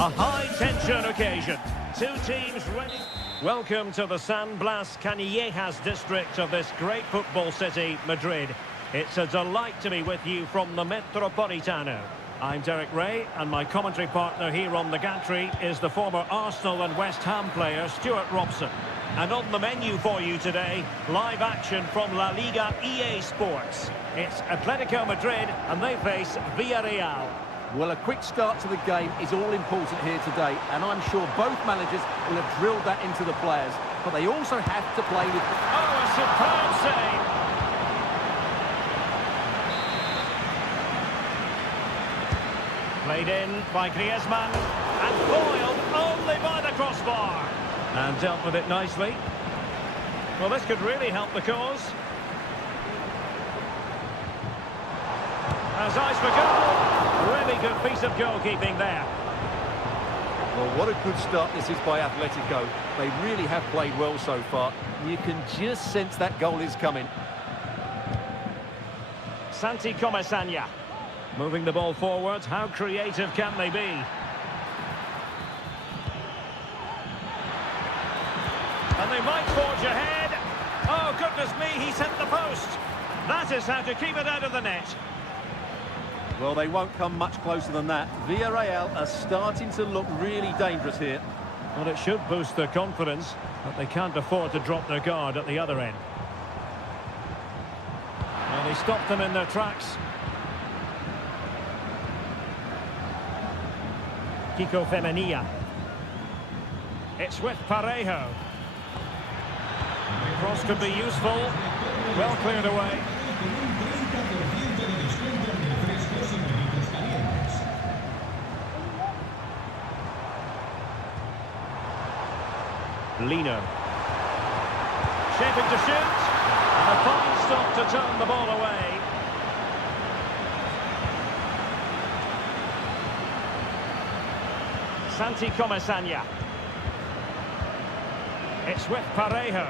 A high-tension occasion. Two teams ready. Welcome to the San Blas Canillejas district of this great football city, Madrid. It's a delight to be with you from the Metropolitano. I'm Derek Ray, and my commentary partner here on the gantry is the former Arsenal and West Ham player, Stuart Robson. And on the menu for you today, live action from La Liga EA Sports. It's Atletico Madrid, and they face Villarreal. Well, a quick start to the game is all important here today, and I'm sure both managers will have drilled that into the players. But they also have to play with... Oh, a superb save! Played in by Griezmann, and foiled only by the crossbar. And dealt with it nicely. Well, this could really help the cause. As eyes for goal. Really good piece of goalkeeping there. Well, what a good start this is by Atletico. They really have played well so far. You can just sense that goal is coming. Santi Comesaña. Moving the ball forwards. How creative can they be? And they might forge ahead. Oh, goodness me, he's hit the post. That is how to keep it out of the net. Well, they won't come much closer than that. Villarreal are starting to look really dangerous here. Well, it should boost their confidence, but they can't afford to drop their guard at the other end. Well, they stopped them in their tracks. Kiko Femenia. It's with Parejo. The cross could be useful. Well cleared away. Lino. Shaping to shoot. And a fine stop to turn the ball away. Santi Comesaña. It's with Parejo.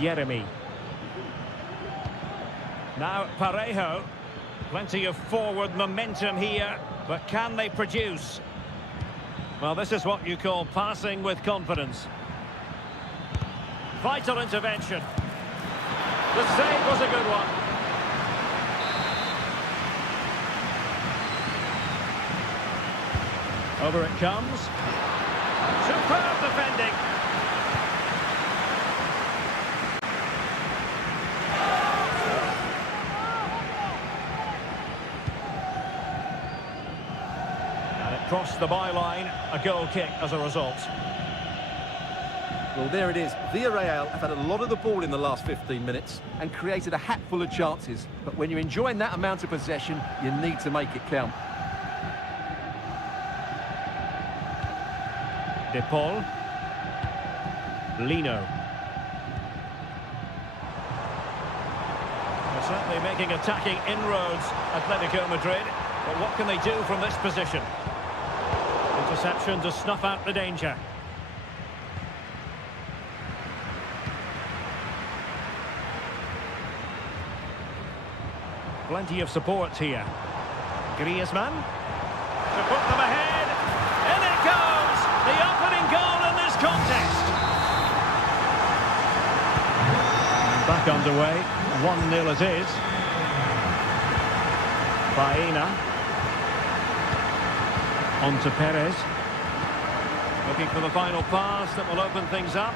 Jeremy. Now Parejo. Plenty of forward momentum here, but can they produce? Well, this is what you call passing with confidence. Vital intervention. The save was a good one. Over it comes. Superb defending. Crossed the byline, a goal kick as a result. Well, there it is. Villarreal have had a lot of the ball in the last 15 minutes and created a hatful of chances. But when you're enjoying that amount of possession, you need to make it count. De Paul. Lino. They're certainly making attacking inroads, Atletico Madrid. But what can they do from this position? Interception to snuff out the danger. Plenty of support here. Griezmann to put them ahead. In it goes! The opening goal in this contest. And back underway. 1-0 it is. Baena. On to Perez. Looking for the final pass that will open things up.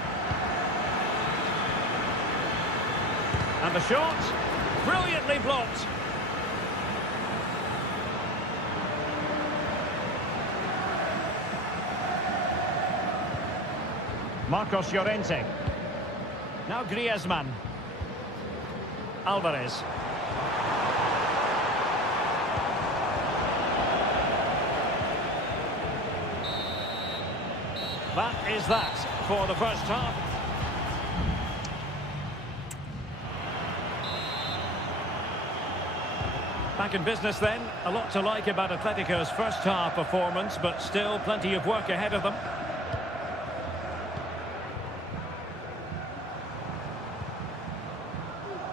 And the shot. Brilliantly blocked. Marcos Llorente. Now Griezmann. Alvarez. That is that for the first half. Back in business then. A lot to like about Atletico's first half performance, but still plenty of work ahead of them.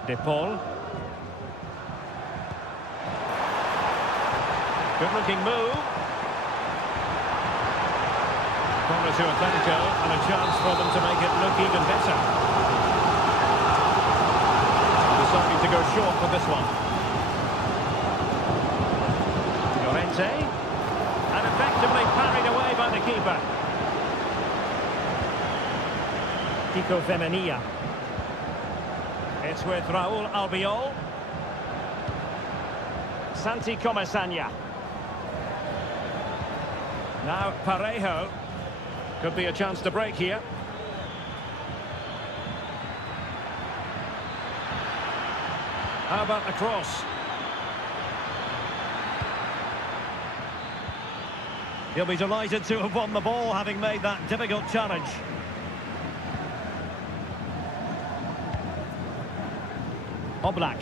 De Paul. Good-looking move. Corner to Atletico, and a chance for them to make it look even better. Deciding to go short with this one. Llorente, and effectively parried away by the keeper. Kiko Femenia. It's with Raúl Albiol. Santi Comesaña. Now Parejo. Could be a chance to break here. How about the cross? He'll be delighted to have won the ball, having made that difficult challenge. Oblak.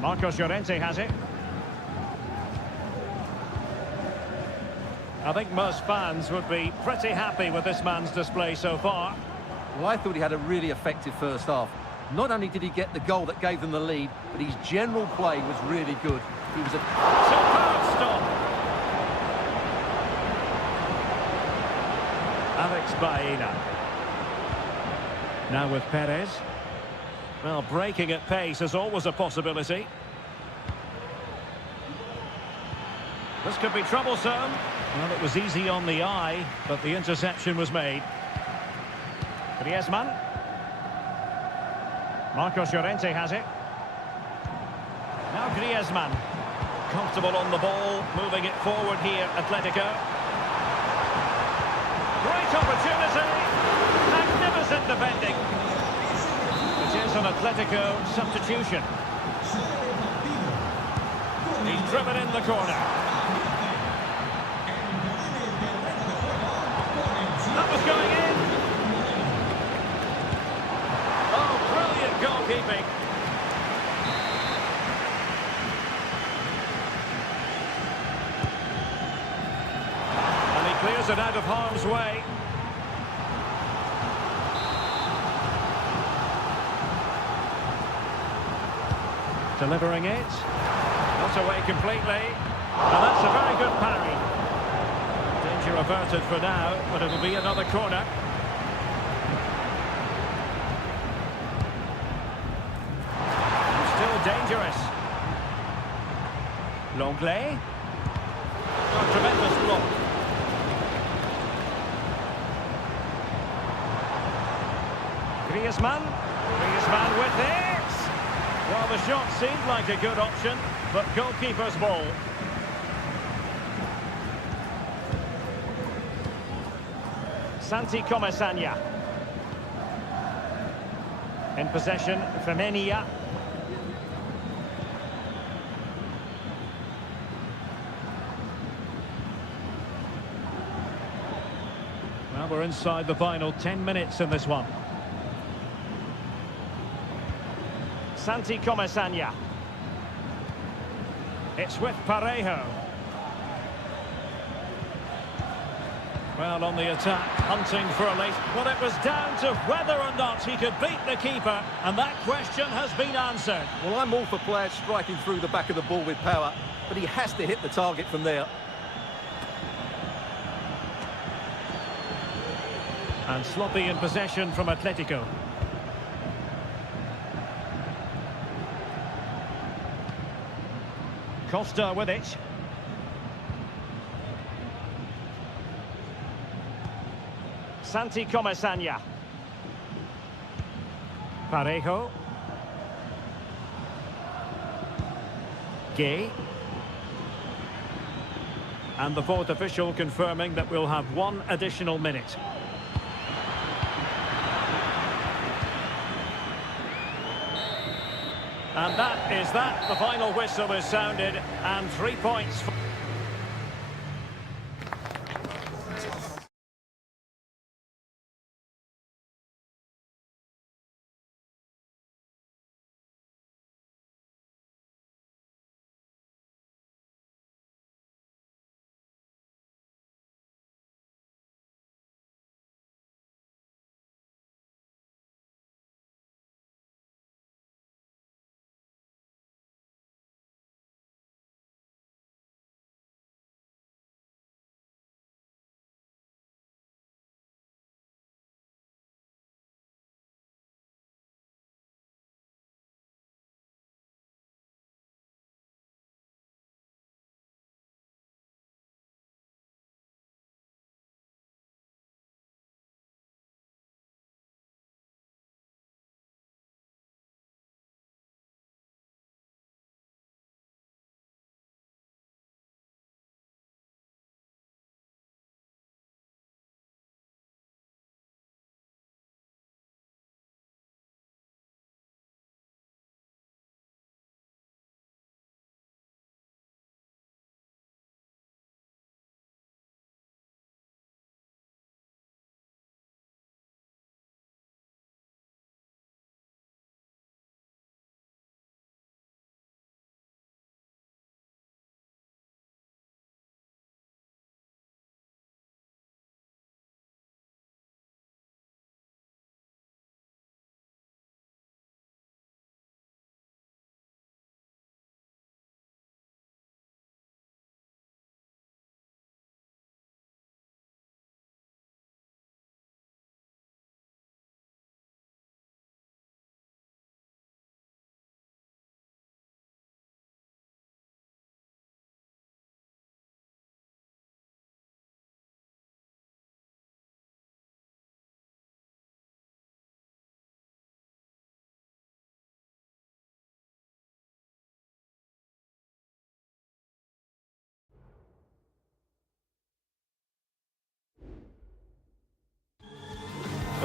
Marcos Llorente has it. I think most fans would be pretty happy with this man's display so far. Well, I thought he had a really effective first half. Not only did he get the goal that gave them the lead, but his general play was really good. He was a superb stop. Alex Baena. Now with Perez. Well, breaking at pace is always a possibility. This could be troublesome. Well, it was easy on the eye, but the interception was made. Griezmann. Marcos Llorente has it. Now Griezmann. Comfortable on the ball, moving it forward here, Atletico. Great opportunity. Magnificent defending. It is an Atletico substitution. He's driven in the corner. That was going in. Oh, brilliant goalkeeping. And he clears it out of harm's way. Delivering it. Not away completely. And that's a very good parry. Danger averted for now, but it'll be another corner. Still dangerous. Longley. Oh, tremendous block. Griezmann. Griezmann with it. Well, the shot seemed like a good option, but goalkeeper's ball. Santi Comesaña. In possession, Femenia. Well, we're inside the final 10 minutes in this one. Santi Comesaña. It's with Parejo. Well, on the attack, hunting for a late... Well, it was down to whether or not he could beat the keeper, and that question has been answered. Well, I'm all for players striking through the back of the ball with power, but he has to hit the target from there. And sloppy in possession from Atletico. Costa with it. Santi Comesaña. Parejo. Gay. And the fourth official confirming that we'll have one additional minute. And that is that. The final whistle is sounded, and 3 points.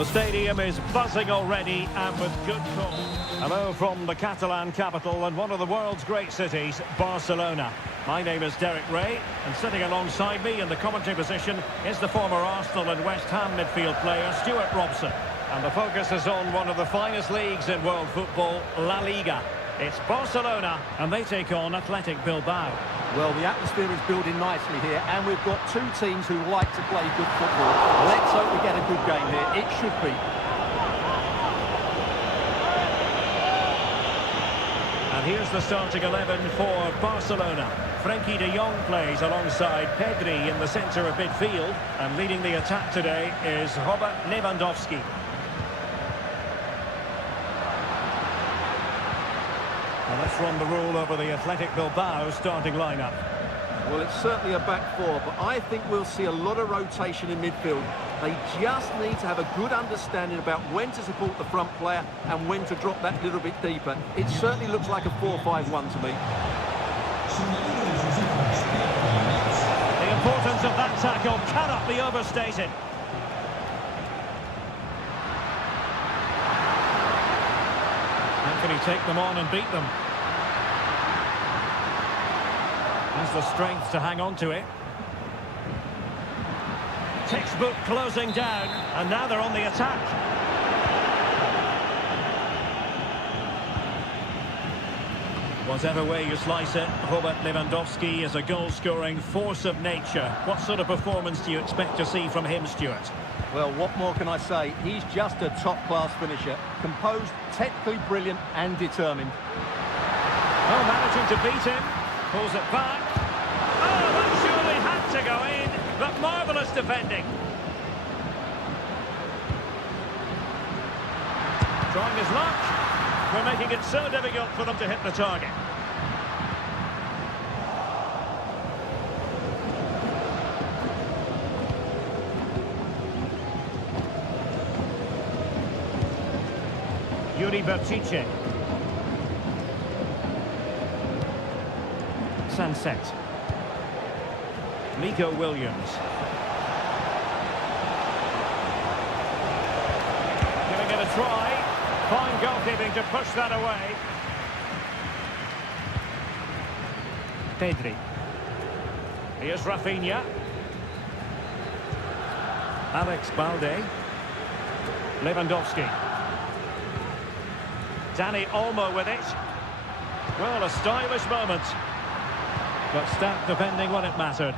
The stadium is buzzing already and with good cause. Hello from the Catalan capital and one of the world's great cities, Barcelona. My name is Derek Ray, and sitting alongside me in the commentary position is the former Arsenal and West Ham midfield player Stuart Robson. And the focus is on one of the finest leagues in world football, La Liga. It's Barcelona, and they take on Athletic Bilbao. Well, the atmosphere is building nicely here, and we've got two teams who like to play good football. Let's hope we get a good game here. It should be. And here's the starting 11 for Barcelona. Frenkie de Jong plays alongside Pedri in the centre of midfield, and leading the attack today is Robert Lewandowski. Well, let's run the rule over the Athletic Bilbao starting lineup. Well, it's certainly a back four, but I think we'll see a lot of rotation in midfield. They just need to have a good understanding about when to support the front player and when to drop that little bit deeper. It certainly looks like a 4-5-1 to me. The importance of that tackle cannot be overstated. How can he take them on and beat them? Has the strength to hang on to it. Textbook closing down, and now they're on the attack. Whatever way you slice it, Robert Lewandowski is a goal-scoring force of nature. What sort of performance do you expect to see from him, Stuart? Well, what more can I say? He's just a top-class finisher. Composed, technically brilliant and determined. Oh, managing to beat him. Pulls it back. Oh, that surely had to go in, but marvellous defending. Trying his luck. We're making it so difficult for them to hit the target. Yuri Berchiche. Sunset. Nico Williams. Giving it a try. Fine goalkeeping to push that away. Pedri. Here's Rafinha. Alex Balde. Lewandowski. Dani Olmo with it. Well, a stylish moment. But stout defending when it mattered.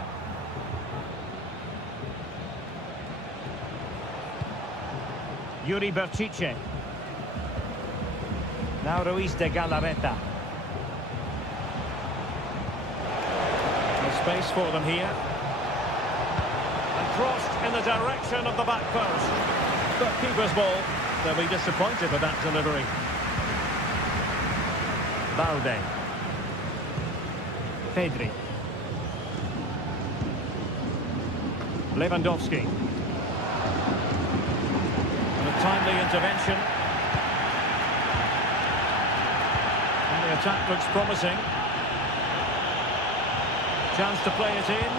Yuri Berchiche. Now Ruiz de Galarreta. No space for them here. And crossed in the direction of the back post. But keeper's ball. They'll be disappointed with that delivery. Balde. Pedri. Lewandowski. And a timely intervention. And the attack looks promising. Chance to play it in.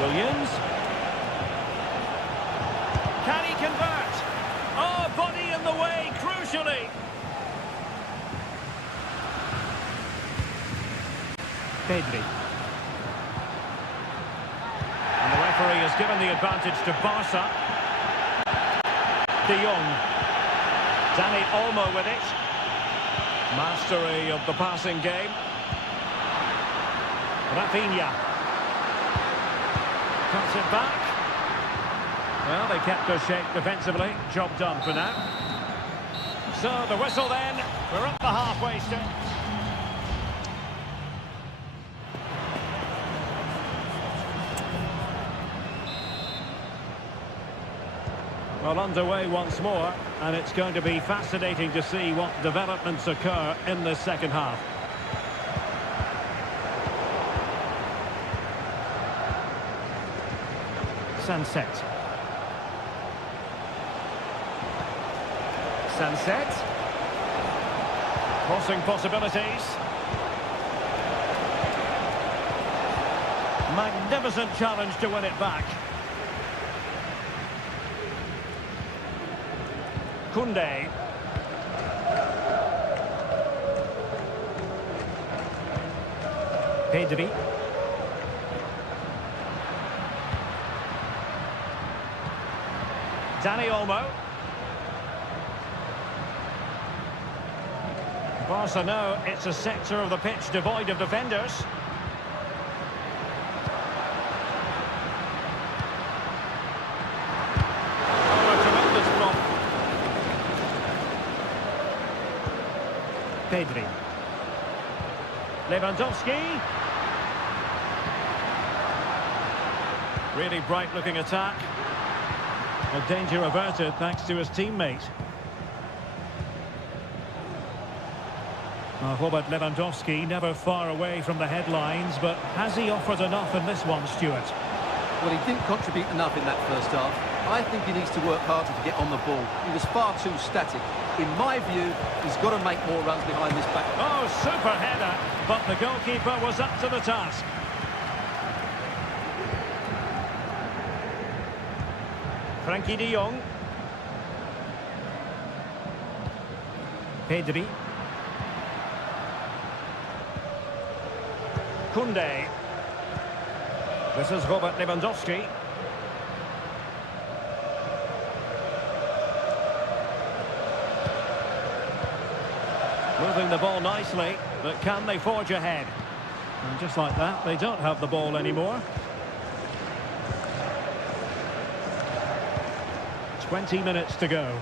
Williams. Can he convert? Oh, body in the way, crucially. Pedri. And the referee has given the advantage to Barca. De Jong. Dani Olmo with it. Mastery of the passing game. Rafinha. Cuts it back. Well, they kept their shape defensively. Job done for now. So the whistle then. We're up the halfway stage. Well, underway once more, and it's going to be fascinating to see what developments occur in this second half. Sunset. Sunset. Crossing possibilities. Magnificent challenge to win it back. Koundé. Pedri. Dani Olmo. Barca know it's a sector of the pitch devoid of defenders. Oh, a tremendous block. Pedri. Lewandowski. Really bright-looking attack. A danger averted thanks to his teammate. Robert Lewandowski never far away from the headlines, but has he offered enough in this one, Stuart? Well, he didn't contribute enough in that first half. I think he needs to work harder to get on the ball. He was far too static. In my view, he's got to make more runs behind this back. Oh, super header, but the goalkeeper was up to the task. Frankie de Jong. Pedri. Koundé. This is Robert Lewandowski. Moving the ball nicely, but can they forge ahead? And just like that, they don't have the ball anymore. 20 minutes to go.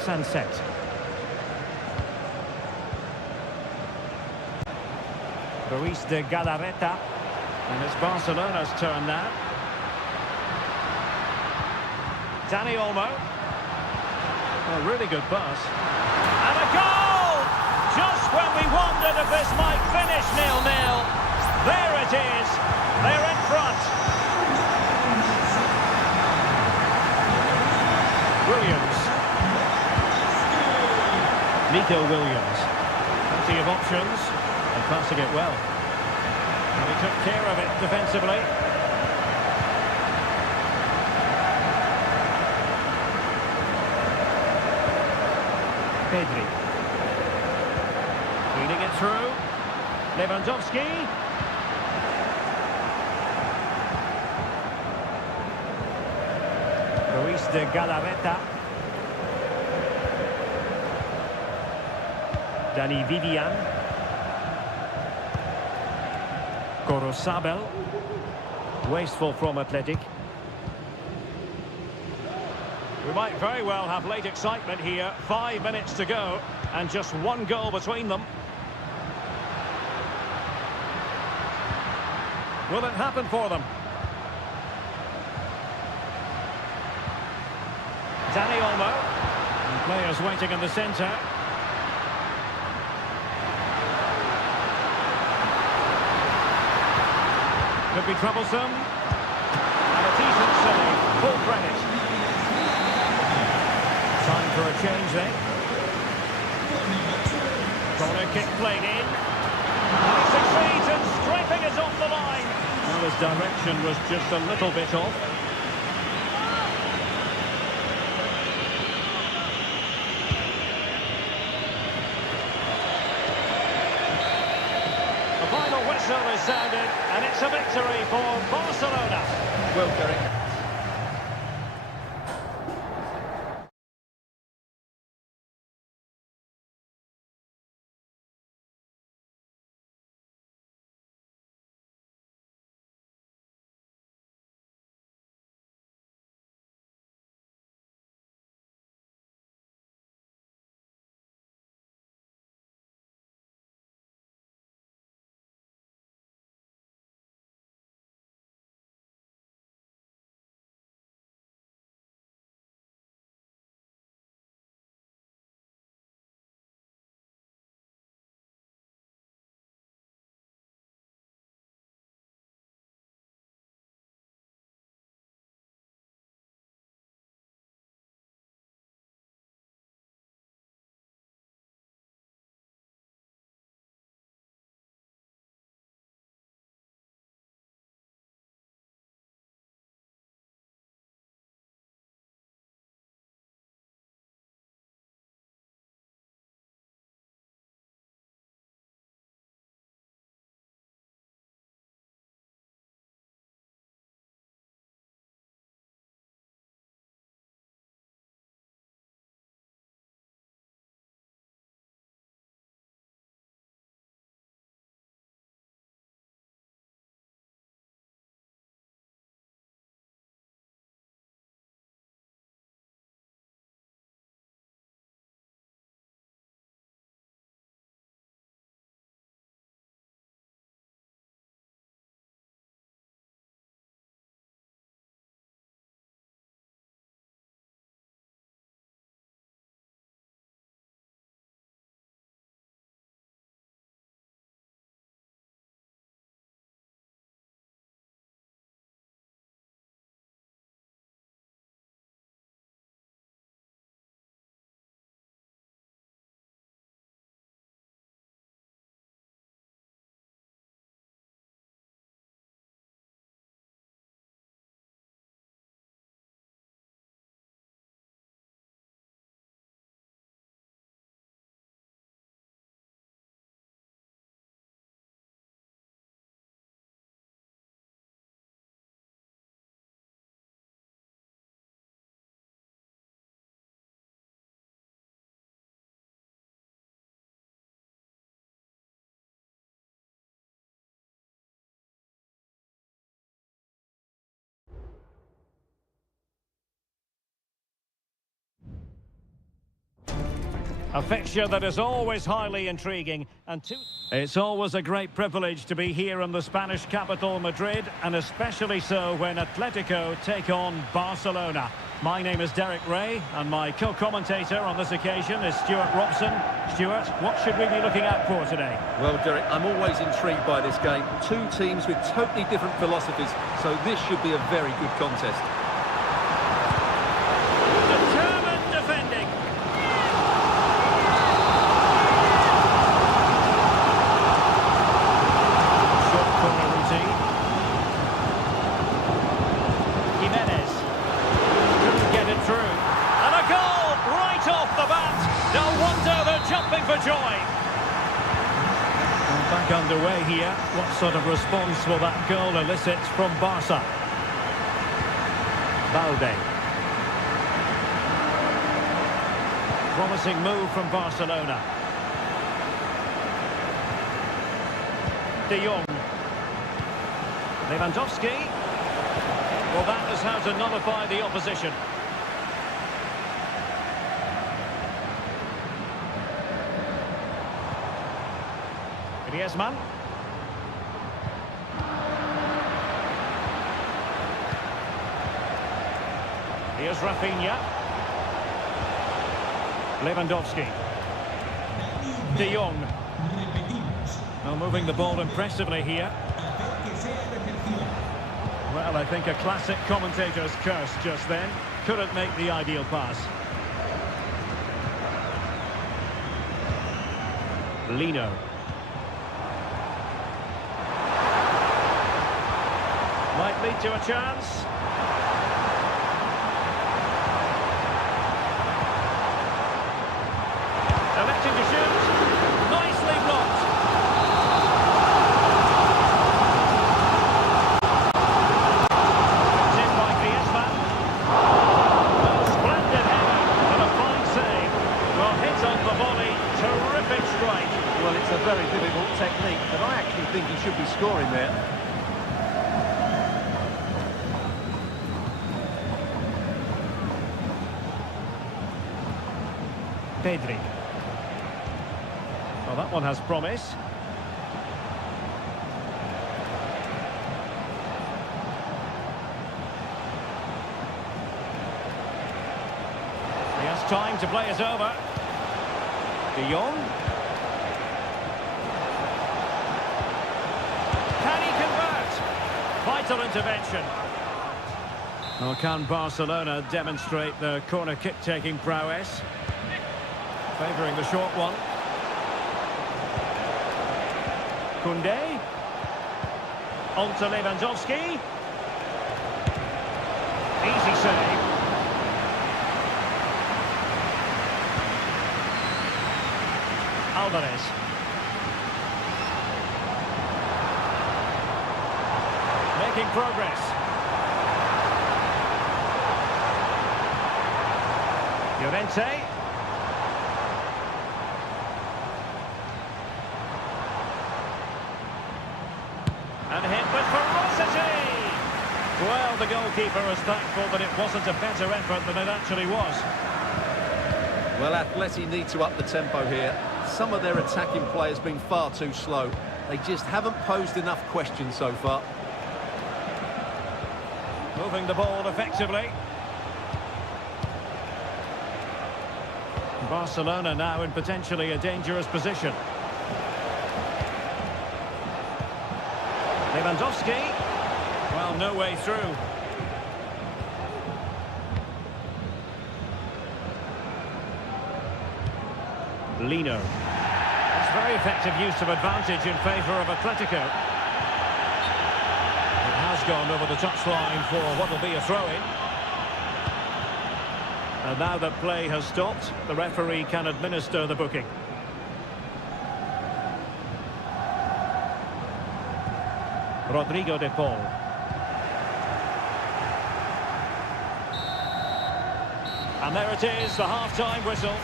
Sunset. Ruiz de Galarreta. And it's Barcelona's turn now. Dani Olmo. A really good pass. And a goal! Just when we wondered if this might finish 0-0. There it is. They're in front. Williams. Nico Williams. Plenty of options. And passing it well. And he took care of it defensively. Pedri. Feeding it through. Lewandowski. Ruiz de Galarreta. Dani Vivian. Corosabel. Wasteful from Athletic. We might very well have late excitement here. 5 minutes to go and just one goal between them. Will it happen for them? Dani Olmo. And players waiting in the centre. Could be troublesome. And a decent save. Full credit. Time for a change then. Corner kick played in. And he succeeds in striping it off the line. Well, his direction was just a little bit off. The final whistle is sounded, and it's a victory for Barcelona. Well, Derek. A fixture that is always highly intriguing, and it's always a great privilege to be here in the Spanish capital, Madrid, and especially so when Atletico take on Barcelona. My name is Derek Ray, and my co-commentator on this occasion is Stuart Robson. Stuart, what should we be looking out for today? Well, Derek, I'm always intrigued by this game. Two teams with totally different philosophies, so this should be a very good contest. Determined defending. Short corner routine. Jimenez. Couldn't get it through. And a goal right off the bat. No wonder they're jumping for joy. And back underway here. What sort of response will that goal elicit from Barca? Balde. Promising move from Barcelona. De Jong. Lewandowski. Well, that is how to nullify the opposition. Griezmann. Here's Rafinha. Lewandowski. De Jong. Well, moving the ball impressively here. Well, I think a classic commentator's curse just then. Couldn't make the ideal pass. Lino. Might lead to a chance. Electing to shoot. Nicely blocked. It's in by Griezmann. Oh, splendid header and a fine save. Well, hit on the volley. Terrific strike. Well, it's a very difficult technique, but I actually think he should be scoring there. Pedri. Well, that one has promise. He has time to play it over. De Jong. Can he convert? Vital intervention. Well, can Barcelona demonstrate their corner kick-taking prowess? Favouring the short one. Koundé. On to Lewandowski. Easy save. Alvarez. Making progress. Llorente. And hit with ferocity! Well, the goalkeeper is thankful that it wasn't a better effort than it actually was. Well, Atleti need to up the tempo here. Some of their attacking play has been far too slow. They just haven't posed enough questions so far. Moving the ball effectively. Barcelona now in potentially a dangerous position. Lewandowski. Well, no way through. Lino. It's very effective use of advantage in favour of Atletico. It has gone over the touchline for what will be a throw-in. And now that play has stopped, the referee can administer the booking. Rodrigo de Paul. And there it is, the half-time whistle.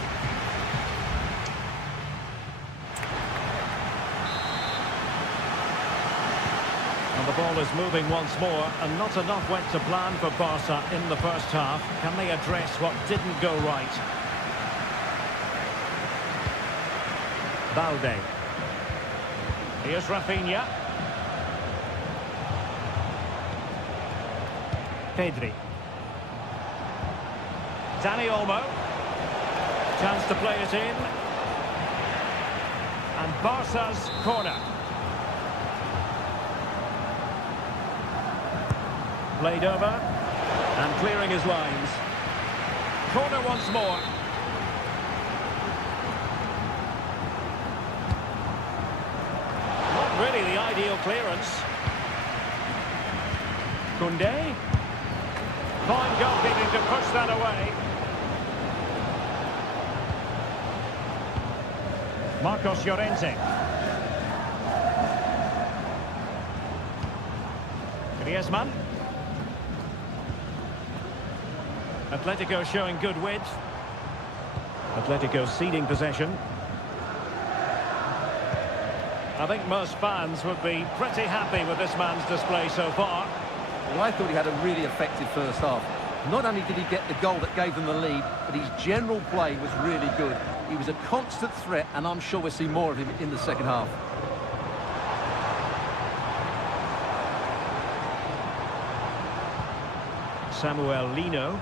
And the ball is moving once more, and not enough went to plan for Barca in the first half. Can they address what didn't go right? Balde. Here's Rafinha. Pedri. Dani Olmo. Chance to play it in. And Barca's corner. Played over. And clearing his lines. Corner once more. Not really the ideal clearance. Koundé. Fine goalkeeping to push that away. Marcos Llorente. Griezmann. Atletico showing good width. Atletico ceding possession. I think most fans would be pretty happy with this man's display so far. Well, I thought he had a really effective first half. Not only did he get the goal that gave them the lead, but his general play was really good. He was a constant threat, and I'm sure we'll see more of him in the second half. Samuel Lino.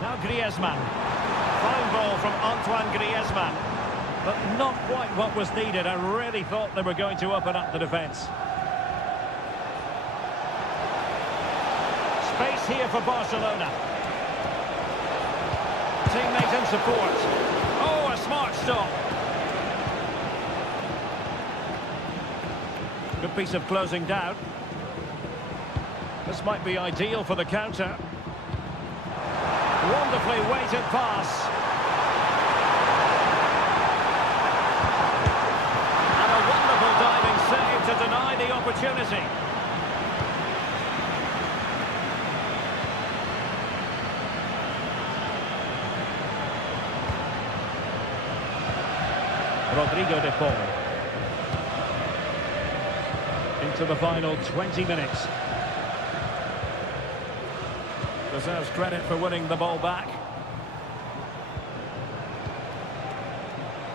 Now Griezmann. Fine ball from Antoine Griezmann. But not quite what was needed. I really thought they were going to open up the defence. Space here for Barcelona. Teammate in support. Oh, a smart stop. Good piece of closing down. This might be ideal for the counter. Wonderfully weighted pass. And a wonderful diving save to deny the opportunity. Rodrigo de Paul. Into the final 20 minutes. Deserves credit for winning the ball back.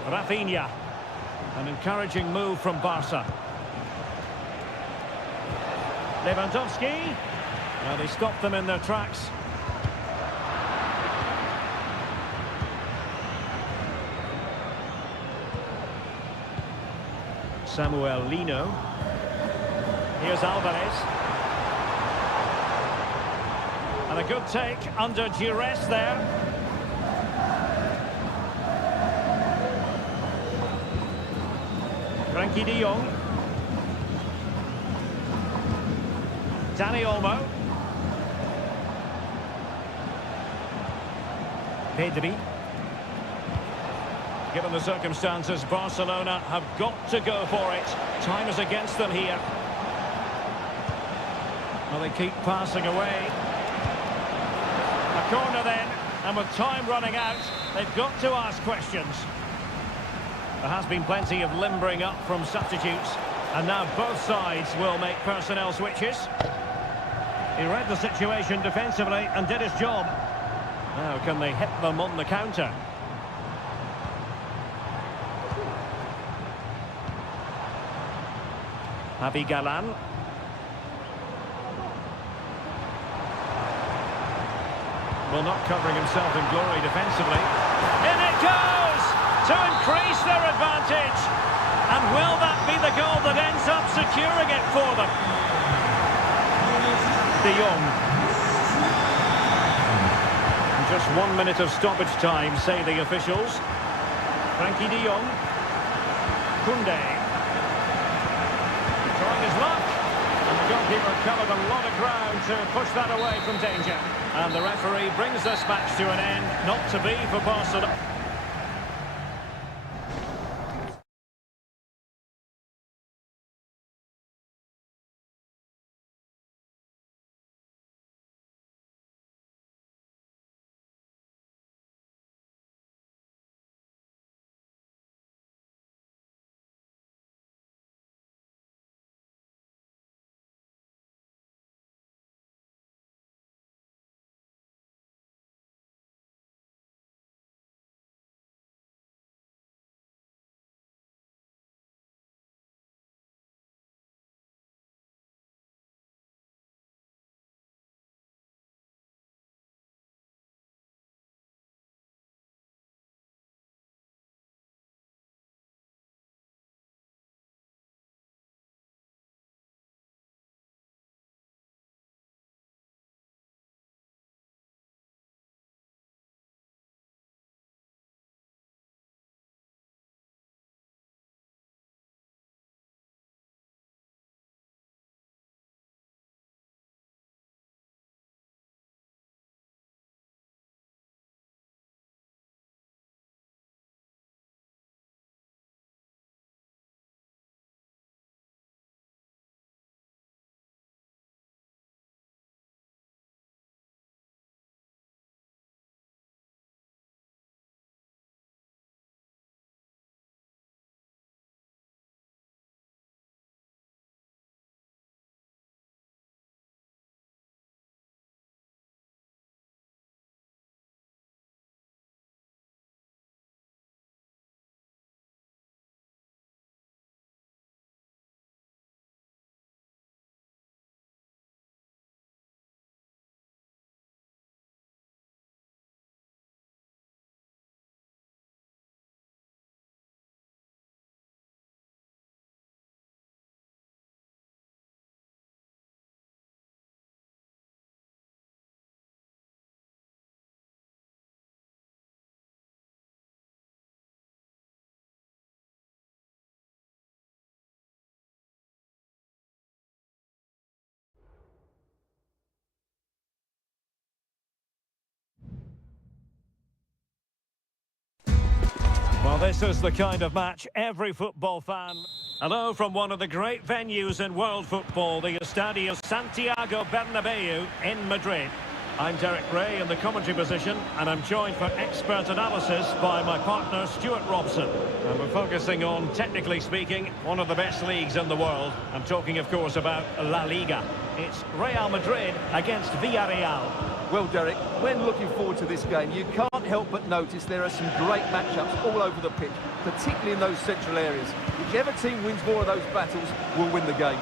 Rafinha. An encouraging move from Barca. Lewandowski. Well, they stopped them in their tracks. Samuel Lino. Here's Alvarez. And a good take under duress there. Frankie de Jong. Dani Olmo. Pedri. Given the circumstances, Barcelona have got to go for it. Time is against them here. Well, they keep passing away. A corner then, and with time running out, they've got to ask questions. There has been plenty of limbering up from substitutes, and now both sides will make personnel switches. He read the situation defensively and did his job. Now can they hit them on the counter? Javi Galan. Well, not covering himself in glory defensively. In it goes! To increase their advantage. And will that be the goal that ends up securing it for them? De Jong. And just 1 minute of stoppage time, say the officials. Frankie de Jong. Koundé. Trying his luck. And the goalkeeper covered a lot of ground to push that away from danger. And the referee brings this match to an end. Not to be for Barcelona. Well, this is the kind of match every football fan... Hello from one of the great venues in world football, the Estadio Santiago Bernabeu in Madrid. I'm Derek Ray in the commentary position, and I'm joined for expert analysis by my partner Stuart Robson. And we're focusing on, technically speaking, one of the best leagues in the world. I'm talking, of course, about La Liga. It's Real Madrid against Villarreal. Well, Derek, when looking forward to this game, you can't help but notice there are some great matchups all over the pitch, particularly in those central areas. Whichever team wins more of those battles will win the game.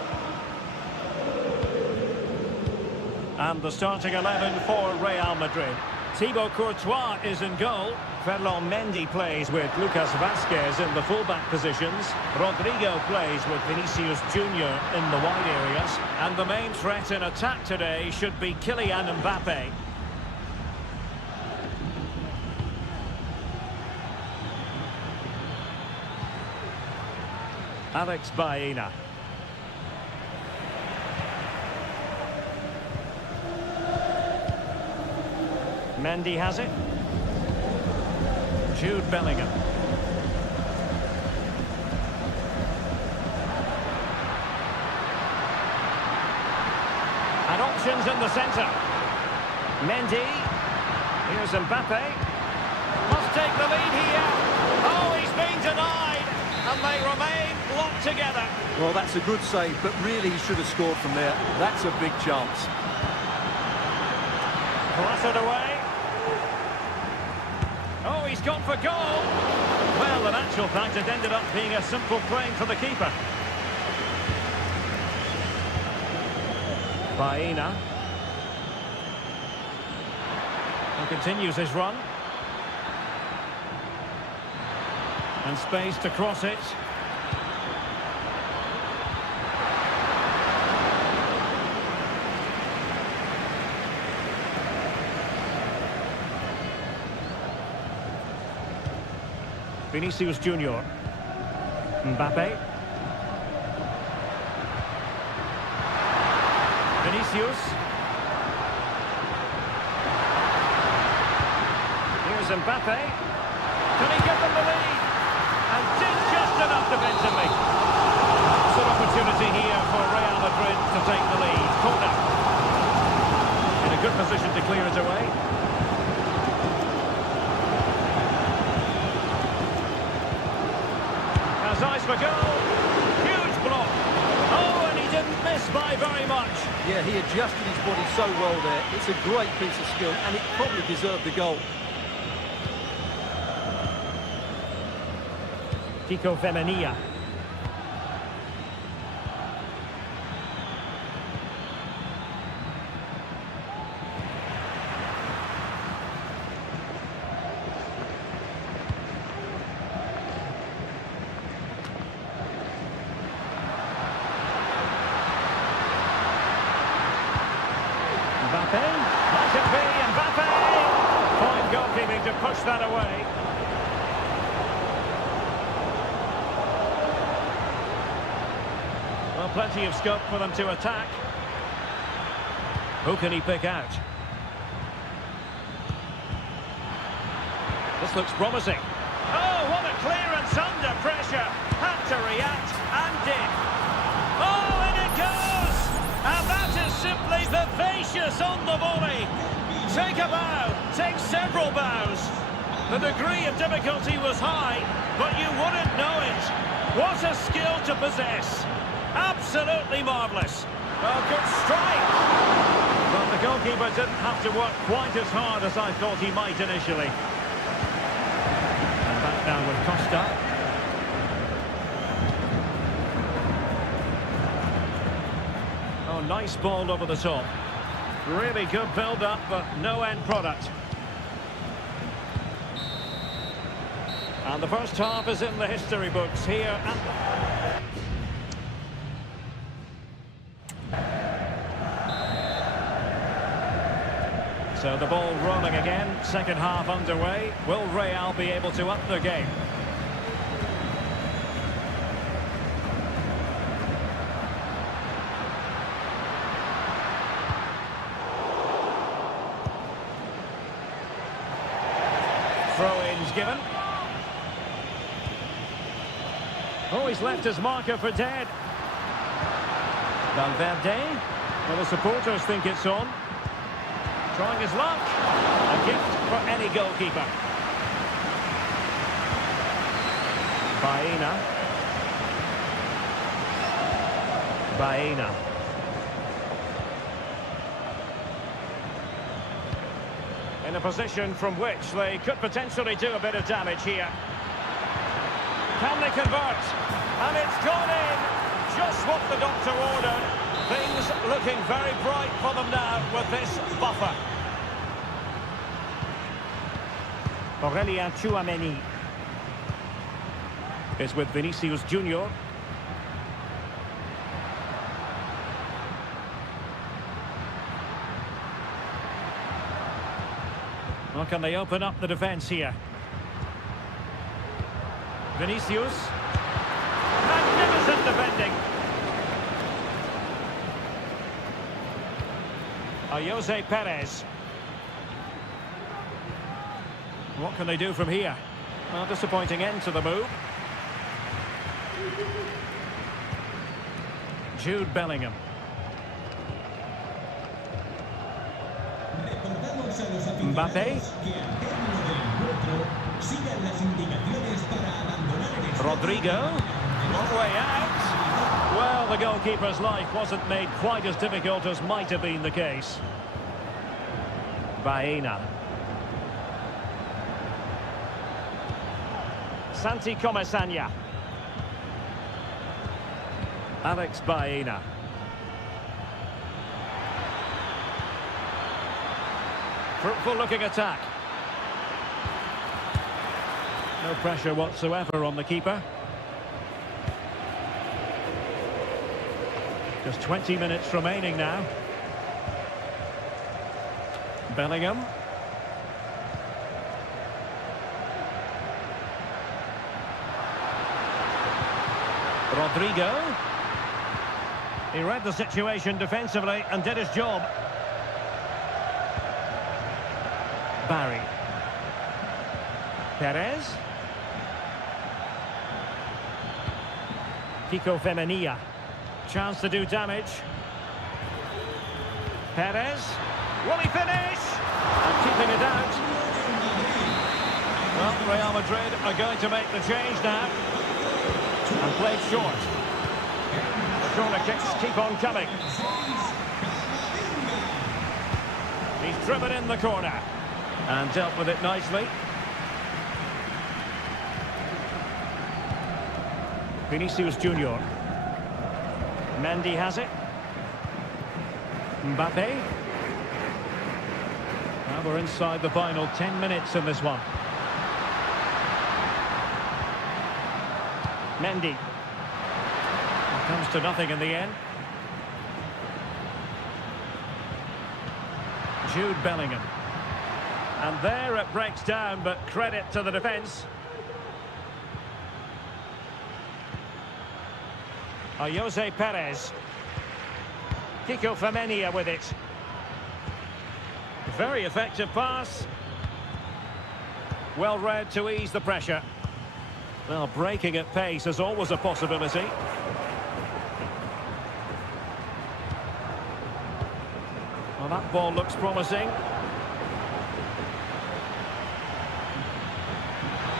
And the starting 11 for Real Madrid. Thibaut Courtois is in goal. Ferland Mendy plays with Lucas Vazquez in the fullback positions. Rodrigo plays with Vinicius Junior in the wide areas. And the main threat in attack today should be Kylian Mbappe. Alex Baena. Mendy has it. Jude Bellingham. And options in the centre. Mendy. Here's Mbappe. Must take the lead here. Oh, he's been denied. And they remain locked together. Well, that's a good save, but really he should have scored from there. That's a big chance. Clattered away. Oh, he's gone for goal. Well, in actual fact, it ended up being a simple claim for the keeper. Baena. He continues his run. And space to cross it. Vinicius Junior. Mbappe. Vinicius. Here's Mbappe. Can he give them the lead? And did just enough defensively. It's an opportunity here for Real Madrid to take the lead. Corner. In a good position to clear it away. Eyes for goal. Huge block. Oh, and he didn't miss by very much. Yeah, he adjusted his body so well there. It's a great piece of skill, and it probably deserved the goal. Kiko Femenia. Mbappe, might it be Mbappe? Fine goalkeeping to push that away. Well, plenty of scope for them to attack. Who can he pick out? This looks promising. Oh, what a clearance under pressure. Had to react and did. Oh, and it goes! And that is simply vivacious on the volley. Take a bow, take several bows. The degree of difficulty was high, but you wouldn't know it. What a skill to possess. Absolutely marvellous. Oh, good strike. But the goalkeeper didn't have to work quite as hard as I thought he might initially. And back now with Costa. Oh, nice ball over the top. Really good build-up, but no end product. And the first half is in the history books here. So the ball rolling again, second half underway. Will Real be able to up their game? Throw-ins given. Oh, he's left his marker for dead. Valverde. Well, the supporters think it's on. Trying his luck. A gift for any goalkeeper. Baena. In a position from which they could potentially do a bit of damage here. Can they convert? And it's gone in! Just what the doctor ordered. Things looking very bright for them now with this buffer. Aurelien Tchouameni is with Vinicius Junior. Well, can they open up the defence here? Vinicius. Magnificent defending. Jose Perez. What can they do from here? Well, disappointing end to the move. Jude Bellingham. Mbappe. Rodrigo. Long way out. Well, the goalkeeper's life wasn't made quite as difficult as might have been the case. Baena. Santi Comesaña. Alex Baena. Fruitful looking attack. No pressure whatsoever on the keeper. Just 20 minutes remaining now. Bellingham. Rodrigo. He read the situation defensively and did his job. Barry. Perez. Kiko Femenia. Chance to do damage. Perez. Will he finish? And keeping it out. Well, Real Madrid are going to make the change now. And played short. The corner kicks keep on coming. He's driven in the corner. And dealt with it nicely. Vinicius Junior. Mendy has it. Mbappe. Now we're inside the final 10 minutes in this one. Mendy. It comes to nothing in the end. Jude Bellingham. And there it breaks down, but credit to the defence. Jose Perez. Kiko Femenia with it. Very effective pass. Well read to ease the pressure. Well, breaking at pace is always a possibility. Well, that ball looks promising.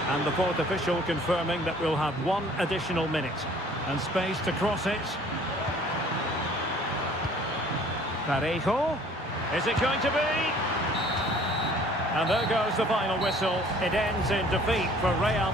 And the fourth official confirming that we'll have one additional minute. And space to cross it. Parejo. Is it going to be? And there goes the final whistle. It ends in defeat for Real.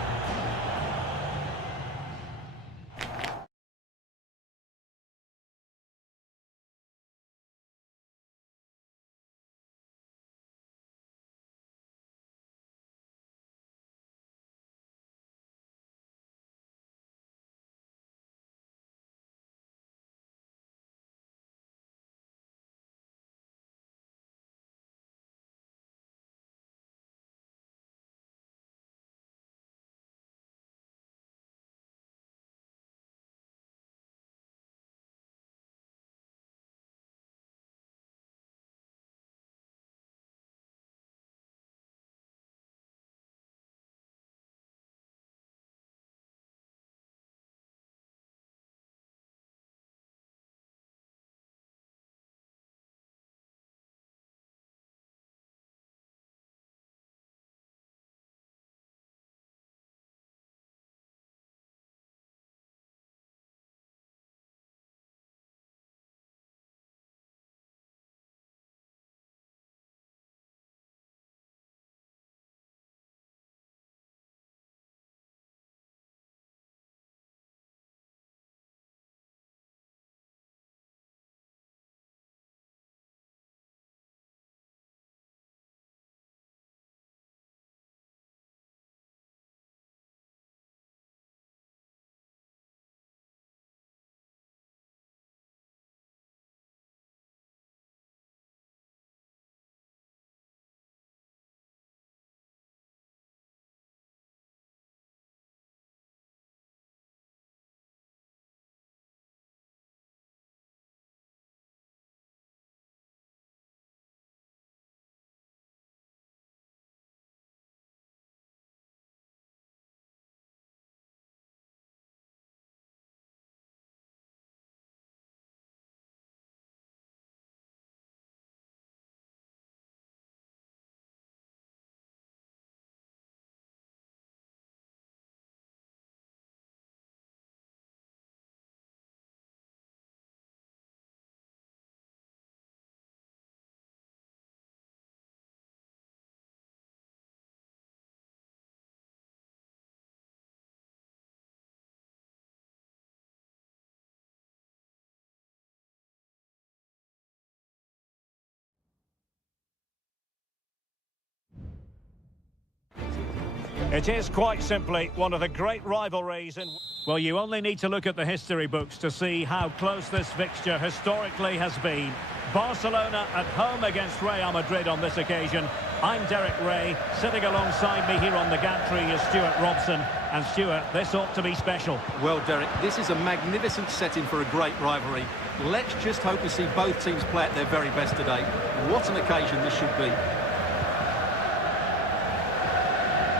It is quite simply one of the great rivalries in... Well, you only need to look at the history books to see how close this fixture historically has been. Barcelona at home against Real Madrid on this occasion. I'm Derek Ray. Sitting alongside me here on the gantry is Stuart Robson. And Stuart, this ought to be special. Well, Derek, this is a magnificent setting for a great rivalry. Let's just hope to see both teams play at their very best today. What an occasion this should be.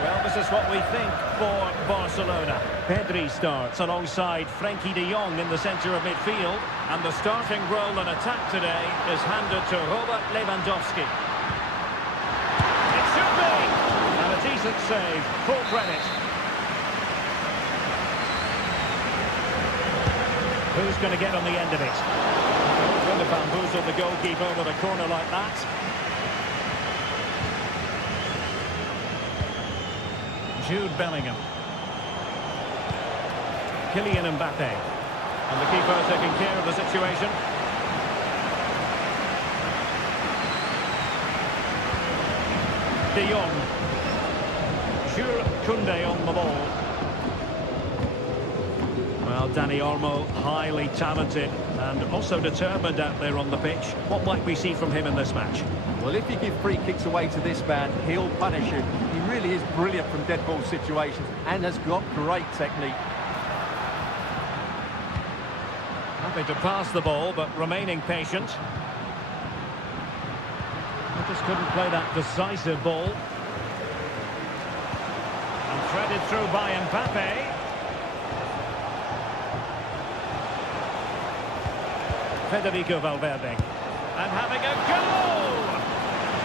Well, this is what we think for Barcelona. Pedri starts alongside Frenkie de Jong in the centre of midfield. And the starting role in attack today is handed to Robert Lewandowski. It should be! And a decent save, full credit. Who's going to get on the end of it? Going to bamboozle the goalkeeper with a corner like that. Jude Bellingham. Kylian Mbappe. And the keeper taking care of the situation. De Jong. Jules Koundé on the ball. Well, Dani Olmo, highly talented and also determined out there on the pitch. What might we see from him in this match? Well, if you give free kicks away to this man, he'll punish you. He really is brilliant from dead ball situations and has got great technique. Happy to pass the ball, but remaining patient. He just couldn't play that decisive ball. And threaded through by Mbappe. Federico Valverde. And having a goal!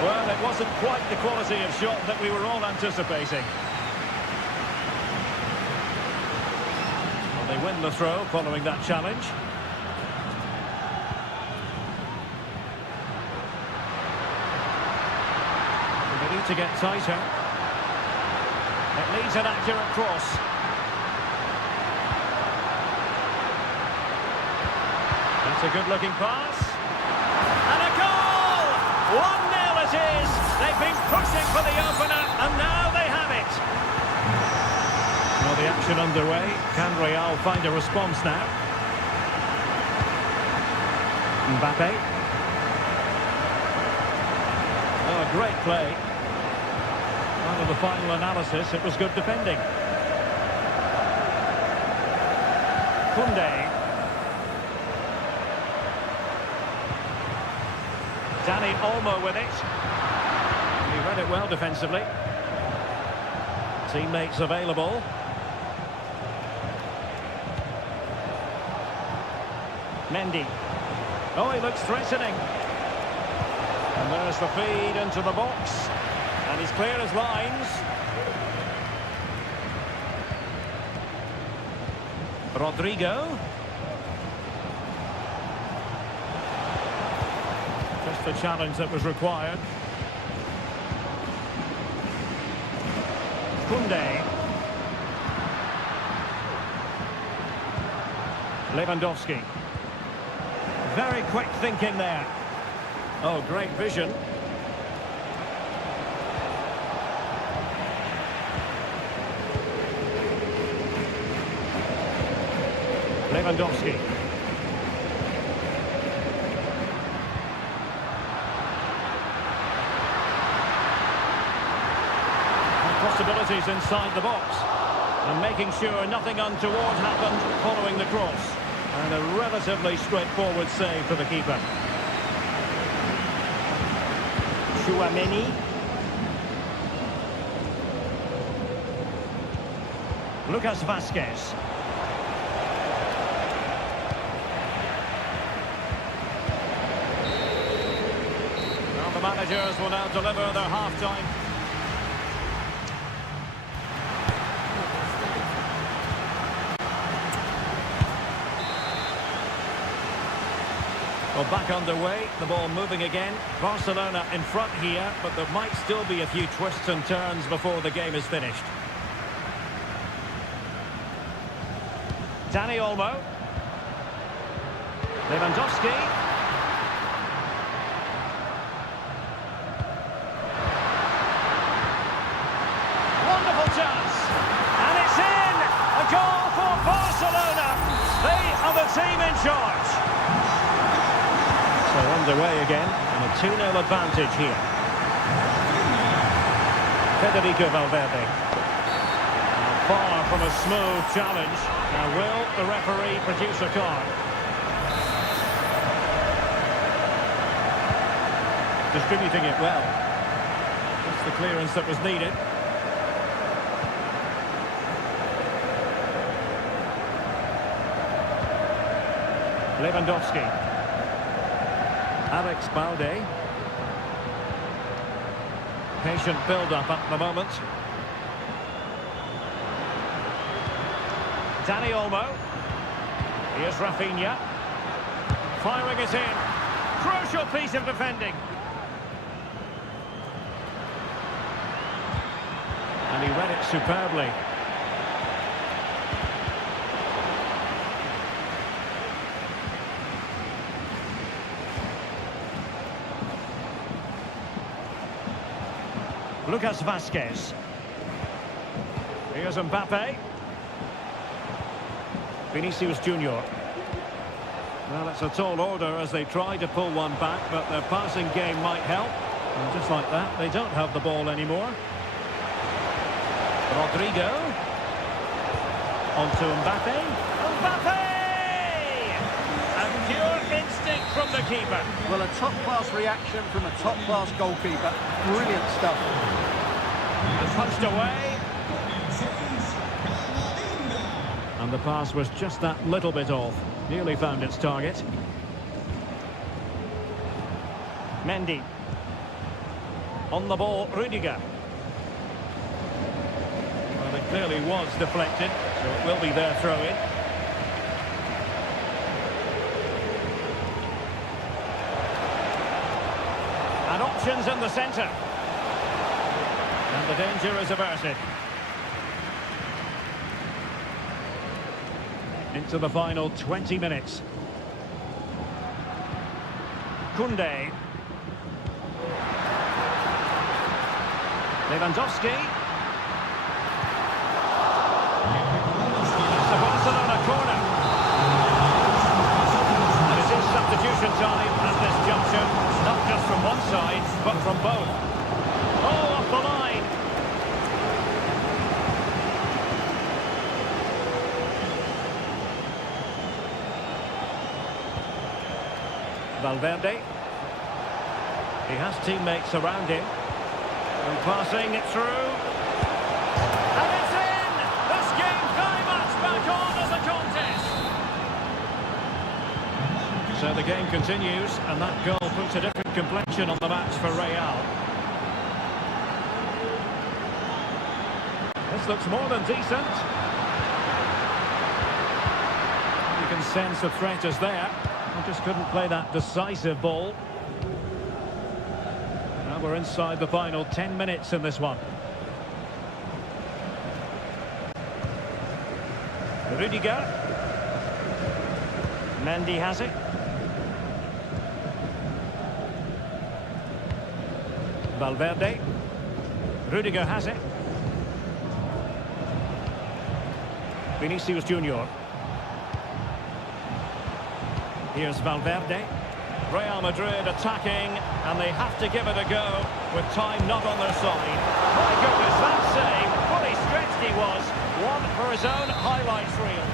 Well, it wasn't quite the quality of shot that we were all anticipating. Well, they win the throw following that challenge. They need to get tighter. It needs an accurate cross. That's a good-looking pass. And a goal! 1-0 it is. They've been pushing for the opener, and now they have it. Well, the action underway. Can Real find a response now? Mbappe. Oh, a great play. Well, in the final analysis, it was good defending. Koundé. Dani Olmo with it. He read it well defensively. Teammates available. Mendy. Oh, he looks threatening. And there's the feed into the box. And he's clear as lines. Rodrigo. Just the challenge that was required. Koundé. Lewandowski. Very quick thinking there. Oh, great vision. Lewandowski. Possibilities inside the box. And making sure nothing untoward happened following the cross. And a relatively straightforward save for the keeper. Chouameni. Lucas Vazquez. Well, the managers will now deliver their half-time. Well, back underway, the ball moving again. Barcelona in front here, but there might still be a few twists and turns before the game is finished. Dani Olmo. Lewandowski. Wonderful chance. Barcelona, they are the team in charge. So underway again, and a 2-0 advantage here. Federico Valverde. Far from a smooth challenge. Now will the referee produce a card? Distributing it well. That's the clearance that was needed. Lewandowski. Alex Balde. Patient build-up at the moment. Dani Olmo. Here's Rafinha. Firing it in. Crucial piece of defending. And he read it superbly. Lucas Vazquez. Here's Mbappe. Vinicius Junior. Well, it's a tall order as they try to pull one back, but their passing game might help. And just like that, they don't have the ball anymore. Rodrigo. On to Mbappe. Mbappe! And pure instinct from the keeper. Well, a top-class reaction from a top-class goalkeeper. Brilliant stuff. And punched away. And the pass was just that little bit off. Nearly found its target. Mendy. On the ball, Rudiger. Well, it clearly was deflected, so it will be their throw-in. And options in the centre. And the danger is averted. Into the final 20 minutes. Koundé. Lewandowski. It's a Barcelona corner. And it is substitution time at this juncture, not just from one side, but from both. Oh, off the line. Valverde. He has teammates around him. And passing it through. And it's in! This game very much back on as a contest. So the game continues, and that goal puts a different complexion on the match for Real. This looks more than decent. You can sense the threat is there. Just couldn't play that decisive ball. Now we're inside the final 10 minutes in this one. Rudiger. Mendy has it. Valverde. Rudiger has it. Vinicius Junior. Here's Valverde. Real Madrid attacking, and they have to give it a go with time not on their side. My goodness, that save, fully stretched he was. One for his own highlights reel.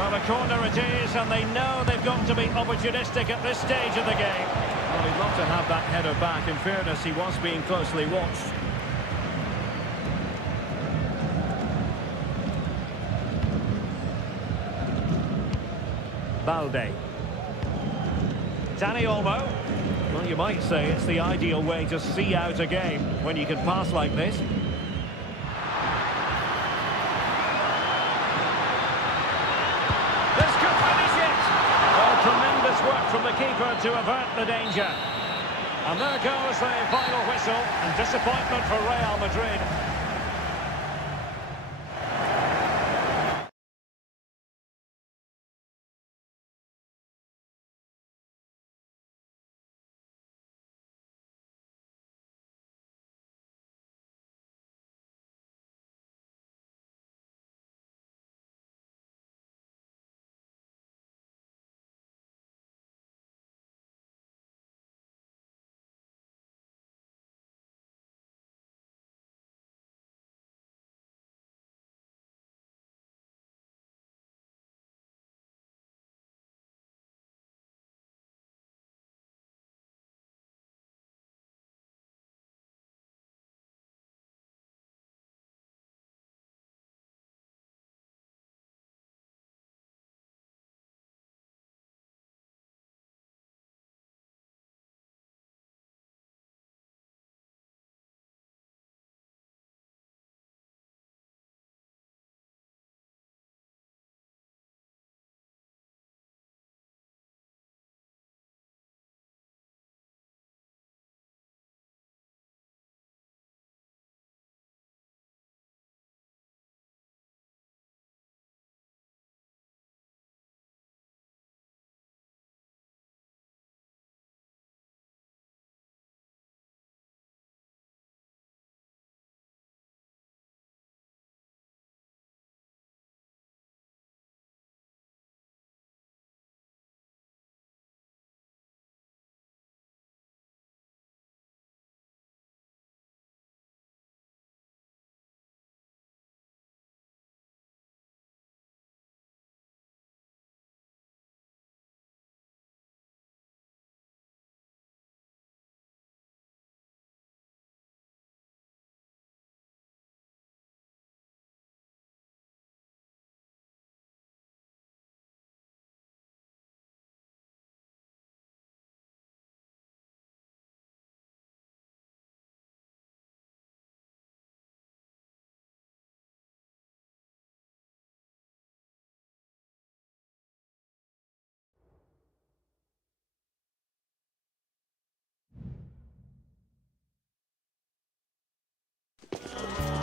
Well, a corner it is, and they know they've got to be opportunistic at this stage of the game. Well, he'd love to have that header back. In fairness, he was being closely watched. Balde. Dani Olmo. Well, you might say it's the ideal way to see out a game when you can pass like this. This could finish it! Oh, tremendous work from the keeper to avert the danger. And there goes the final whistle, and disappointment for Real Madrid.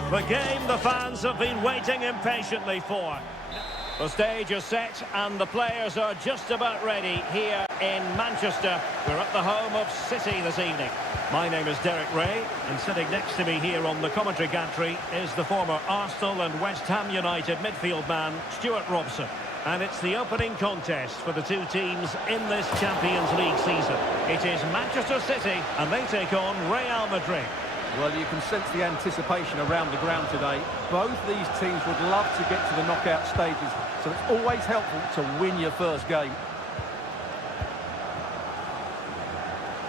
The game the fans have been waiting impatiently for. The stage is set and the players are just about ready here in Manchester. We're at the home of City this evening. My name is Derek Ray, and sitting next to me here on the commentary gantry is the former Arsenal and West Ham United midfield man, Stuart Robson. And it's the opening contest for the two teams in this Champions League season. It is Manchester City, and they take on Real Madrid. Well, you can sense the anticipation around the ground today. Both these teams would love to get to the knockout stages, so it's always helpful to win your first game.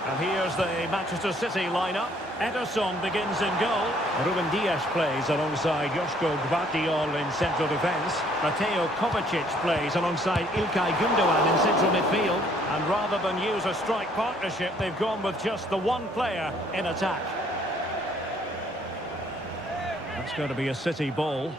And here's the Manchester City lineup. Ederson begins in goal. Ruben Dias plays alongside Joško Gvardiol in central defence. Mateo Kovacic plays alongside İlkay Gündoğan in central midfield. And rather than use a strike partnership, they've gone with just the one player in attack. That's going to be a City ball.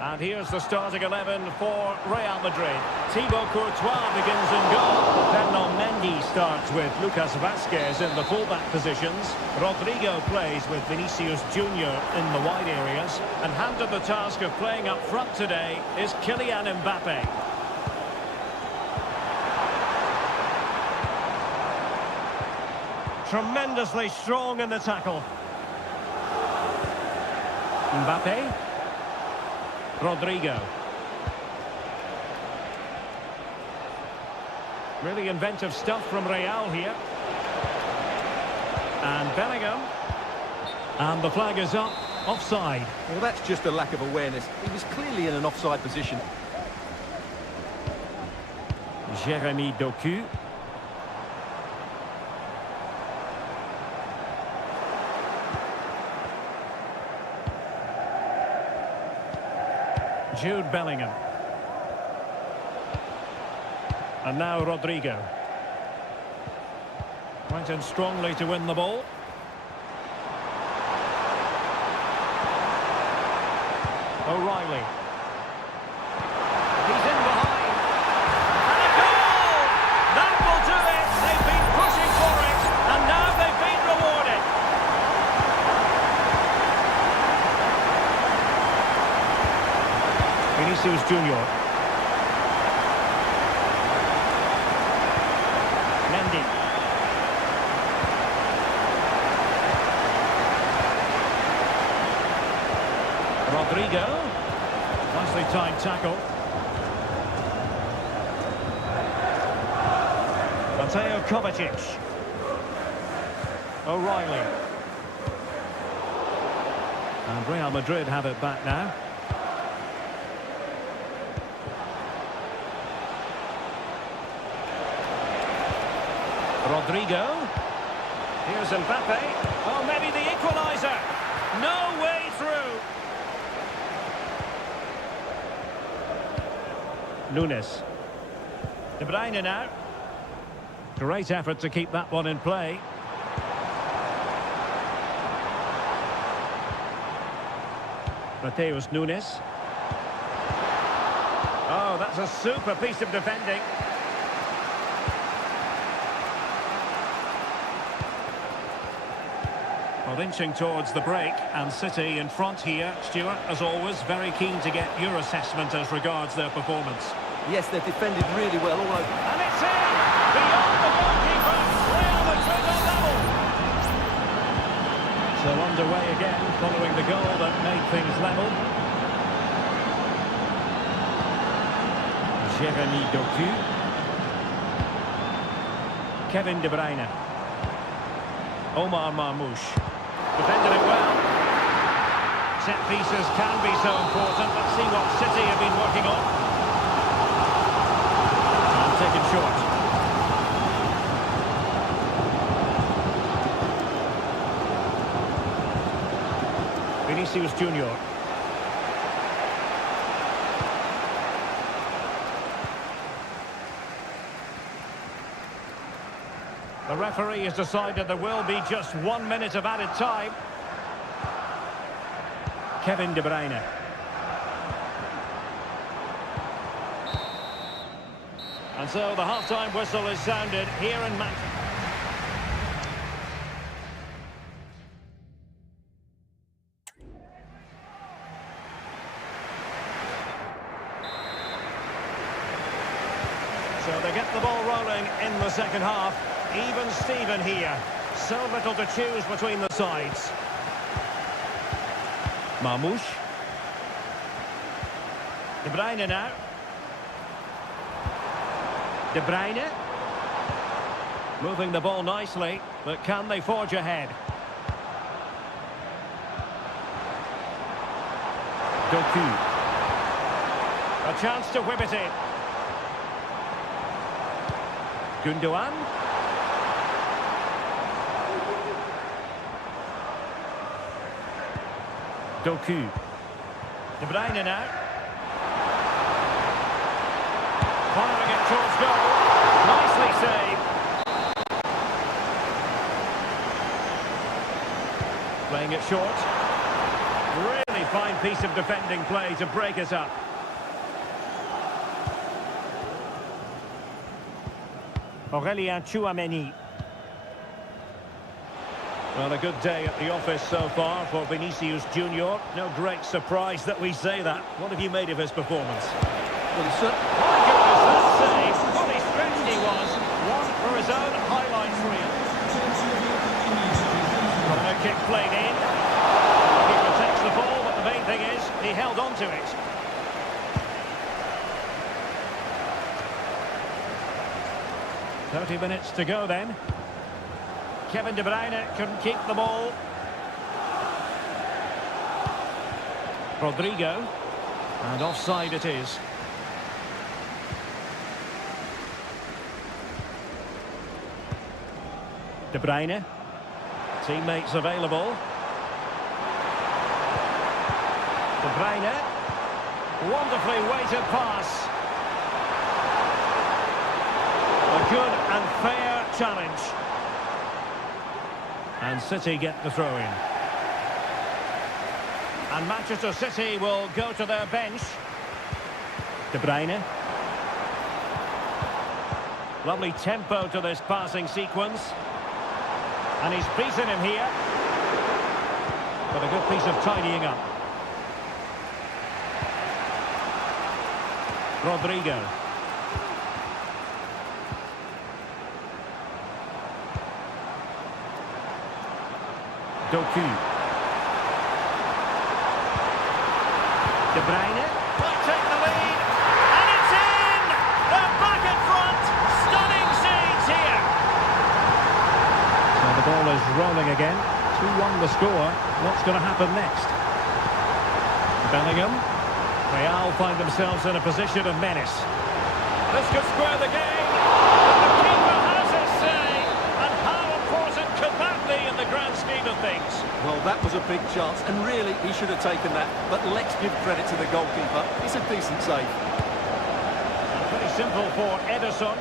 And here's the starting 11 for Real Madrid. Thibaut Courtois begins in goal. Fernand Mendy starts with Lucas Vazquez in the fullback positions. Rodrigo plays with Vinicius Junior in the wide areas. And handed the task of playing up front today is Kylian Mbappe. Tremendously strong in the tackle. Mbappe. Rodrigo. Really inventive stuff from Real here. And Bellingham. And the flag is up. Offside. Well, that's just a lack of awareness. He was clearly in an offside position. Jérémy Doku. Jude Bellingham. And now Rodrigo. Went in strongly to win the ball. O'Reilly. He's in behind. And a goal! That will do it! They've been pushing for it, and now they've been rewarded. Vinicius Junior. Mendy. Rodrigo. Nicely timed tackle. Mateo Kovacic. O'Reilly. And Real Madrid have it back now. Rodrigo. Here's Mbappe. Oh, maybe the equaliser. No way through. Nunes. De Bruyne now. Great effort to keep that one in play. Mateus Nunes. Oh, that's a super piece of defending. Well, inching towards the break, and City in front here. Stuart, as always, very keen to get your assessment as regards their performance. Yes, they've defended really well all over. And it's in! Beyond the goalkeeper! Real Madrid are level! So underway again, following the goal that made things level. Jérémy Doku. Kevin De Bruyne. Omar Marmoush. Defended it well. Set pieces can be so important. Let's see what City have been working on. And taken short. Vinicius Junior. The referee has decided there will be just 1 minute of added time. Kevin De Bruyne. And so the half-time whistle is sounded here in Manchester. So they get the ball rolling in the second half. Even Steven here. So little to choose between the sides. Marmoush. De Bruyne now. De Bruyne. Moving the ball nicely, but can they forge ahead? Doku. A chance to whip it in. Gundogan. Doku. De Bruyne now. Firing it towards goal. Nicely saved. Playing it short. Really fine piece of defending play to break it up. Aurélien Tchouameni. Well, a good day at the office so far for Vinicius Junior. No great surprise that we say that. What have you made of his performance? Well, My goodness, that save. What a stretched he was. One for his own highlights reel. Corner kick played in. He protects the ball, but the main thing is he held on to it. "30 minutes to go then. Kevin De Bruyne couldn't keep the ball. Rodrigo. And offside it is. De Bruyne. Teammates available. De Bruyne. Wonderfully weighted pass. A good and fair challenge. And City get the throw-in. And Manchester City will go to their bench. De Bruyne. Lovely tempo to this passing sequence. And he's beaten him here. But a good piece of tidying up. Rodrigo. Doku. De Bruyne. Might take the lead. And it's in! They're back in front. Stunning scenes here. So the ball is rolling again. 2-1 the score. What's going to happen next? Bellingham. Real find themselves in a position of menace. This could square the game. And the keeper has his say. And how important could that be in the grand scheme of things? Well, that was a big chance, and really, he should have taken that. But let's give credit to the goalkeeper. It's a decent save. And pretty simple for Ederson.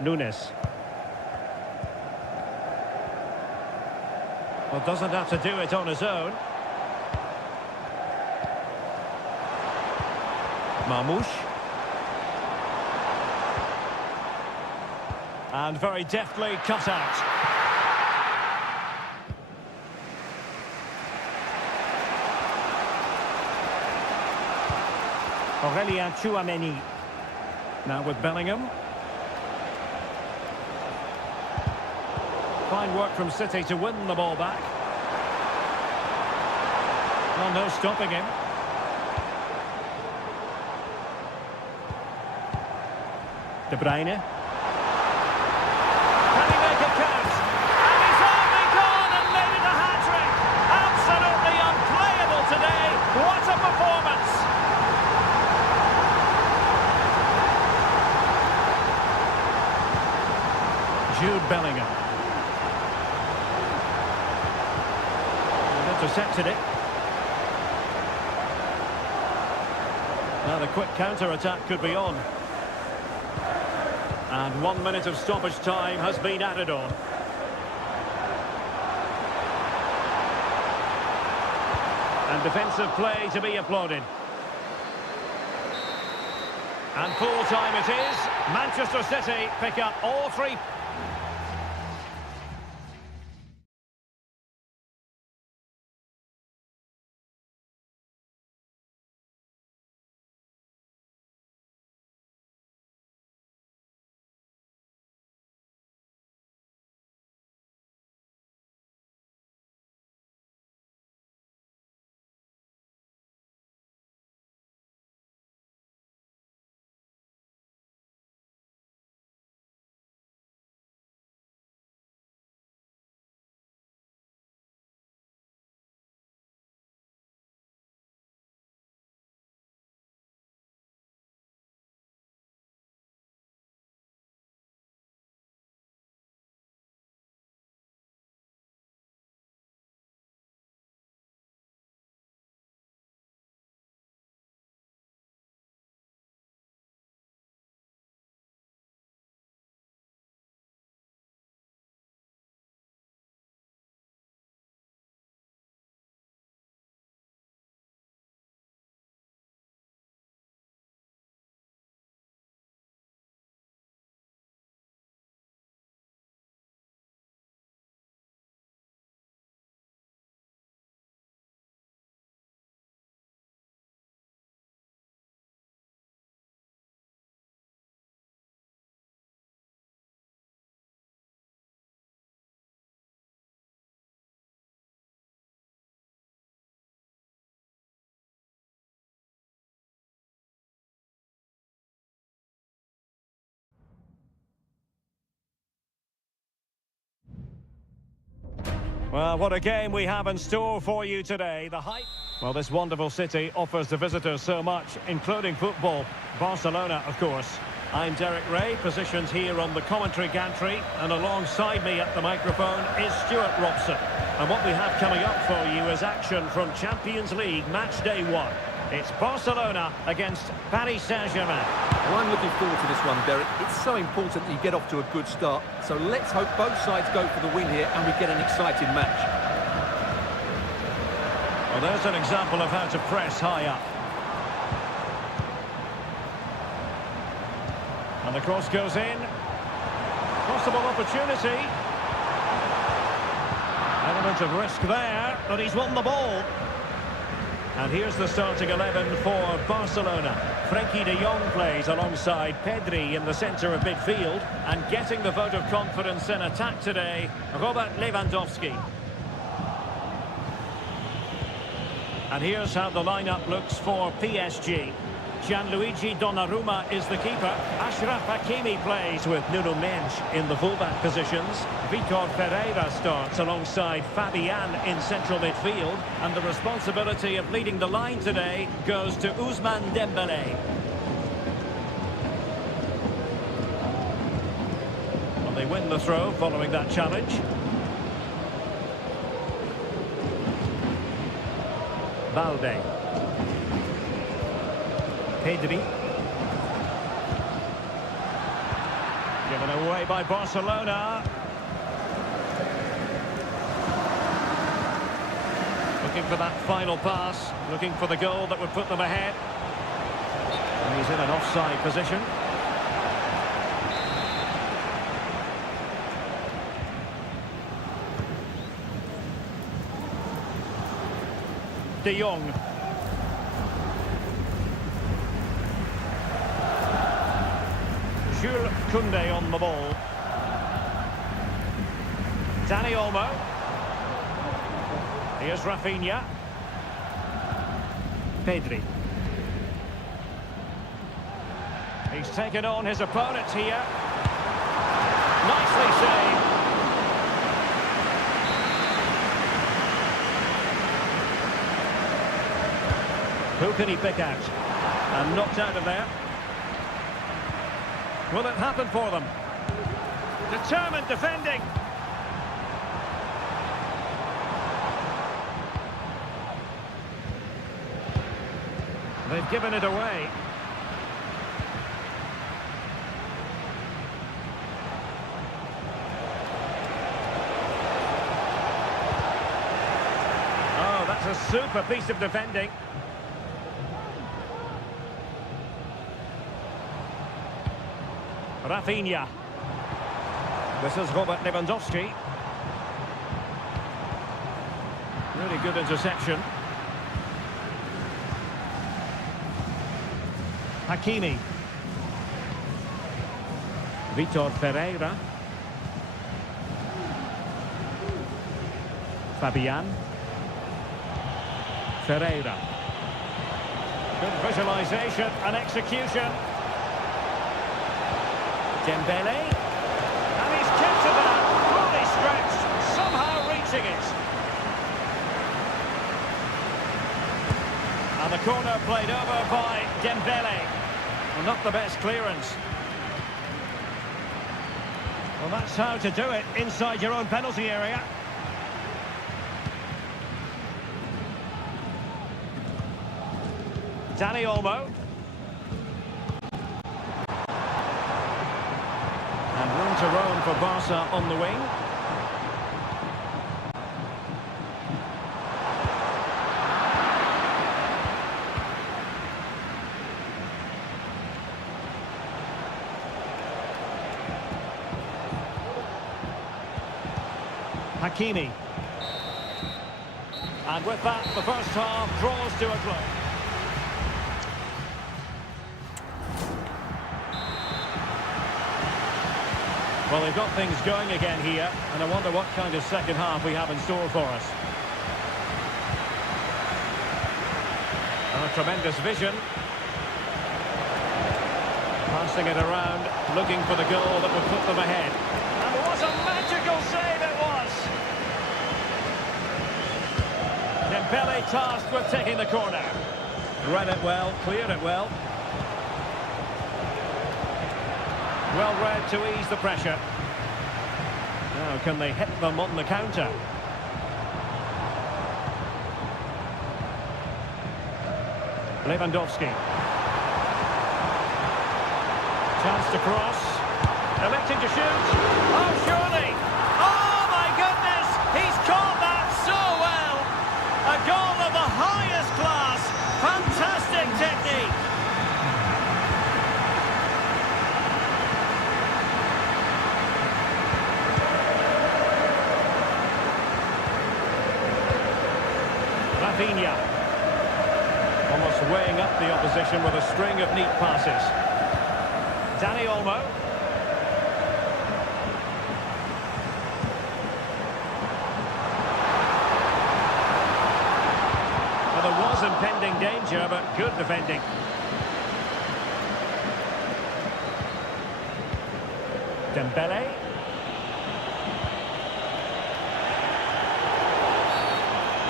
Nunes. Well, doesn't have to do it on his own. Marmoush. And very deftly cut out. Aurélien Tchouameni. Now with Bellingham. Fine work from City to win the ball back. Well, no stopping him. De Bruyne. Can he make it count? And he's only gone and made it a hat-trick. Absolutely unplayable today. What a performance. Jude Bellingham. Intercepted it. Now the quick counter-attack could be on. And 1 minute of stoppage time has been added on. And defensive play to be applauded. And full time it is. Manchester City pick up all three. Well, what a game we have in store for you today. The hype. Well, this wonderful city offers the visitors so much, including football. Barcelona, of course. I'm Derek Ray, positioned here on the commentary gantry, and alongside me at the microphone is Stuart Robson. And what we have coming up for you is action from Champions League match day 1. It's Barcelona against Paris Saint-Germain. Well, I'm looking forward to this one, Derek. It's so important that you get off to a good start. So let's hope both sides go for the win here and we get an exciting match. Well, there's an example of how to press high up. And the cross goes in. Possible opportunity. Element of risk there, but he's won the ball. And here's the starting 11 for Barcelona. Frenkie de Jong plays alongside Pedri in the centre of midfield. And getting the vote of confidence in attack today, Robert Lewandowski. And here's how the lineup looks for PSG. Gianluigi Donnarumma is the keeper. Achraf Hakimi plays with Nuno Mendes in the fullback positions. Vitor Pereira starts alongside Fabian in central midfield. And the responsibility of leading the line today goes to Ousmane Dembélé. Well, they win the throw following that challenge. Balde. Pedri. Given away by Barcelona. Looking for that final pass. Looking for the goal that would put them ahead. And he's in an offside position. De Jong. Jules Koundé on the ball. Dani Olmo. Here's Rafinha. Pedri. He's taken on his opponent here. Nicely saved. Who can he pick out? And knocked out of there. Will it happen for them? Determined defending. They've given it away. Oh, that's a super piece of defending. Rafinha. This is Robert Lewandowski. Really good interception. Hakimi. Vitor Pereira. Fabian. Ferreira. Good visualization and execution. Dembele, and he's kept to that, fully stretched, somehow reaching it. And the corner played over by Dembele. Well, not the best clearance. Well, that's how to do it inside your own penalty area. Dani Olmo. And room to roam for Barca on the wing. Hakimi. And with that, the first half draws to a close. Well, they've got things going again here, and I wonder what kind of second half we have in store for us. A tremendous vision. Passing it around, looking for the goal that would put them ahead. And what a magical save it was! Dembele tasked with taking the corner. Read it well, cleared it well. Well read to ease the pressure. Now can they hit them on the counter? Lewandowski. Chance to cross. Electing to shoot. Oh, surely! Oh, my goodness! He's caught that so well! A goal of the highest class. Fantastic technique. Rafinha. Almost weighing up the opposition with a string of neat passes. Dani Olmo. Well, there was impending danger, but good defending. Dembele.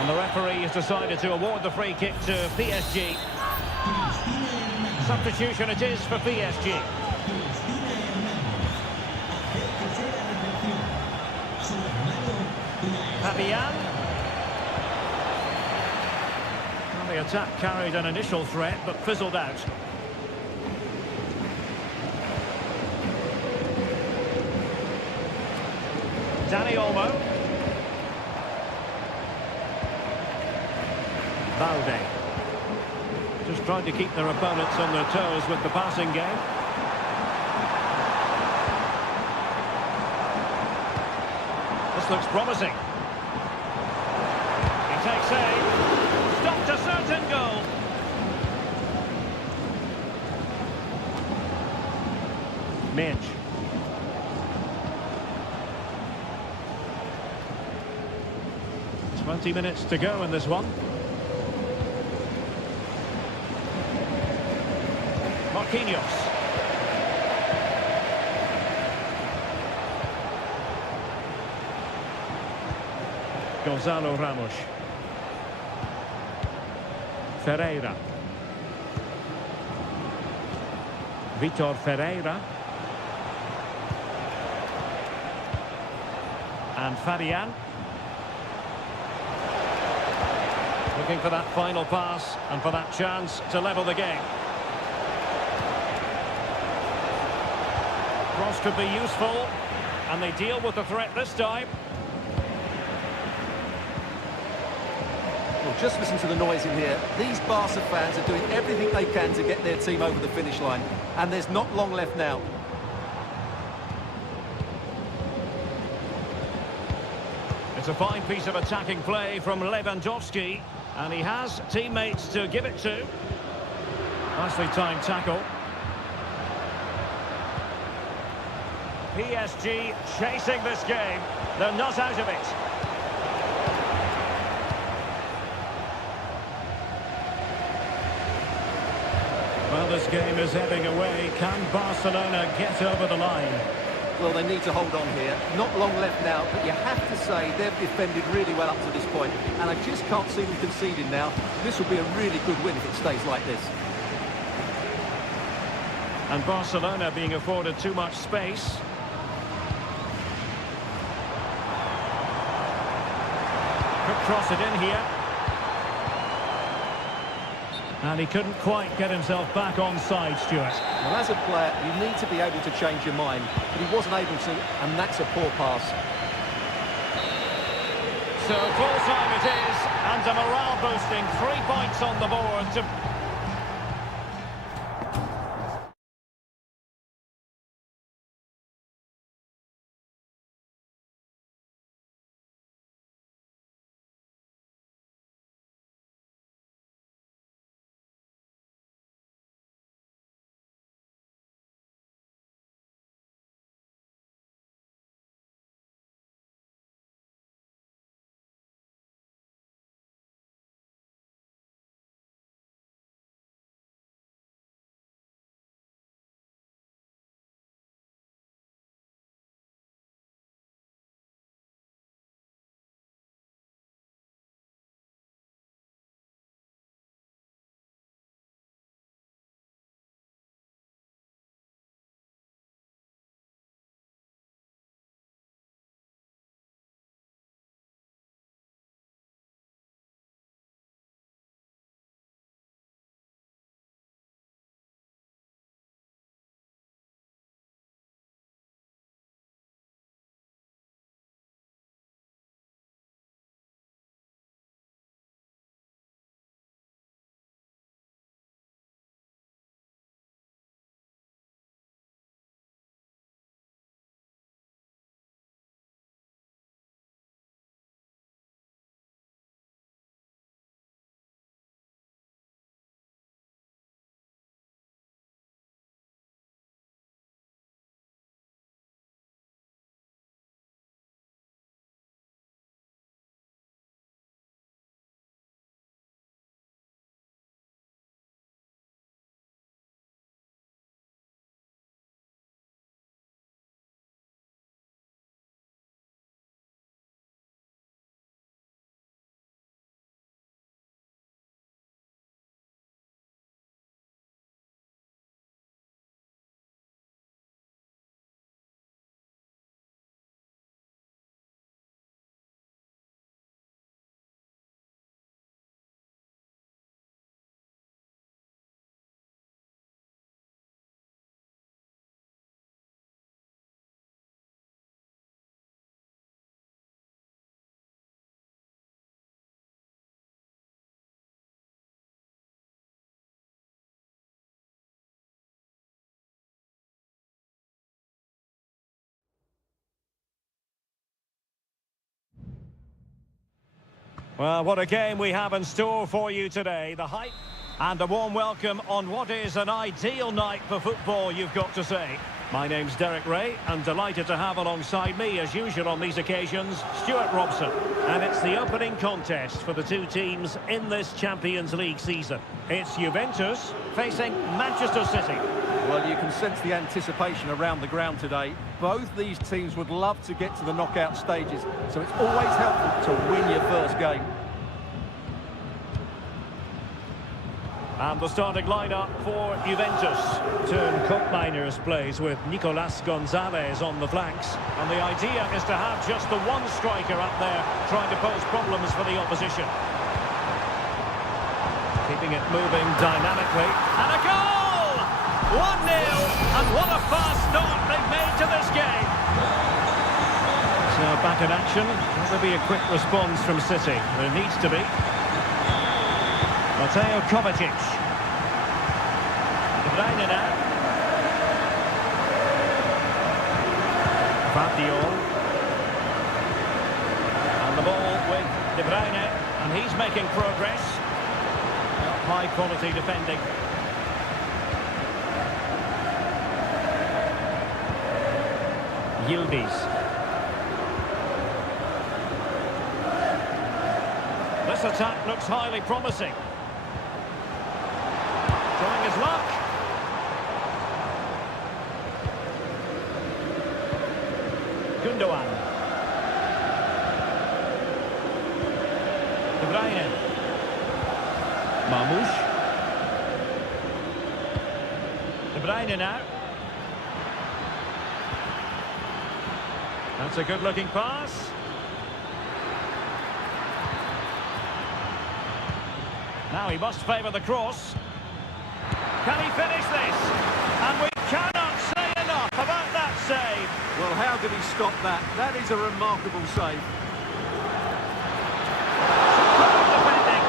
And the referee has decided to award the free kick to PSG. Substitution it is for PSG. Fabian. Well, the attack carried an initial threat, but fizzled out. Dani Olmo. Valde. Just trying to keep their opponents on their toes with the passing game. This looks promising. He takes aim. Stopped a certain goal. Minch. Twenty minutes to go in this one. Marquinhos. Gonzalo Ramos. Ferreira. Vitor Ferreira. And Fabian. Looking for that final pass and for that chance to level the game. Cross could be useful, and they deal with the threat this time. Well, just listen to the noise in here. These Barca fans are doing everything they can to get their team over the finish line, and there's not long left now. It's a fine piece of attacking play from Lewandowski, and he has teammates to give it to. Nicely timed tackle. PSG chasing this game. They're not out of it. Well, this game is ebbing away. Can Barcelona get over the line? Well, they need to hold on here. Not long left now, but you have to say they've defended really well up to this point, and I just can't see them conceding now. This will be a really good win if it stays like this. And Barcelona being afforded too much space. Could cross it in here. And he couldn't quite get himself back on side, Stuart. Well, as a player, you need to be able to change your mind, but he wasn't able to, and that's a poor pass. So full time it is, and a morale boosting 3 points on the board to Well, what a game we have in store for you today. The hype and a warm welcome on what is an ideal night for football, you've got to say. My name's Derek Ray, and delighted to have alongside me, as usual on these occasions, Stuart Robson. And it's the opening contest for the two teams in this Champions League season. It's Juventus facing Manchester City. Well, you can sense the anticipation around the ground today. Both these teams would love to get to the knockout stages, so it's always helpful to win your first game. And the starting lineup for Juventus. Turn Koopmeiners plays with Nicolas Gonzalez on the flanks. And the idea is to have just the one striker up there trying to pose problems for the opposition. Keeping it moving dynamically. And a goal! 1-0! And what a fast start they've made to this game. So back in action. Will there be a quick response from City? There needs to be. Mateo Kovacic. De Bruyne now. Fabio. And the ball with De Bruyne. And he's making progress. High quality defending. Yildiz. This attack looks highly promising. Trying his luck. Gundogan. De Bruyne. Marmoush. De Bruyne now. That's a good-looking pass. Now he must favour the cross. Can he finish this? And we cannot say enough about that save. Well, how did he stop that? That is a remarkable save. Superb defending.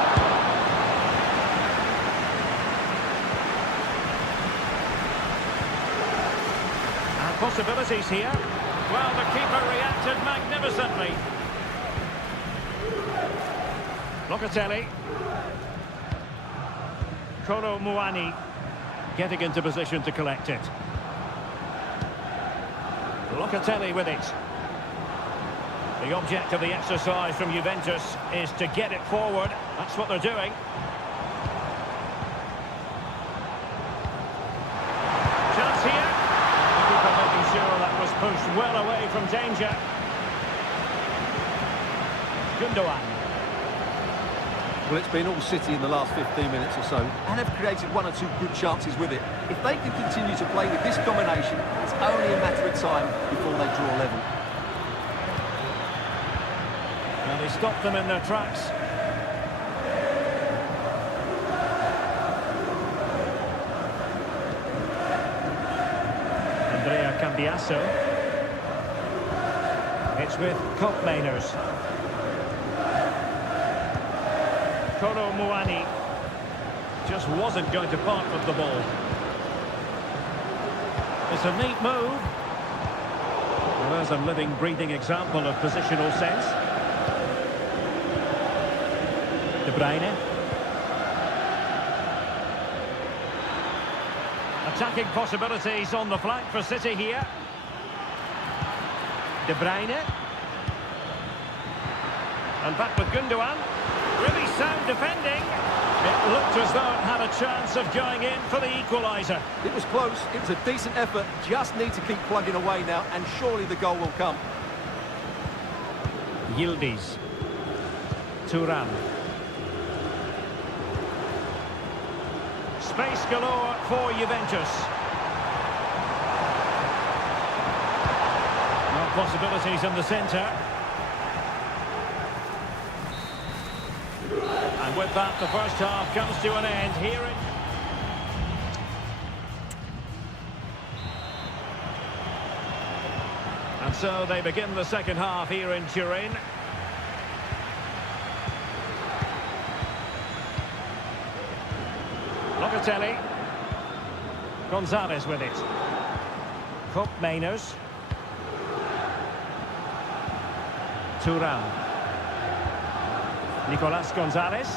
And possibilities here. Well, the keeper reacted magnificently. Locatelli. Kolo Muani. Getting into position to collect it. Locatelli with it. The object of the exercise from Juventus is to get it forward. That's what they're doing. Chance here. The keeper making sure that was pushed well away from danger. Gundogan. Well, it's been all City in the last 15 minutes or so, and have created one or two good chances with it. If they can continue to play with this domination, it's only a matter of time before they draw level. And they stopped them in their tracks. Andrea Cambiasso. It's with Koopmeiners. Kolo Muani just wasn't going to part with the ball. It's a neat move. Well, there's a living, breathing example of positional sense. De Bruyne. Attacking possibilities on the flank for City here. De Bruyne. And back with Gundogan. Really sound defending. It looked as though it had a chance of going in for the equaliser. It was close, it was a decent effort, just need to keep plugging away now, and surely the goal will come. Yildiz. Thuram. Space galore for Juventus. No possibilities in the centre. And with that, the first half comes to an end here in... And so they begin the second half here in Turin. Locatelli. Gonzalez with it. Koopmeiners. Thuram. Nicolas Gonzalez.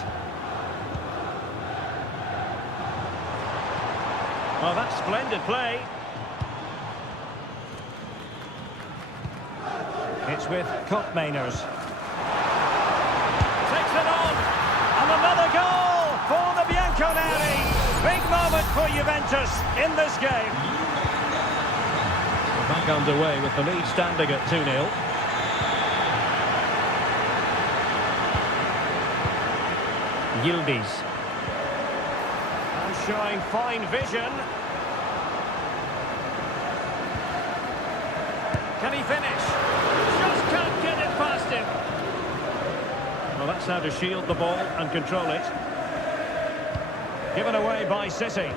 Oh, that's splendid play. It's with Koopmeiners. Takes it on. And another goal for the Bianconeri. Big moment for Juventus in this game. We're back underway with the lead standing at 2-0. Yildiz. And showing fine vision. Can he finish? Just can't get it past him. Well, that's how to shield the ball and control it. Given away by City.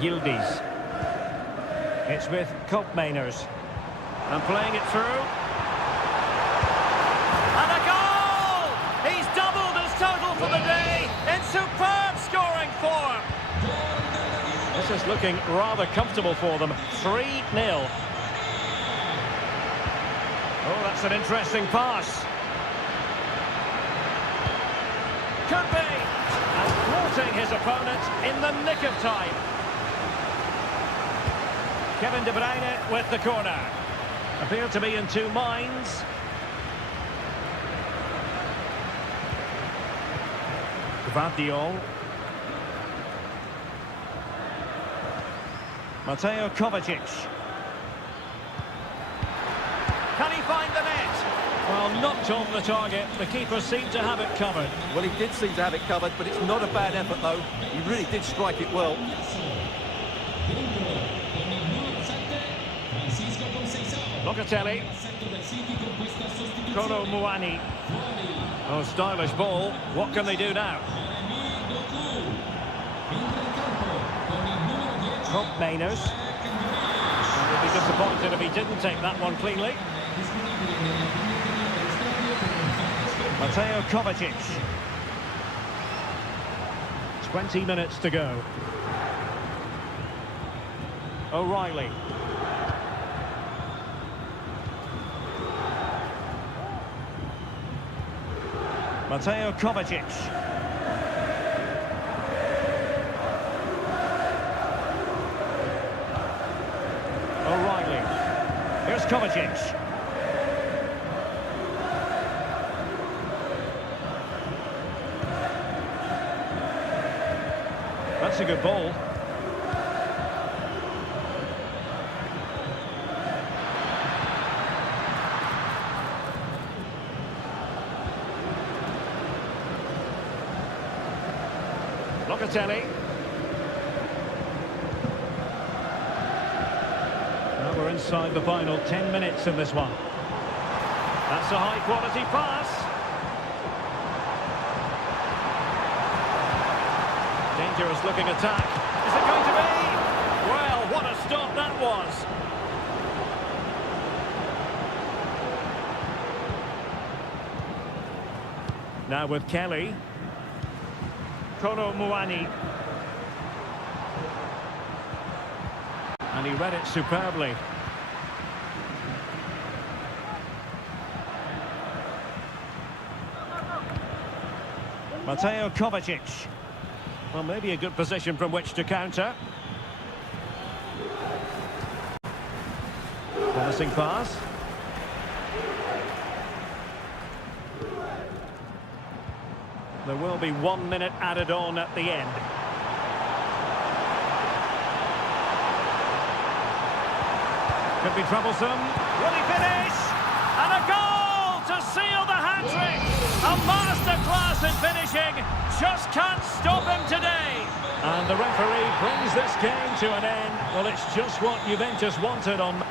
Yildiz. It's with Koopmeiners. And playing it through. And a goal! He's doubled his total for the day in superb scoring form. This is looking rather comfortable for them. 3-0. Oh, that's an interesting pass. Could be. And thwarting his opponent in the nick of time. Kevin De Bruyne with the corner. Appear to be in two minds. Gvardiol. Mateo Kovacic. Can he find the net? Well, knocked on the target. The keeper seemed to have it covered. Well, he did seem to have it covered, but it's not a bad effort, though. He really did strike it well. Locatelli. Kolo Muani. Oh, stylish ball. What can they do now? Koopmeiners. And he'd be disappointed if he didn't take that one cleanly. Mateo Kovacic. 20 minutes to go. O'Reilly. Mateo Kovacic. O'Reilly. Here's Kovacic. That's a good ball. Locatelli. Now we're inside the final 10 minutes of this one. That's a high-quality pass. Dangerous looking attack. Is it going to be? Well, what a stop that was. Now with Kelly. Kolo Muani. And he read it superbly. Mateo Kovacic. Well, maybe a good position from which to counter. Promising pass. There will be 1 minute added on at the end. Could be troublesome. Will he finish? And a goal to seal the hat-trick! A masterclass in finishing. Just can't stop him today. And the referee brings this game to an end. Well, it's just what Juventus wanted on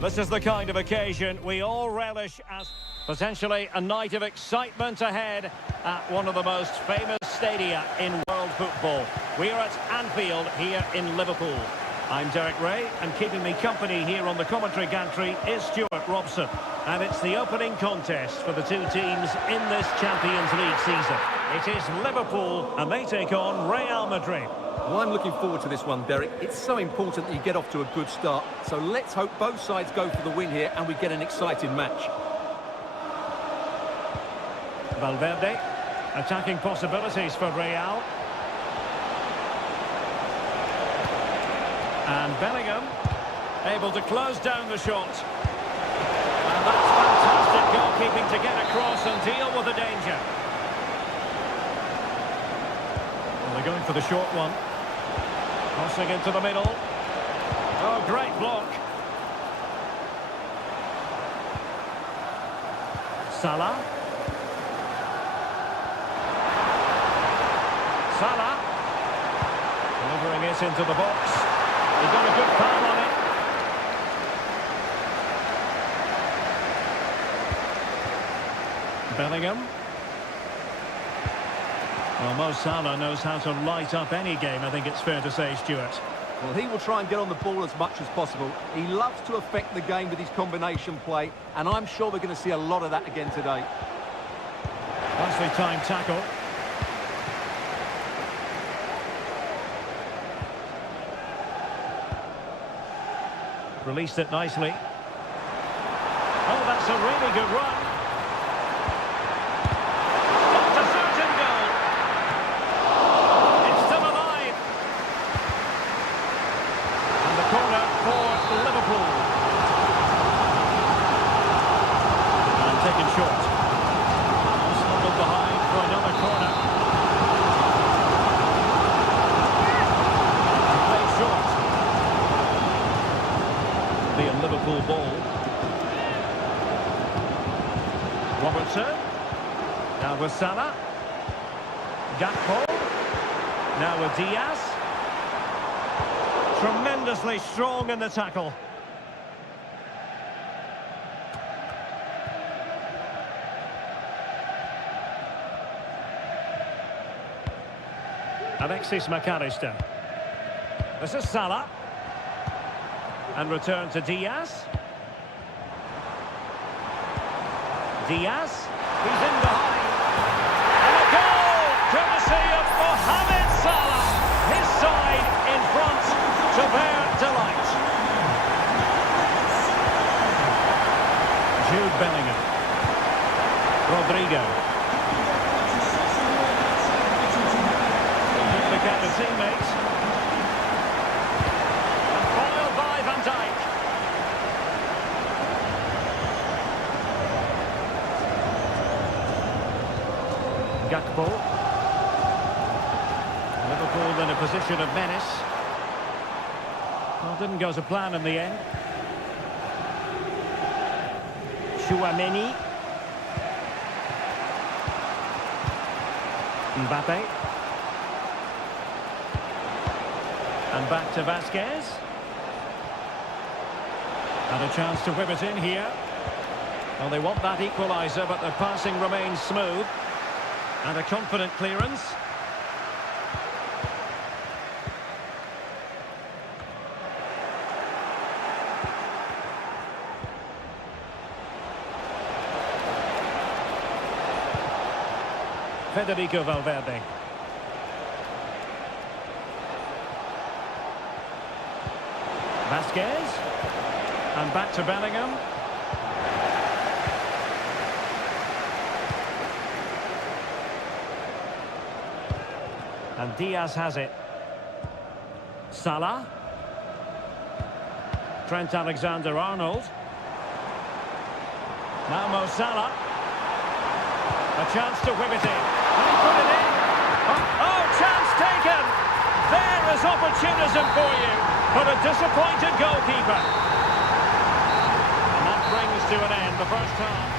This is the kind of occasion we all relish as potentially a night of excitement ahead at one of the most famous stadia in world football. We are at Anfield here in Liverpool. I'm Derek Ray, and keeping me company here on the commentary gantry is Stuart Robson. And it's the opening contest for the two teams in this Champions League season. It is Liverpool, and they take on Real Madrid. Well, I'm looking forward to this one, Derek. It's so important that you get off to a good start. So let's hope both sides go for the win here and we get an exciting match. Valverde, attacking possibilities for Real. And Bellingham, able to close down the shot. And that's fantastic goalkeeping to get across and deal with the danger. And they're going for the short one. Crossing into the middle. Oh, great block. Salah. Salah. Delivering it into the box. He got a good foul on it. Bellingham. Well, Mo Salah knows how to light up any game, I think it's fair to say, Stuart. Well, he will try and get on the ball as much as possible. He loves to affect the game with his combination play, and I'm sure we're going to see a lot of that again today. Nicely timed tackle. Released it nicely. Oh, that's a really good run. That's a certain goal. It's still alive. And the corner for Liverpool. And taken short. Snuggled behind for another corner. And played short. Be a Liverpool ball. Robertson. Now with Salah. Gakpo. Now with Diaz. Tremendously strong in the tackle. Alexis McAllister. This is Salah. And return to Diaz. Diaz, he's in behind. And a goal, courtesy of Mohamed Salah. His side in front to their delight. Jude Bellingham. Rodrigo. Look at the teammates. Gakpo. Liverpool in a position of menace. Well, didn't go to plan in the end. Chouameni. Mbappe. And back to Vasquez. And a chance to whip it in here. Well, they want that equaliser, but the passing remains smooth. And a confident clearance. Federico Valverde. Vasquez. And back to Bellingham. And Diaz has it. Salah. Trent Alexander-Arnold. Now Mo Salah. A chance to whip it in. Can he put it in? Oh, chance taken! There is opportunism for you, but a disappointed goalkeeper. And that brings to an end the first half.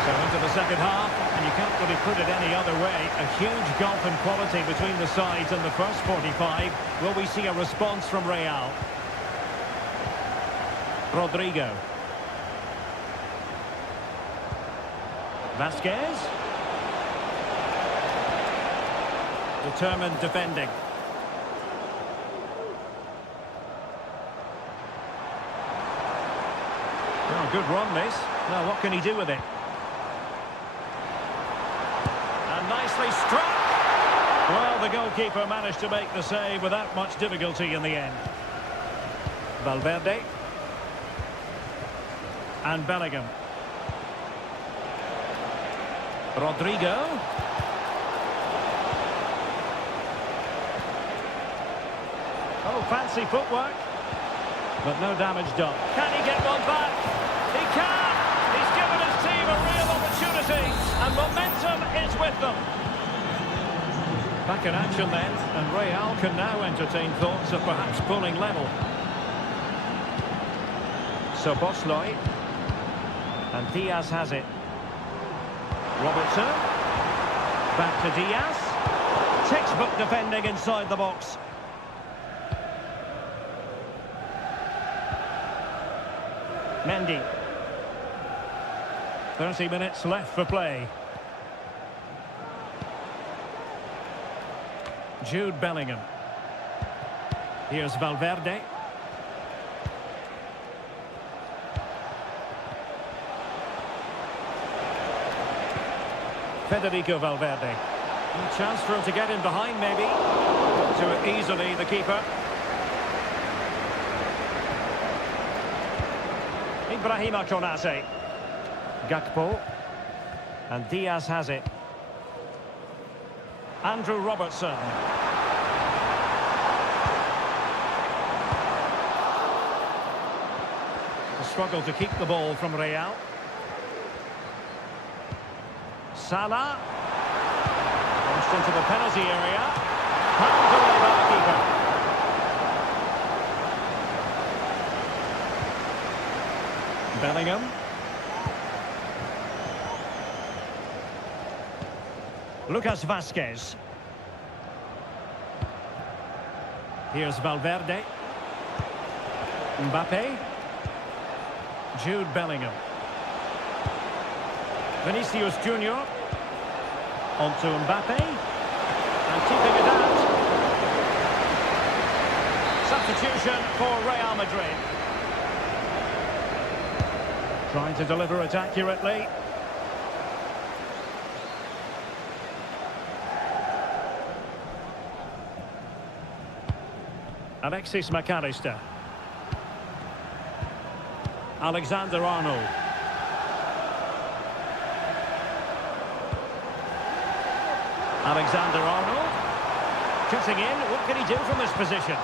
So into the second half. And you can't really put it any other way. A huge gulf in quality between the sides in the first 45. Will we see a response from Real? Rodrigo. Vasquez. Determined defending. Oh, good run, this. Now, what can he do with it? And nicely struck. Well, the goalkeeper managed to make the save without much difficulty in the end. Valverde. And Bellingham. Rodrigo. Oh, fancy footwork. But no damage done. Can he get one back? He can! He's given his team a real opportunity, and momentum is with them. Back in action then, and Real can now entertain thoughts of perhaps pulling level. So Bosley. And Diaz has it. Robertson. Back to Diaz. Textbook defending inside the box. Mendy. 30 minutes left for play. Jude Bellingham. Here's Valverde. Federico Valverde. A chance for him to get in behind, maybe. To it easily, the keeper. Ibrahima Konate. Gakpo. And Diaz has it. Andrew Robertson. The struggle to keep the ball from Real. Salah. Launched into the penalty area. Handled away by the keeper. Bellingham. Lucas Vasquez. Here's Valverde. Mbappe. Jude Bellingham. Vinicius Junior. On to Mbappe. And keeping it out. Substitution for Real Madrid. Trying to deliver it accurately. Alexis McAllister. Alexander Arnold. Alexander Arnold. Cutting in. What can he do from this position?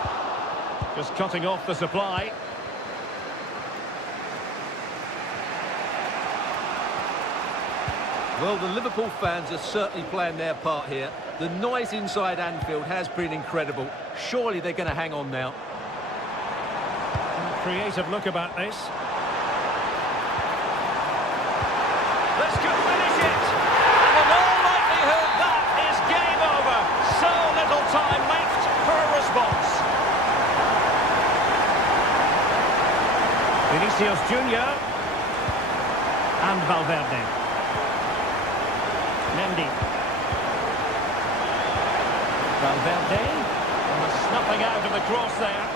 Just cutting off the supply. Well, the Liverpool fans are certainly playing their part here. The noise inside Anfield has been incredible. Surely they're going to hang on now. Creative look about this. This could finish it. And in all likelihood, that is game over. So little time left for a response. Vinicius Junior. And Valverde. Mendy. Valverde. And the snuffing out of the cross there.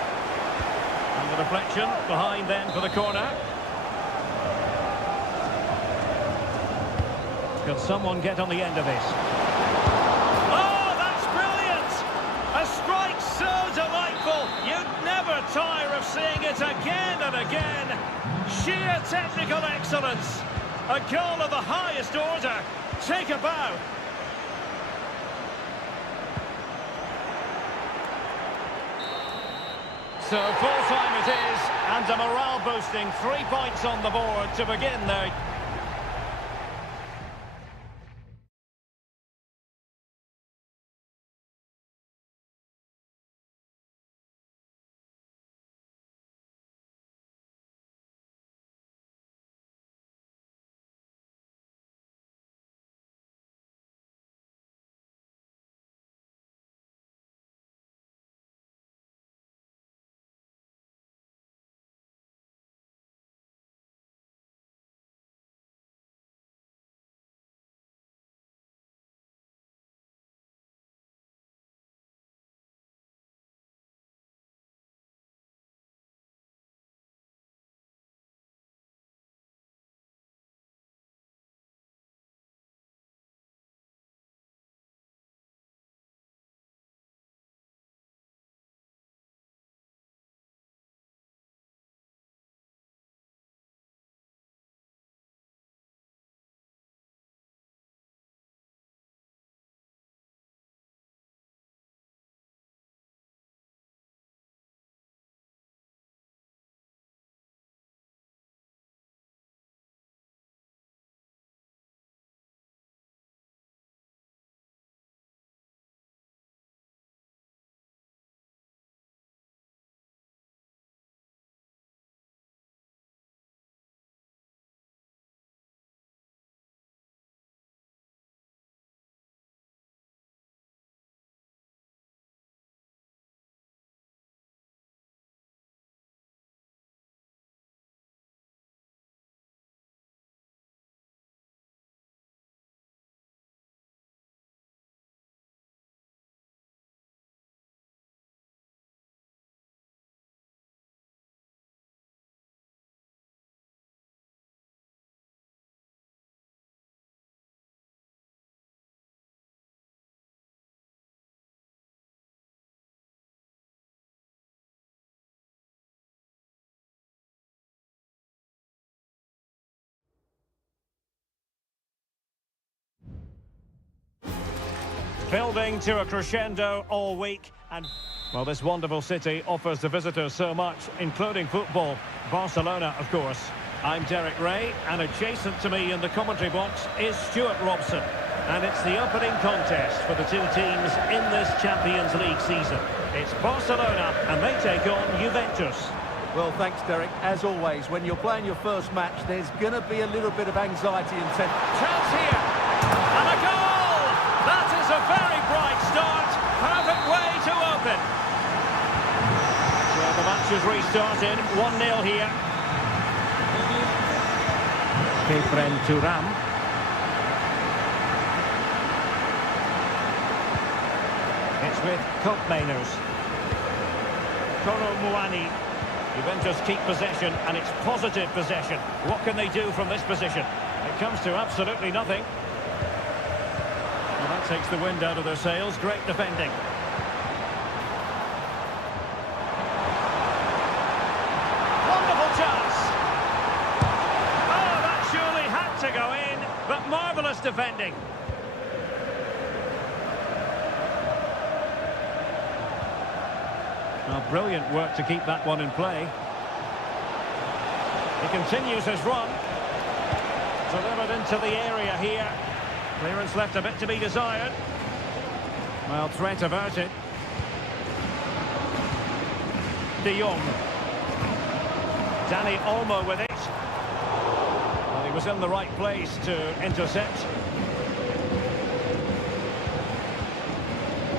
And the deflection behind then for the corner. Could someone get on the end of this? Oh, that's brilliant! A strike so delightful. You'd never tire of seeing it again and again. Sheer technical excellence. A goal of the highest order. Take a bow. So full-time it is, and a morale-boosting 3 points on the board to begin their Building to a crescendo all week, and well, this wonderful city offers the visitors so much, including football. Barcelona, of course. I'm Derek Ray, and adjacent to me in the commentary box is Stuart Robson. And it's the opening contest for the two teams in this Champions League season. It's Barcelona, and they take on Juventus. Well, thanks, Derek. As always, when you're playing your first match, there's going to be a little bit of anxiety and tension. Chance here, and a goal! That is a very bright start. Perfect way to open. So the match has restarted. 1-0 here. Kefren Turam. It's with Kopmaners. Koro Muani. Juventus keep possession, and it's positive possession. What can they do from this position? It comes to absolutely nothing. Well, that takes the wind out of their sails. Great defending. Wonderful chance. Oh, that surely had to go in, but marvellous defending. Well, brilliant work to keep that one in play. He continues his run. Delivered into the area here. Clearance left a bit to be desired. Well, threat averted. De Jong. Dani Olmo with it. Well, he was in the right place to intercept.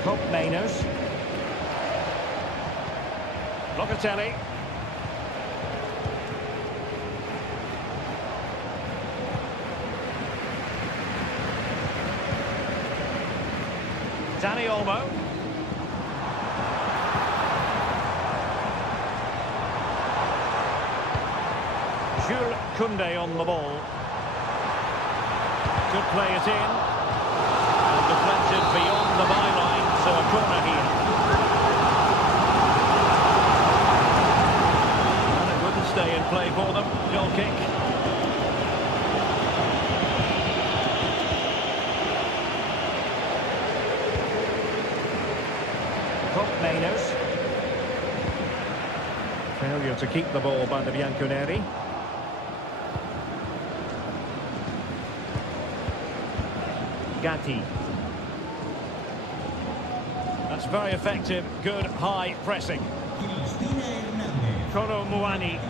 Kopmaners. Locatelli. Dani Olmo. Jules Koundé on the ball. Could play it in. And deflected beyond the byline, so a corner here. And it wouldn't stay in play for them. Goal kick. Kopmaners. Failure to keep the ball by the Bianconeri. Gatti. That's very effective, good high pressing. Koro Muani.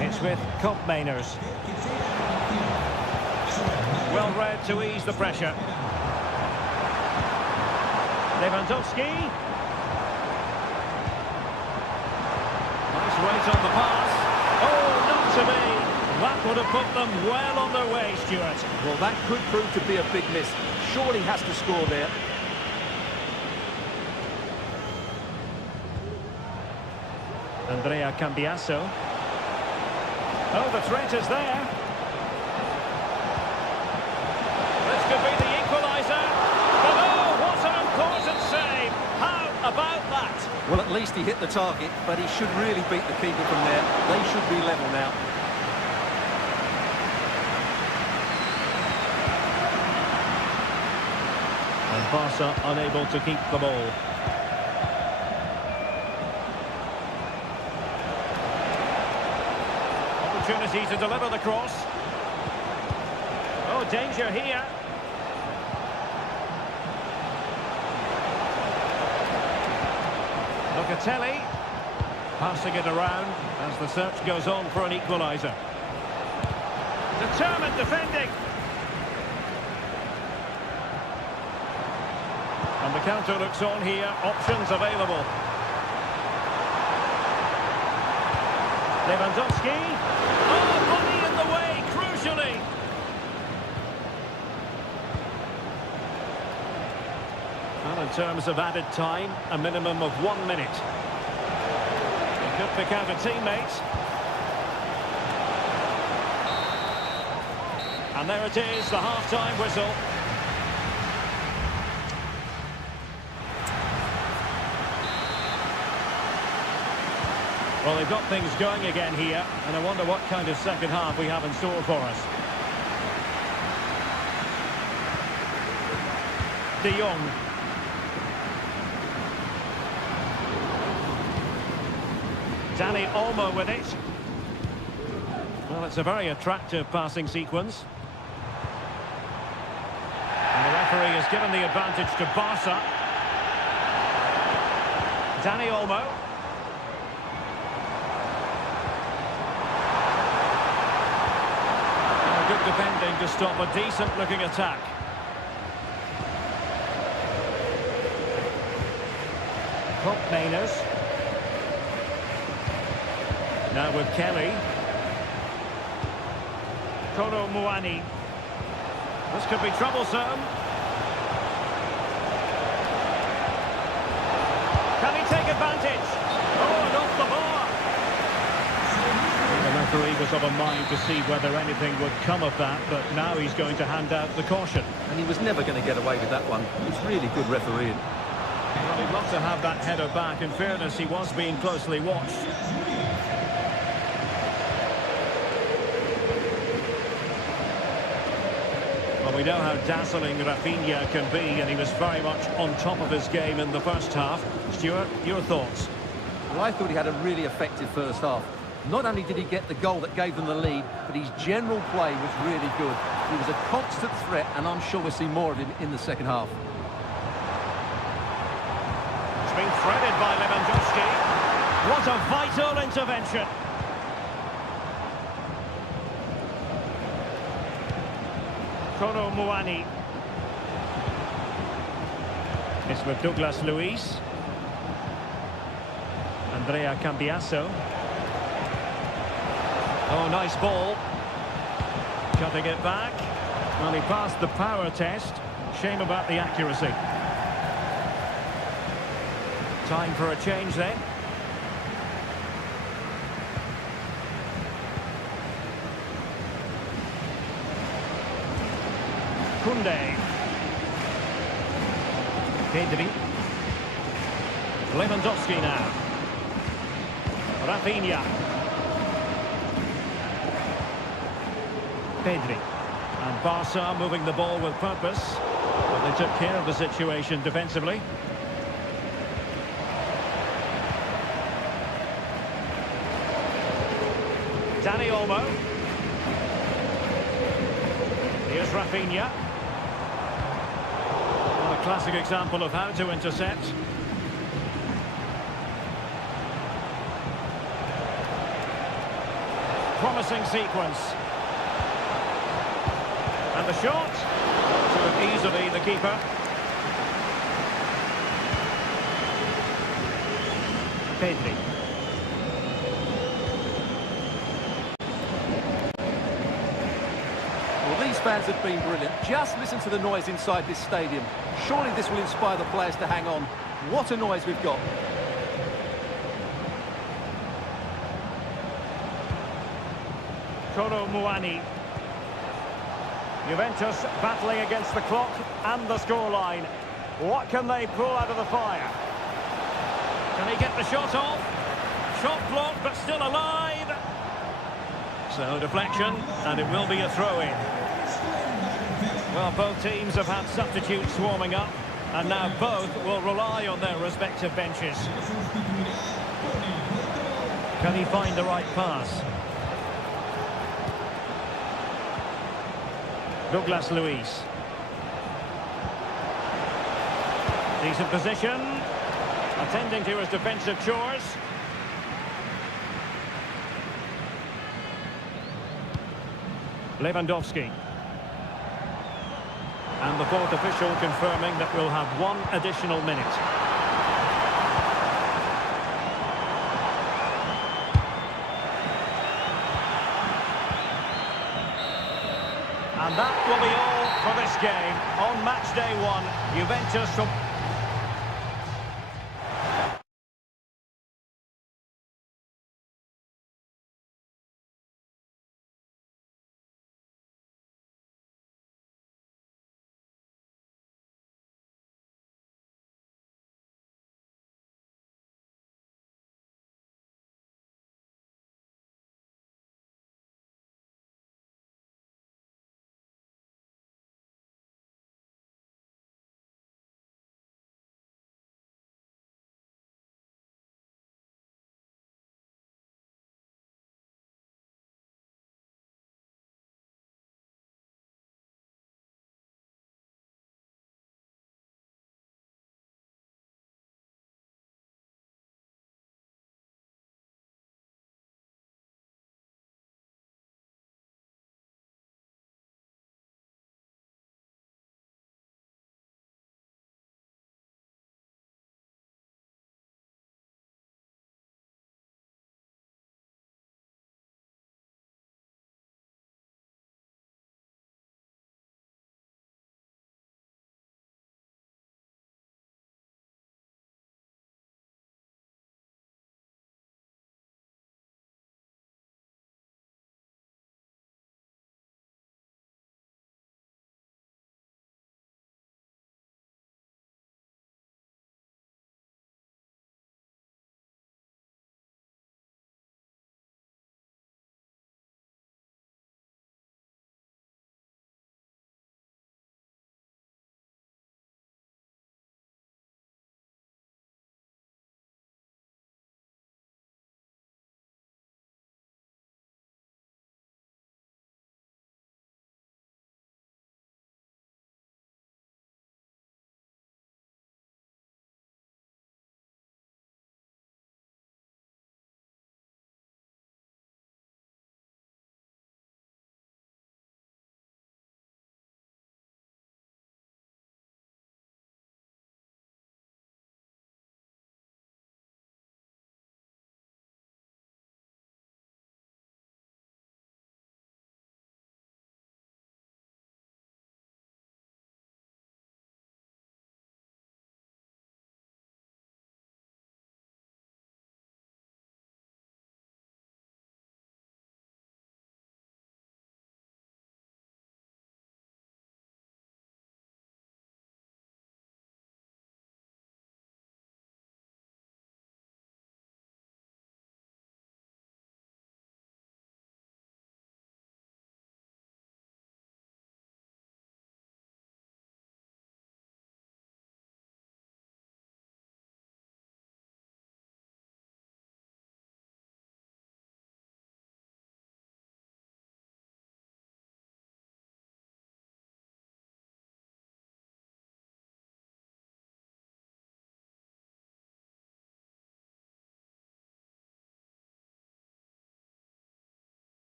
It's with Kopmaners. Well read to ease the pressure. Lewandowski. Nice weight on the pass. Oh, not to be. That would have put them well on their way, Stuart. Well, that could prove to be a big miss. Surely has to score there. Andrea Cambiasso. Oh, the threat is there. This could be the equaliser. But oh, what an important save. How about that? Well, at least he hit the target, but he should really beat the keeper from there. They should be level now. And Barca unable to keep the ball. Opportunity to deliver the cross. Oh, danger here. Locatelli. Passing it around as the search goes on for an equaliser. Determined defending. And the counter looks on here. Options available. Lewandowski. Oh, body in the way, crucially. Well, in terms of added time, a minimum of 1 minute. He could pick out a teammate. And there it is, the half-time whistle. Well, they've got things going again here, and I wonder what kind of second half we have in store for us. de Jong. Dani Olmo with it. Well, it's a very attractive passing sequence. And the referee has given the advantage to Barca. Dani Olmo. And good defending to stop a decent-looking attack. Mainers. Now with Kelly. Kolo Muani. This could be troublesome. Can he take advantage? Oh, and off the bar. The referee was of a mind to see whether anything would come of that, but now he's going to hand out the caution. And he was never going to get away with that one. It was really good refereeing. Well, he'd love to have that header back. In fairness, he was being closely watched. Well, we know how dazzling Rafinha can be, and he was very much on top of his game in the first half. Stuart, your thoughts? Well, I thought he had a really effective first half. Not only did he get the goal that gave them the lead, but his general play was really good. He was a constant threat, and I'm sure we'll see more of him in the second half. It's been threaded by Lewandowski. What a vital intervention. Kolo Muani. It's with Douglas Luiz. Andrea Cambiasso. Oh, nice ball. Cutting it back. Well, he passed the power test. Shame about the accuracy. Time for a change then. Koundé. Pedri. Lewandowski now. Rafinha. Pedri. And Barca moving the ball with purpose. But they took care of the situation defensively. Dani Olmo. Here's Rafinha. Well, a classic example of how to intercept. Promising sequence. And the shot. To it easily, the keeper. Pedri. Well, these fans have been brilliant. Just listen to the noise inside this stadium. Surely this will inspire the players to hang on. What a noise we've got. Kolo Muani. Juventus battling against the clock and the scoreline. What can they pull out of the fire? Can he get the shot off? Shot blocked, but still alive. So deflection, and it will be a throw-in. Well, both teams have had substitutes warming up, and now both will rely on their respective benches. Can he find the right pass? Douglas Luiz. Decent position. Attending to his defensive chores. Lewandowski. And the fourth official confirming that we'll have one additional minute. And that will be all for this game. On match day 1, Juventus from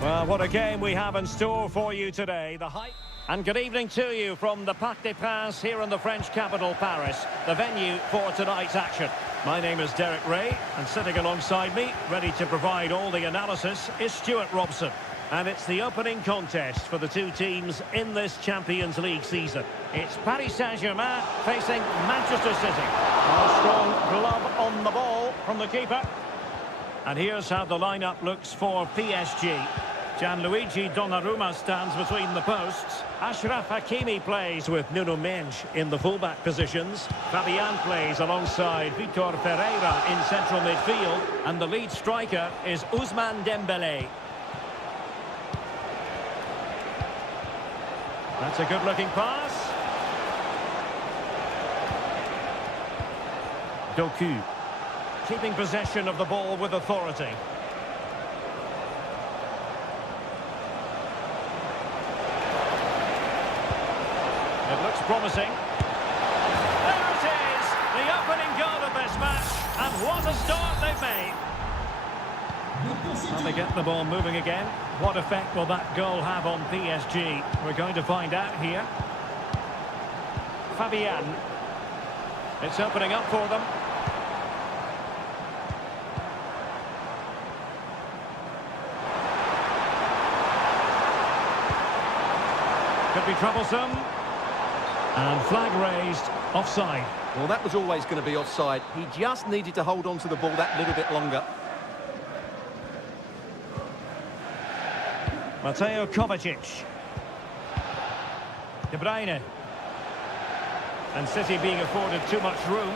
Well, what a game we have in store for you today. The hype. And good evening to you from the Parc des Princes here in the French capital, Paris, the venue for tonight's action. My name is Derek Ray, and sitting alongside me, ready to provide all the analysis, is Stuart Robson. And it's the opening contest for the two teams in this Champions League season. It's Paris Saint-Germain facing Manchester City. A strong glove on the ball from the keeper. And here's how the lineup looks for PSG. Gianluigi Donnarumma stands between the posts. Achraf Hakimi plays with Nuno Mendes in the fullback positions. Fabian plays alongside Vitor Ferreira in central midfield. And the lead striker is Ousmane Dembélé. That's a good-looking pass. Doku. Keeping possession of the ball with authority. It looks promising. There it is! The opening goal of this match. And what a start they've made. And they get the ball moving again. What effect will that goal have on PSG? We're going to find out here. Fabian. It's opening up for them. Could be troublesome. And flag raised, offside. Well, that was always going to be offside. He just needed to hold on to the ball that little bit longer. Mateo Kovacic. De Bruyne. And City being afforded too much room.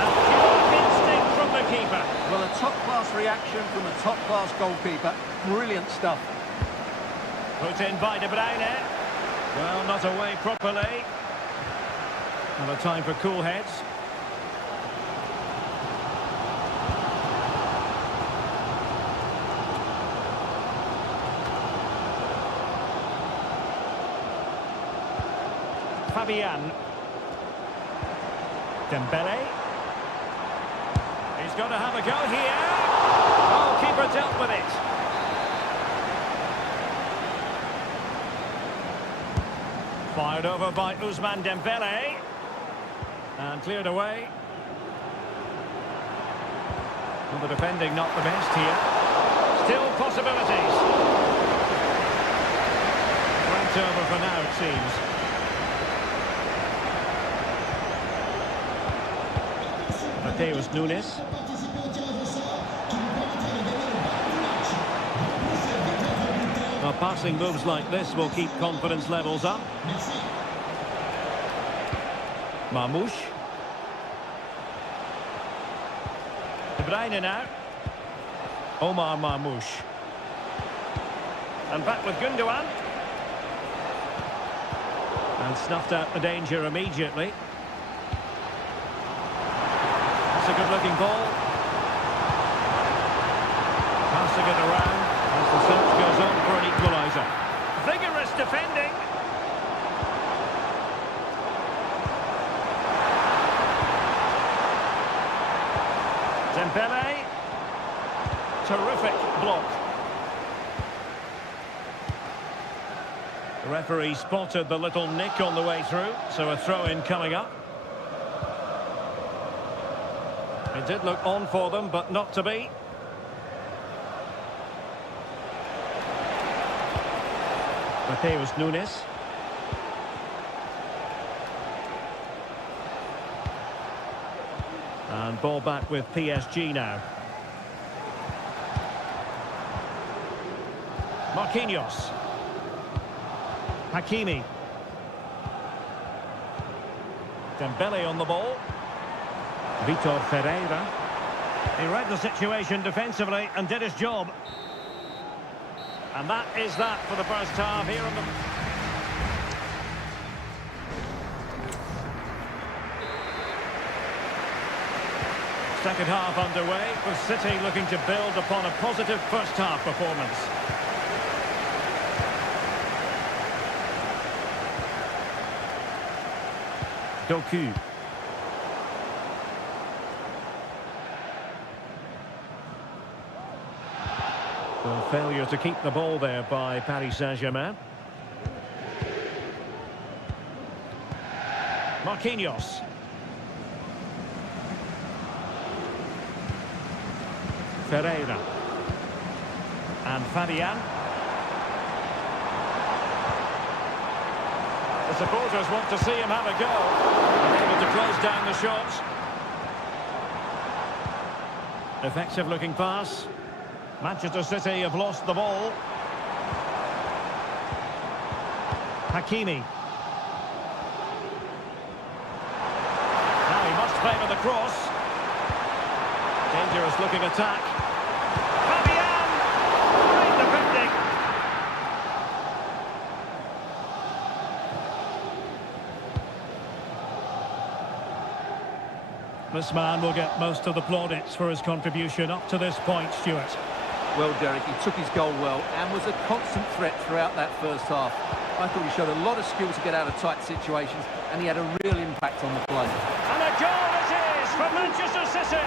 And pure instinct from the keeper. Well, a top-class reaction from a top-class goalkeeper. Brilliant stuff. Put in by De Bruyne. Well, not away properly. Another time for cool heads. Fabian. Dembele. He's got to have a go here. Oh, keeper dealt with it. Fired over by Ousmane Dembele. And cleared away. Well, the defending not the best here. Still possibilities. Right over for now, it seems. Mateus Nunes. Well, passing moves like this will keep confidence levels up. Marmoush. De Bruyne now. Omar Marmoush. And back with Gundogan. And snuffed out the danger immediately. That's a good-looking ball. Passing it around as the search goes on for an equaliser. Vigorous defending. Dembele. Terrific block. The referee spotted the little nick on the way through, so a throw-in coming up. It did look on for them, but not to be. Mateus Nunes. And ball back with PSG now. Marquinhos. Hakimi. Dembele on the ball. Vitor Ferreira. He read the situation defensively and did his job. And that is that for the first half here on the... Second half underway, with City looking to build upon a positive first half performance. Doku. Well, failure to keep the ball there by Paris Saint-Germain. Marquinhos. Ferreira. And Fabian. The supporters want to see him have a go. Able to close down the shots. Effective looking pass. Manchester City have lost the ball. Hakimi. Now he must favour the cross. Dangerous looking attack. Fabian! Great defending. This man will get most of the plaudits for his contribution up to this point, Stuart. Well, Derek, he took his goal well and was a constant threat throughout that first half. I thought he showed a lot of skill to get out of tight situations, and he had a real impact on the play. And a goal it is for Manchester City.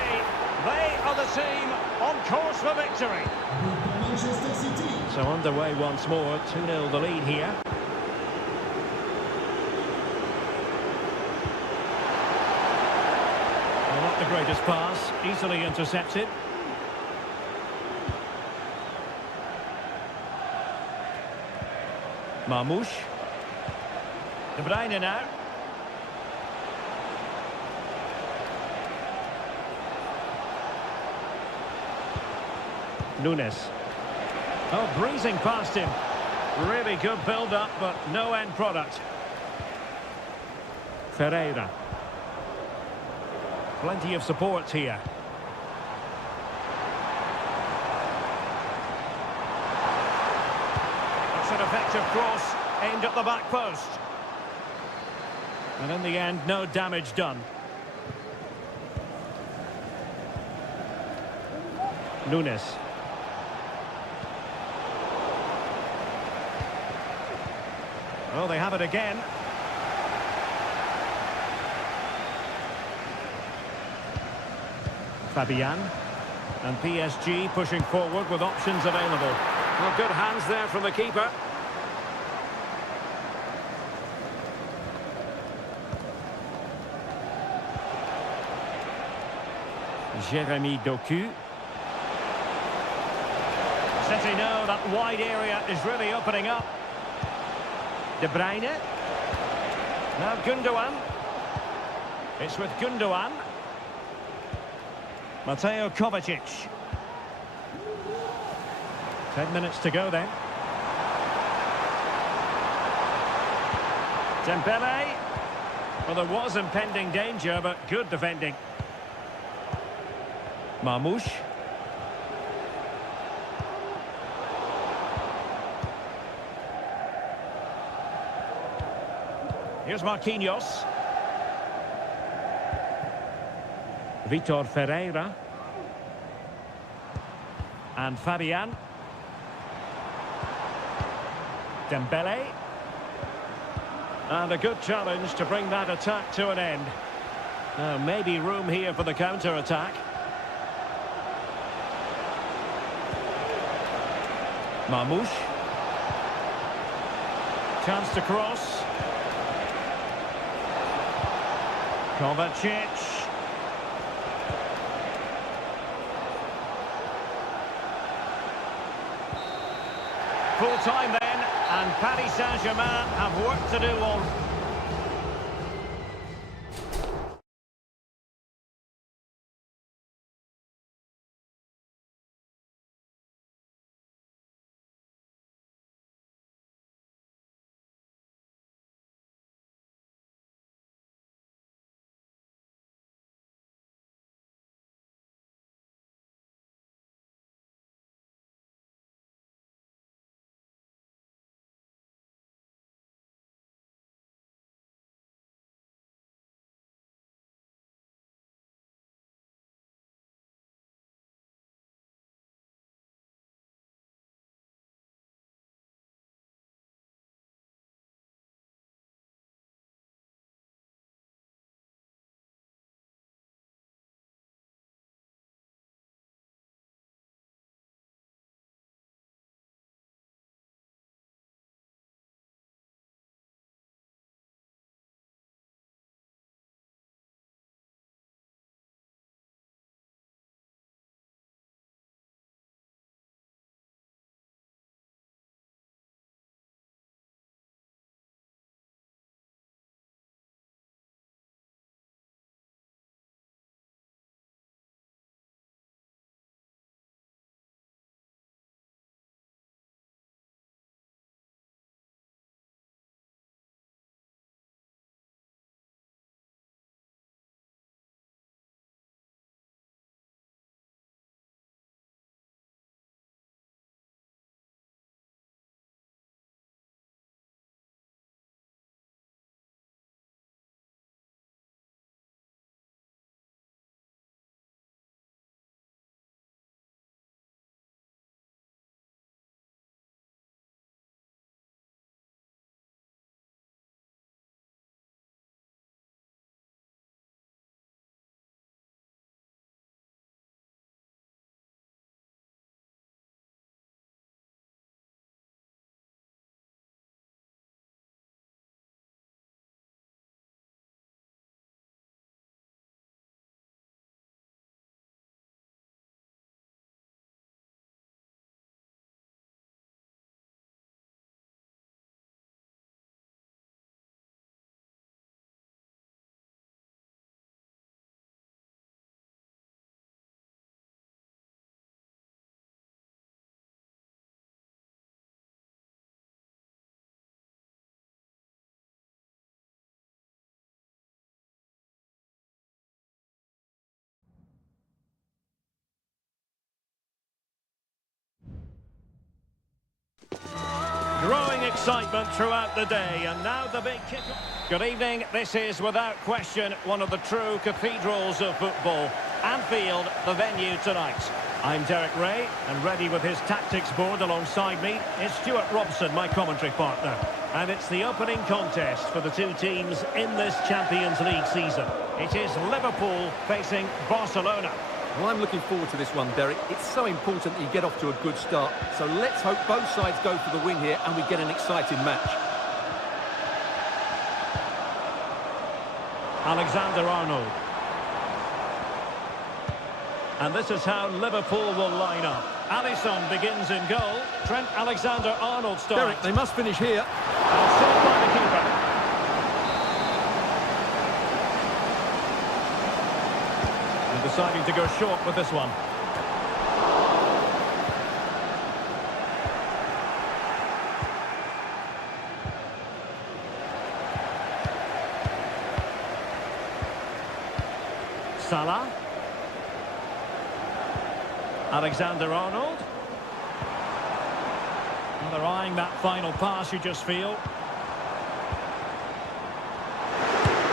They are the team on course for victory. So underway once more, 2-0 the lead here. Well, not the greatest pass, easily intercepted. Marmoush. De Bruyne now. Nunes. Oh, breezing past him. Really good build-up, but no end product. Ferreira. Plenty of support here. That's an effective cross aimed at the back post. And in the end, no damage done. Nunes. Oh, they have it again. Fabian. And PSG pushing forward with options available. Well, good hands there from the keeper. Jeremy Doku. City know that wide area is really opening up. De Bruyne. Now Gundogan. It's with Gundogan. Mateo Kovacic. 10 minutes to go then. Dembele. Well, there was impending danger, but good defending. Marmoush. Here's Marquinhos. Vitor Ferreira. And Fabian. Dembele. And a good challenge to bring that attack to an end. Now, maybe room here for the counter-attack. Marmoush. Chance to cross. Kovacic. Full time then, and Paris Saint-Germain have work to do all. Growing excitement throughout the day, and now the big kick-off. Good evening. This is, without question, one of the true cathedrals of football. Anfield, the venue tonight. I'm Derek Ray, and ready with his tactics board alongside me is Stuart Robson, my commentary partner. And it's the opening contest for the two teams in this Champions League season. It is Liverpool facing Barcelona. Well, I'm looking forward to this one, Derek. It's so important that you get off to a good start. So let's hope both sides go for the win here and we get an exciting match. Alexander-Arnold. And this is how Liverpool will line up. Alisson begins in goal. Trent Alexander-Arnold starts. Derek, they must finish here. And saved by the keeper. And deciding to go short with this one. Salah. Alexander-Arnold. Well, they're eyeing that final pass, you just feel.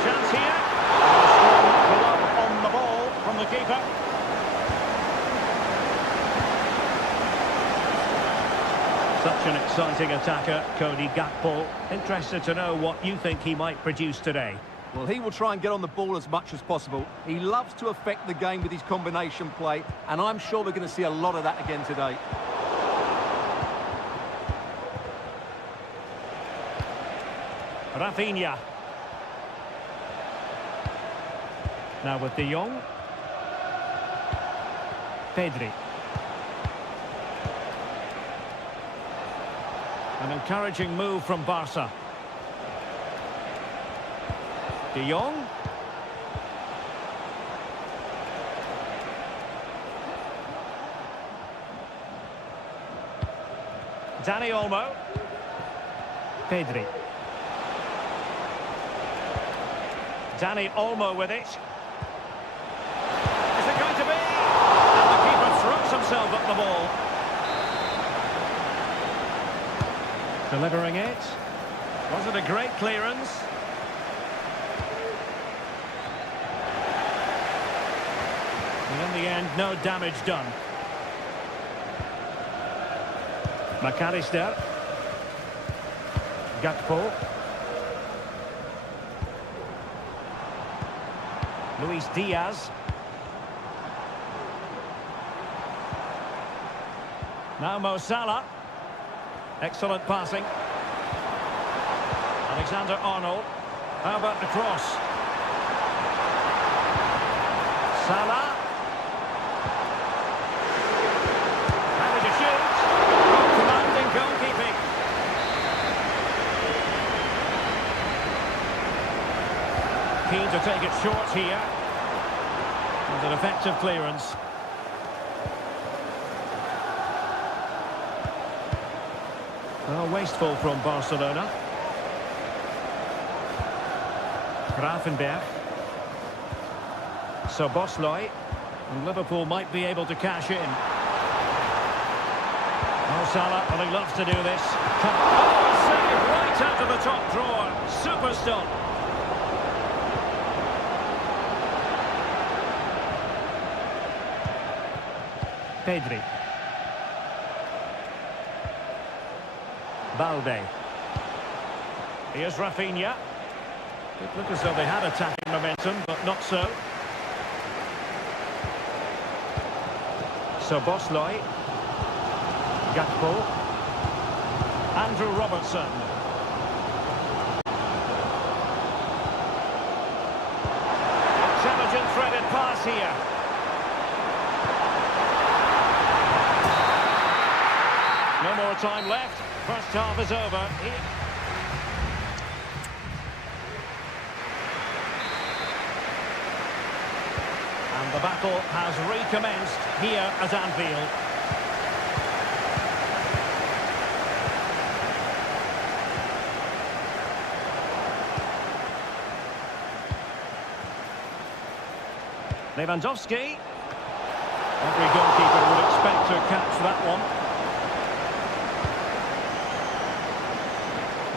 Chance here. Glove on the ball from the keeper. Such an exciting attacker, Cody Gakpo. Interested to know what you think he might produce today. Well, he will try and get on the ball as much as possible. He loves to affect the game with his combination play, and I'm sure we're going to see a lot of that again today. Rafinha. Now with De Jong. Pedri. An encouraging move from Barca. De Jong. Dani Olmo. Pedri. Dani Olmo with it. Is it going to be? And the keeper throws himself at the ball. Delivering it. Was it a great clearance? And in the end, no damage done. McAllister. Gakpo. Luis Diaz. Now Mo Salah. Excellent passing. Alexander-Arnold. How about the cross? Salah. Happy to shoot. Commanding goalkeeping. Keen to take it short here. And an effective clearance. Well, wasteful from Barcelona. Grafenberg. So Bosley. And Liverpool might be able to cash in. Mo Salah, well, he loves to do this. Oh, save right out of the top drawer. Super stop. Pedri. Balde. Here's Rafinha. It looked as though they had attacking momentum, but not so. So Bosley. Gakpo. Andrew Robertson. Intelligent threaded pass here. No more time left. First half is over. And the battle has recommenced here at Anfield. Lewandowski. Every goalkeeper would expect to catch that one.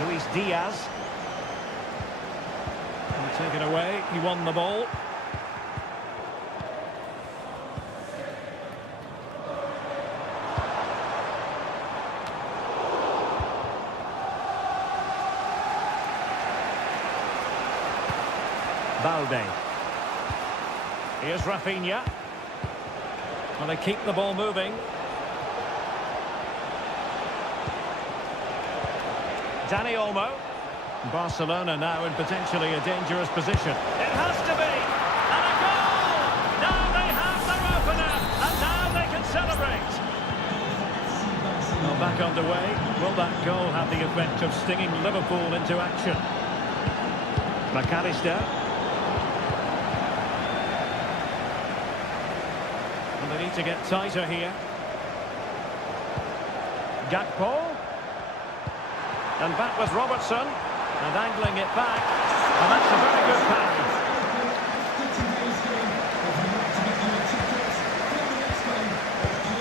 Luis Diaz. And take it away. He won the ball. Balde. Here's Rafinha. And they keep the ball moving. Dani Olmo. Barcelona now in potentially a dangerous position. It has to be! And a goal! Now they have their opener! And now they can celebrate! Well, back underway. Will that goal have the effect of stinging Liverpool into action? McAllister. And they need to get tighter here. Gakpo. And back with Robertson. And angling it back. And that's a very good pass.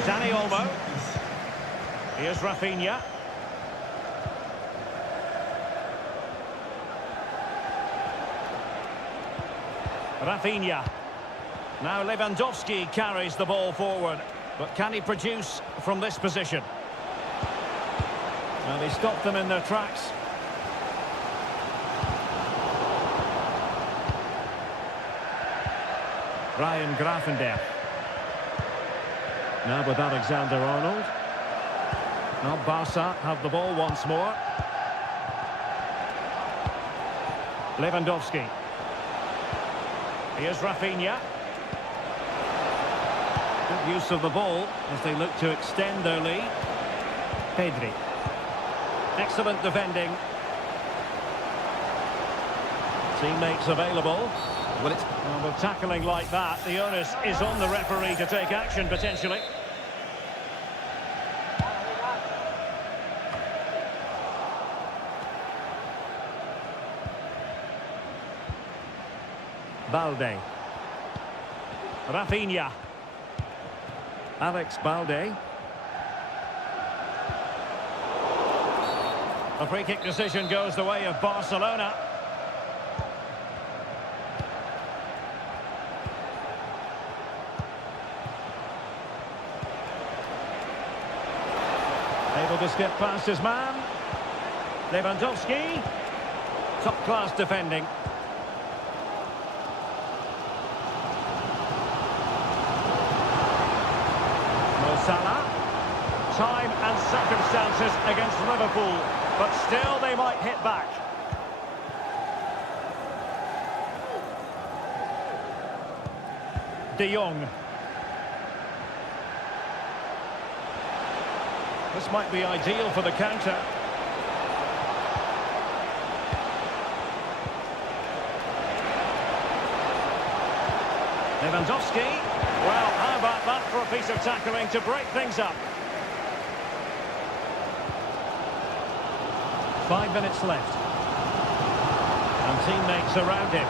Dani Olmo. Here's Rafinha. Rafinha. Now Lewandowski carries the ball forward. But can he produce from this position? And he stopped them in their tracks. Ryan Gravenberch. Now with Alexander-Arnold. Now Barca have the ball once more. Lewandowski. Here's Rafinha. Good use of the ball as they look to extend their lead. Pedri. Excellent defending. Teammates available. Well, with tackling like that, the onus is on the referee to take action, potentially. Balde. Rafinha. Alex Balde. A free kick decision goes the way of Barcelona. Able to skip past his man. Lewandowski. Top-class defending. Mo Salah. Time and circumstances against Liverpool, but still they might hit back. De Jong. This might be ideal for the counter. Lewandowski. Well, how about that for a piece of tackling to break things up? 5 minutes left. And teammates around him.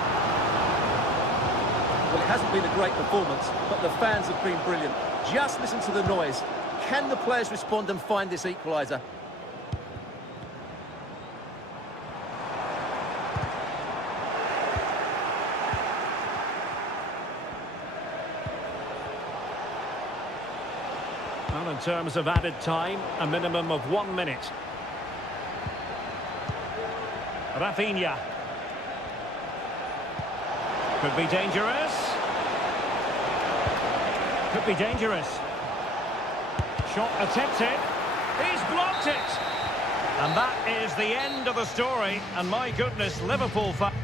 Well, it hasn't been a great performance, but the fans have been brilliant. Just listen to the noise. Can the players respond and find this equaliser? Well, in terms of added time, a minimum of 1 minute. Rafinha. Could be dangerous. Could be dangerous. Shot attempted. He's blocked it. And that is the end of the story. And my goodness, Liverpool fans.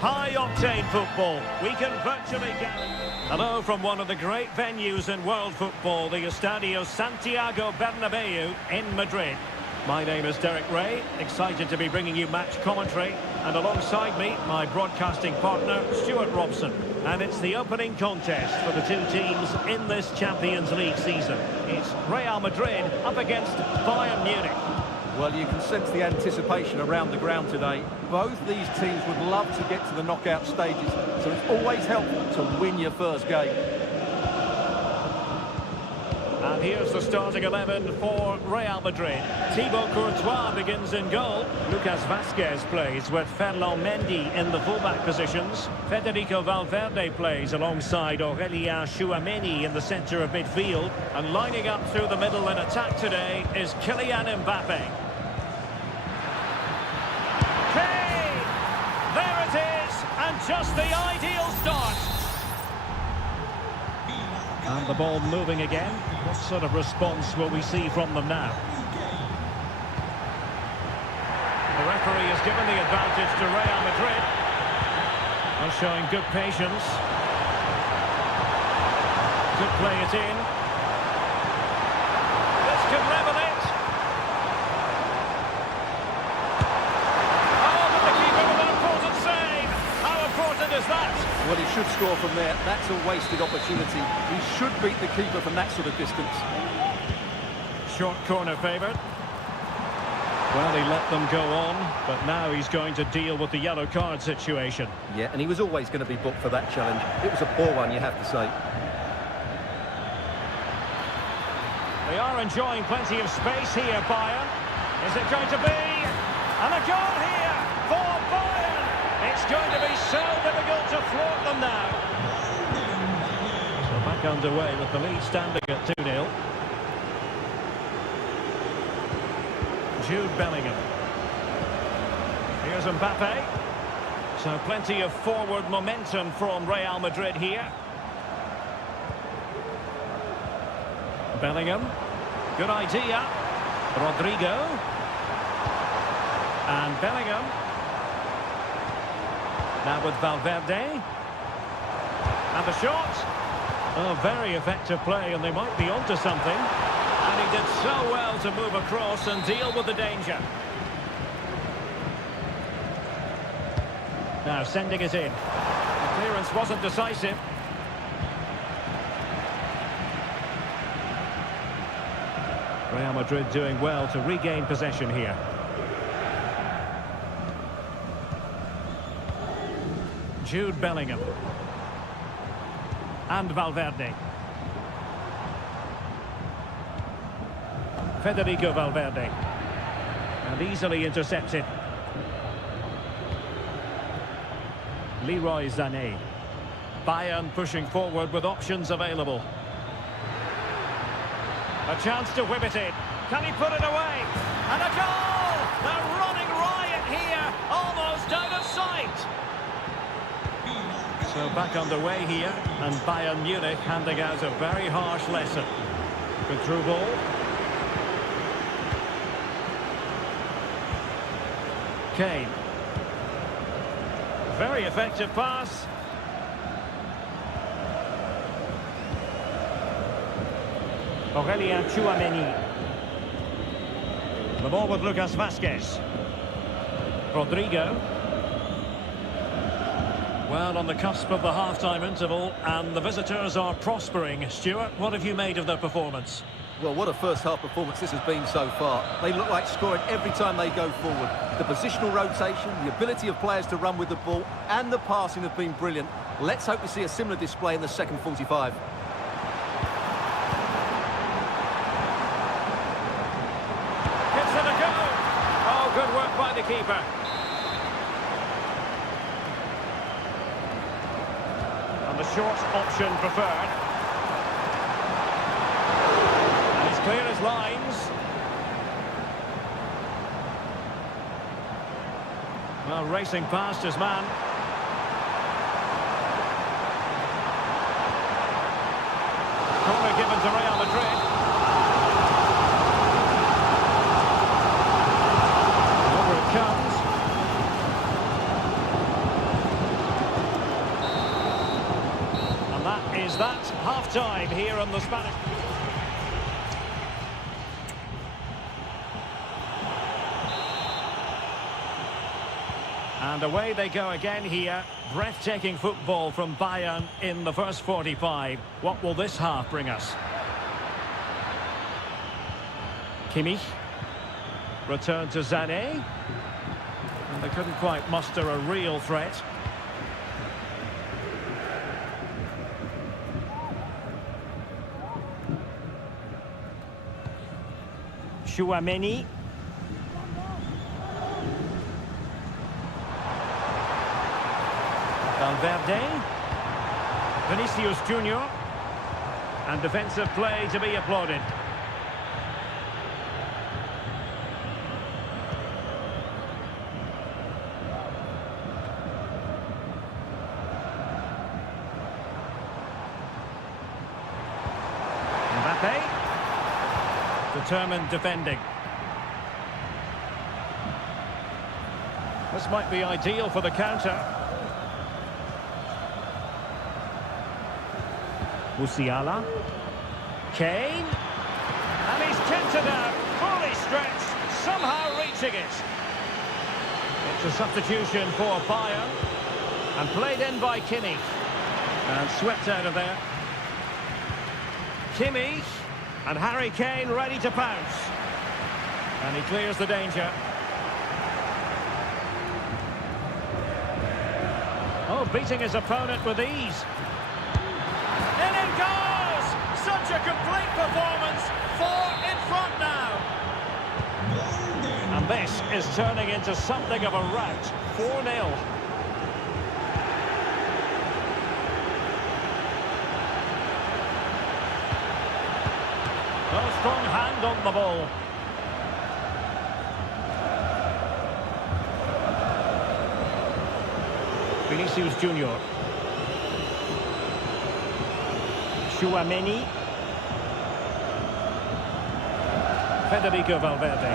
High-octane football. We can virtually guarantee... Hello from one of the great venues in world football, the Estadio Santiago Bernabeu in Madrid. My name is Derek Ray, excited to be bringing you match commentary, and alongside me, my broadcasting partner, Stuart Robson. And it's the opening contest for the two teams in this Champions League season. It's Real Madrid up against Bayern Munich. Well, you can sense the anticipation around the ground today. Both these teams would love to get to the knockout stages, so it's always helpful to win your first game. And here's the starting 11 for Real Madrid. Thibaut Courtois begins in goal. Lucas Vazquez plays with Ferland Mendy in the fullback positions. Federico Valverde plays alongside Aurélien Tchouameni in the centre of midfield. And lining up through the middle in attack today is Kylian Mbappe. Kane! There it is! And just the ideal start. And the ball moving again. What sort of response will we see from them now? The referee has given the advantage to Real Madrid. They're showing good patience. Could play it in. This could level it. Oh, but the keeper with an important save. How important is that? Well, he should score from there. That's a wasted opportunity. He should beat the keeper from that sort of distance. Short corner favoured. Well, he let them go on, but now he's going to deal with the yellow card situation. Yeah, and he was always going to be booked for that challenge. It was a poor one, you have to say. They are enjoying plenty of space here, Bayern. Is it going to be? And a goal here for Bayern! It's going to be so difficult to thwart them now. So back underway with the lead standing at 2-0. Jude Bellingham. Here's Mbappe. So plenty of forward momentum from Real Madrid here. Bellingham. Good idea. Rodrigo. And Bellingham. Now with Valverde. And the shot. Oh, very effective play, and they might be onto something. And he did so well to move across and deal with the danger. Now sending it in. The clearance wasn't decisive. Real Madrid doing well to regain possession here. Jude Bellingham. And Valverde. Federico Valverde. And easily intercepted. Leroy Sané. Bayern pushing forward with options available. A chance to whip it in. Can he put it away? And a goal! They're running riot here, almost out of sight. So back underway here, and Bayern Munich handing out a very harsh lesson. Good through ball. Kane. Very effective pass. Aurélien Tchouameni. The ball with Lucas Vazquez. Rodrigo. Well, on the cusp of the half-time interval, and the visitors are prospering. Stuart, what have you made of their performance? Well, what a first-half performance this has been so far. They look like scoring every time they go forward. The positional rotation, the ability of players to run with the ball, and the passing have been brilliant. Let's hope we see a similar display in the second 45. Gives it a go. Oh, good work by the keeper. And the short option preferred. And he's clear as lines. Well, racing past his man. Corner given to Real Madrid. Over it comes. that's half-time here on the Spanish. And away they go again here. Breathtaking football from Bayern in the first 45. What will this half bring us? Kimmich. Return to Sané. And they couldn't quite muster a real threat. Chouameni. Valverde. Vinicius Junior. And defensive play to be applauded. Determined defending. This might be ideal for the counter. Musiala. Kane. And he's kept it out. Fully stretched. Somehow reaching it. It's a substitution for Bayern. And played in by Kimmich. And swept out of there. Kimmich. And Harry Kane ready to pounce. And he clears the danger. Oh, beating his opponent with ease. And it goes! Such a complete performance. 4 in front now. And this is turning into something of a rout. 4-0. A strong hand on the ball. Vinicius Junior. Chouameni. Federico Valverde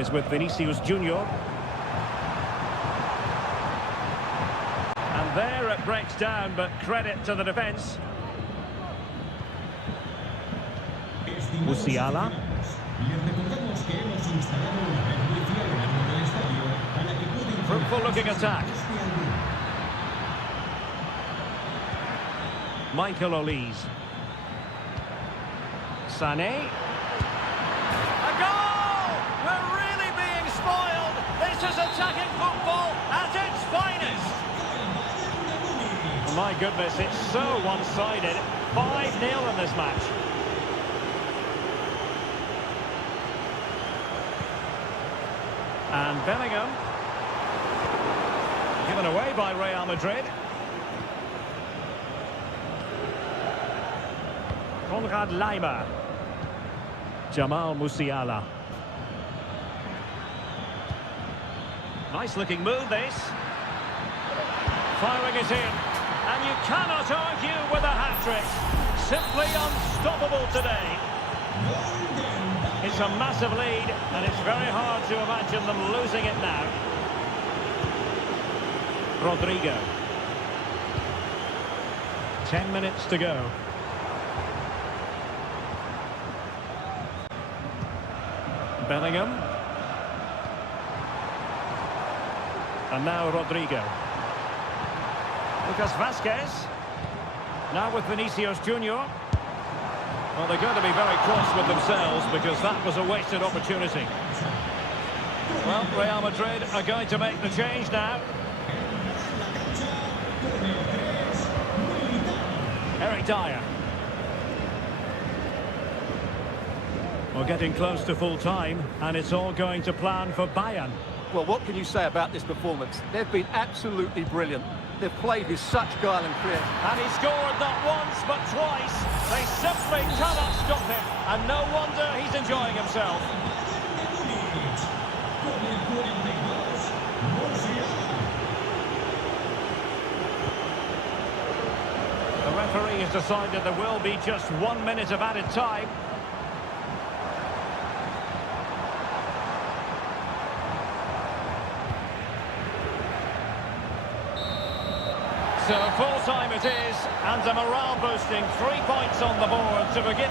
is with Vinicius Junior. And there it breaks down, but credit to the defence. Musiala. Fruitful looking attack. Michael Olise. Sané. A goal! We're really being spoiled. This is attacking football at its finest. My goodness, it's so one-sided. 5-0 in this match. And Bellingham, given away by Real Madrid. Konrad Laimer. Jamal Musiala. Nice looking move this. Firing it in. And you cannot argue with a hat-trick. Simply unstoppable today. It's a massive lead, and it's very hard to imagine them losing it now. Rodrigo. 10 minutes to go. Bellingham. And now Rodrigo. Lucas Vazquez. Now with Vinicius Junior. Well, they're going to be very cross with themselves because that was a wasted opportunity. Well, Real Madrid are going to make the change now. Eric Dyer. We're getting close to full time, and it's all going to plan for Bayern. Well, what can you say about this performance? They've been absolutely brilliant. They've played with such guile and clear. And he scored not once, but twice. They simply cannot stop him. And no wonder he's enjoying himself. The referee has decided there will be just 1 minute of added time. So full time it is, and a morale boosting 3 points on the board to begin.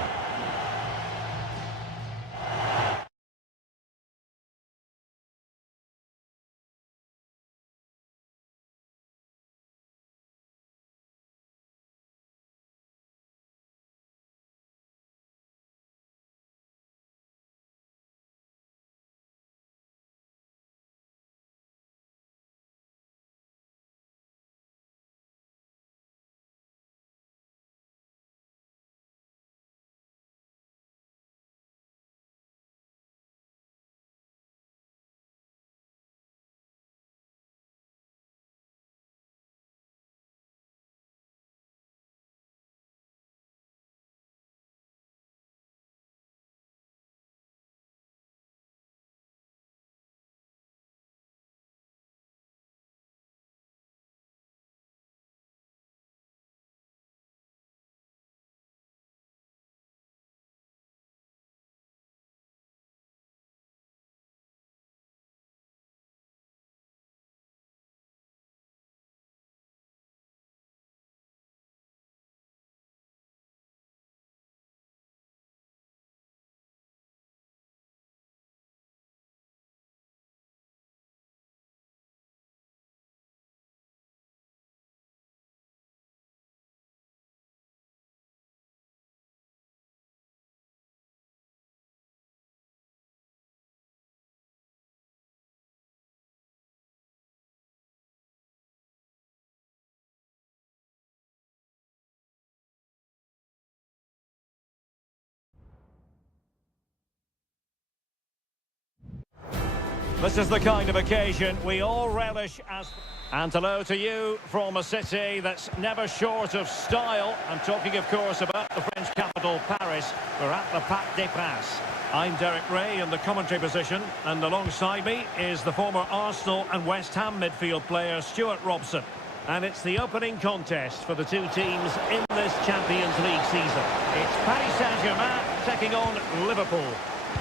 This is the kind of occasion we all relish as... And hello to you from a city that's never short of style. I'm talking, of course, about the French capital, Paris. We're at the Parc des Princes. I'm Derek Ray in the commentary position, and alongside me is the former Arsenal and West Ham midfield player, Stuart Robson. And it's the opening contest for the two teams in this Champions League season. It's Paris Saint-Germain taking on Liverpool.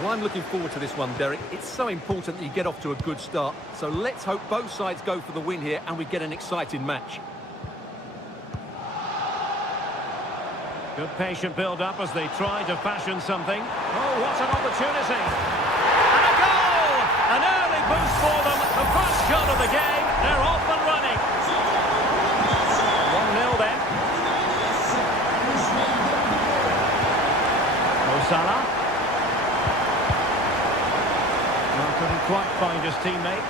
Well, I'm looking forward to this one, Derek. It's so important that you get off to a good start. So let's hope both sides go for the win here and we get an exciting match. Good patient build-up as they try to fashion something. Oh, what an opportunity! And a goal! An early boost for them. The first shot of the game. They're off and running. 1-0 then. Mo Salah. Couldn't quite find his teammate.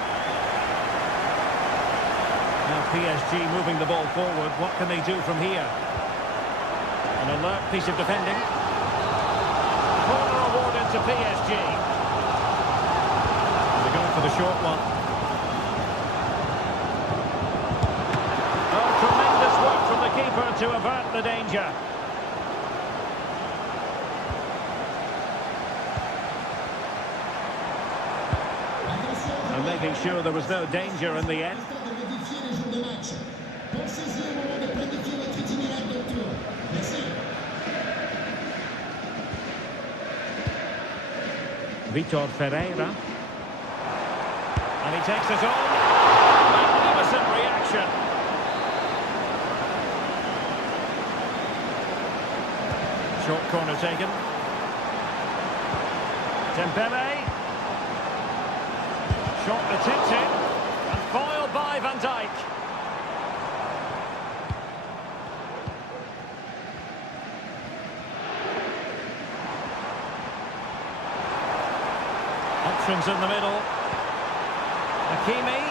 Now PSG moving the ball forward. What can they do from here? An alert piece of defending. Corner awarded to PSG. They're going for the short one. Oh, tremendous work from the keeper to avert the danger. And making sure there was no danger in the end. Vitor Ferreira. And he takes it on. Magnificent reaction. Short corner taken. Dembele. Shot attempted, and foiled by Van Dijk. Options in the middle. Hakimi.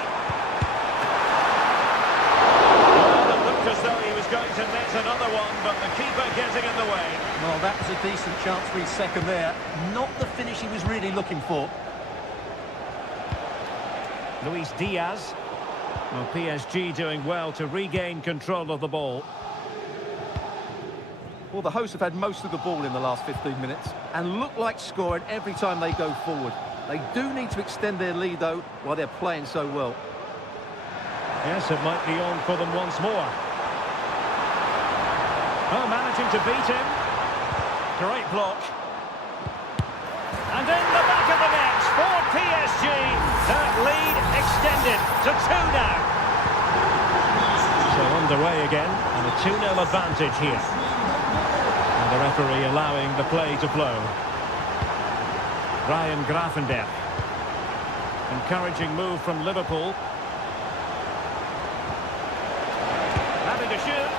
Well, it looked as though he was going to net another one, but the keeper getting in the way. Well, that was a decent chance for his second there. Not the finish he was really looking for. Luis Diaz. Well, PSG doing well to regain control of the ball. Well, the hosts have had most of the ball in the last 15 minutes and look like scoring every time they go forward. They do need to extend their lead, though, while they're playing so well. Yes, it might be on for them once more. Oh, managing to beat him. Great block. And in the back of the net for PSG. Their lead extended to 2 now. So on underway again, and a 2-0 advantage here. And the referee allowing the play to flow. Ryan Gravenberch. Encouraging move from Liverpool. Having to shoot.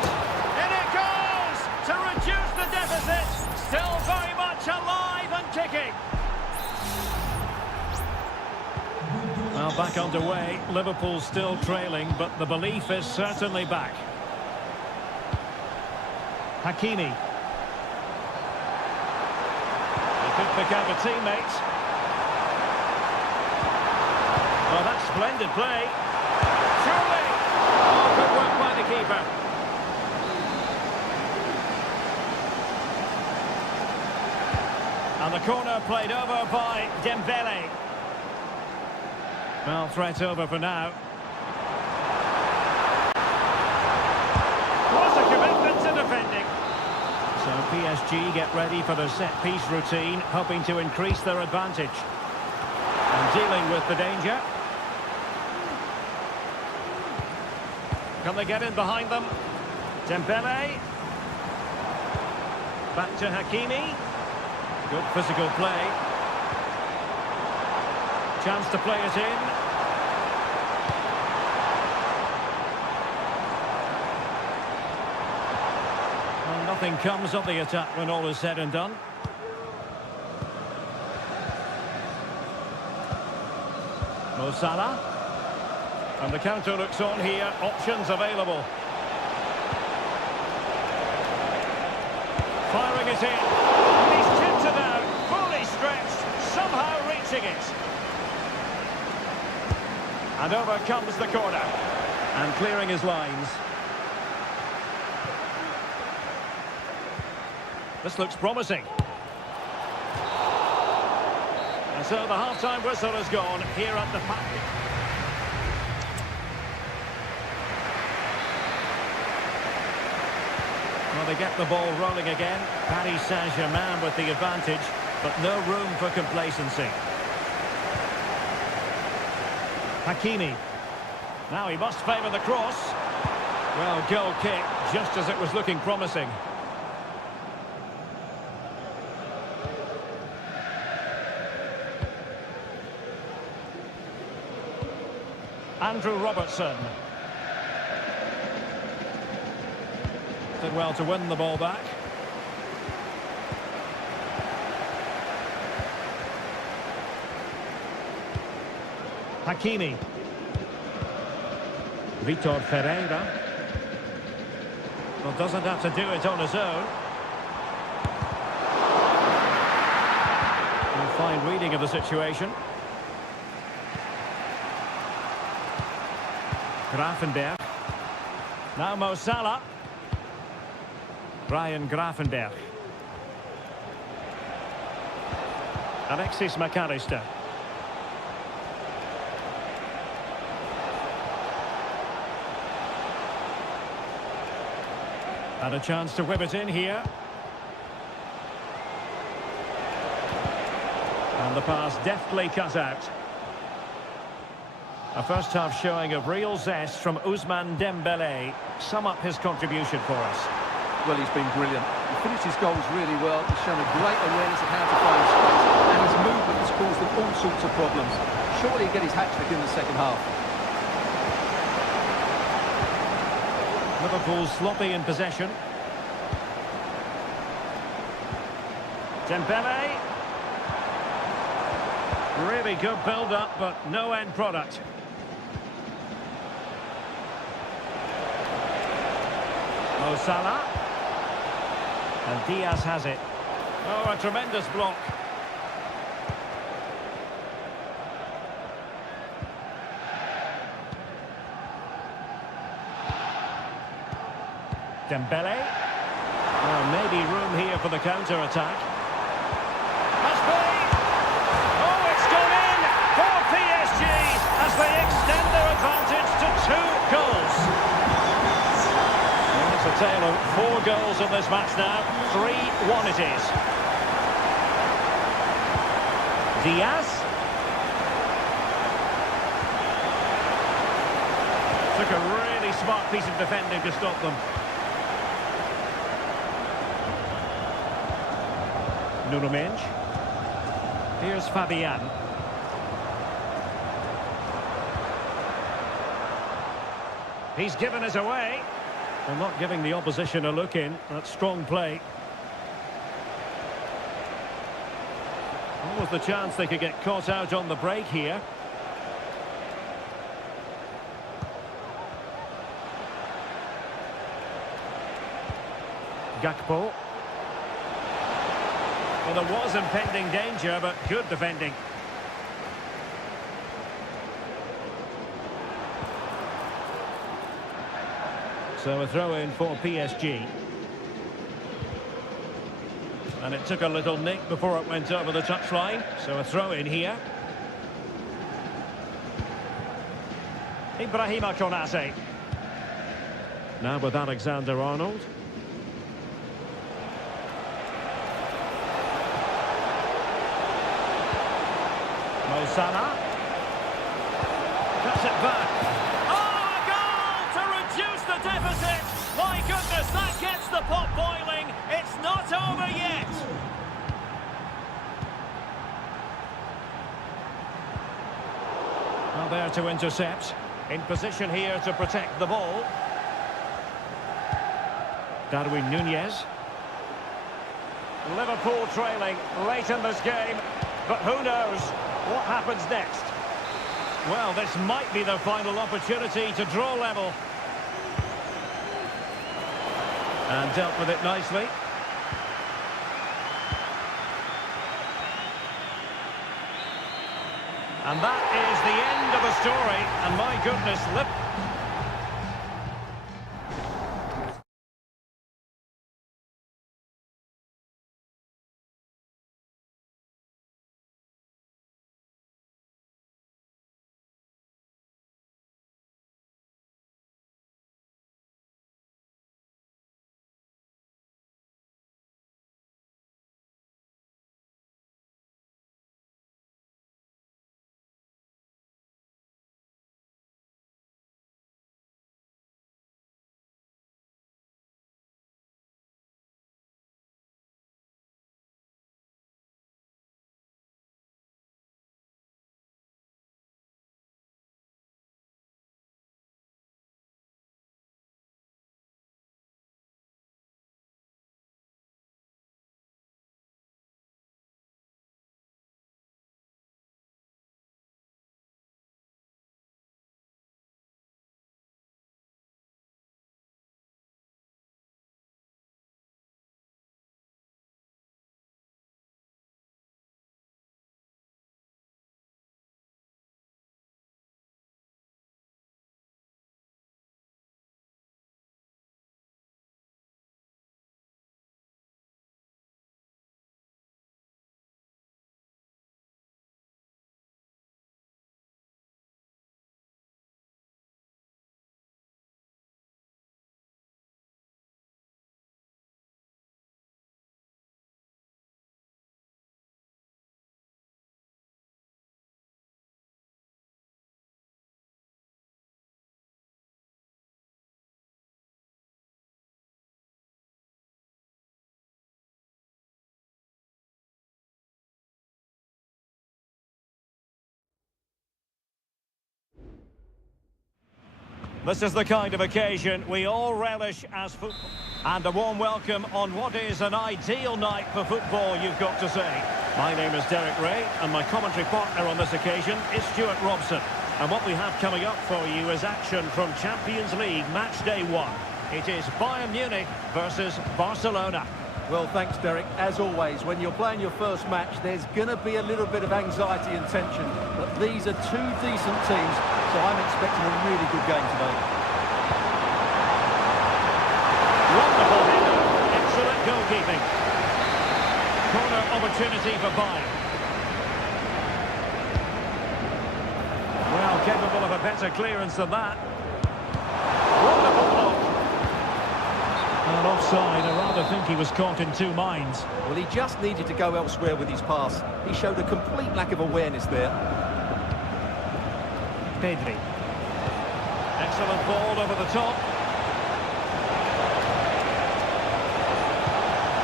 In it goes! To reduce the deficit. Still very much alive and kicking. Well, back underway. Liverpool still trailing, but the belief is certainly back. Hakimi. He could pick out a teammate. Oh, that's splendid play. Surely! Oh, good work by the keeper. And the corner played over by Dembele. Well, threat over for now. What a commitment to defending. So PSG get ready for their set-piece routine, hoping to increase their advantage. And dealing with the danger. Can they get in behind them? Dembele. Back to Hakimi. Good physical play. Chance to play it in. Well, nothing comes of the attack when all is said and done. Mo Salah. And the counter looks on here. Options available. Firing it in. And he's tipped it out. Fully stretched. Somehow reaching it. And over comes the corner. And clearing his lines. This looks promising. And so the half-time whistle has gone here at the park. Well, they get the ball rolling again. Paris Saint-Germain with the advantage, but no room for complacency. Hakimi. Now he must favour the cross. Well, goal kick, just as it was looking promising. Andrew Robertson. Did well to win the ball back. Hakimi. Vitor Ferreira. Well, doesn't have to do it on his own. And fine reading of the situation. Gravenberch. Now Mo Salah. Ryan Gravenberch. Alexis McAllister. And a chance to whip it in here. And the pass deftly cut out. A first half showing of real zest from Ousmane Dembele. Sum up his contribution for us. Well, he's been brilliant. He finished his goals really well. He's shown a great awareness of how to find space. And his movement has caused them all sorts of problems. Surely he'll get his hat-trick in the second half. Liverpool sloppy in possession. Dembele. Really good build-up, but no end product. Mo Salah. And Diaz has it. Oh, a tremendous block. Dembele. Oh, maybe room here for the counter-attack. Must be. Oh, it's gone in for PSG as they extend their advantage to 2 goals. Well, it's a tale of 4 goals in this match now. 3-1 it is. Diaz. To took a really smart piece of defending to stop them. Nuno Mendes. Here's Fabian. He's given us away. Well, not giving the opposition a look in. That's strong play. What was the chance they could get caught out on the break here? Gakpo. Well, there was impending danger, but good defending. So a throw-in for PSG. And it took a little nick before it went over the touchline. So a throw-in here. Ibrahima Konate. Now with Alexander-Arnold. Mo Salah. Cuts it back. Oh, a goal to reduce the deficit. My goodness, that gets the pot boiling. It's not over yet. Well, there to intercept. In position here to protect the ball. Darwin Núñez. Liverpool trailing late in this game. But who knows what happens next? Well, this might be the final opportunity to draw level. And dealt with it nicely. And that is the end of the story. And my goodness, this is the kind of occasion we all relish as football. And a warm welcome on what is an ideal night for football, you've got to say. My name is Derek Ray, and my commentary partner on this occasion is Stuart Robson. And what we have coming up for you is action from Champions League match day 1. It is Bayern Munich versus Barcelona. Well, thanks, Derek. As always, when you're playing your first match, there's going to be a little bit of anxiety and tension. But these are two decent teams, so I'm expecting a really good game today. Wonderful header. Excellent goalkeeping. Corner opportunity for Bayern. Well, capable of a better clearance than that. Wonderful block. And offside, I rather think he was caught in two minds. Well, he just needed to go elsewhere with his pass. He showed a complete lack of awareness there. Pedri. Excellent ball over the top.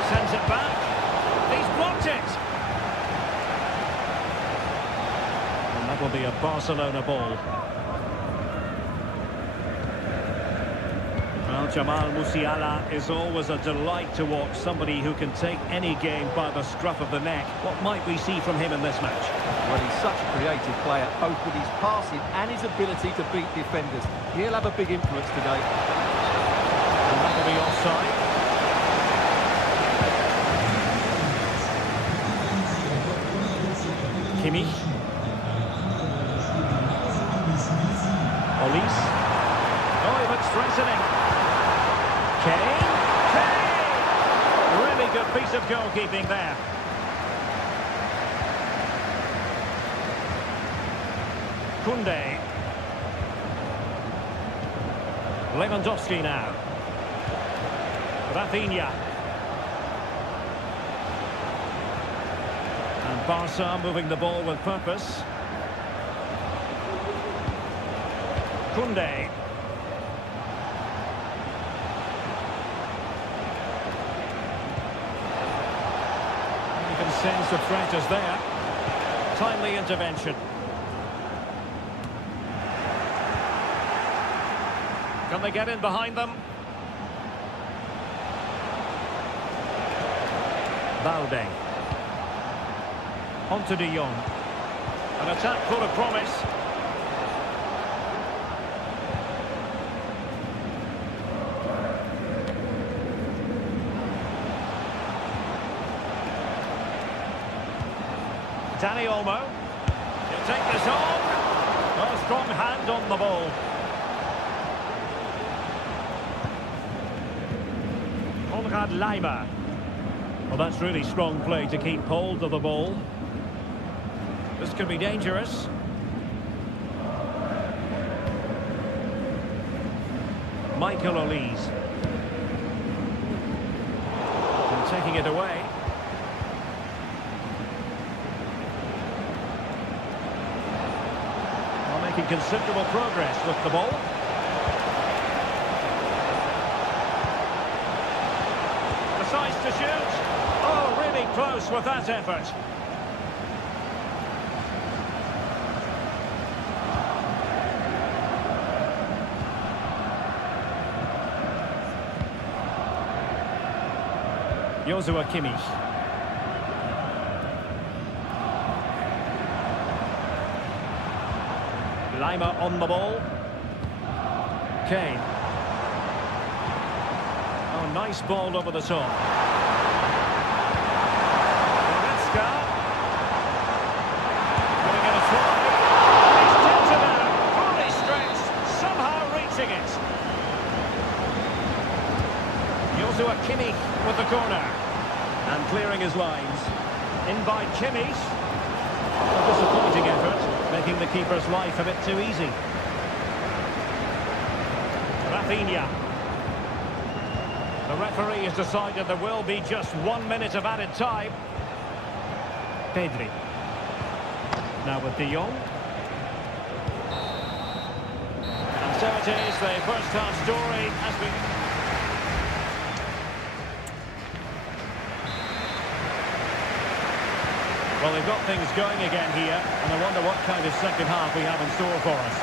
Sends it back. He's blocked it. And that will be a Barcelona ball. Well, Jamal Musiala is always a delight to watch. Somebody who can take any game by the scruff of the neck. What might we see from him in this match? Well, he's such a creative player, both with his passing and his ability to beat defenders. He'll have a big influence today. And that will be offside. Kimmich. Olise. Oh, he looks threatening. Kane. Really good piece of goalkeeping there. Koundé. Lewandowski now. Rafinha. And Barca moving the ball with purpose. Koundé. You can sense the threat is there. Timely intervention. Can they get in behind them? Balde. On to De Jong. An attack full of promise. Dani Olmo. He'll take this on. Oh, strong hand on the ball. Lima. Well, that's really strong play to keep hold of the ball. This could be dangerous. Michael Olise. And taking it away. Well, making considerable progress with the ball. Decides to shoot. Oh, really close with that effort. Joshua Kimmich. Lima on the ball. Kane. Oh, nice ball over the top. Goretzka. Going to get a try. He's tilted out. Fully stretched. Somehow reaching it. Joshua Kimmich with the corner. And clearing his lines. In by Kimmich. A disappointing effort, making the keeper's life a bit too easy. Rafinha. The referee has decided there will be just 1 minute of added time. Pedri. Now with De Jong. And so it is, the first half story has been... Well, they've got things going again here, and I wonder what kind of second half we have in store for us.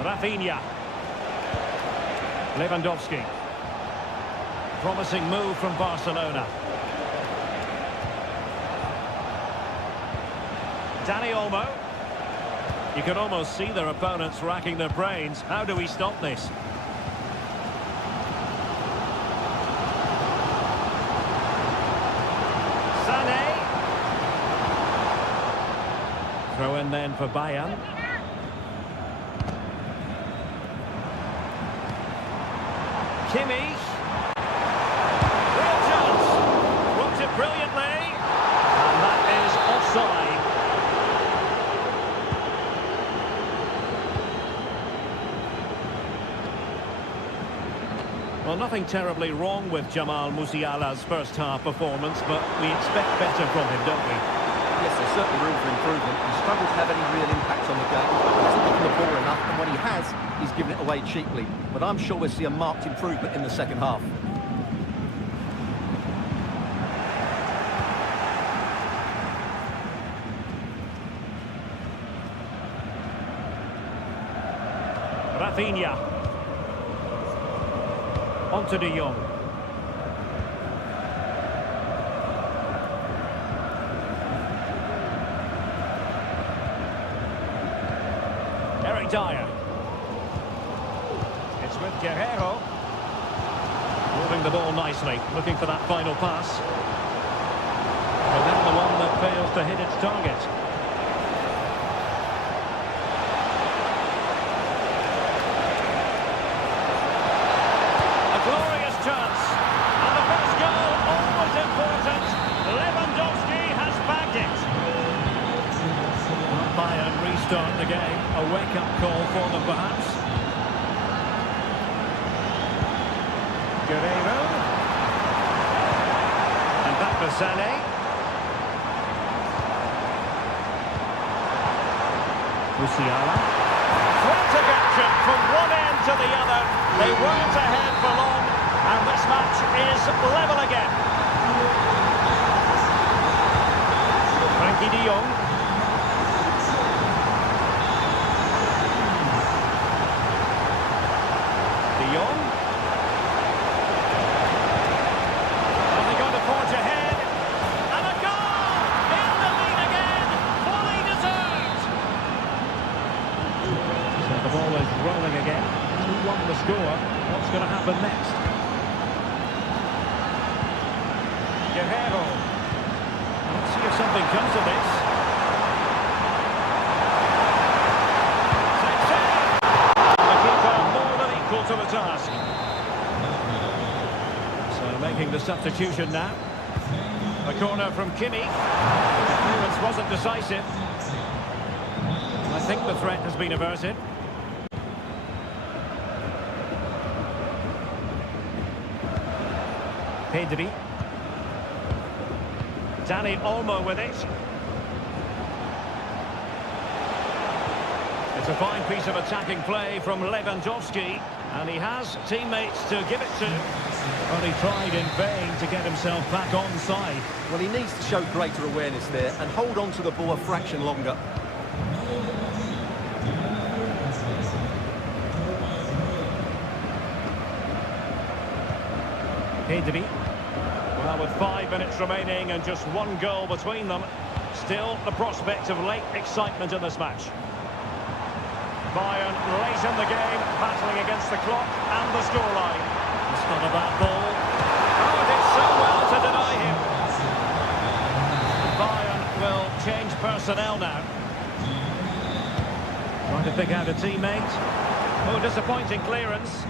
Rafinha. Lewandowski. Promising move from Barcelona. Dani Olmo. You can almost see their opponents racking their brains. How do we stop this? Throw in then for Bayern. Kimmich. Real chance. Blocked it brilliantly. And that is offside. Well, nothing terribly wrong with Jamal Musiala's first-half performance, but we expect better from him, don't we? Yes, there's certainly room for improvement. He struggles to have any real impact on the game. He hasn't given the ball enough, and when he has, he's given it away cheaply. But I'm sure we'll see a marked improvement in the second half. Rafinha. On to De Jong. Eric Dyer. It's with Guerrero. Moving the ball nicely, looking for that final pass. But then the one that fails to hit its target. A glorious chance. And the first goal, always important. Lewandowski has bagged it. Bayern restart the game. A wake-up call for them, perhaps. Guerrero. And back for Sané. Musiala. Frantic action from one end to the other. They weren't ahead for long, and this match is level again. Frankie de Jong. De Jong. Are they going to forge ahead? And a goal! In the lead again! Fully deserved! So the ball is rolling again. 2-1 the score. What's going to happen next? Guerrero. Let's see if something comes of this. The keeper more than equal to the task. So making the substitution now. A corner from Kimi. The clearance wasn't decisive. I think the threat has been averted. Pedri. Dani Olmo with it. It's a fine piece of attacking play from Lewandowski, and he has teammates to give it to. But he tried in vain to get himself back onside. Well, he needs to show greater awareness there and hold on to the ball a fraction longer. Pedri. Well, with 5 minutes remaining and just one goal between them, still the prospect of late excitement in this match. Bayern late in the game, battling against the clock and the scoreline. It's not a bad ball. Oh, did so well to deny him. Bayern will change personnel now. Trying to pick out a teammate. Oh, disappointing clearance.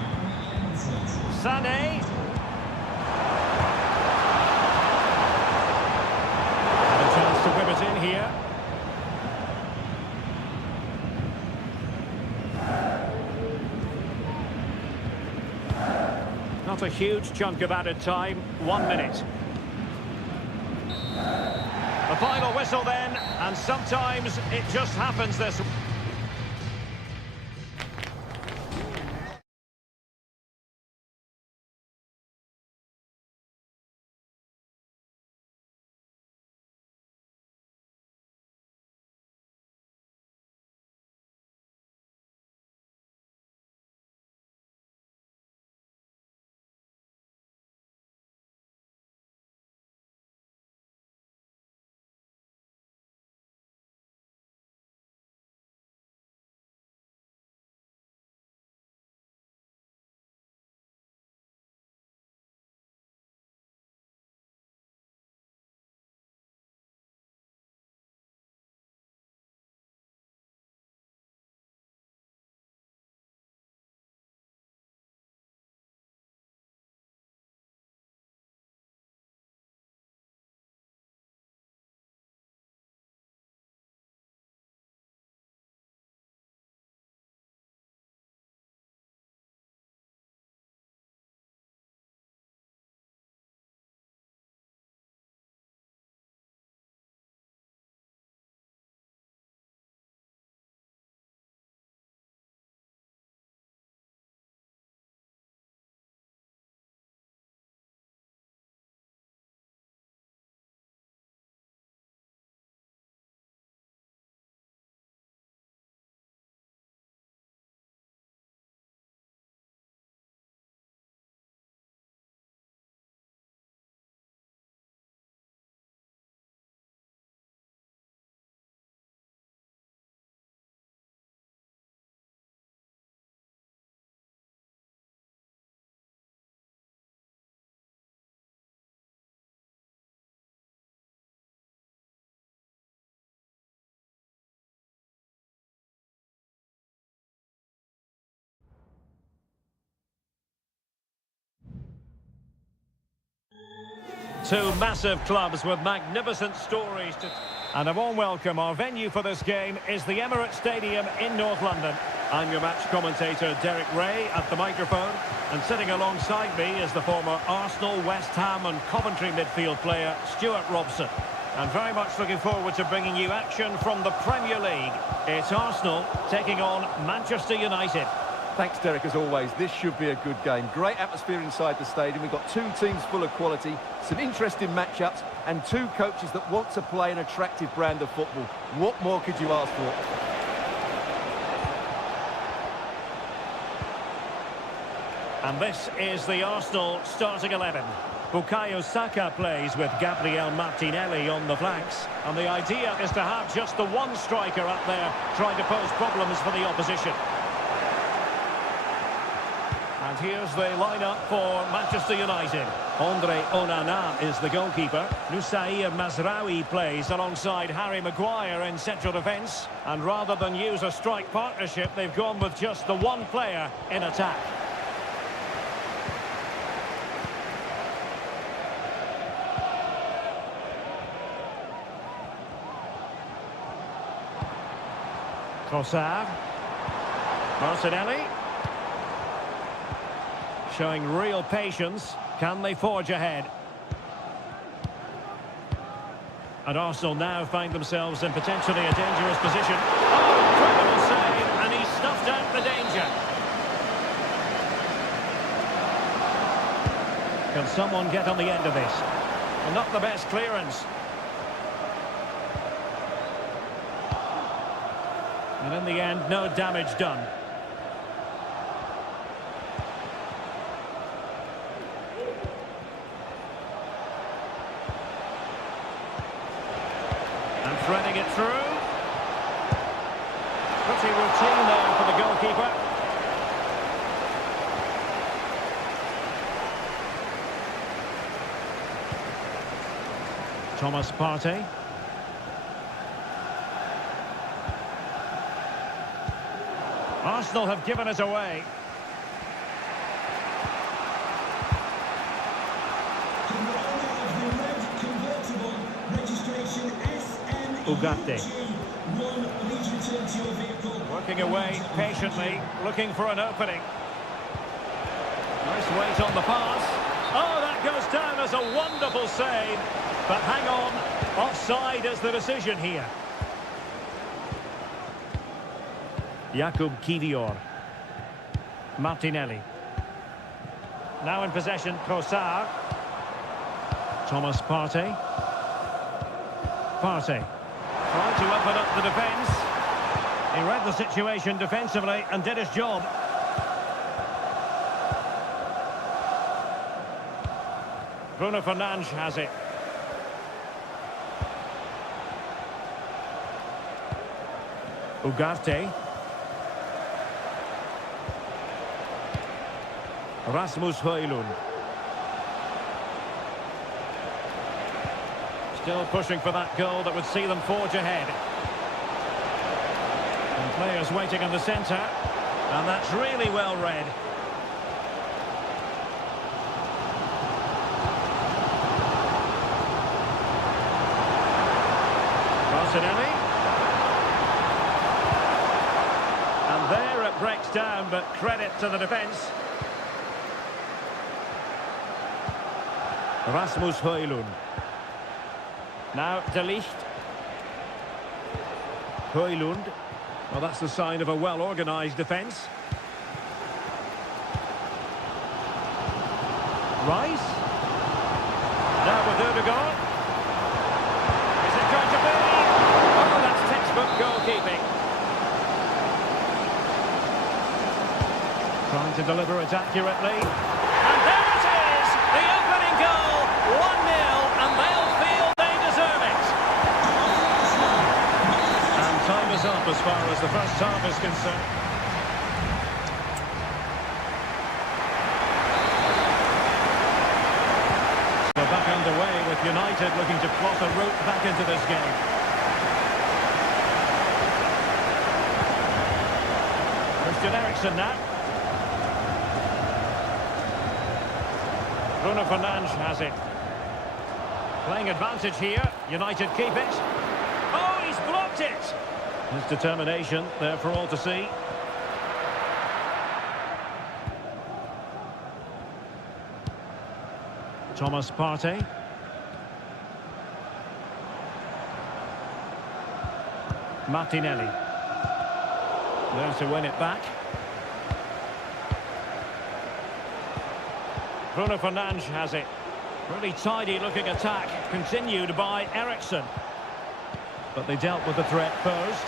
Sané. To whip it in here. Not a huge chunk of added time, 1 minute. The final whistle then, and sometimes it just happens this way. Two massive clubs with magnificent stories to... And a warm welcome. Our venue for this game is the Emirates Stadium in North London. I'm your match commentator, Derek Ray, at the microphone. And sitting alongside me is the former Arsenal, West Ham and Coventry midfield player, Stuart Robson. And very much looking forward to bringing you action from the Premier League. It's Arsenal taking on Manchester United. Thanks, Derek, as always. This should be a good game. Great atmosphere inside the stadium. We've got two teams full of quality, some interesting matchups, and two coaches that want to play an attractive brand of football. What more could you ask for? And this is the Arsenal starting 11. Bukayo Saka plays with Gabriel Martinelli on the flanks. And the idea is to have just the one striker up there trying to pose problems for the opposition. And here's the lineup for Manchester United. Andre Onana is the goalkeeper. Nusair Mazraoui plays alongside Harry Maguire in central defence. And rather than use a strike partnership, they've gone with just the one player in attack. Trossard. Martinelli. Showing real patience. Can they forge ahead? And Arsenal now find themselves in potentially a dangerous position. Oh, incredible save, and he snuffed out the danger. Can someone get on the end of this? Well, not the best clearance. And in the end, no damage done. And threading it through. Pretty routine there for the goalkeeper. Thomas Partey. Arsenal have given it away. Ugarte. Working away patiently, looking for an opening. Nice weight on the pass. Oh, that goes down as a wonderful save. But hang on, offside is the decision here. Jakub Kivior. Martinelli. Now in possession, Trossard. Thomas Partey. Partey. Trying to open up the defence. He read the situation defensively and did his job. Bruno Fernandes has it. Ugarte. Rasmus Højlund. Still pushing for that goal that would see them forge ahead. And players waiting in the centre. And that's really well read. Martinelli. And there it breaks down, but credit to the defence. Rasmus Højlund. Now De Ligt. Højlund. Well, that's the sign of a well-organised defence. Rice. Now with Ødegaard. Is it going to be? Oh, that's textbook goalkeeping. Trying to deliver it accurately. And there it is! The opening goal! 1-0, and they'll feel they deserve it. And time is up as far as the first half is concerned. We're back underway with United looking to plot a route back into this game. Christian Eriksen now. Bruno Fernandes has it. Playing advantage here. United keep it. Oh, he's blocked it. His determination there for all to see. Thomas Partey. Martinelli. There to win it back. Bruno Fernandes has it. Really tidy looking attack, continued by Ericsson. But they dealt with the threat first.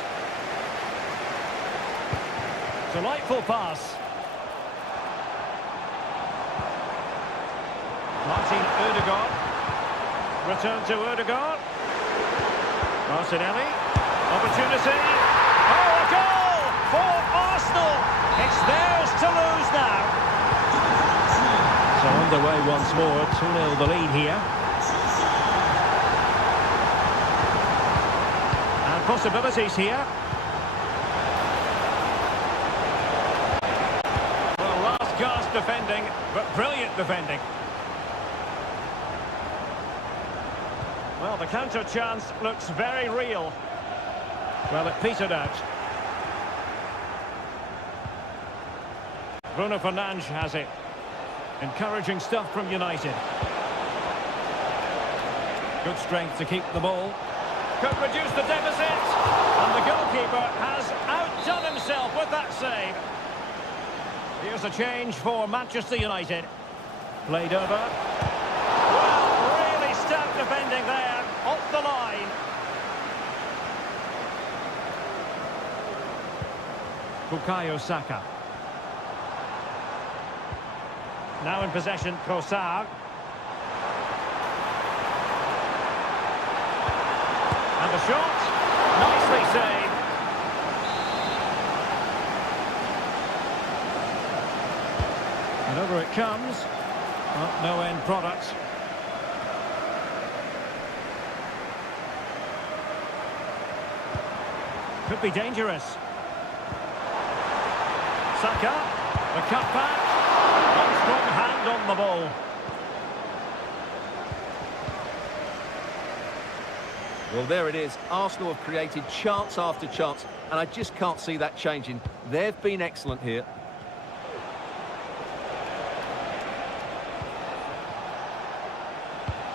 Delightful pass. Martin Ødegaard. Return to Ødegaard. Martinelli. Opportunity. Oh, a goal for Arsenal. It's theirs to lose now. So underway once more, 2-0 the lead here. And possibilities here. Well, last gasp defending, but brilliant defending. Well, the counter chance looks very real. Well, it petered out. Bruno Fernandes has it. Encouraging stuff from United. Good strength to keep the ball. Could reduce the deficit. And the goalkeeper has outdone himself with that save. Here's a change for Manchester United. Played over. Well, really stout defending there. Off the line. Bukayo Saka. Now in possession, Trossard. And the shot. Nicely saved. And over it comes. Well, no end product. Could be dangerous. Saka. The cutback. Strong hand on the ball. Well, there it is. Arsenal have created chance after chance, and I just can't see that changing. They've been excellent here.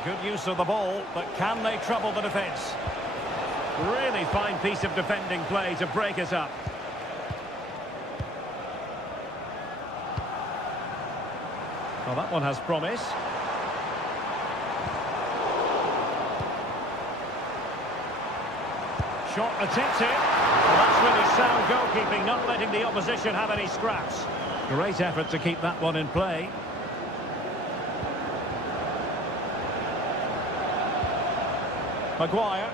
Good use of the ball, but can they trouble the defence? Really fine piece of defending play to break us up. Well, that one has promise. Shot attempted. Well, that's really sound goalkeeping, not letting the opposition have any scraps. Great effort to keep that one in play. Maguire.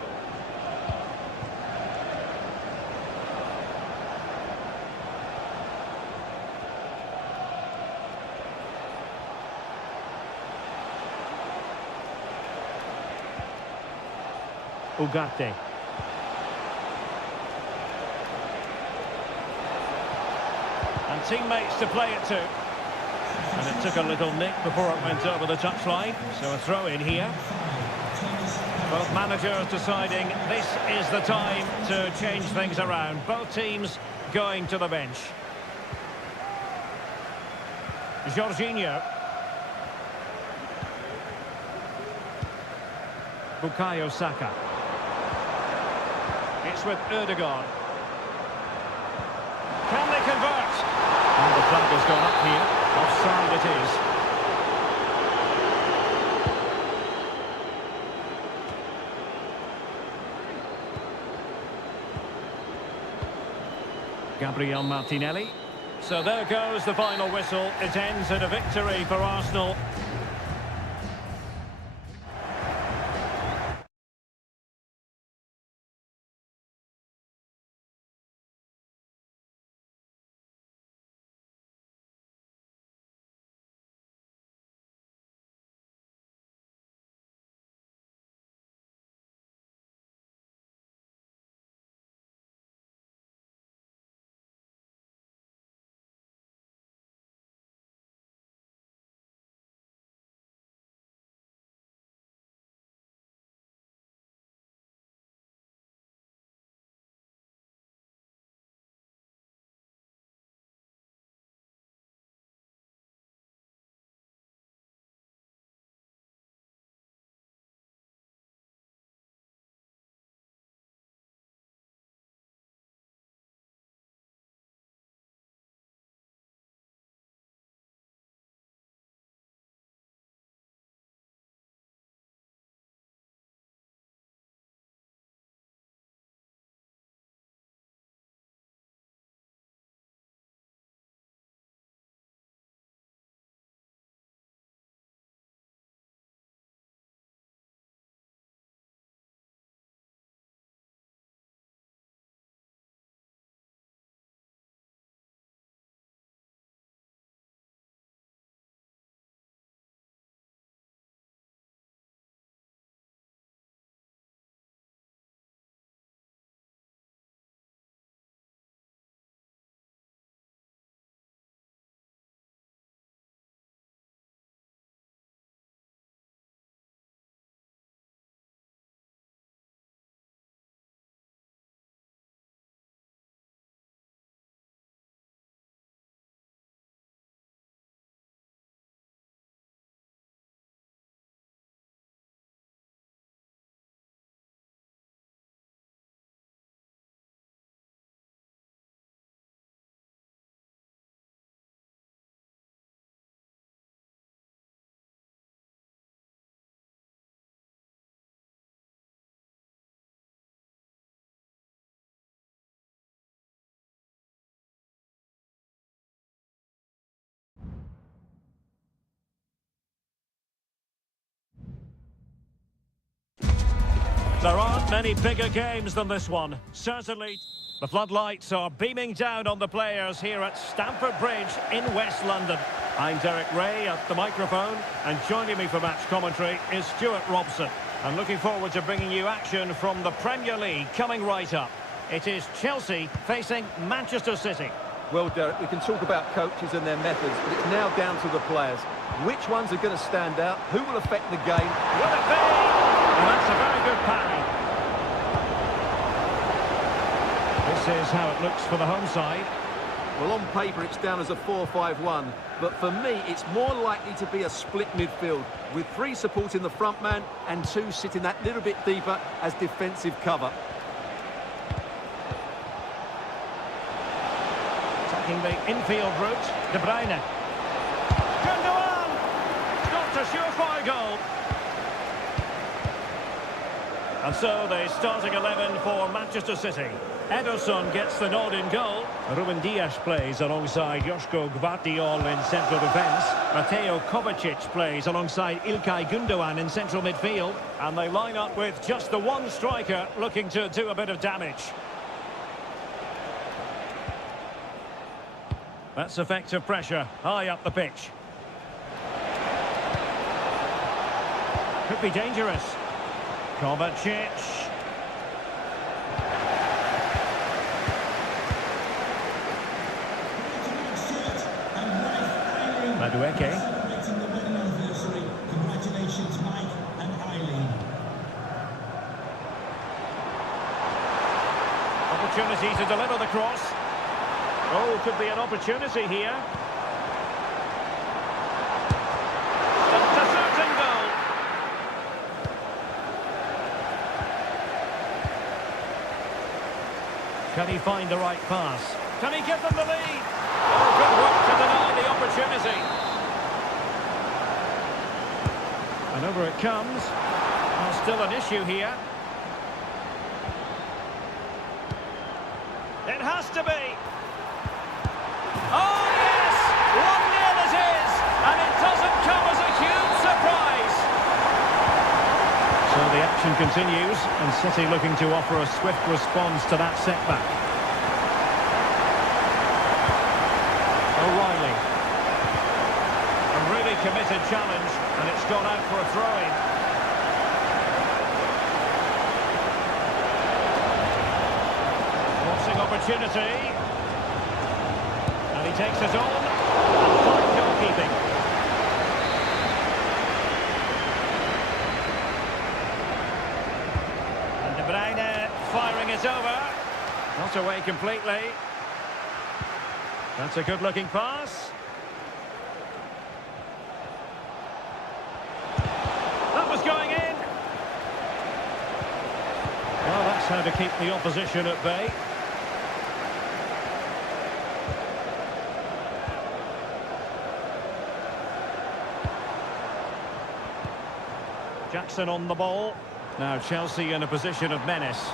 Ugarte. And teammates to play it to. And it took a little nick before it went over the touchline. So a throw in here. Both managers deciding this is the time to change things around. Both teams going to the bench. Jorginho. Bukayo Saka. It's with Ødegaard. Can they convert? And the flag has gone up here. Offside it is. Gabriel Martinelli. So there goes the final whistle. It ends in a victory for Arsenal. There aren't many bigger games than this one. Certainly, the floodlights are beaming down on the players here at Stamford Bridge in West London. I'm Derek Ray at the microphone, and joining me for match commentary is Stuart Robson. I'm looking forward to bringing you action from the Premier League coming right up. It is Chelsea facing Manchester City. Well, Derek, we can talk about coaches and their methods, but it's now down to the players. Which ones are going to stand out? Who will affect the game? Will it be? And that's a very good parry. This is how it looks for the home side. Well, on paper, it's down as a 4-5-1, but for me, it's more likely to be a split midfield, with 3 supporting the front man and 2 sitting that little bit deeper as defensive cover. Taking the infield route, De Bruyne. Gundogan! Got a surefire goal. And so the starting 11 for Manchester City. Ederson gets the nod in goal. Ruben Dias plays alongside Joško Gvardiol in central defence. Mateo Kovacic plays alongside İlkay Gundogan in central midfield. And they line up with just the one striker looking to do a bit of damage. That's effective pressure, high up the pitch. Could be dangerous. Kovacic. Madueke. Congratulations, Mike and Eileen. Opportunity to deliver the cross. Oh, could be an opportunity here. That's a certain goal. Can he find the right pass? Can he give them the lead? Oh, good work to deny the opportunity. And over it comes. Well, still an issue here. It has to be. Oh, yes! 1-0 it is! And it doesn't come as a huge surprise! So the action continues, and City looking to offer a swift response to that setback. O'Reilly. A really committed challenge, and it's gone out for a throw-in. Crossing opportunity. And he takes it on. And fine goalkeeping. And De Bruyne firing it over. Not away completely. That's a good-looking pass. That was going in. Well, that's how to keep the opposition at bay. Jackson on the ball. Now Chelsea in a position of menace.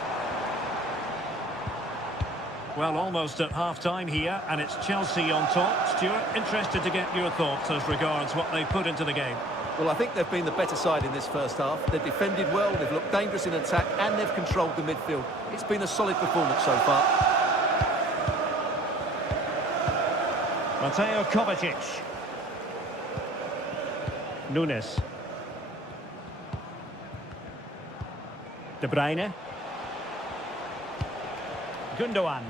Well, almost at half-time here, and it's Chelsea on top. Stuart, interested to get your thoughts as regards what they put into the game. Well, I think they've been the better side in this first half. They've defended well, they've looked dangerous in attack, and they've controlled the midfield. It's been a solid performance so far. Mateo Kovacic. Nunes. De Bruyne. Gundogan.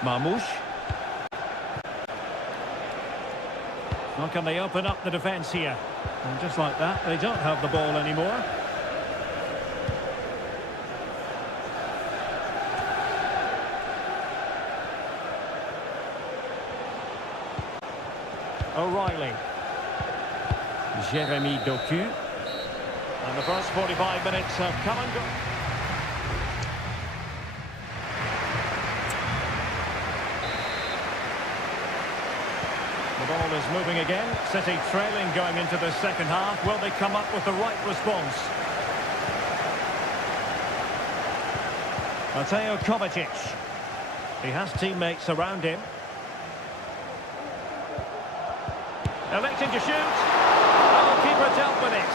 Marmoush. How can they open up the defence here? And just like that, they don't have the ball anymore. O'Reilly. Jeremy Doku. And the first 45 minutes have come and gone. The ball is moving again. City trailing going into the second half. Will they come up with the right response? Mateo Kovacic. He has teammates around him. Electing to shoot. Oh, keeper dealt with it.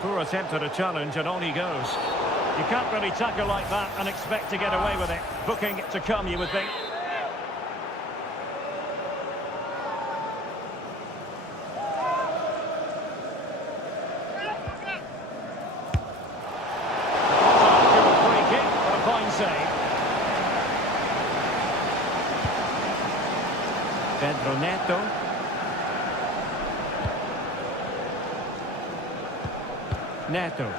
Poor attempt at a challenge, and on he goes. You can't really tackle like that and expect to get away with it. Booking to come, you would think. Free kick, but a fine save. Pedro Neto. Neto.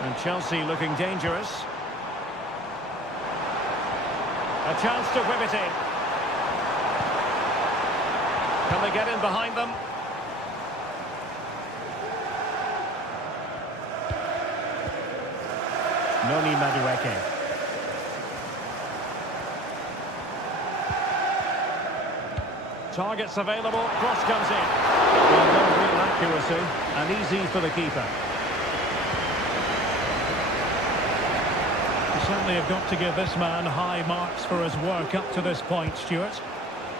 And Chelsea looking dangerous. A chance to whip it in. Can they get in behind them? Noni Madueke. Targets available, cross comes in. Well, no real accuracy, and easy for the keeper. You certainly have got to give this man high marks for his work up to this point, Stuart.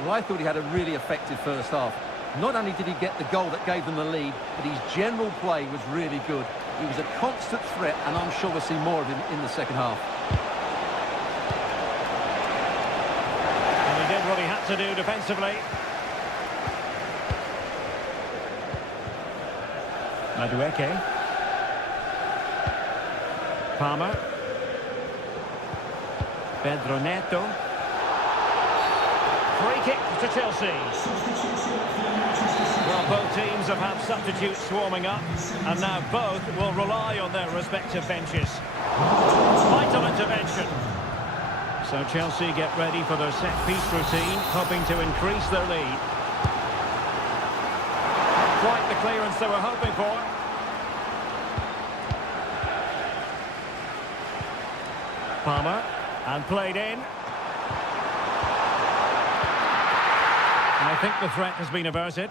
Well, I thought he had a really effective first half. Not only did he get the goal that gave them the lead, but his general play was really good. He was a constant threat, and I'm sure we'll see more of him in the second half. And he did what he had to do defensively. Madueke. Palmer. Pedro Neto. Free kick to Chelsea. Well, both teams have had substitutes swarming up, and now both will rely on their respective benches. Vital intervention. So Chelsea get ready for their set-piece routine, hoping to increase their lead. Quite the clearance they were hoping for. Palmer, and played in. I think the threat has been averted.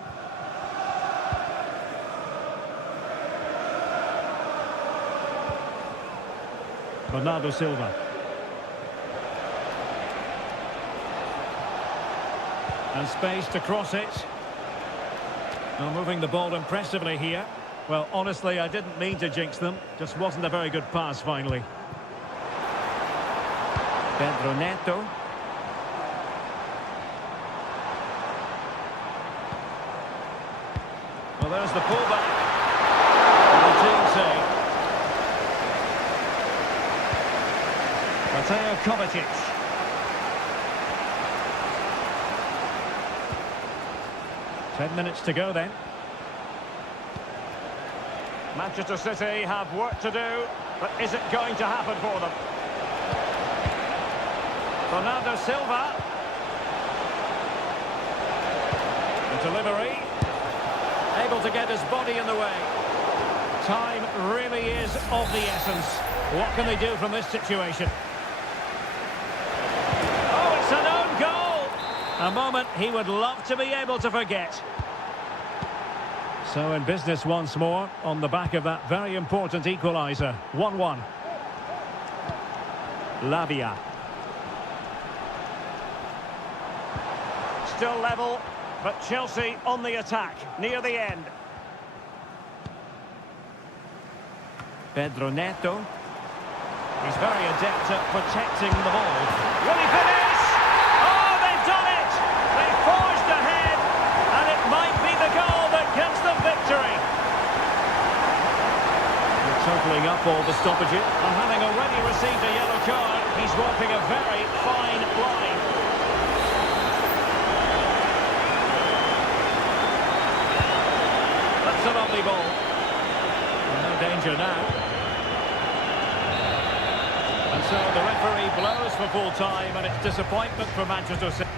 Bernardo Silva. And space to cross it. Well, moving the ball impressively here. Well, honestly, I didn't mean to jinx them. Just wasn't a very good pass, finally. Pedro Neto. Well, there's the pullback. Routine save. Mateo Kovacic. Ten minutes to go then. Manchester City have work to do, but is it going to happen for them? Bernardo Silva. The delivery. Able to get his body in the way. Time really is of the essence. What can they do from this situation? Oh, it's an own goal! A moment he would love to be able to forget. So in business once more, on the back of that very important equaliser. 1-1. Lavia. Still level, but Chelsea on the attack, near the end. Pedro Neto. He's very adept at protecting the ball. Will he finish? Oh, they've done it! They forged ahead, and it might be the goal that gives them victory. They're totalling up all the stoppages, and having already received a yellow card, he's walking a very fine line. That's a lovely ball. No danger now. And so the referee blows for full time, and it's disappointment for Manchester City.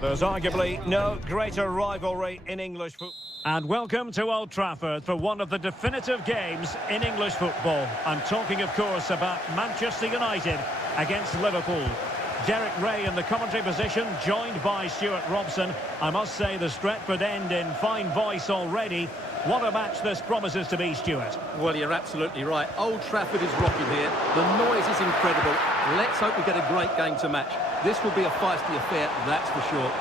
There's arguably no greater rivalry in English football. And welcome to Old Trafford for one of the definitive games in English football. I'm talking, of course, about Manchester United against Liverpool. Derek Ray in the commentary position, joined by Stuart Robson. I must say the Stretford end in fine voice already. What a match this promises to be, Stuart. Well, you're absolutely right. Old Trafford is rocking here. The noise is incredible. Let's hope we get a great game to match. This will be a feisty affair, that's for sure.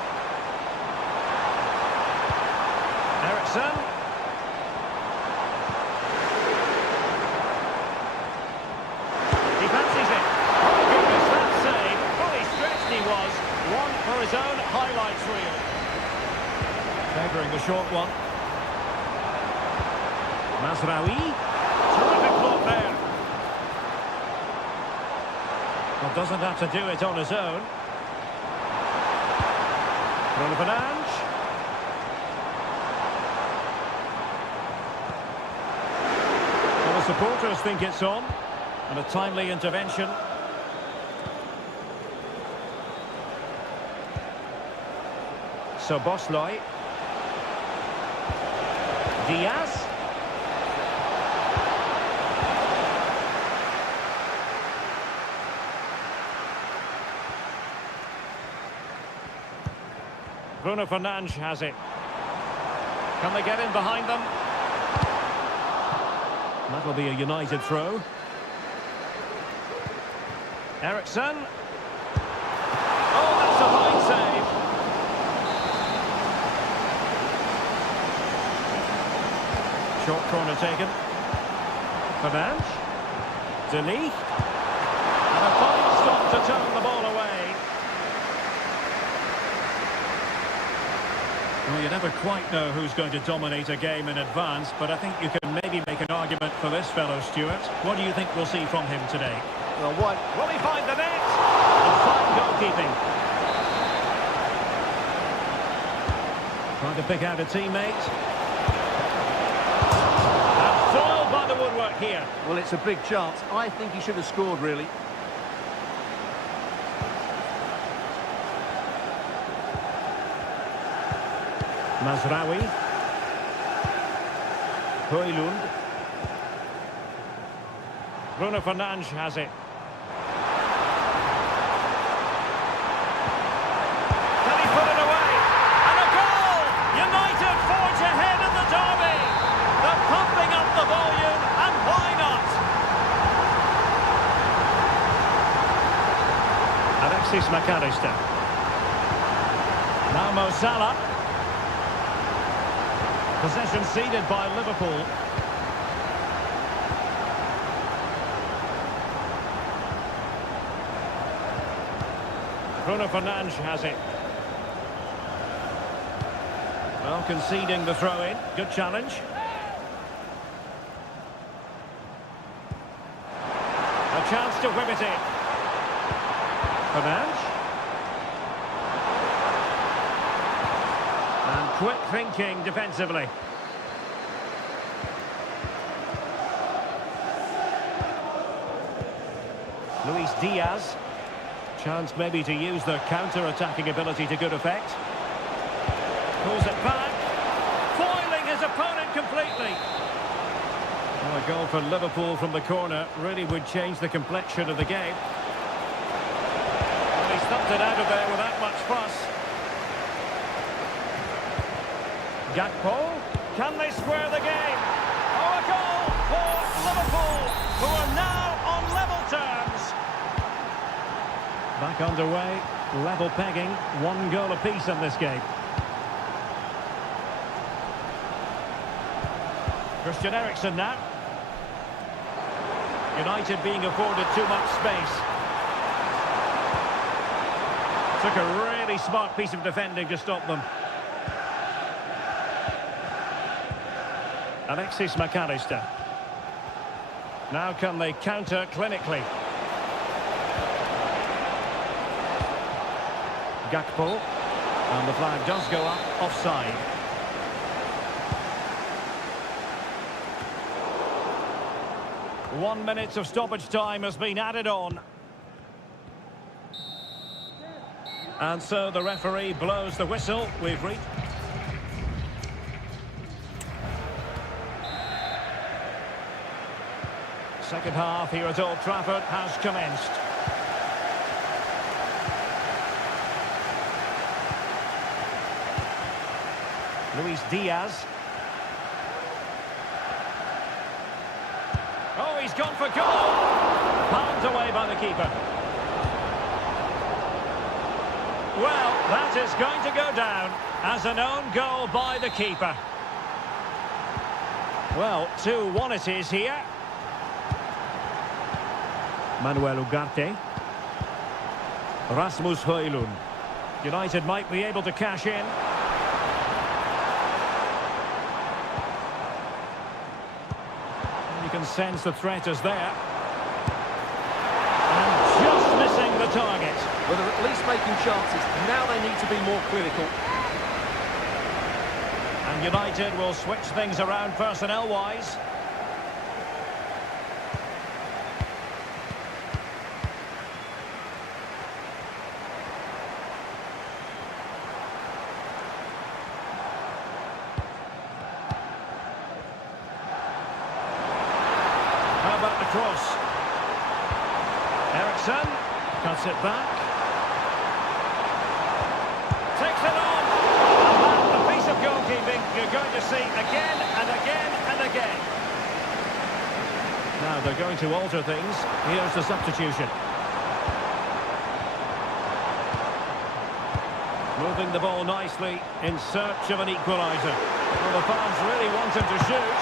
Ericsson. He fancies it. Oh, goodness, that save. Fully stretched he was. One for his own highlights reel. Favouring the short one. Mazraoui. Terrific block there. Well, doesn't have to do it on his own. Bruno Fernandes. Well, the supporters think it's on. And a timely intervention. So Bosley. Diaz. Bruno Fernandes has it. Can they get in behind them? That'll be a United throw. Ericsson. Oh, that's a fine save. Short corner taken. Fernandes. De Ligt. And a fine stop to turn the ball away. Well, you never quite know who's going to dominate a game in advance, but I think you can maybe make an argument for this fellow, Stuart. What do you think we'll see from him today? Well, what? Will he find the net? And fine goalkeeping. Trying to pick out a teammate. And foiled by the woodwork here. Well, it's a big chance. I think he should have scored, really. Mazraoui. Højlund. Bruno Fernandes has it. Can he put it away? And a goal! United forge ahead in the derby. They're pumping up the volume, and why not? Alexis McAllister. Now Mo Salah. Possession ceded by Liverpool. Bruno Fernandes has it. Well, conceding the throw-in. Good challenge. A chance to whip it in. Fernandes. And quick thinking defensively. Luis Diaz. Chance maybe to use their counter-attacking ability to good effect. Pulls it back. Foiling his opponent completely. Well, a goal for Liverpool from the corner really would change the complexion of the game. Well, he stumped it out of there without much fuss. Gakpo, can they square the game? Oh, a goal for Liverpool, who are now on level terms. Back underway, level pegging, 1 goal apiece in this game. Christian Eriksen now. United being afforded too much space. Took a really smart piece of defending to stop them. Alexis McAllister. Now can they counter clinically? Gakpo. And the flag does go up, offside. One minute of stoppage time has been added on. And so the referee blows the whistle. We've reached... Second half here at Old Trafford has commenced. Luis Diaz. Oh, he's gone for goal. Palmed away by the keeper. Well, that is going to go down as an own goal by the keeper. Well, 2-1 it is here. Manuel Ugarte. Rasmus Højlund. United might be able to cash in. You can sense the threat is there. And just missing the target. Well, they're at least making chances. Now they need to be more clinical. And United will switch things around personnel-wise. How about the cross? Eriksson cuts it back. Takes it on. And that's a piece of goalkeeping you're going to see again and again and again. Now they're going to alter things. Here's the substitution. Moving the ball nicely in search of an equaliser. Well, the fans really want him to shoot.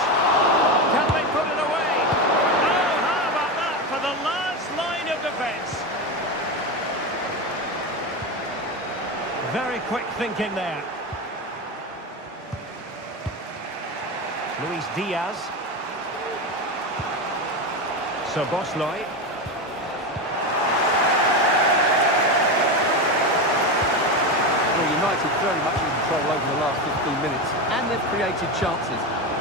Can they put it away? Oh, how about that for the last line of defence? Very quick thinking there. Luis Diaz. Szoboszlai. Well, United very much in control over the last 15 minutes, and they've created chances.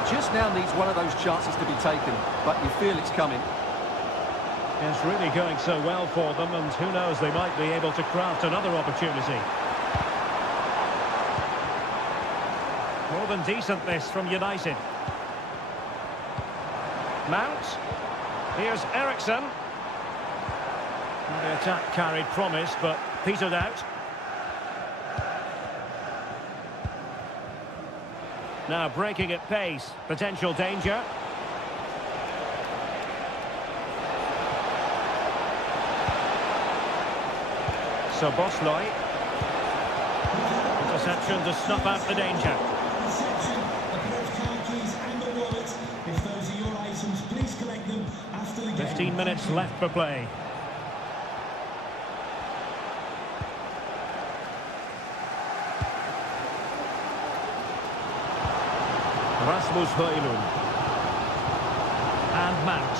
Just now needs one of those chances to be taken, but you feel it's coming. It's really going so well for them, and who knows, they might be able to craft another opportunity. More than decent this from United. Mount. Here's Eriksson. The attack carried promise, but petered out. Now breaking at pace. Potential danger. Szoboszlai. Interception to snuff out the danger. 15 minutes left for play. Rasmus Højlund. And Mount.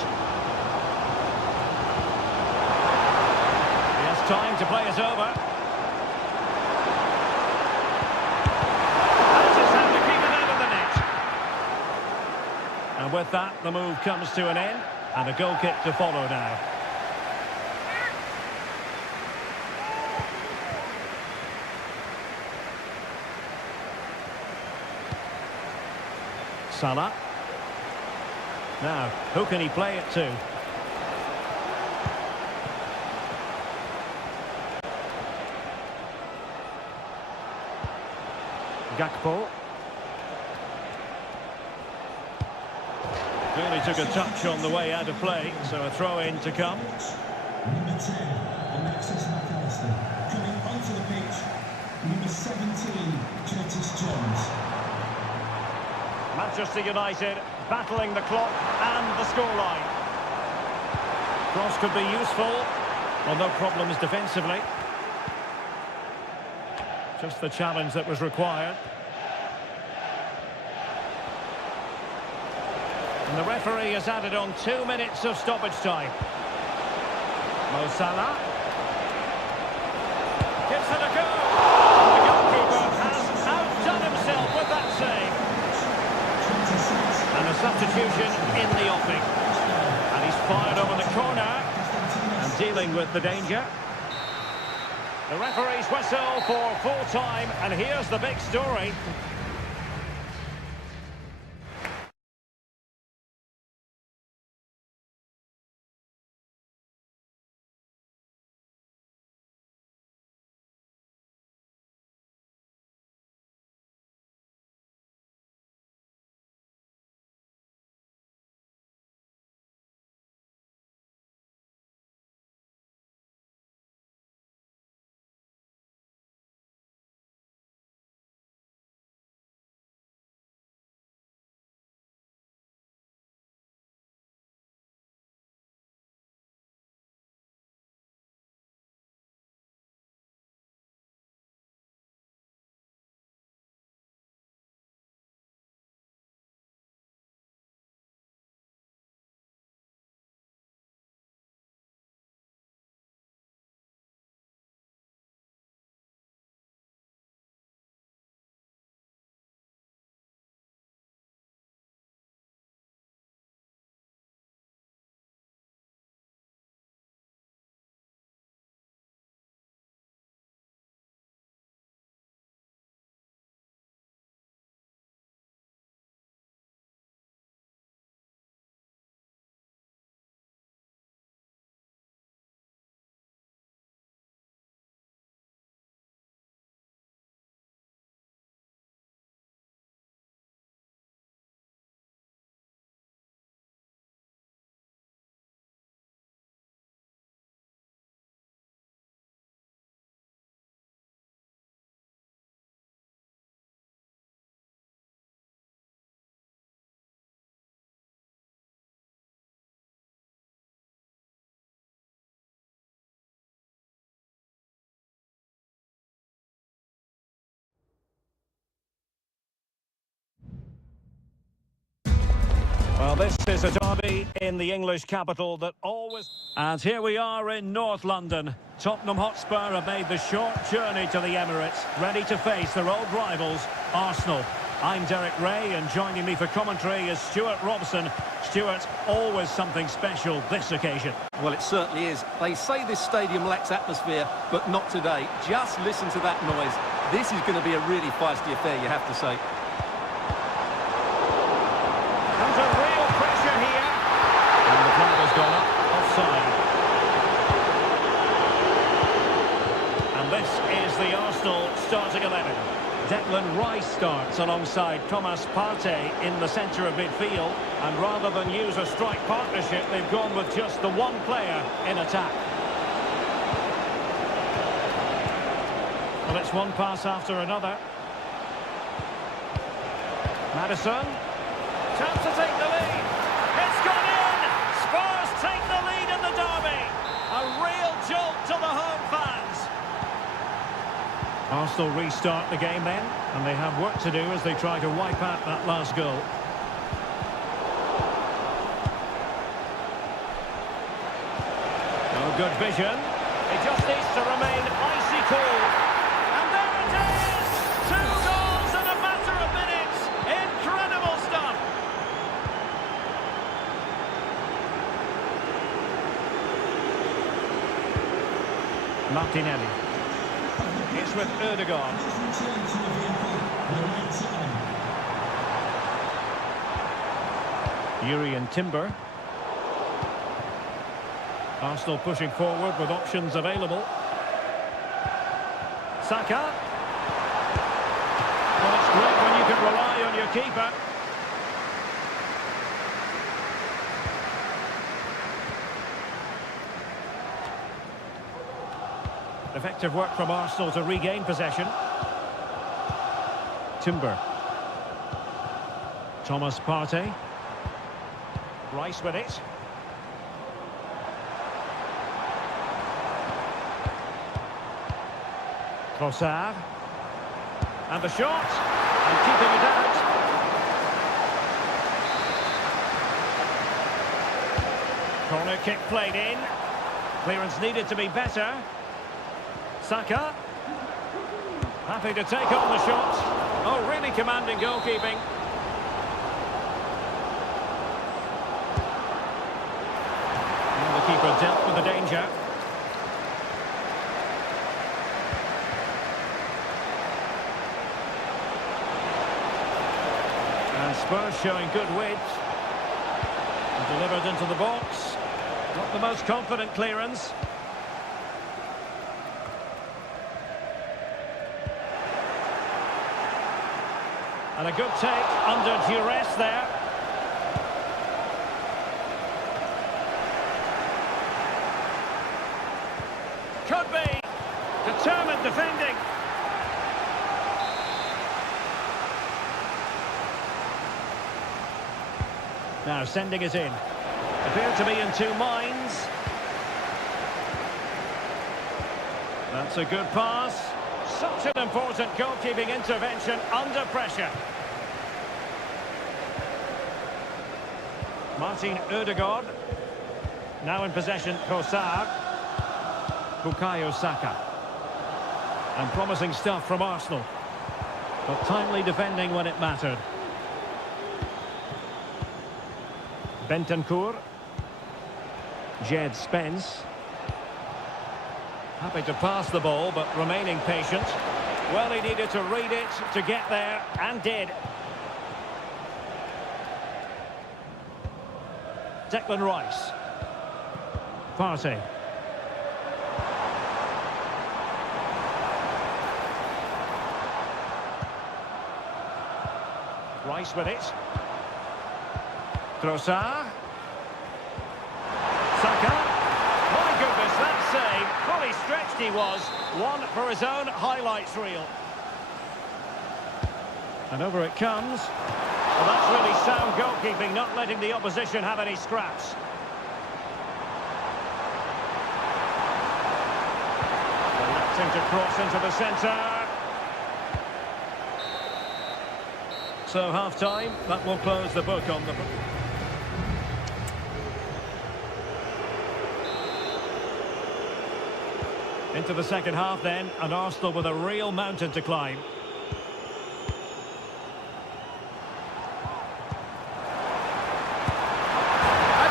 He has time to play it over. That's his hand to keep it out of the net. And with that, the move comes to an end. And a goal kick to follow now. Salah. Now, who can he play it to? Gakpo. Really took a touch on the way out of play, so a throw-in to come. Number 10, Alexis McAllister. Coming onto the pitch, number 17, Curtis Jones. Manchester United battling the clock and the scoreline. Cross could be useful. Well, no problems defensively. Just the challenge that was required. And the referee has added on 2 minutes of stoppage time. Mo Salah. Gives it a go. And the goalkeeper has outdone himself with that save. And a substitution in the offing. And he's fired over the corner. And dealing with the danger. The referee's whistle for full time, and here's the big story. Well, this is a derby in the English capital that always... And here we are in North London. Tottenham Hotspur have made the short journey to the Emirates, ready to face their old rivals, Arsenal. I'm Derek Ray, and joining me for commentary is Stuart Robson. Stuart, always something special this occasion. Well, it certainly is. They say this stadium lacks atmosphere, but not today. Just listen to that noise. This is going to be a really feisty affair, you have to say. There's a real pressure here. And the flag has gone up, offside. And this is the Arsenal starting 11. Declan Rice starts alongside Thomas Partey in the centre of midfield. And rather than use a strike partnership, they've gone with just the one player in attack. Well, it's one pass after another. Maddison. Chance to take the lead. It's gone in! Spurs take the lead in the derby. A real jolt to the home fans. Arsenal restart the game then, and they have work to do as they try to wipe out that last goal. Oh, good vision. It just needs to remain icy cold. And there it is! 2 goals in a matter of minutes. Incredible stuff. Martinelli. It's with Erdogan. Yuri and Timber. Arsenal pushing forward with options available. Saka. Well, it's great when you can rely on your keeper. Effective work from Arsenal to regain possession. Timber. Thomas Partey. Rice with it. Trossard. And the shot. And keeping it out. Corner kick played in. Clearance needed to be better. Saka. Happy to take on the shot. Oh, really commanding goalkeeping. And the keeper dealt with the danger. Spurs showing good width. Delivered into the box. Not the most confident clearance. And a good take under duress there. Could be. Determined defending. Now sending it in. Appear to be in two minds. That's a good pass. Such an important goalkeeping intervention under pressure. Martin Ødegaard. Now in possession, Trossard. Bukayo Saka. And promising stuff from Arsenal. But timely defending when it mattered. Bentancur. Jed Spence. Happy to pass the ball, but remaining patient. Well, he needed to read it to get there, and did. Declan Rice. Partey. Rice with it. Trossard. Saka. My goodness, that save. Fully stretched he was. One for his own highlights reel. And over it comes. Well, that's really sound goalkeeping, not letting the opposition have any scraps. Electing to cross into the centre. So half-time, that will close the book on the... Into the second half then, and Arsenal with a real mountain to climb. A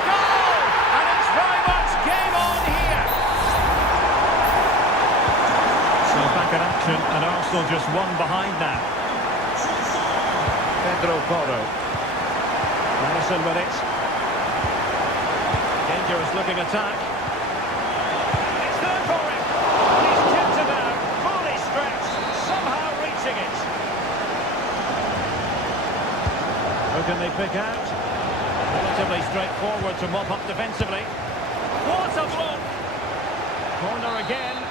goal! And it's very much game on here! So back in action, and Arsenal just one behind now. Pedro Porro. Madison with it. Dangerous looking attack. It's there for him. He's tipped it out. Fully stretched. Somehow reaching it. Who can they pick out? Relatively straightforward to mop up defensively. What a block! Corner again.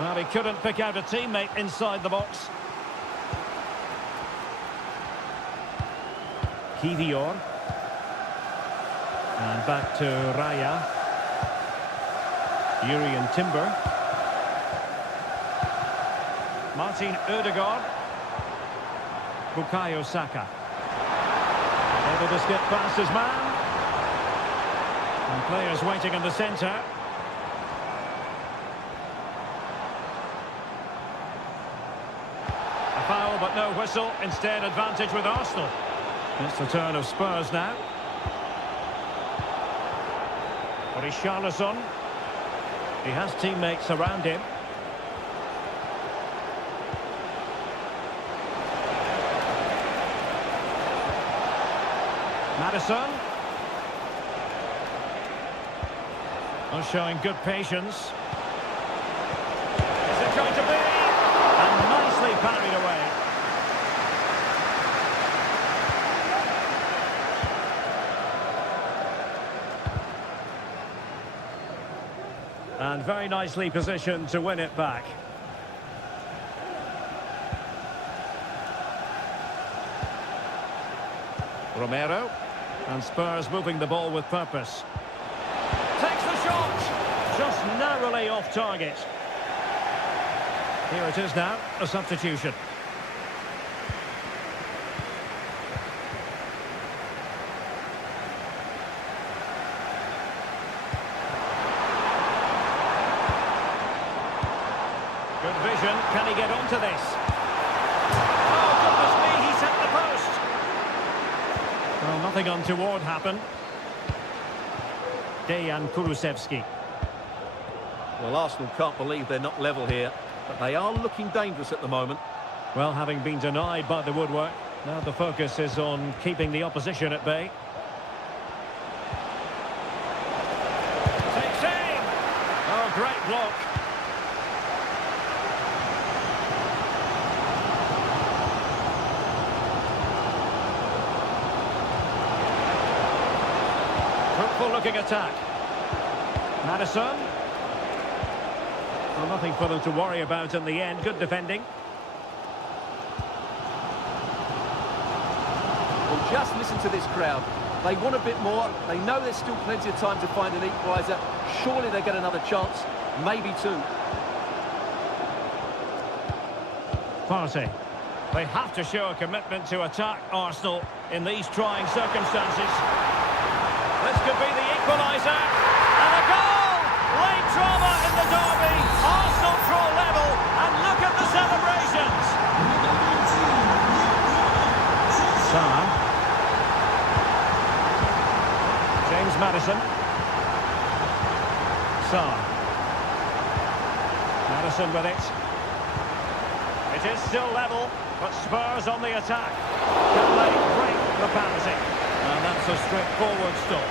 Well, he couldn't pick out a teammate inside the box. Kivior. And back to Raya. Urian Timber. Martin Ødegaard. Bukayo Saka. Able to skip past his man. And players waiting in the centre. Foul, but no whistle. Instead, advantage with Arsenal. It's the turn of Spurs now. Richarlison. He has teammates around him. Madison. Oh, showing good patience. Is it going to be? And nicely parried away. And very nicely positioned to win it back. Romero. And Spurs moving the ball with purpose. Takes the shot! Just narrowly off target. Here it is now, a substitution. Good vision, can he get onto this? Oh, goodness me, he's hit the post! Well, nothing untoward happened. Dejan Kulusevski. Well, Arsenal can't believe they're not level here. but they are looking dangerous at the moment. Well, having been denied by the woodwork, now the focus is on keeping the opposition at bay. Takes aim! Oh, great block. Fruitful looking attack. Madison. Well, nothing for them to worry about in the end. Good defending. Well, just listen to this crowd. They want a bit more. They know there's still plenty of time to find an equaliser. Surely they get another chance. Maybe two. Party. They have to show a commitment to attack Arsenal in these trying circumstances. This could be the equaliser. And a goal! Late drama in the derby. Arsenal draw level. And look at the celebrations. Salah. James Madison. Salah. Madison with it. It is still level, but Spurs on the attack. Can they break the penalty? And that's a straightforward stop.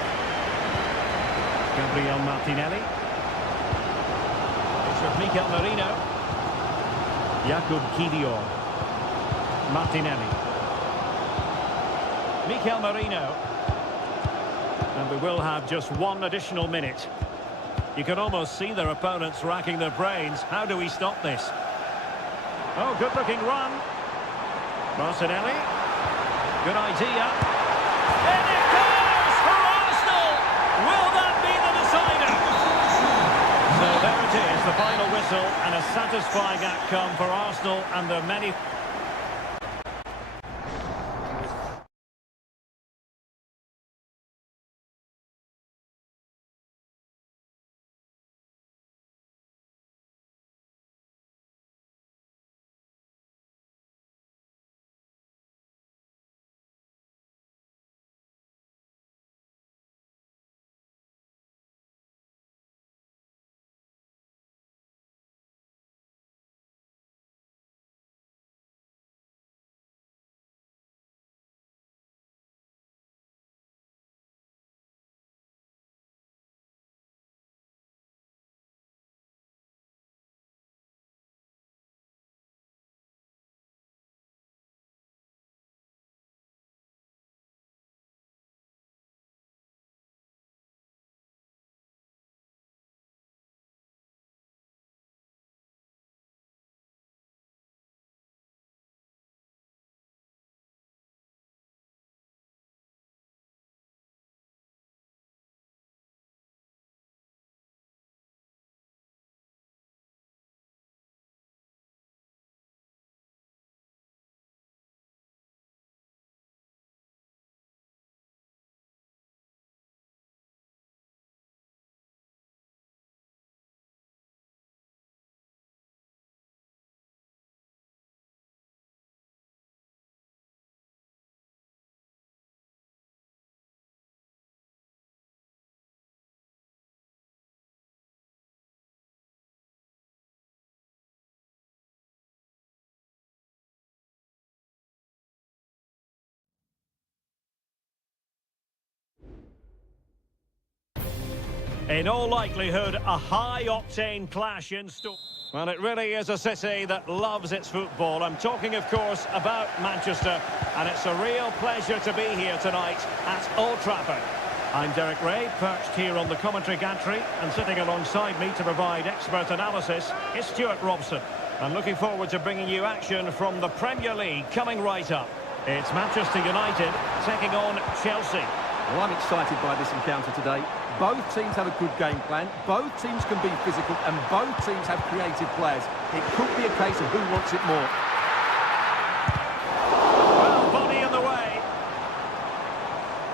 Gabriel Martinelli. It's with Mikel Merino. Jakub Kivior. Martinelli. Mikel Merino. And we will have just one additional minute. You can almost see their opponents racking their brains. How do we stop this? Oh, good-looking run. Martinelli. Good idea. And it goes for Arsenal! Will that be the decider? So there it is, the final whistle, and a satisfying outcome for Arsenal and their many... In all likelihood, a high-octane clash in store. Well, it really is a city that loves its football. I'm talking, of course, about Manchester, and it's a real pleasure to be here tonight at Old Trafford. I'm Derek Ray, perched here on the commentary gantry, and sitting alongside me to provide expert analysis is Stuart Robson. I'm looking forward to bringing you action from the Premier League coming right up. It's Manchester United taking on Chelsea. Well, I'm excited by this encounter today. Both teams have a good game plan, both teams can be physical, and both teams have creative players. It could be a case of who wants it more. Well, body in the way.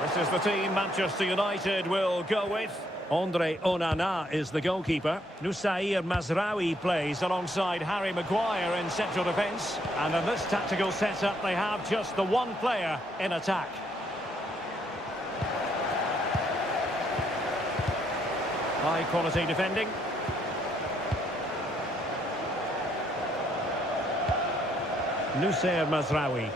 This is the team Manchester United will go with. Andre Onana is the goalkeeper. Nusair Mazraoui plays alongside Harry Maguire in central defence. And in this tactical setup, they have just the one player in attack. High quality defending. Mazraoui.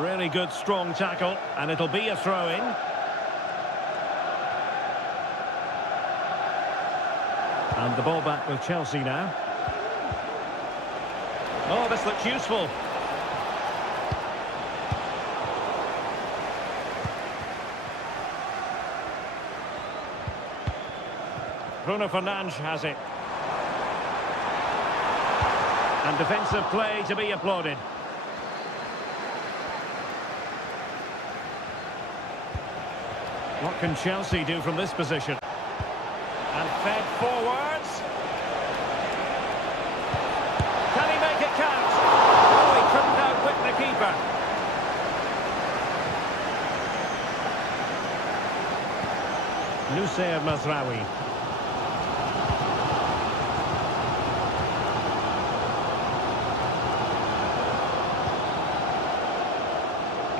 Really good strong tackle, and it'll be a throw-in. And the ball back with Chelsea now. Oh, this looks useful. Bruno Fernandes has it. And defensive play to be applauded. What can Chelsea do from this position? And fed forwards. Can he make it count? Oh, he couldn't outwit the keeper. Mazraoui.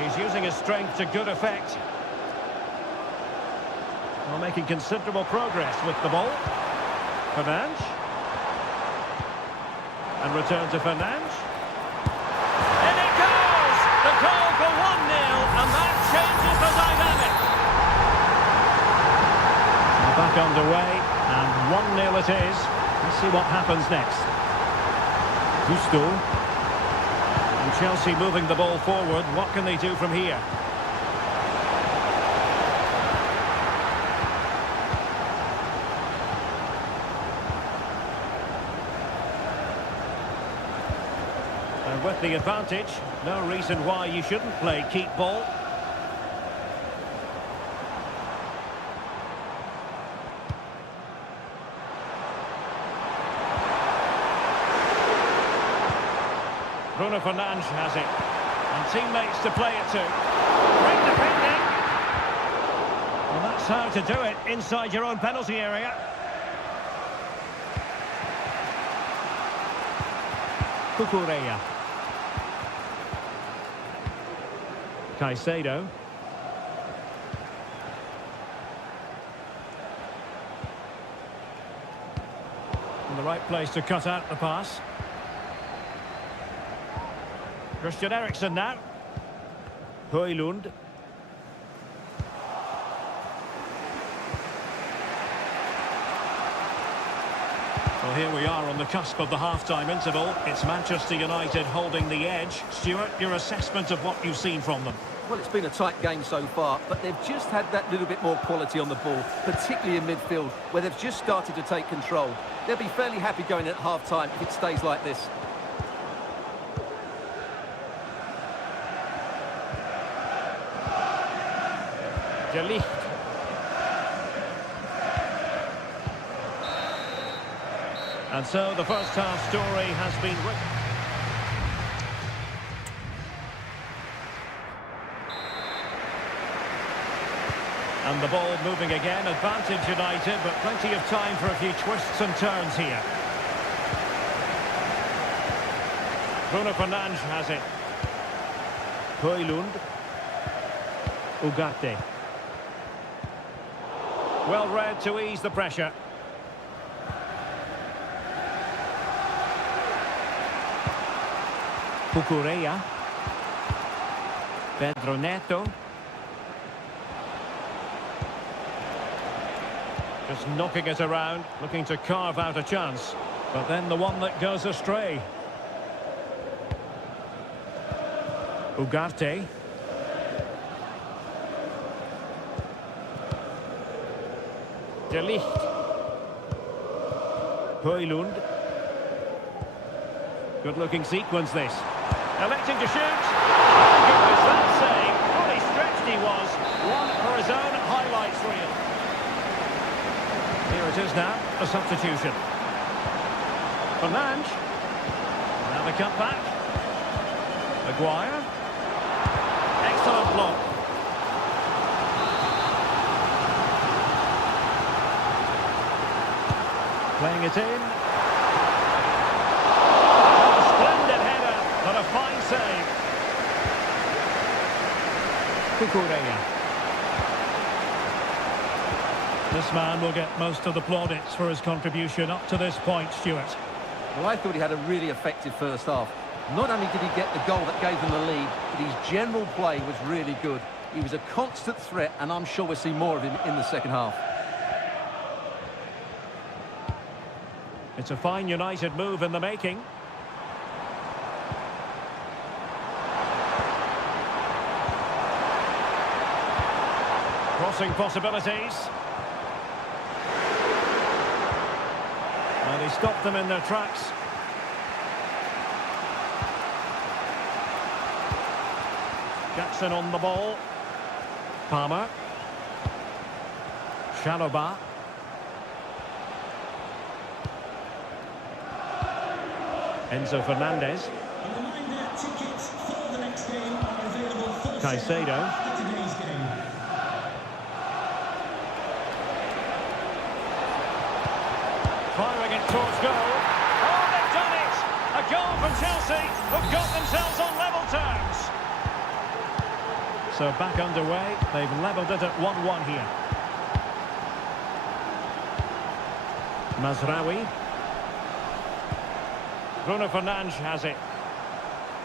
He's using his strength to good effect. Well, making considerable progress with the ball. Fernandes. And return to Fernandes. In it goes! The goal for 1-0, and that changes the dynamic. Back underway, and 1-0 it is. Let's see what happens next. Gusto. And Chelsea moving the ball forward. What can they do from here? And with the advantage, no reason why you shouldn't play keep ball. Bruno Fernandes has it. And teammates to play it to. Great defending. Well, that's how to do it inside your own penalty area. Cucurella. Caicedo. In the right place to cut out the pass. Christian Eriksen now. Højlund. Well, here we are on the cusp of the half-time interval. It's Manchester United holding the edge. Stuart, your assessment of what you've seen from them? Well, it's been a tight game so far, but they've just had that little bit more quality on the ball, particularly in midfield, where they've just started to take control. They'll be fairly happy going at half-time if it stays like this. De Ligt. And so the first half story has been written. And the ball moving again, advantage United, but plenty of time for a few twists and turns here. Bruno Fernandes has it. Højlund. Ugarte. Well read to ease the pressure. Cucurella. Pedro Neto. Just knocking it around, looking to carve out a chance. But then the one that goes astray. Ugarte. De Ligt. Højlund. Good-looking sequence, this. Electing to shoot. Oh, goodness, that save. Fully stretched he was. One for his own highlights reel. Here it is now, a substitution. Fernandes. Now the cut back. Maguire. Excellent block. Playing it in. A splendid header, but a fine save. Cucurella. This man will get most of the plaudits for his contribution up to this point, Stuart. Well, I thought he had a really effective first half. Not only did he get the goal that gave them the lead, but his general play was really good. He was a constant threat, and I'm sure we'll see more of him in the second half. It's a fine United move in the making. Crossing possibilities. And he stopped them in their tracks. Jackson on the ball. Palmer. Shaloba. Enzo Fernandez. A reminder, tickets for the next game are available for Caicedo. sale after today's game. Firing it towards goal. Oh, they've done it! A goal from Chelsea, who've got themselves on level terms. So back underway, they've levelled it at 1-1 here. Mazraoui. Bruno Fernandes has it.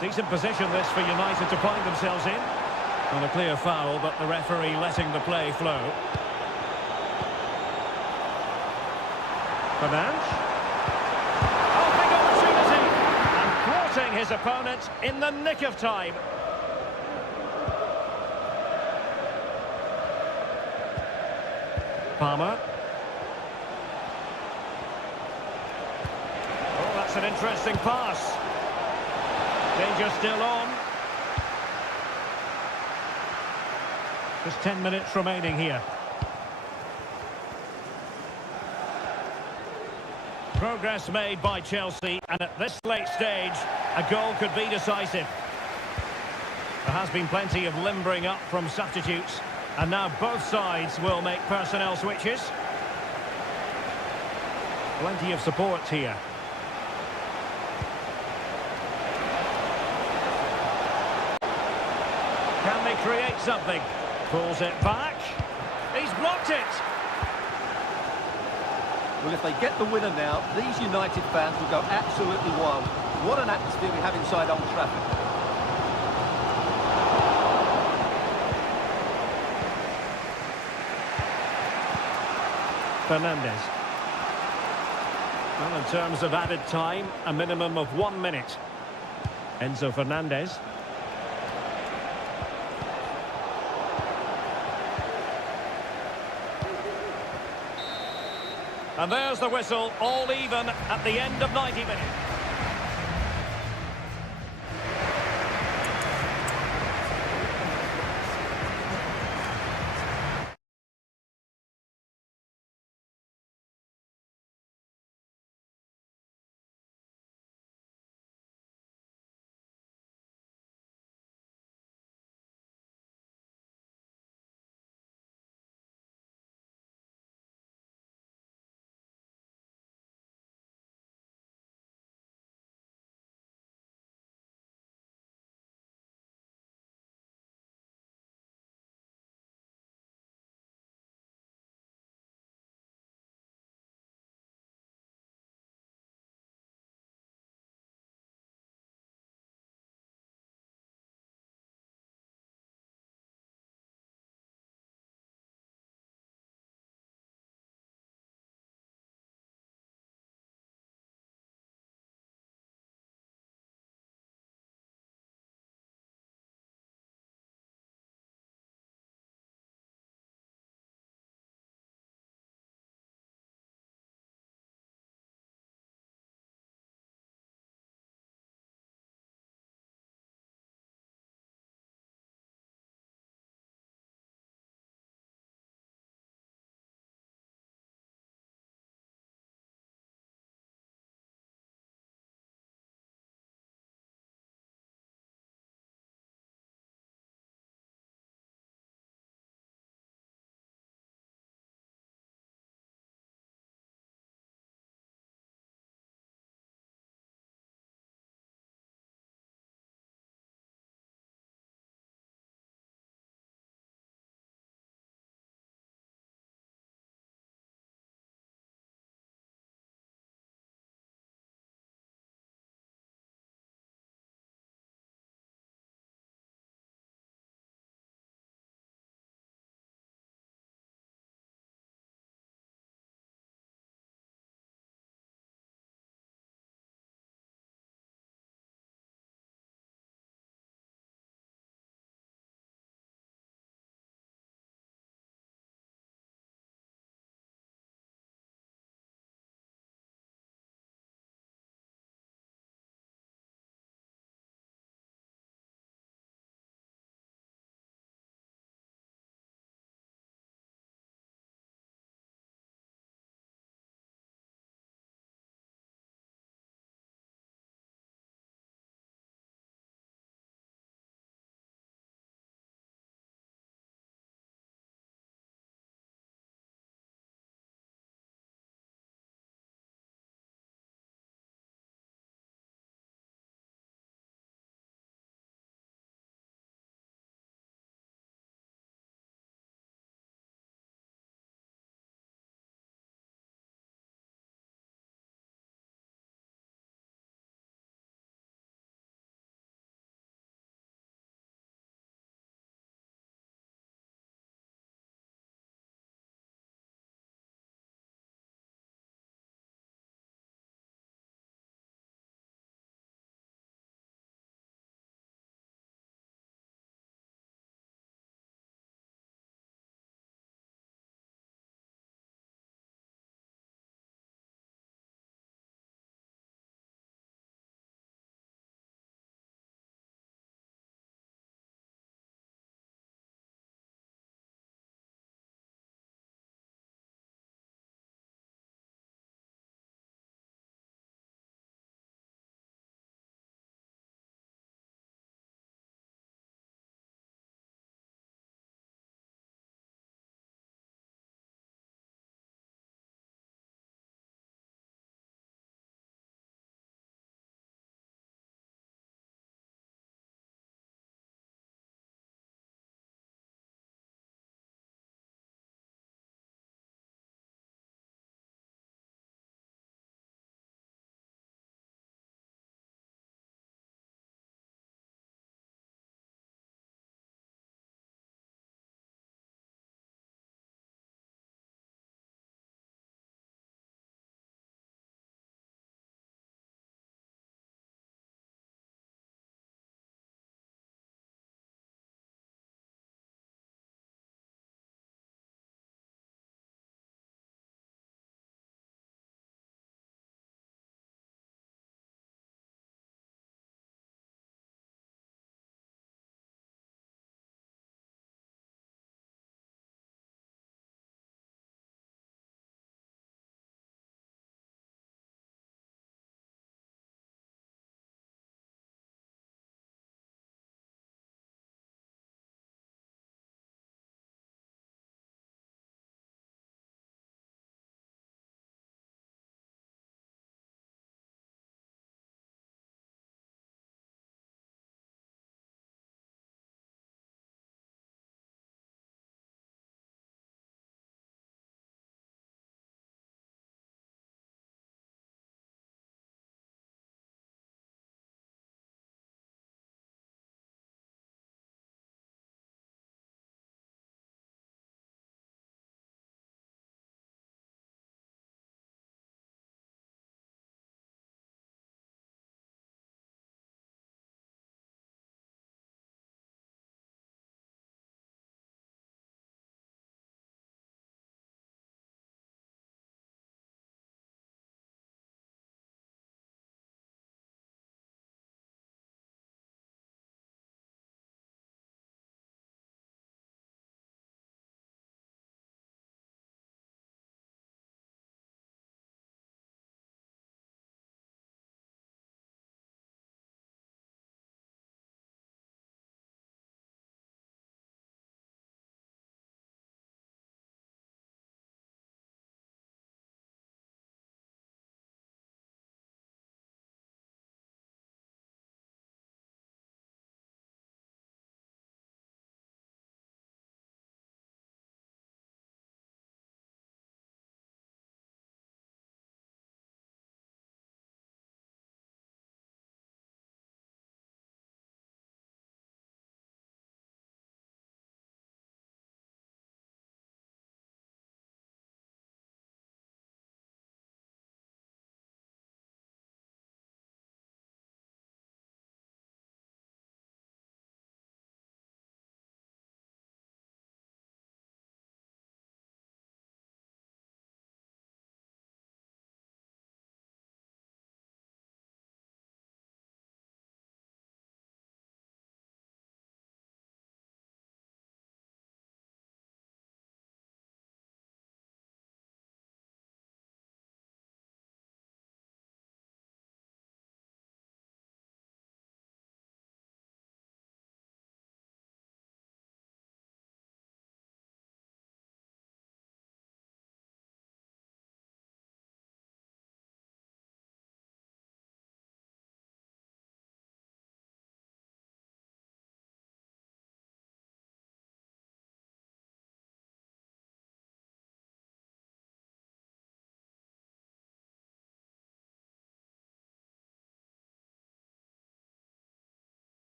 Decent position this for United to find themselves in. And a clear foul, but the referee letting the play flow. Fernandes. Oh, big opportunity! And thwarting his opponent in the nick of time. Palmer. Oh, that's an interesting pass. Danger still on. Just 10 minutes remaining here. Progress made by Chelsea, and at this late stage, a goal could be decisive. There has been plenty of limbering up from substitutes, and now both sides will make personnel switches. Plenty of support here. Can they create something? Pulls it back. He's blocked it. Well, if they get the winner now, these United fans will go absolutely wild. What an atmosphere we have inside Old Trafford. Fernandez. Well, in terms of added time, a minimum of 1 minute. Enzo Fernandez. And there's the whistle, all even at the end of 90 minutes.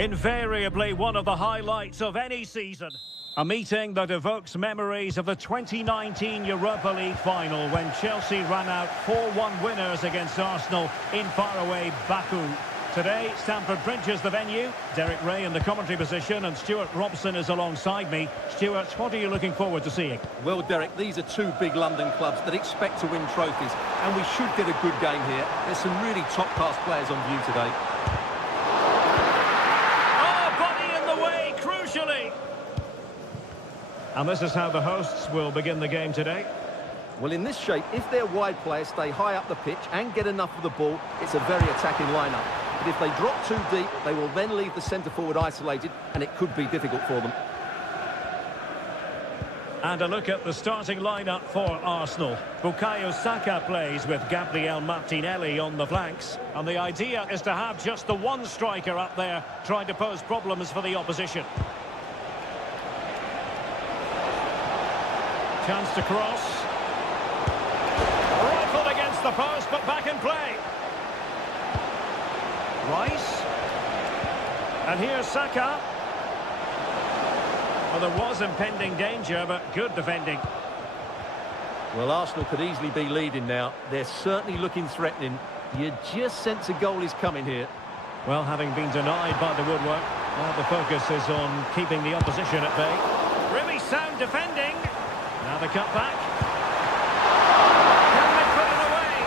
Invariably one of the highlights of any season. A meeting that evokes memories of the 2019 Europa League final when Chelsea ran out 4-1 winners against Arsenal in faraway Baku. Today, Stamford Bridge is the venue. Derek Ray in the commentary position and Stuart Robson is alongside me. Stuart, what are you looking forward to seeing? Well, Derek, these are two big London clubs that expect to win trophies, and we should get a good game here. There's some really top-class players on view today. Oh, body in the way, crucially! And this is how the hosts will begin the game today. Well, in this shape, if their wide players stay high up the pitch and get enough of the ball, it's a very attacking lineup. But if they drop too deep, they will then leave the centre-forward isolated, and it could be difficult for them. And a look at the starting lineup for Arsenal. Bukayo Saka plays with Gabriel Martinelli on the flanks. And the idea is to have just the one striker up there trying to pose problems for the opposition. Chance to cross. Rifled against the post, but back in play. Rice. And here's Saka. Well, there was impending danger, but good defending. Well, Arsenal could easily be leading now. They're certainly looking threatening. You just sense a goal is coming here. Well, having been denied by the woodwork, well, the focus is on keeping the opposition at bay. Really sound defending. Now the cut back. Can they put it away?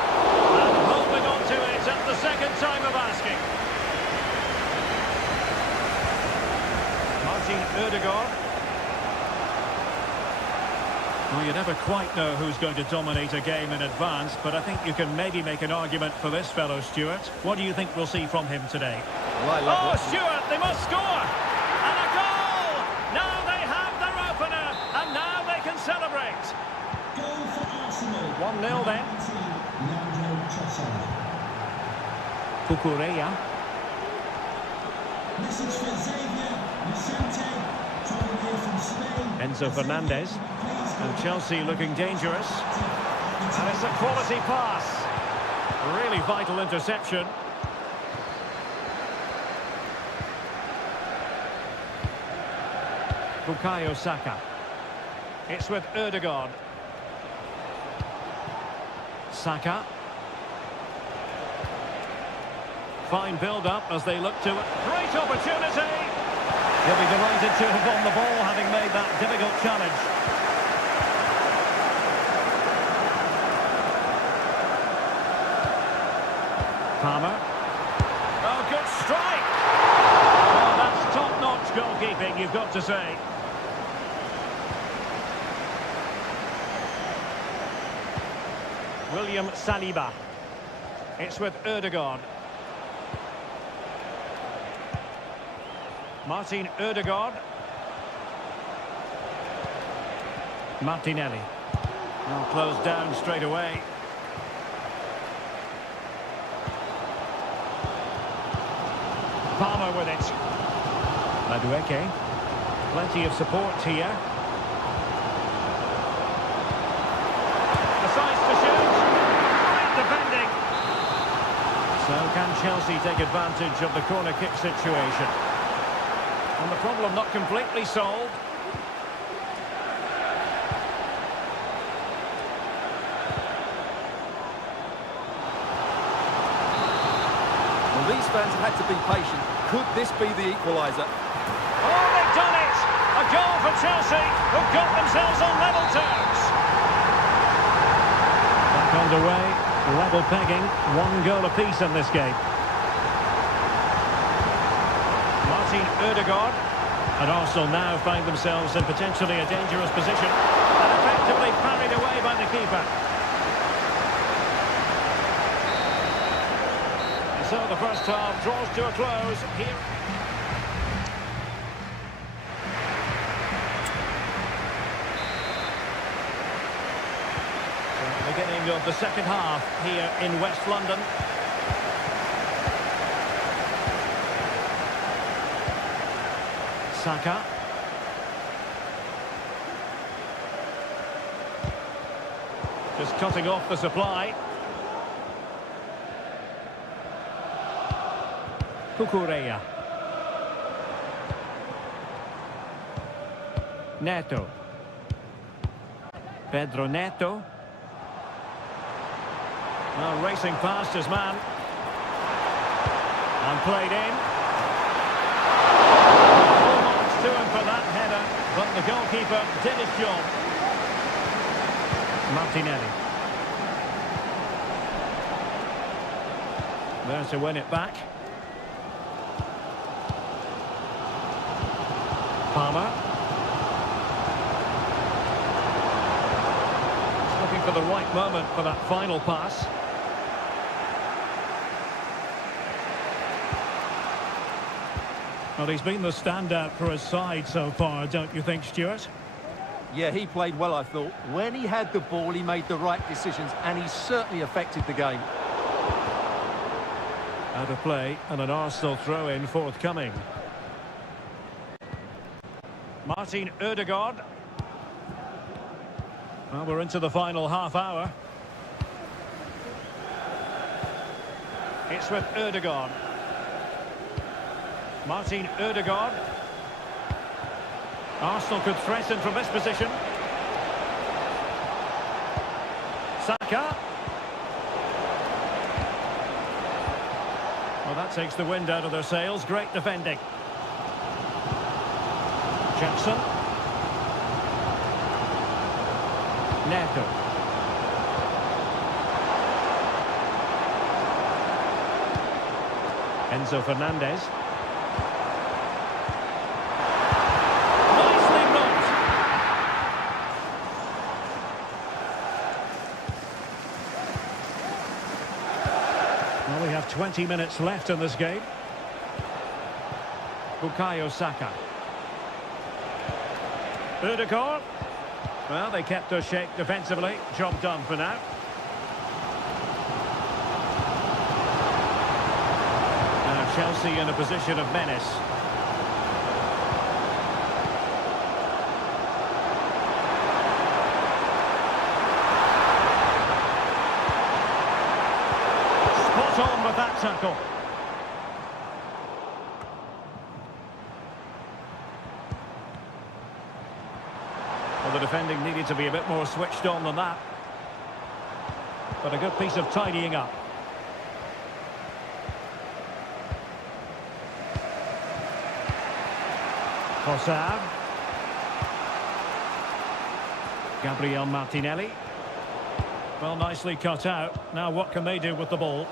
And holding on to it at the second time of asking. Martin Ødegaard. Well, you never quite know who's going to dominate a game in advance, but I think you can maybe make an argument for this fellow, Stuart. What do you think we'll see from him today? Well, Stuart, they must score! And a goal! Now they have their opener, and now they can celebrate. Goal for Arsenal. 1-0 then. Cucurella. Message for Xavier, Vicente, trying here from Spain. Enzo Fernandez. And Chelsea looking dangerous. And it's a quality pass. A really vital interception. Bukayo Saka. It's with Ødegaard. Saka. Fine build-up as they look to it. Great opportunity! He'll be delighted to have won the ball, having made that difficult challenge. Palmer. Oh, good strike! Oh, that's top-notch goalkeeping, you've got to say. William Saliba. It's with Ødegaard. Martin Ødegaard. Martinelli. Now closed down straight away. Palmer with it. Madueke. Plenty of support here. Decides to shoot. Great defending. So can Chelsea take advantage of the corner kick situation? And the problem not completely solved. Well, these fans have had to be patient. Could this be the equaliser? Oh, they've done it! A goal for Chelsea, who've got themselves on level terms. Back underway, level pegging, 1 goal apiece in this game. Martin Ødegaard. And Arsenal now find themselves in potentially a dangerous position and effectively parried away by the keeper. So the first half draws to a close here. So the beginning of the second half here in West London. Saka. Just cutting off the supply. Cucurella. Neto. Pedro Neto. Well, racing past his man. And played in. Almost to him for that header, but the goalkeeper did his job. Martinelli. There to win it back. Palmer. Looking for the right moment for that final pass. Well, he's been the standout for his side so far, don't you think, Stuart? Yeah, he played well, I thought. When he had the ball, he made the right decisions, and he certainly affected the game. Out of play, and an Arsenal throw-in forthcoming. Martin Ødegaard. Well, we're into the final half hour. It's with Ødegaard. Martin Ødegaard. Arsenal could threaten from this position. Saka. Well, that takes the wind out of their sails. Great defending. Jackson. Neto. Enzo Fernandez. Nicely blocked. Well, we have 20 minutes left in this game. Bukayo Saka. Ødegaard. Well, they kept us shape defensively. Job done for now. Now Chelsea in a position of menace. Spot on with that tackle. The defending needed to be a bit more switched on than that. But a good piece of tidying up. Trossard. Gabriel Martinelli. Well, nicely cut out. Now what can they do with the ball?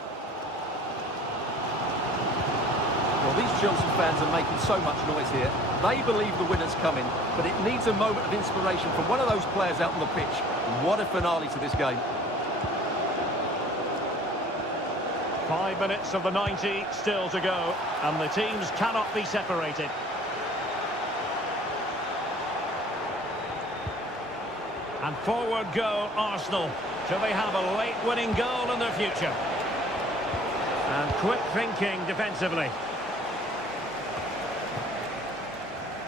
Well, these Chelsea fans are making so much noise here. They believe the winner's coming, but it needs a moment of inspiration from one of those players out on the pitch. What a finale to this game. 5 minutes of the 90 still to go, and the teams cannot be separated. And forward go Arsenal. Do they have a late winning goal in their future? And quick thinking defensively.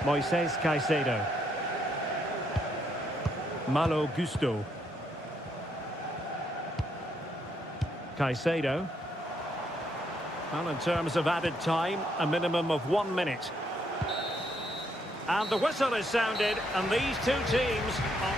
Moises Caicedo. Malo Gusto. Caicedo. Well, in terms of added time, a minimum of 1 minute. And the whistle is sounded, and these two teams are...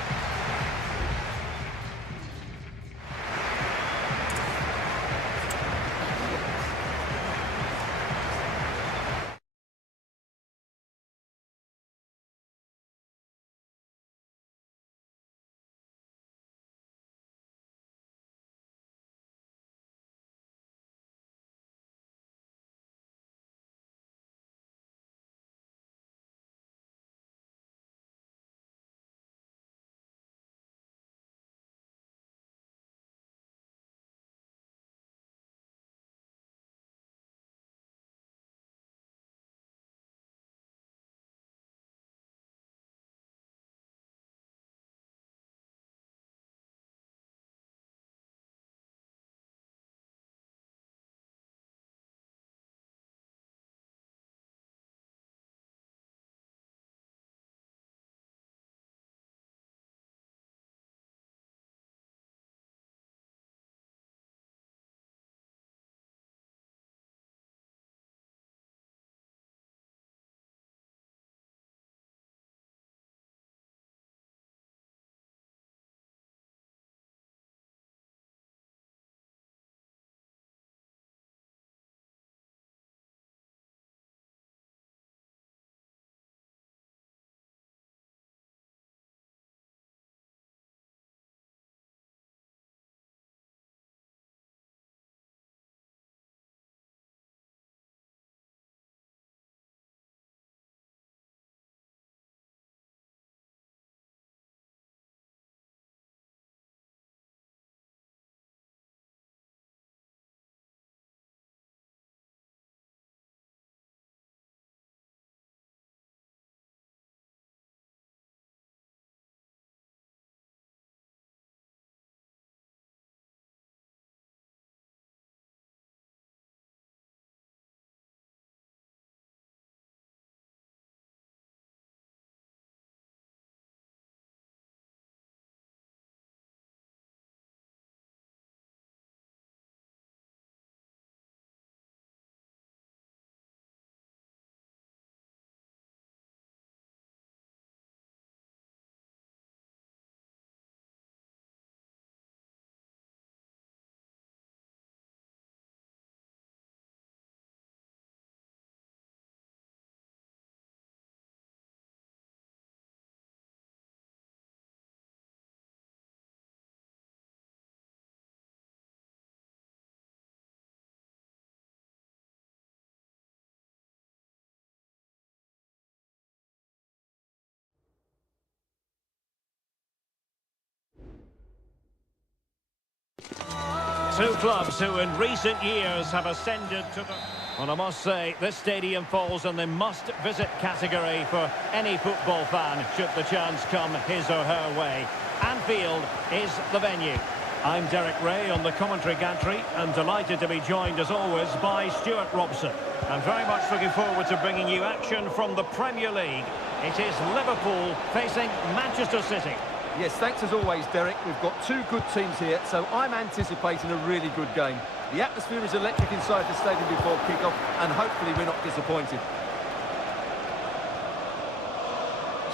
Two clubs who in recent years have ascended to the... Well, I must say, this stadium falls in the must-visit category for any football fan, should the chance come his or her way. Anfield is the venue. I'm Derek Ray on the commentary gantry, and delighted to be joined, as always, by Stuart Robson. I'm very much looking forward to bringing you action from the Premier League. It is Liverpool facing Manchester City. Yes, thanks as always, Derek. We've got two good teams here, so I'm anticipating a really good game. The atmosphere is electric inside the stadium before kick-off, and hopefully we're not disappointed.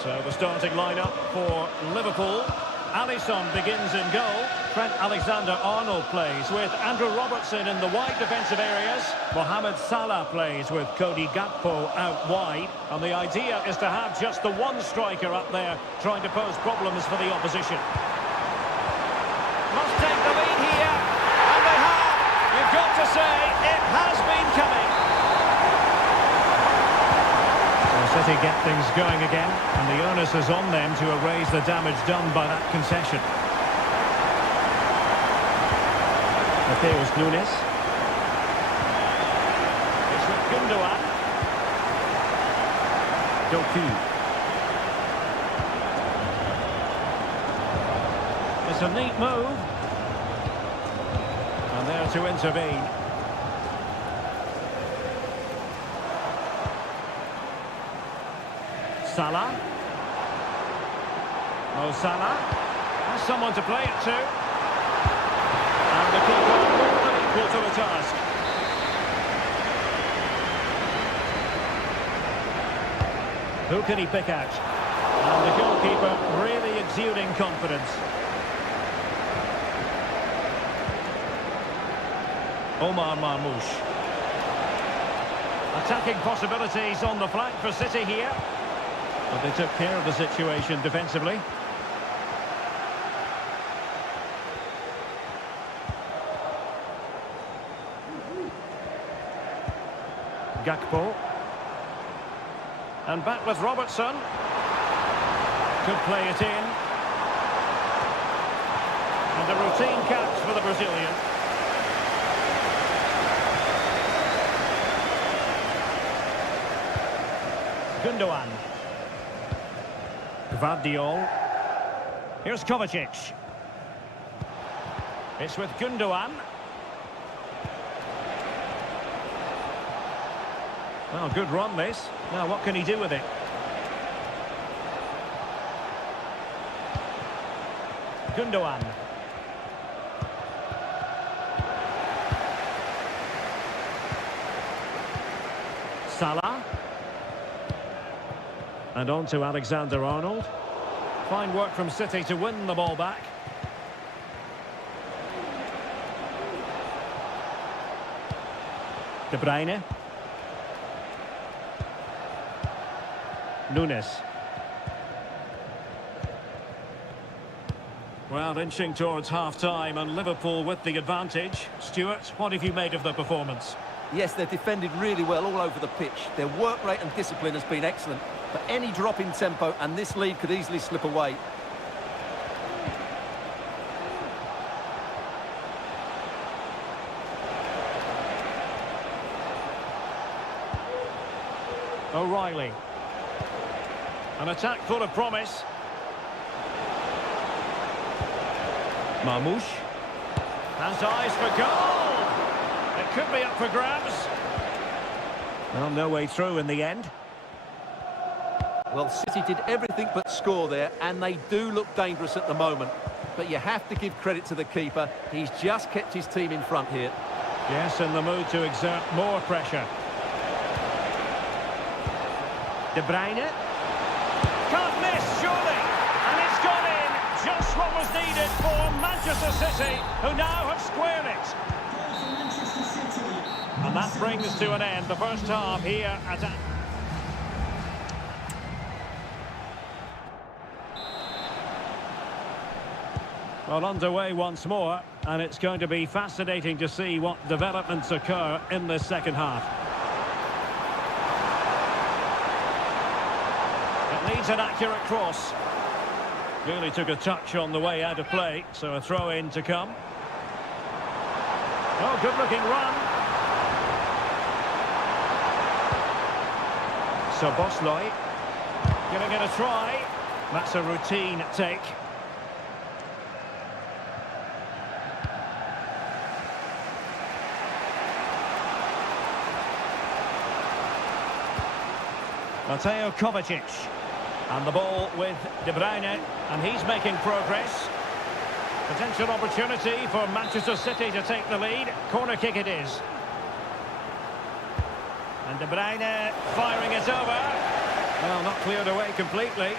So the starting lineup for Liverpool. Alisson begins in goal. Trent Alexander-Arnold plays with Andrew Robertson in the wide defensive areas. Mohamed Salah plays with Cody Gakpo out wide. And the idea is to have just the one striker up there trying to pose problems for the opposition. Must take the lead here. And they have. You've got to say, it has been coming. City get things going again, and the onus is on them to erase the damage done by that concession. Mateus Nunes. It's with Gundogan. Doku. It's a neat move. And there to intervene. Salah. Mo Salah has someone to play it to. And the keeper more than equal to the task. Who can he pick out? And the goalkeeper really exuding confidence. Omar Marmoush. Attacking possibilities on the flank for City here. But they took care of the situation defensively. Gakpo. And back with Robertson. Could play it in. And a routine catch for the Brazilian. Gundogan. Gvardiol. Here's Kovacic. It's with Gundogan. Well, good run this. Now what can he do with it? Gundogan. Salah. And on to Alexander-Arnold. Fine work from City to win the ball back. De Bruyne. Nunes. Well, inching towards half-time and Liverpool with the advantage. Stuart, what have you made of the performance? Yes, they've defended really well all over the pitch. Their work rate and discipline has been excellent. But any drop in tempo and this lead could easily slip away. O'Reilly. An attack full of promise. Marmoush. Has eyes for goal. It could be up for grabs. Well, no way through in the end. Well, City did everything but score there, and they do look dangerous at the moment. But you have to give credit to the keeper. He's just kept his team in front here. Yes, in the mood to exert more pressure. De Bruyne. Can't miss, surely. And it's gone in. Just what was needed for Manchester City, who now have squared it. And that brings to an end the first half here at... Well, underway once more, and it's going to be fascinating to see what developments occur in this second half. It needs an accurate cross. Really took a touch on the way out of play, so a throw-in to come. Oh, good-looking run. So Bosloy giving it a try. That's a routine take. Mateo Kovacic. And the ball with De Bruyne, and he's making progress. Potential opportunity for Manchester City to take the lead. Corner kick it is. And De Bruyne firing it over. Well, not cleared away completely.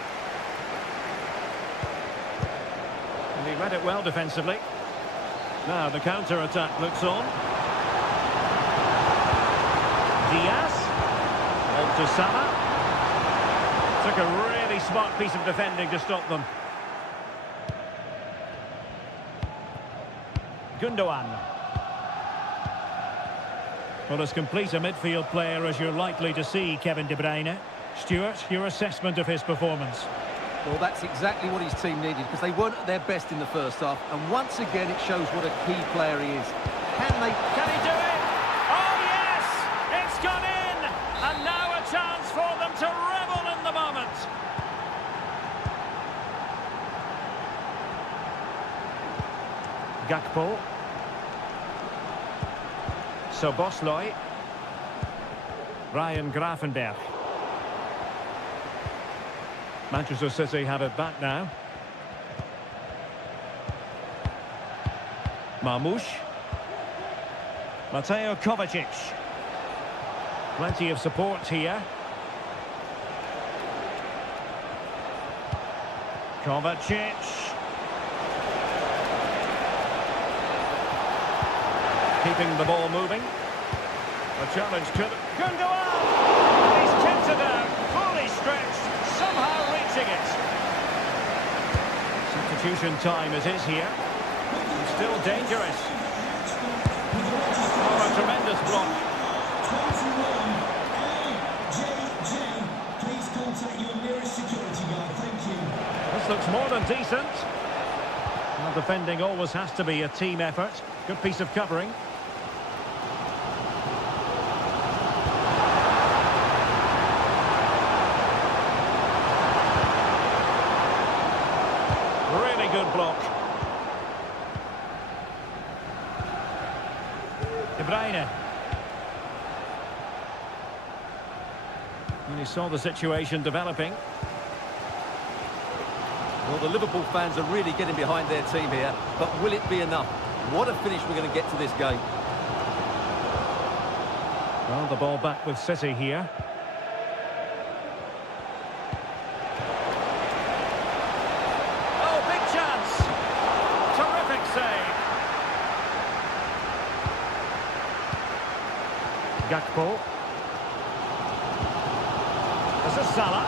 And he read it well defensively. Now the counter-attack looks on. Diaz. On to Salah. Took a really smart piece of defending to stop them. Gundogan. Well, as complete a midfield player as you're likely to see, Kevin De Bruyne. Stuart, your assessment of his performance? Well, that's exactly what his team needed, because they weren't at their best in the first half. And once again, it shows what a key player he is. Can he do it? Oh, yes! It's gone in! And now a chance for them to revel in the moment. Gakpo. So Bosloy. Ryan Gravenberch. Manchester City have it back now. Marmoush. Mateo Kovacic. Plenty of support here. Kovacic. Keeping the ball moving. A challenge to Gundogan! He's kicked it out, fully stretched, somehow reaching it. Substitution time it is here. He's still dangerous. Oh, a tremendous block. 21 LJJ. Please contact your nearest security guard. Thank you. This looks more than decent. Well, defending always has to be a team effort. Good piece of covering. Really good block. De Bruyne. And he saw the situation developing. Well, the Liverpool fans are really getting behind their team here, but will it be enough? What a finish we're going to get to this game. Well, the ball back with City here. Oh, big chance! Terrific save. Gakpo. This is Salah.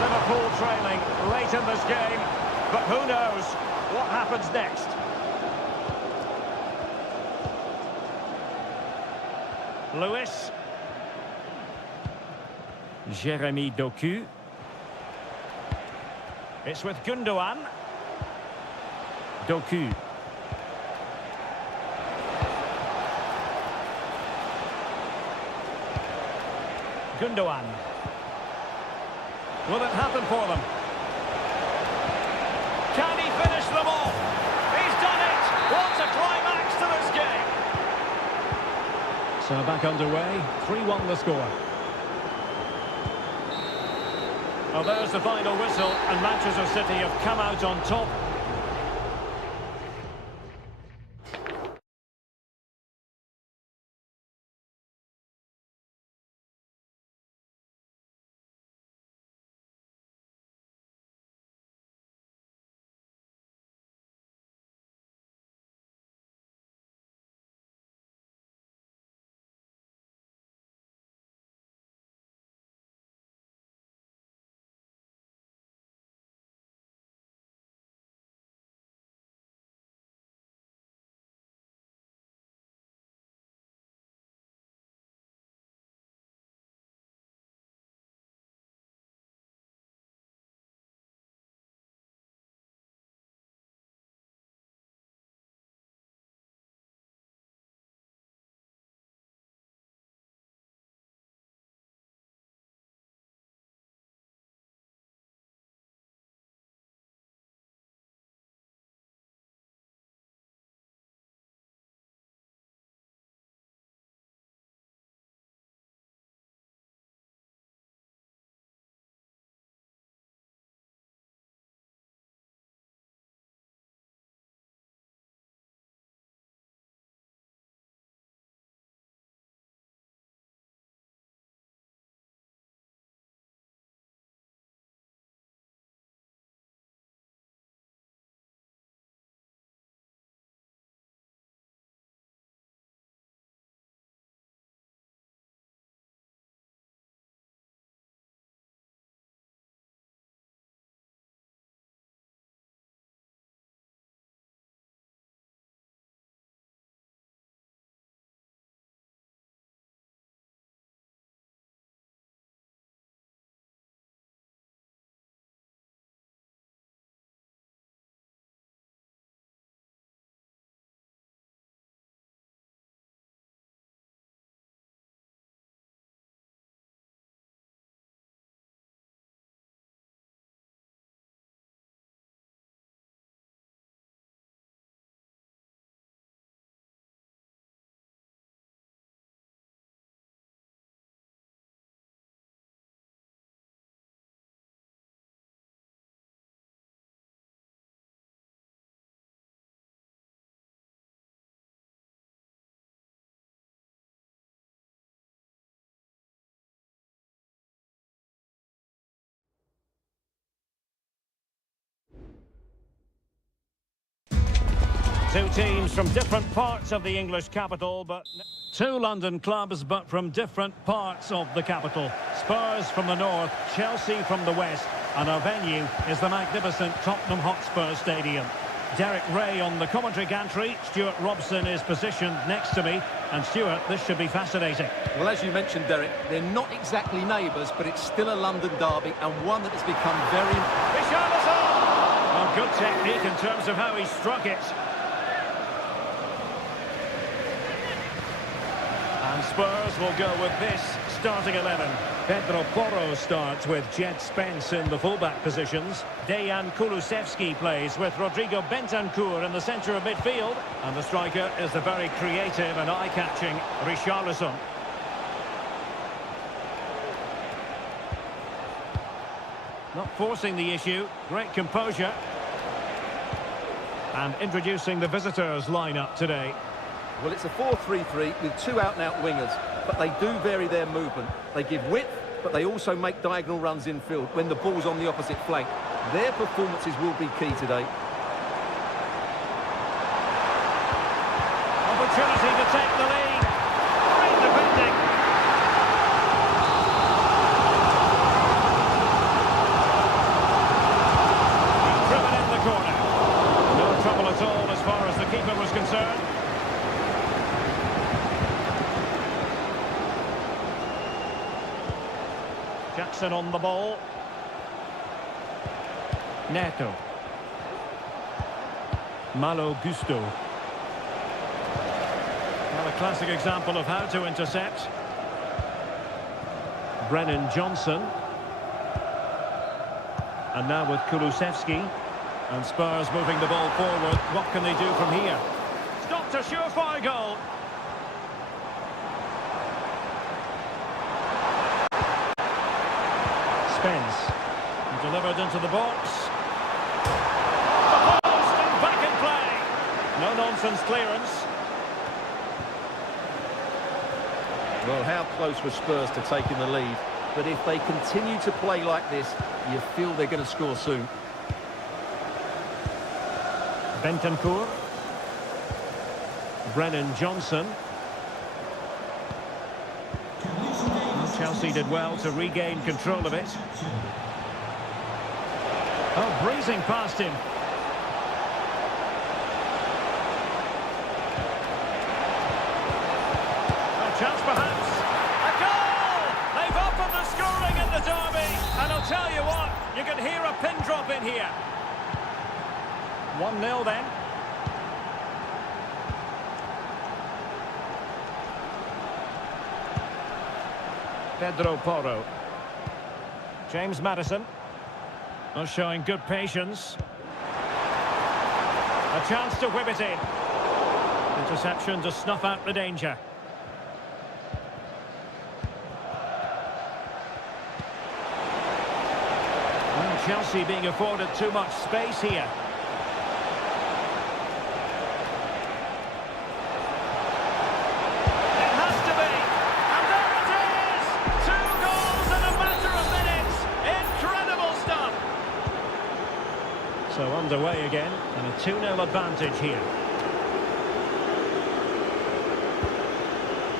Liverpool trailing late in this game, but who knows what happens next. Lewis. Jeremy Doku. It's with Gundogan. Doku. Gundogan. Will it happen for them? Can he finish them off? He's done it! What a climax to this game! So back underway, 3-1 the score. Well, there's the final whistle, and Manchester City have come out on top. Two teams from different parts of the English capital, but two London clubs, but from different parts of the capital. Spurs from the north, Chelsea from the west, and our venue is the magnificent Tottenham Hotspur Stadium. Derek Ray on the commentary gantry. Stuart Robson is positioned next to me. And Stuart, this should be fascinating. Well, as you mentioned, Derek, they're not exactly neighbours, but it's still a London derby and one that has become very... Richarlison! Well, good technique in terms of how he struck it. And Spurs will go with this starting 11. Pedro Porro starts with Jed Spence in the fullback positions. Dejan Kulusevski plays with Rodrigo Bentancur in the centre of midfield. And the striker is the very creative and eye-catching Richarlison. Not forcing the issue, great composure. And introducing the visitors lineup today. Well, it's a 4-3-3 with two out-and-out wingers, but they do vary their movement. They give width, but they also make diagonal runs infield when the ball's on the opposite flank. Their performances will be key today. Opportunity to take the lead. Great defending. He's driven in the corner. No trouble at all as far as the keeper was concerned. Jackson on the ball. Neto. Malo Gusto. Well, a classic example of how to intercept. Brennan Johnson. And now with Kulusevski. And Spurs moving the ball forward. What can they do from here? Stopped a surefire goal. Spence. Delivered into the box. The post and back in play. No-nonsense clearance. Well, how close were Spurs to taking the lead? But if they continue to play like this, you feel they're going to score soon. Bentancur. Brennan Johnson. Chelsea did well to regain control of it. Oh, breezing past him. A chance perhaps. A goal! They've opened the scoring in the derby. And I'll tell you what, you can hear a pin drop in here. 1-0 then. Pedro Porro. James Maddison. Showing good patience. A chance to whip it in. Interception to snuff out the danger. And Chelsea being afforded too much space here. So underway again, and a 2-0 advantage here.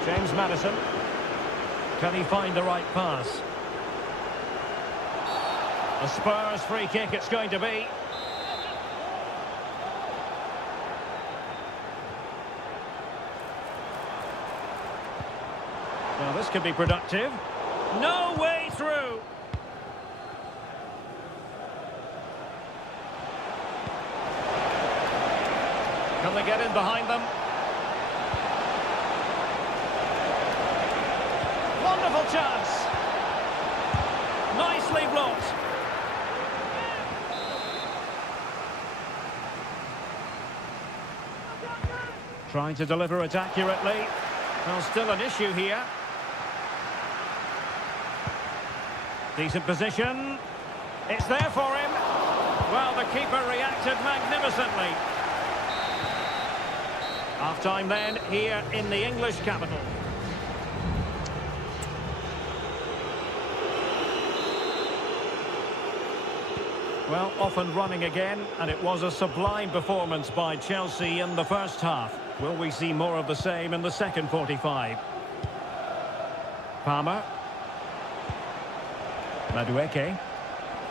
James Maddison. Can he find the right pass? A Spurs free kick it's going to be. Well, this could be productive. No way through. Can they get in behind them? Wonderful chance. Nicely blocked. Trying to deliver it accurately. Well, still an issue here. Decent position. It's there for him. Well, the keeper reacted magnificently. Half-time then, here in the English capital. Well, off and running again, and it was a sublime performance by Chelsea in the first half. Will we see more of the same in the second 45? Palmer. Madueke.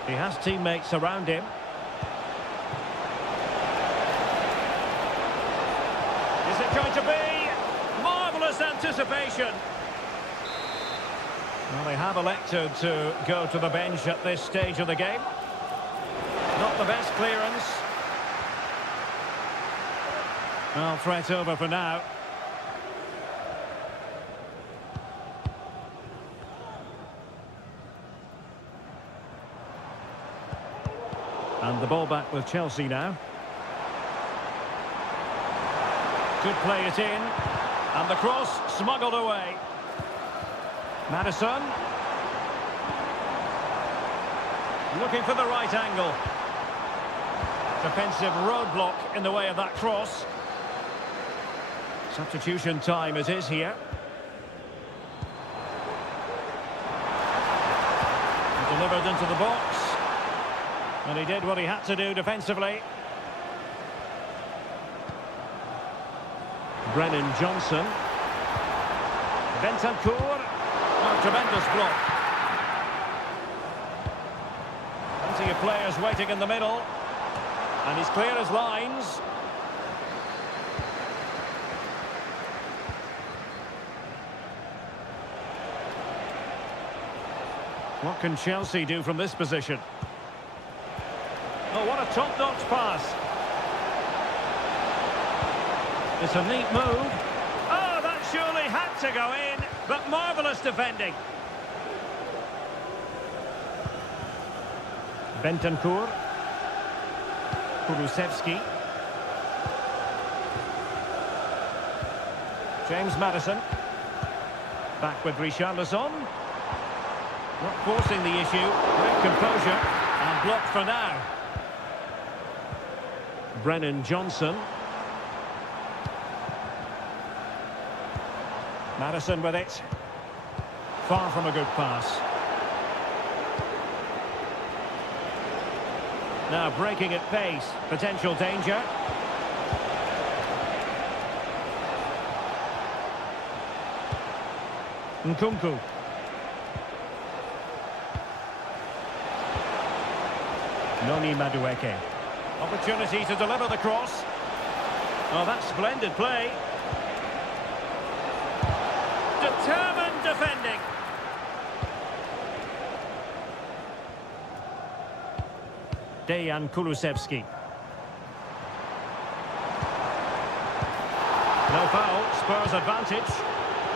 He has teammates around him. Is it going to be? Marvellous anticipation. Well, they have elected to go to the bench at this stage of the game. Not the best clearance. Well, threat over for now. And the ball back with Chelsea now. Could play it in. And the cross smuggled away. Maddison. Looking for the right angle. Defensive roadblock in the way of that cross. Substitution time it is here. He delivered into the box. And he did what he had to do defensively. Brennan Johnson. Bentancur. Oh, tremendous block. Plenty of players waiting in the middle. And he's clear as lines. What can Chelsea do from this position? Oh, what a top-notch pass. It's a neat move. Oh, that surely had to go in, but marvellous defending. Bentancur. Kulusevski. James Maddison. Back with Richarlison. Not forcing the issue. Great composure. And blocked for now. Brennan Johnson. Maddison with it. Far from a good pass. Now breaking at pace. Potential danger. Nkunku. Noni Madueke. Opportunity to deliver the cross. Oh, that's splendid play. Determined defending. Dejan Kulusevski. No foul, Spurs advantage.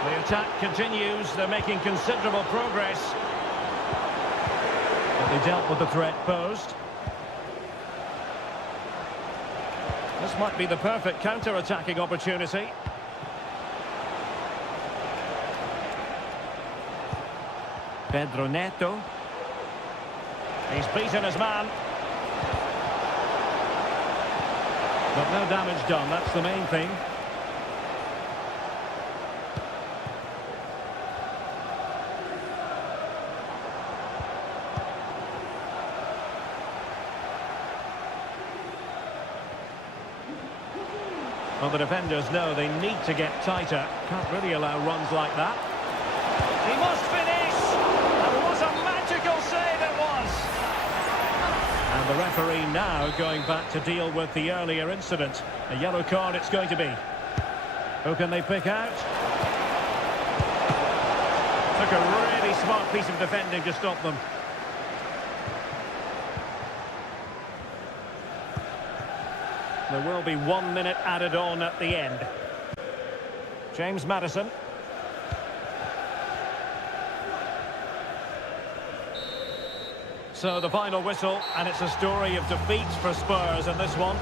The attack continues, they're making considerable progress. But they dealt with the threat posed. This might be the perfect counter-attacking opportunity. Pedro Neto. He's beaten his man. But no damage done, that's the main thing. Well, the defenders know they need to get tighter. Can't really allow runs like that. He must finish! And what a magical save it was! And the referee now going back to deal with the earlier incident. A yellow card it's going to be. Who can they pick out? Took a really smart piece of defending to stop them. There will be 1 minute added on at the end. James Maddison. So the final whistle, and it's a story of defeat for Spurs in this one.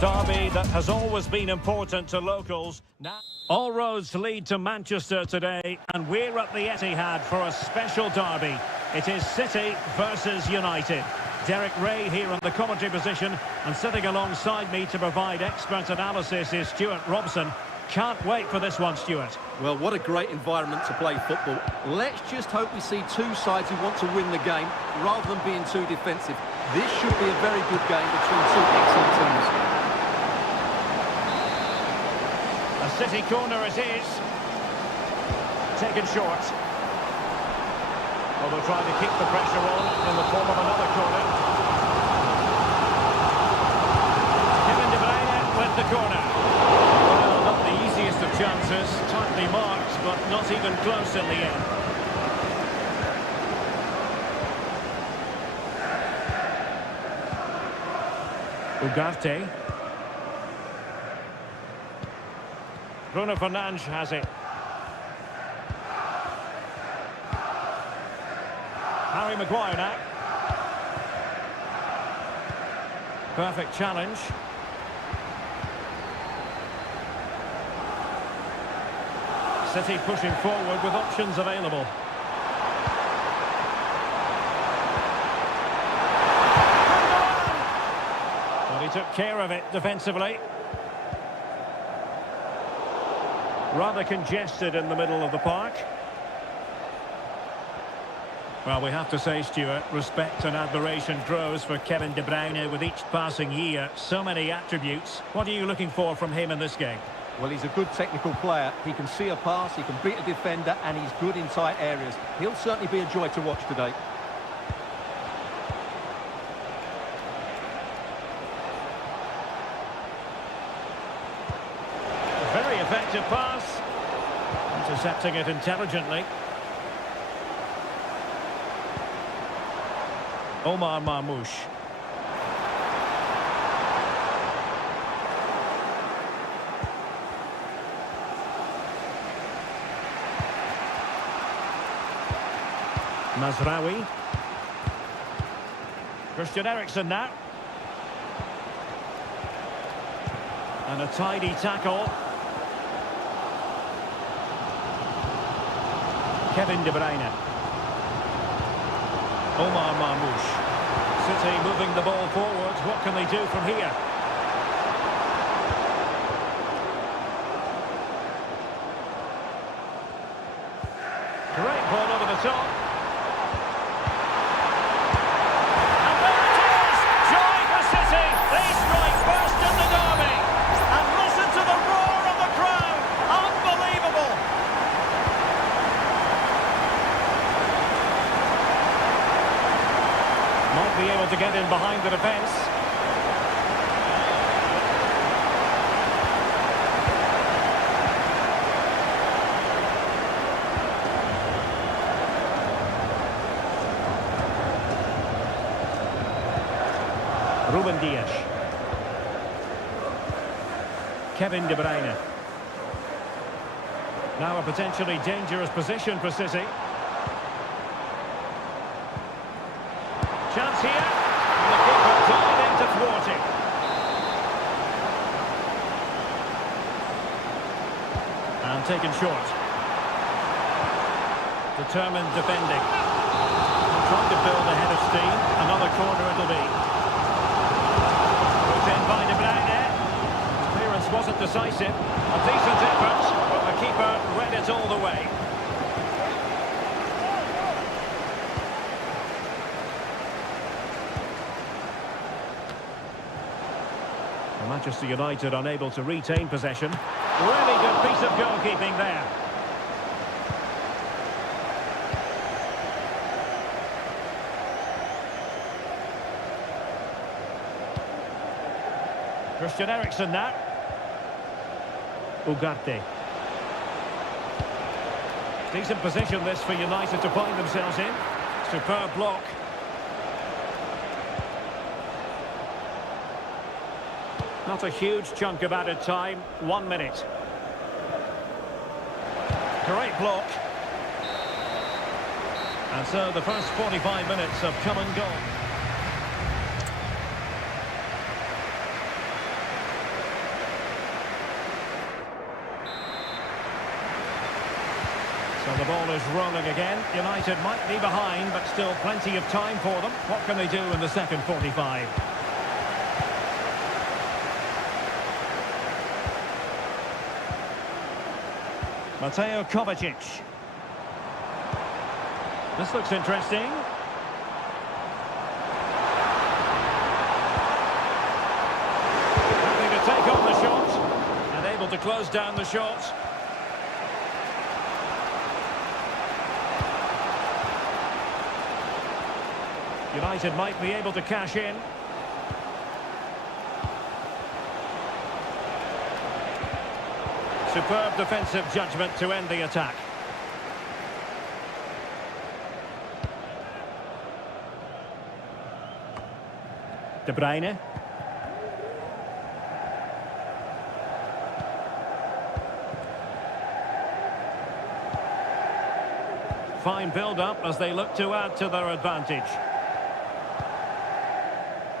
derby that has always been important to locals. Now, all roads lead to Manchester today, and we're at the Etihad for a special derby. It is City versus United. Derek Ray here in the commentary position, and sitting alongside me to provide expert analysis is Stuart Robson. Can't wait for this one, Stuart. Well, what a great environment to play football. Let's just hope we see two sides who want to win the game rather than being too defensive. This should be a very good game between two excellent teams. A City corner it is. Taken short. Well, they're trying to keep the pressure on in the form of another corner. Kevin De Bruyne with the corner. Well, not the easiest of chances. Tightly marked, but not even close in the end. Ugarte. Bruno Fernandes has it. Harry Maguire now. Perfect challenge. City pushing forward with options available. Well, he took care of it defensively. Rather congested in the middle of the park. Well, we have to say, Stuart, respect and admiration grows for Kevin De Bruyne with each passing year. So many attributes. What are you looking for from him in this game? Well, he's a good technical player. He can see a pass, he can beat a defender, and he's good in tight areas. He'll certainly be a joy to watch today. A very effective pass. Intercepting it intelligently. Omar Marmoush. Mazraoui. Christian Eriksen now. And a tidy tackle. Kevin De Bruyne. Omar Marmoush. City moving the ball forward. What can they do from here? Great ball over the top. And there it is! Joy for City! They strike first in the derby. And listen to the roar of the crowd. Unbelievable! Might be able to get in behind the defence. Ruben Dias. Kevin De Bruyne. Now a potentially dangerous position for City. Chance here. And the keeper dived in to thwart it. And taken short. Determined defending. Trying to build a head of steam. Another corner it'll be. Put in by De Bruyne. Clearance wasn't decisive. A decent effort, but the keeper read it all the way. Manchester United unable to retain possession. Really good piece of goalkeeping there. Christian Eriksen now. Ugarte. Decent position this for United to find themselves in. Superb block. Not a huge chunk of added time. 1 minute. Great block. And so the first 45 minutes have come and gone. So the ball is rolling again. United might be behind, but still plenty of time for them. What can they do in the second 45? Mateo Kovacic. This looks interesting. Having to take on the shot and able to close down the shot. United might be able to cash in. Superb defensive judgment to end the attack. De Bruyne. Fine build-up as they look to add to their advantage.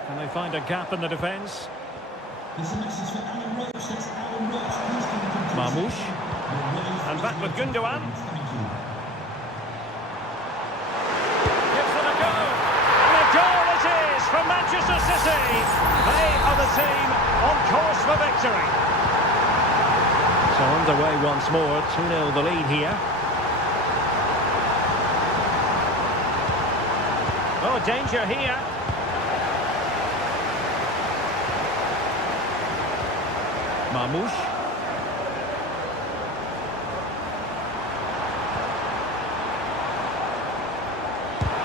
Can they find a gap in the defence? There's a message for Alan Roach. That's Alan Roach. Please can you complete Marmoush. it? And back with Gundogan. Thank you. Gives them a go. And a goal it is from Manchester City. They are the team on course for victory. So underway once more. 2-0 the lead here. Oh, danger here. Marmoush.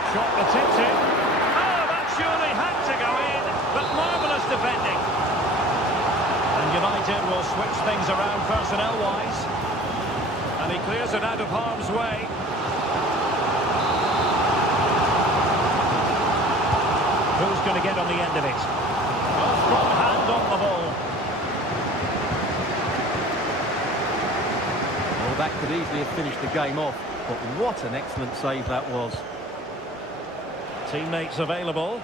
Shot attempted. Oh, that surely had to go in, but marvellous defending. And United will switch things around personnel-wise. And he clears it out of harm's way. Who's going to get on the end of it? Oh, strong hand on the ball. Well, that could easily have finished the game off, but what an excellent save that was. Teammates available.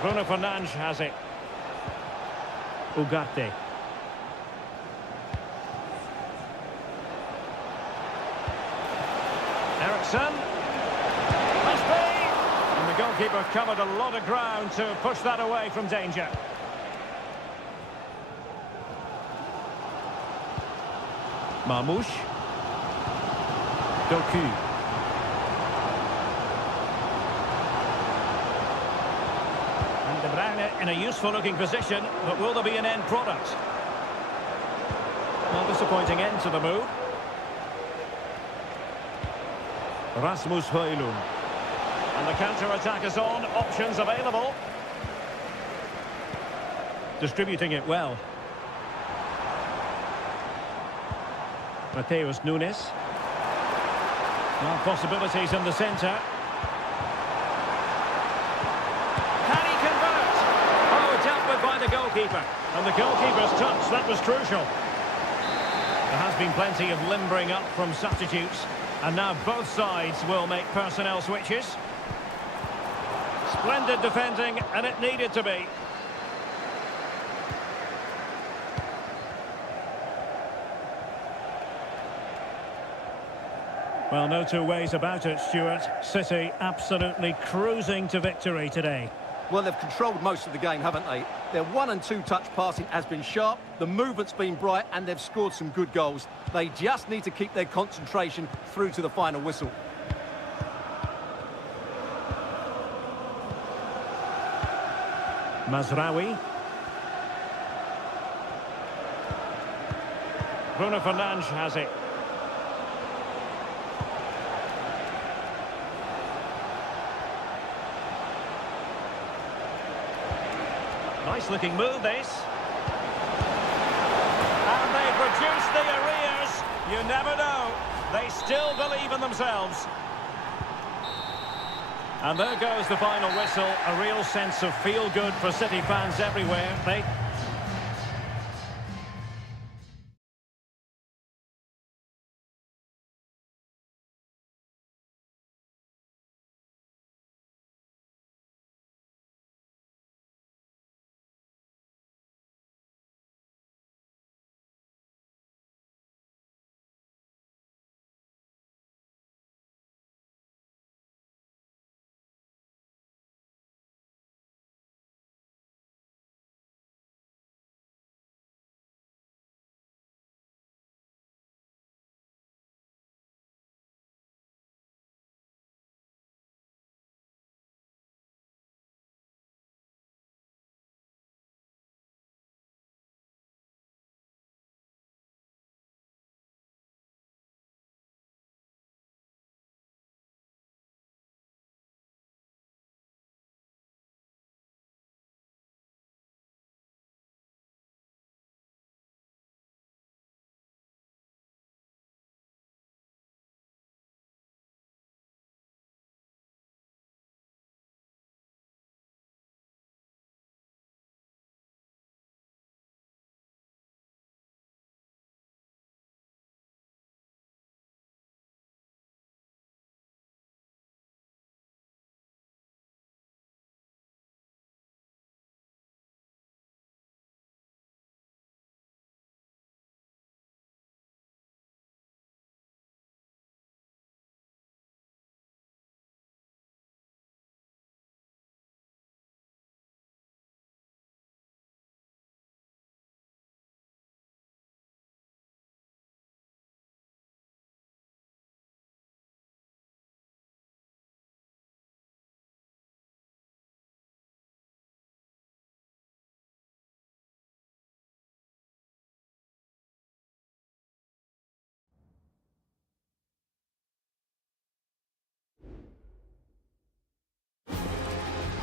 Bruno Fernandes has it. Ugarte. Ericsson. Must be. And the goalkeeper covered a lot of ground to push that away from danger. Marmoush. Doku. And De Bruyne in a useful-looking position, but will there be an end product? Well, disappointing end to the move. Rasmus Højlund. And the counter-attack is on. Options available. Distributing it well. Mateus Nunes. Well, possibilities in the centre. Can he convert? Oh, dealt with by the goalkeeper. And the goalkeeper's touch, that was crucial. There has been plenty of limbering up from substitutes. And now both sides will make personnel switches. Splendid defending, and it needed to be. Well, no two ways about it, Stuart. City absolutely cruising to victory today. Well, they've controlled most of the game, haven't they? Their 1- and 2-touch passing has been sharp, the movement's been bright, and they've scored some good goals. They just need to keep their concentration through to the final whistle. Mazraoui. Bruno Fernandes has it. Nice looking move, this. And they produce the arrears. You never know. They still believe in themselves. And there goes the final whistle. A real sense of feel-good for City fans everywhere. They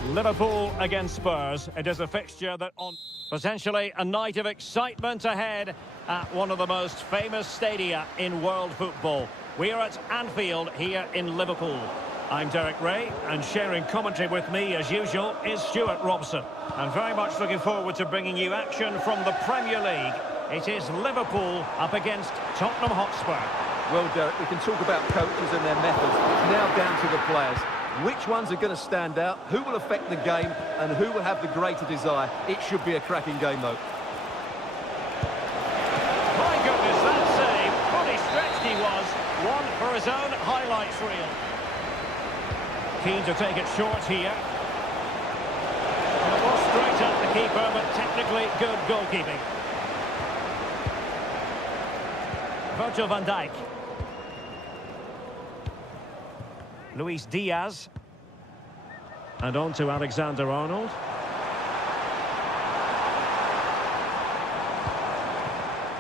Liverpool against Spurs. It is a fixture that on potentially a night of excitement ahead at one of the most famous stadia in world football. We are at Anfield here in Liverpool. I'm Derek Ray, and sharing commentary with me as usual is Stuart Robson. I'm very much looking forward to bringing you action from the Premier League. It is Liverpool up against Tottenham Hotspur. Well, Derek, we can talk about coaches and their methods. It's now down to the players. Which ones are going to stand out, who will affect the game, and who will have the greater desire. It should be a cracking game, though. My goodness, that save. Fully stretched he was. One for his own highlights reel. Keen to take it short here. And it was straight at the keeper, but technically good goalkeeping. Virgil van Dijk. Luis Diaz. And on to Alexander-Arnold.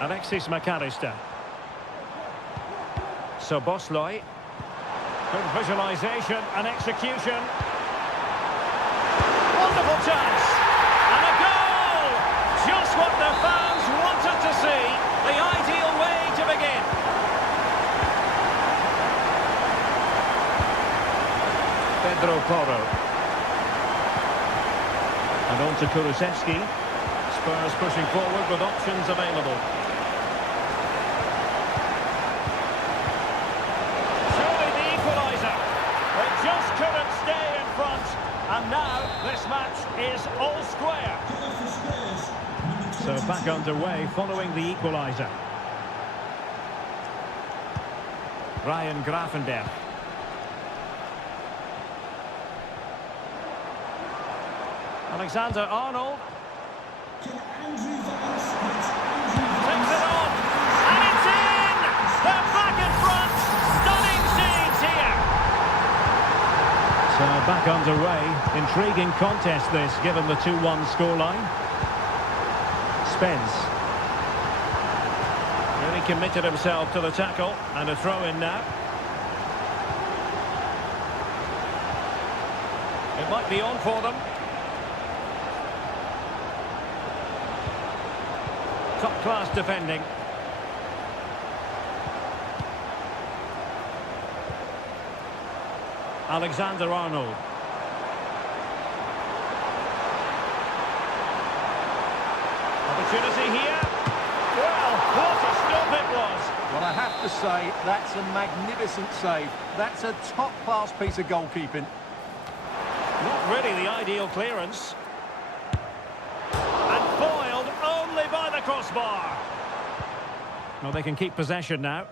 Alexis McAllister. Szoboszlai. Good visualisation and execution. Wonderful chance. And a goal! Just what the fans wanted to see. The ideal way to begin. Pedro Porro. And on to Kulusevski. Spurs pushing forward with options available. Surely the equaliser. They just couldn't stay in front. And now this match is all square. So back underway following the equaliser. Ryan Gravenberch. Alexander-Arnold. Takes it on. And it's in! They're back in front. Stunning scenes here. So back underway. Intriguing contest this, given the 2-1 scoreline. Spence. Really committed himself to the tackle. And a throw-in now. It might be on for them. Top-class defending. Alexander-Arnold. Opportunity here. Well, what a stop it was. Well, I have to say, that's a magnificent save. That's a top-class piece of goalkeeping. Not really the ideal clearance. And foiled only by the crossbar. Well, they can keep possession now.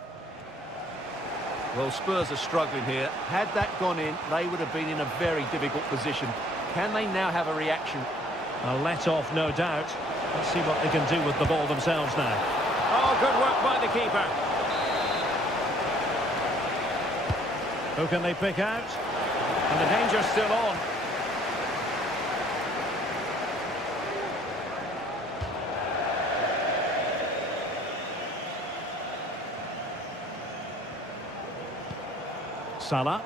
Well, Spurs are struggling here. Had that gone in, they would have been in a very difficult position. Can they now have a reaction? A let-off, no doubt. Let's see what they can do with the ball themselves now. Oh, good work by the keeper. Who can they pick out? And the danger's still on. Salah.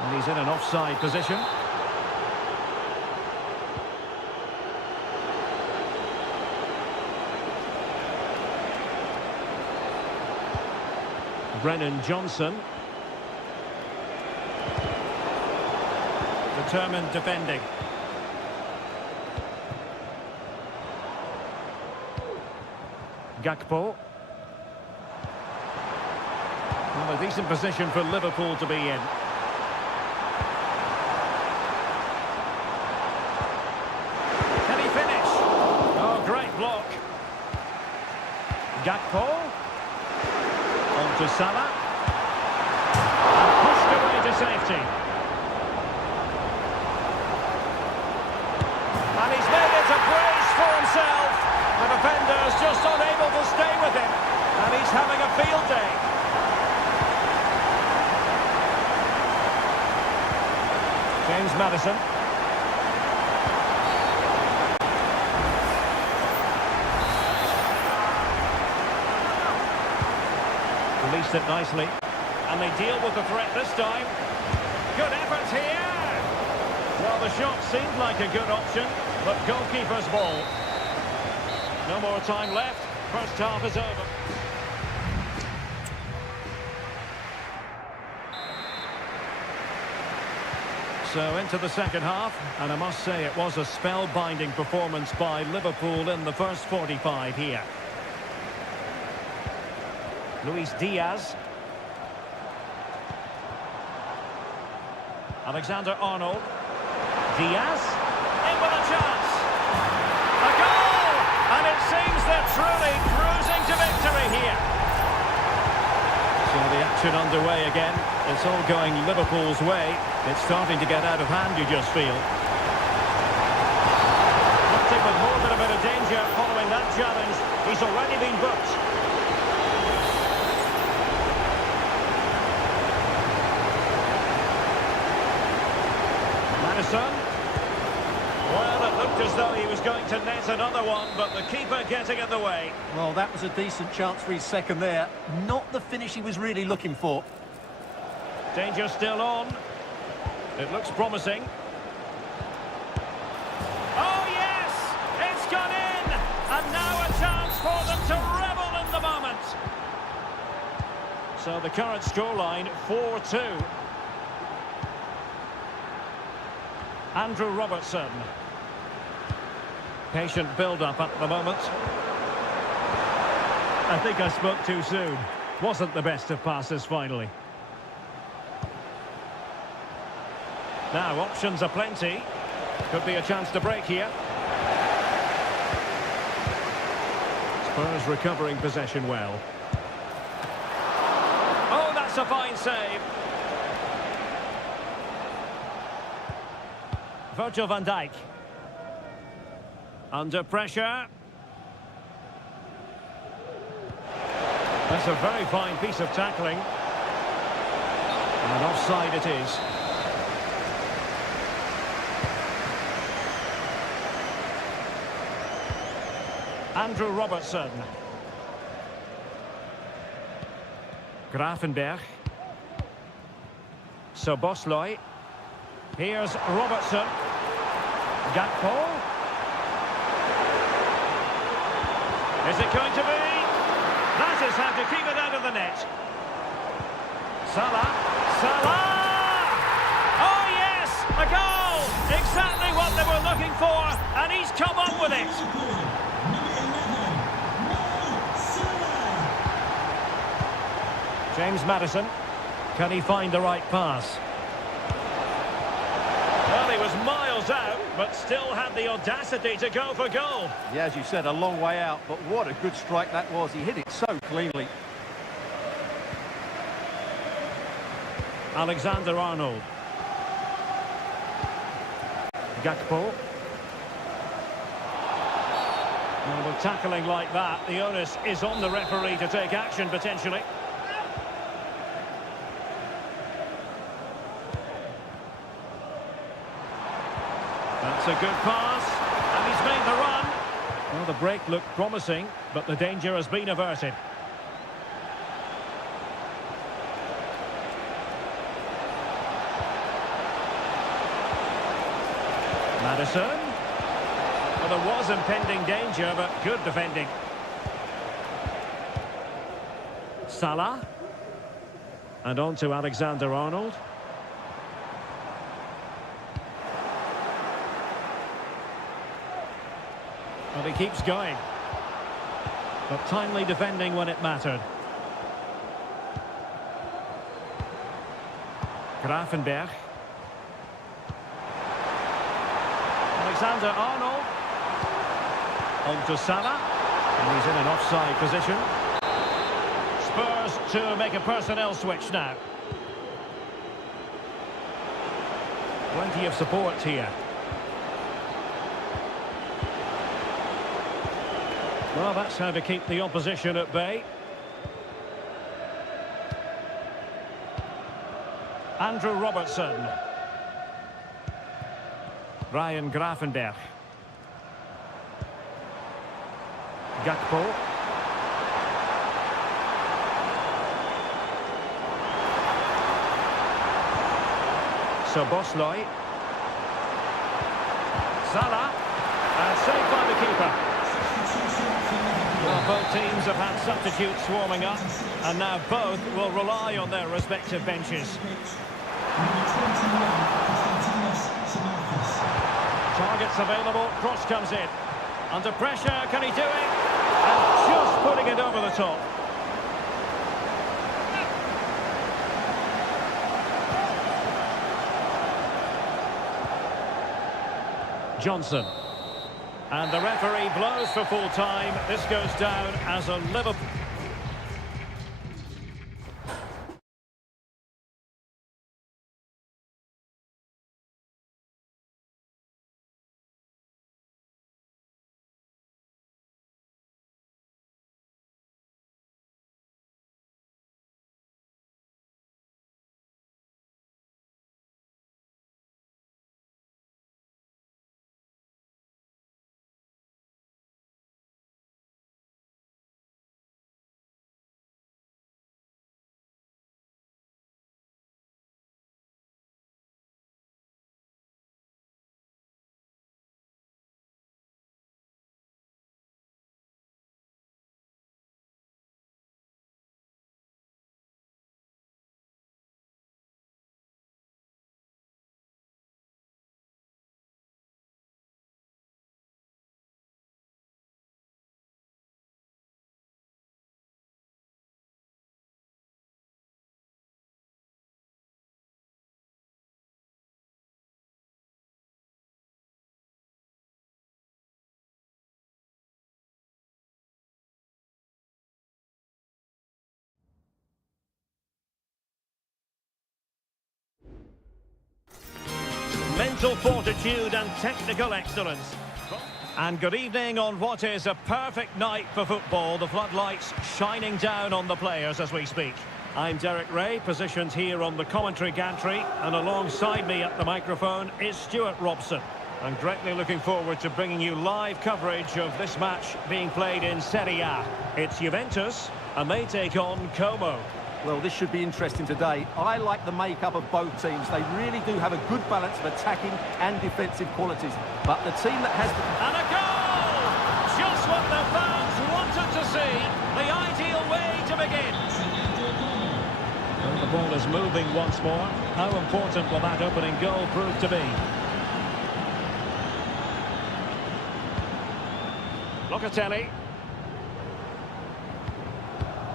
And he's in an offside position. Brennan Johnson. Determined defending. Gakpo. Well, a decent position for Liverpool to be in. Can he finish? Oh, great block. Gakpo. On to Salah. And pushed away to safety. And he's made it a brace for himself. The defender's just unable to stay with him. And he's having a field day. James Maddison. Released it nicely. And they deal with the threat this time. Good effort here. Well, the shot seemed like a good option, but goalkeeper's ball. No more time left. First half is over. So into the second half, and I must say it was a spellbinding performance by Liverpool in the first 45 here. Luis Diaz. Alexander-Arnold. Diaz. In with a chance. A goal! And it seems they're truly cruising to victory here. So the action underway again. It's all going Liverpool's way. It's starting to get out of hand, you just feel. Nothing with more than a bit of danger following that challenge. He's already been booked. Madison. Well, it looked as though he was going to net another one, but the keeper getting in the way. Well, that was a decent chance for his second there. Not the finish he was really looking for. Danger still on. It looks promising. Oh, yes! It's gone in! And now a chance for them to revel in the moment. So the current scoreline, 4-2. Andrew Robertson. Patient build-up at the moment. I think I spoke too soon. Wasn't the best of passes finally. Now, options are plenty. Could be a chance to break here. Spurs recovering possession well. Oh, that's a fine save. Virgil van Dijk. Under pressure. That's a very fine piece of tackling. And offside it is. Andrew Robertson. Gravenberg. Szoboszlai. Here's Robertson. Gakpo. Is it going to be? That is how to keep it out of the net. Salah. Salah! Oh yes! A goal! Exactly what they were looking for, and he's come up with it. James Madison. Can he find the right pass? Well, he was miles out, but still had the audacity to go for goal. Yeah, as you said, a long way out, but what a good strike that was. He hit it so cleanly. Alexander-Arnold. Gakpo. Well, with tackling like that, the onus is on the referee to take action, potentially. That's a good pass, and he's made the run. Well, the break looked promising, but the danger has been averted. Madison. Well, there was impending danger, but good defending. Salah. And on to Alexander-Arnold. Well, he keeps going. But timely defending when it mattered. Gravenberg. Alexander-Arnold. On to Salah. And he's in an offside position. Spurs to make a personnel switch now. Plenty of support here. Well, that's how to keep the opposition at bay. Andrew Robertson. Ryan Gravenberg. Gakpo. Szoboszlai. Salah. And saved by the keeper. Well, both teams have had substitutes warming up, and now both will rely on their respective benches. Targets available, cross comes in. Under pressure, can he do it? And just putting it over the top. Johnson. And the referee blows for full time. This goes down as a Liverpool. Mental fortitude and technical excellence. And good evening on what is a perfect night for football. The floodlights shining down on the players as we speak. I'm Derek Ray, positioned here on the commentary gantry, and alongside me at the microphone is Stuart Robson. I'm greatly looking forward to bringing you live coverage of this match being played in Seria. It's Juventus, and they take on Como. Well, this should be interesting today. I like the makeup of both teams. They really do have a good balance of attacking and defensive qualities. But the team that has... And a goal! Just what the fans wanted to see. The ideal way to begin. And the ball is moving once more. How important will that opening goal prove to be? Locatelli.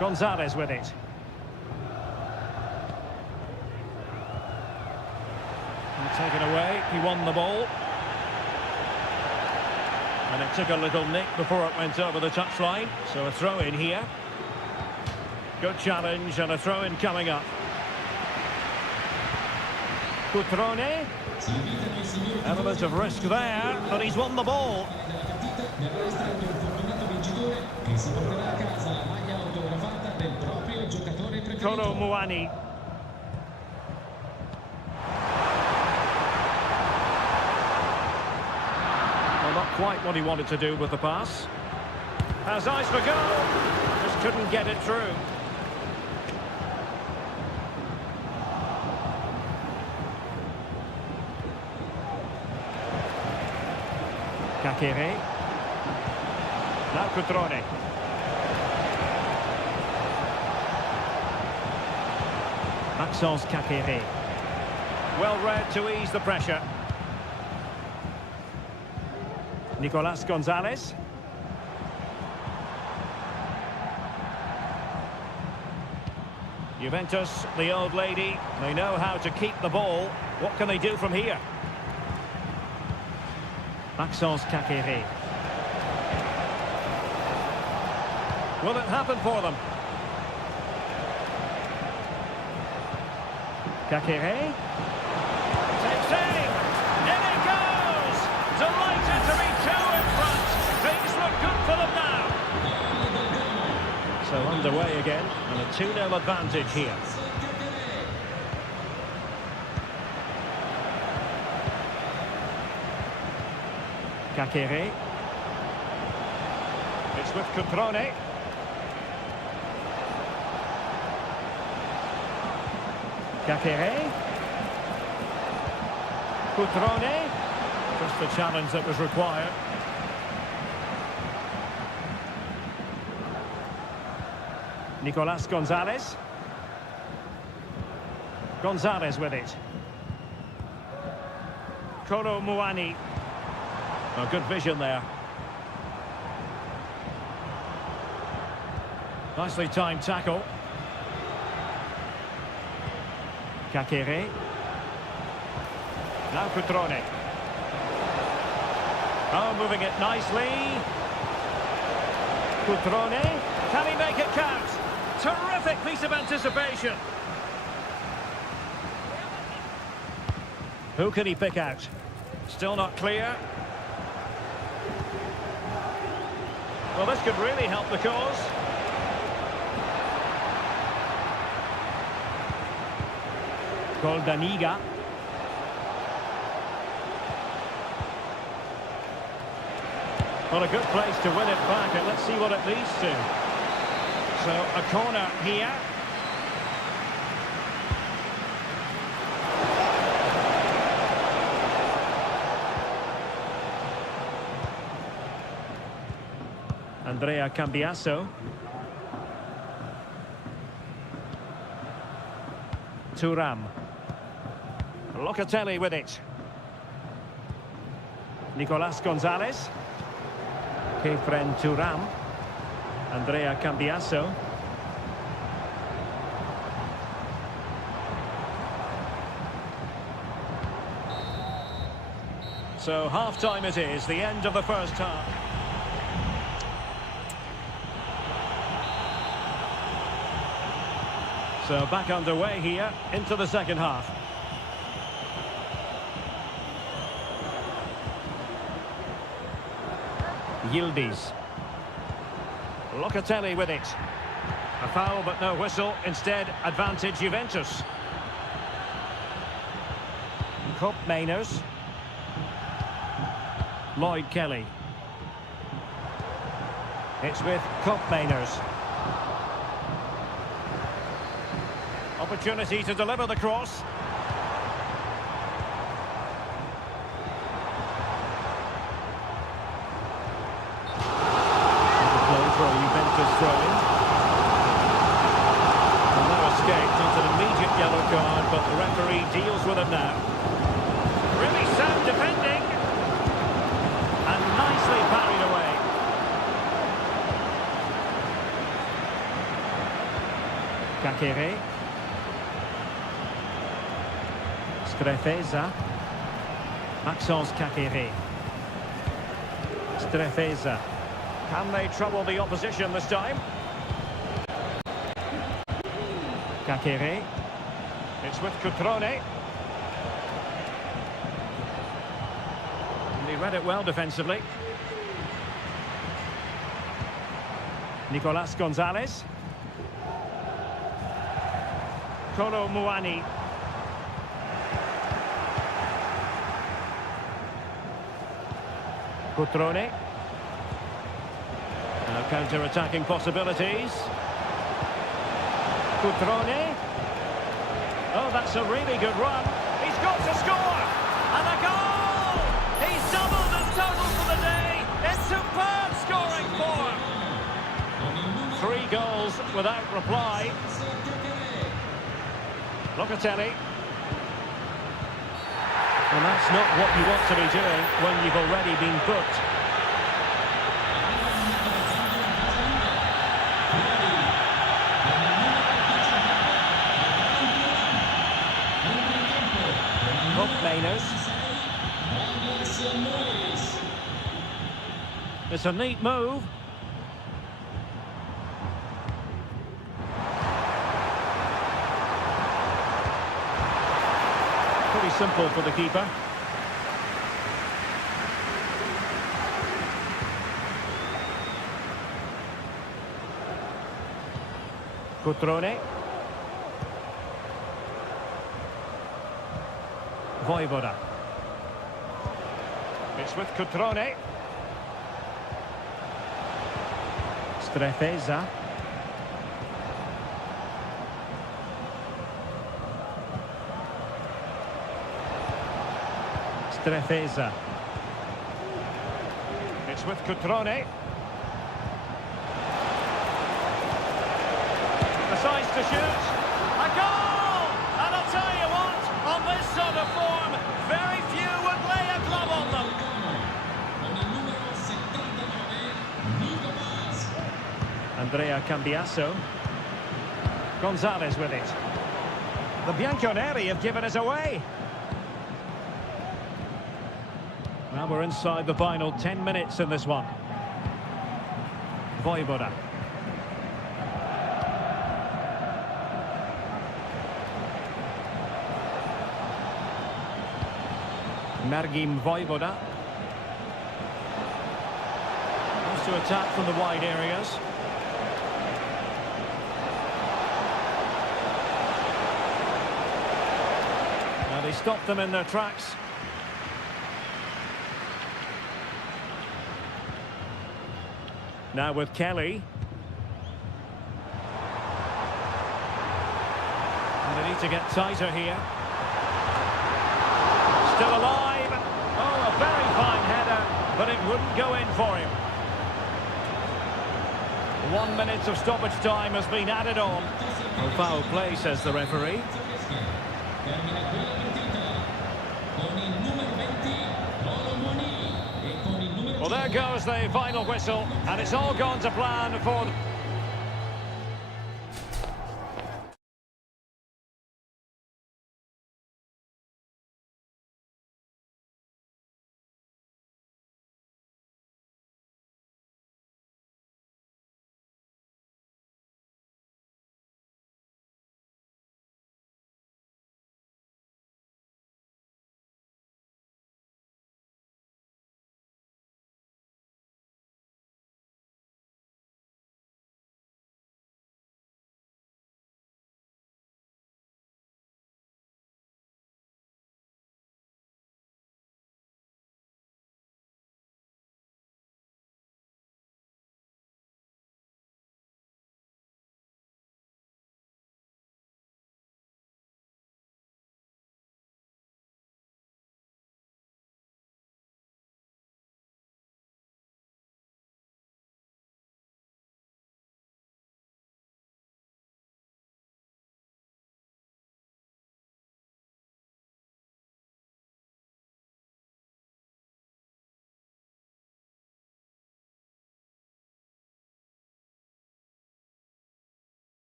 Gonzalez with it. Taken away, he won the ball. And it took a little nick before it went over the touchline. So a throw in here. Good challenge and a throw in coming up. Cutrone. Element of risk there, but he's won the ball. Kolo Muani. Not quite what he wanted to do with the pass. Has eyes for goal. Just couldn't get it through. Kakere. Now Cutrone. Maxence Kakere. Well read to ease the pressure. Nicolas Gonzalez. Juventus, the old lady, they know how to keep the ball. What can they do from here? Maxence Kakere. Will it happen for them? Kakere. Takes aim. In it goes. Delighted to be two in front. Things look good for them now. So underway again, and a 2-0 advantage here. Kakere. It's with Cutrone. Kakere. Cutrone. Just the challenge that was required. Nicolas Gonzalez. Gonzalez with it. Kolo Muani. Oh, good vision there. Nicely timed tackle. Kakere. Now Cutrone. Oh, moving it nicely. Cutrone. Can he make it count? Terrific piece of anticipation. Who can he pick out? Still not clear. Well, this could really help the cause. Goldaniga. Well, a good place to win it back, and let's see what it leads to. So, a corner here. Andrea Cambiasso. Thuram. Locatelli with it. Nicolas Gonzalez. Kefren Thuram. Andrea Cambiasso. So half-time it is, the end of the first half. So back underway here into the second half. Yildiz. Locatelli with it. A foul but no whistle. Instead, advantage Juventus. Cup Mainers. Lloyd Kelly. It's with Cup Mainers. Opportunity to deliver the cross. For a Juventus throw-in. And no escape, not an immediate yellow card, but the referee deals with it now. Really sound defending. And nicely parried away. Kakere. Strefeza. Maxence Kakere. Strefeza. Can they trouble the opposition this time? Kakere. It's with Cutrone. And he read it well defensively. Nicolas Gonzalez. Kolo Muani. Cutrone. Now counter-attacking possibilities. Cutrone. Oh, that's a really good run. He's got to score! And a goal! He's doubled his total for the day. It's superb scoring form. 3 goals without reply. Locatelli. And that's not what you want to be doing when you've already been booked. It's a neat move. Pretty simple for the keeper. Cutrone. Voivoda. It's with Cutrone. Strefeza. Strefeza. It's with Cutrone. Decides to shoot. A goal! And I'll tell you what, on this sort of form, very few would lay a glove on them. Andrea Cambiasso. Gonzalez with it. The Bianconeri have given us away. Now we're inside the final 10 minutes in this one. Vojvoda. Margim Vojvoda. Wants to attack from the wide areas. Now they stopped them in their tracks. Now with Kelly. And they need to get tighter here. Still alive. Oh, a very fine header, but it wouldn't go in for him. 1 minute of stoppage time has been added on. Oh, foul play, says the referee. Well, there goes the final whistle, and it's all gone to plan for...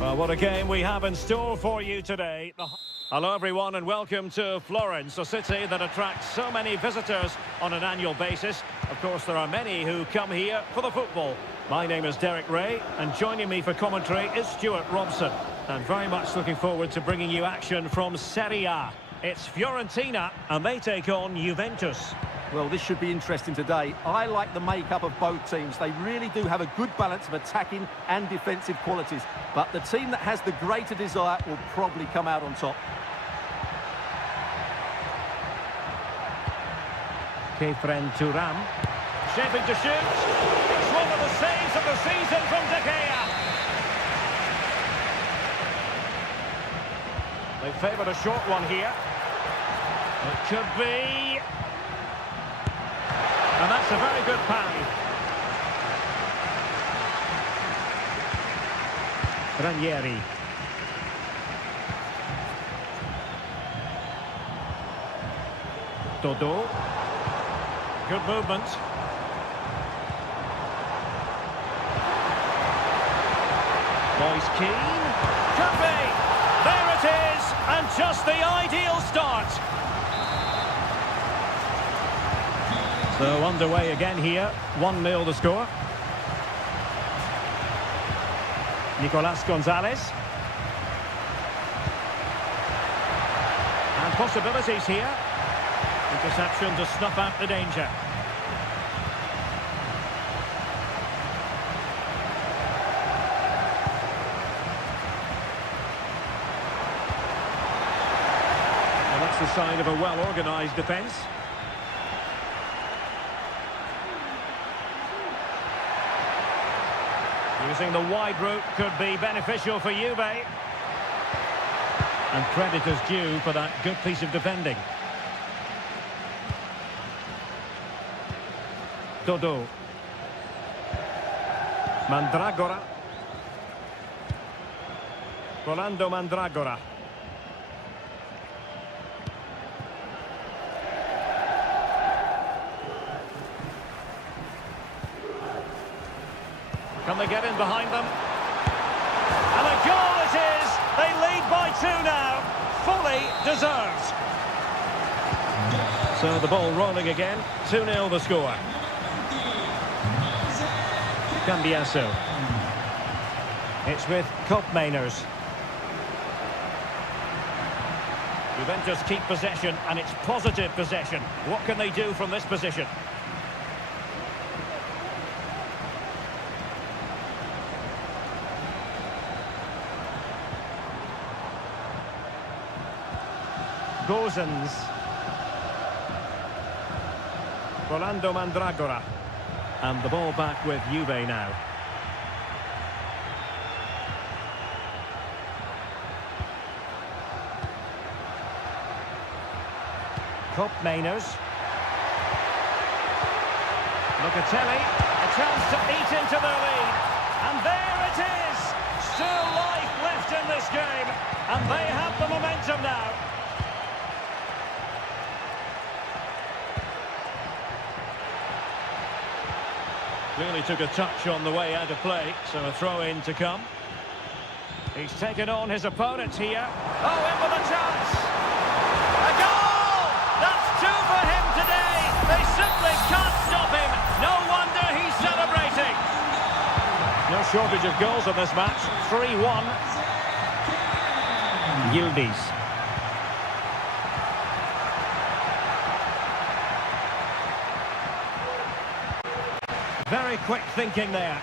Well, what a game we have in store for you today. Hello everyone and welcome to Florence, a city that attracts so many visitors on an annual basis. Of course, there are many who come here for the football. My name is Derek Ray, and joining me for commentary is Stuart Robson. And very much looking forward to bringing you action from Seria. It's Fiorentina, and they take on Juventus. Well, this should be interesting today. I like the makeup of both teams. They really do have a good balance of attacking and defensive qualities. But the team that has the greater desire will probably come out on top. Kefren Turam, shaping to shoot. It's one of the saves of the season from De Gea. They favoured a short one here. It could be... And that's a very good parry. Ranieri. Dodo. Good movement. Moise Keane. Could be. There it is. And just the ideal start. So underway again here. 1-0 the score. Nicolas Gonzalez. And possibilities here. Interception to snuff out the danger. Well, that's the sign of a well-organised defence. Using the wide route could be beneficial for Juve. And credit is due for that good piece of defending. Dodo. Mandragora. Rolando Mandragora. Can they get in behind them? And a goal it is! They lead by 2 now. Fully deserved. So the ball rolling again. 2-0 the score. Cambiasso. It's with Koopmeiners. Juventus keep possession, and it's positive possession. What can they do from this position? Gozens. Rolando Mandragora. And the ball back with Juve now. Koopmeiners. Locatelli. A chance to eat into their lead. And there it is! Still life left in this game. And they have the momentum now. Really took a touch on the way out of play, so a throw-in to come. He's taken on his opponent here. Oh, in with a chance! A goal! That's 2 for him today! They simply can't stop him! No wonder he's celebrating! No shortage of goals in this match. 3-1. Yildiz. Very quick thinking there.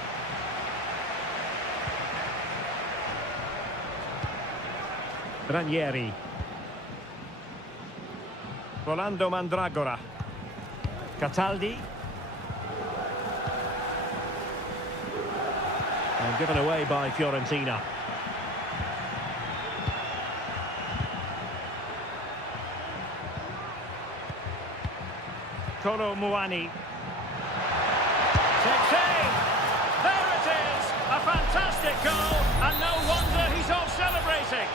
Ranieri. Rolando Mandragora. Cataldi. And given away by Fiorentina. Kolo Muani. There it is! A fantastic goal, and no wonder he's off celebrating.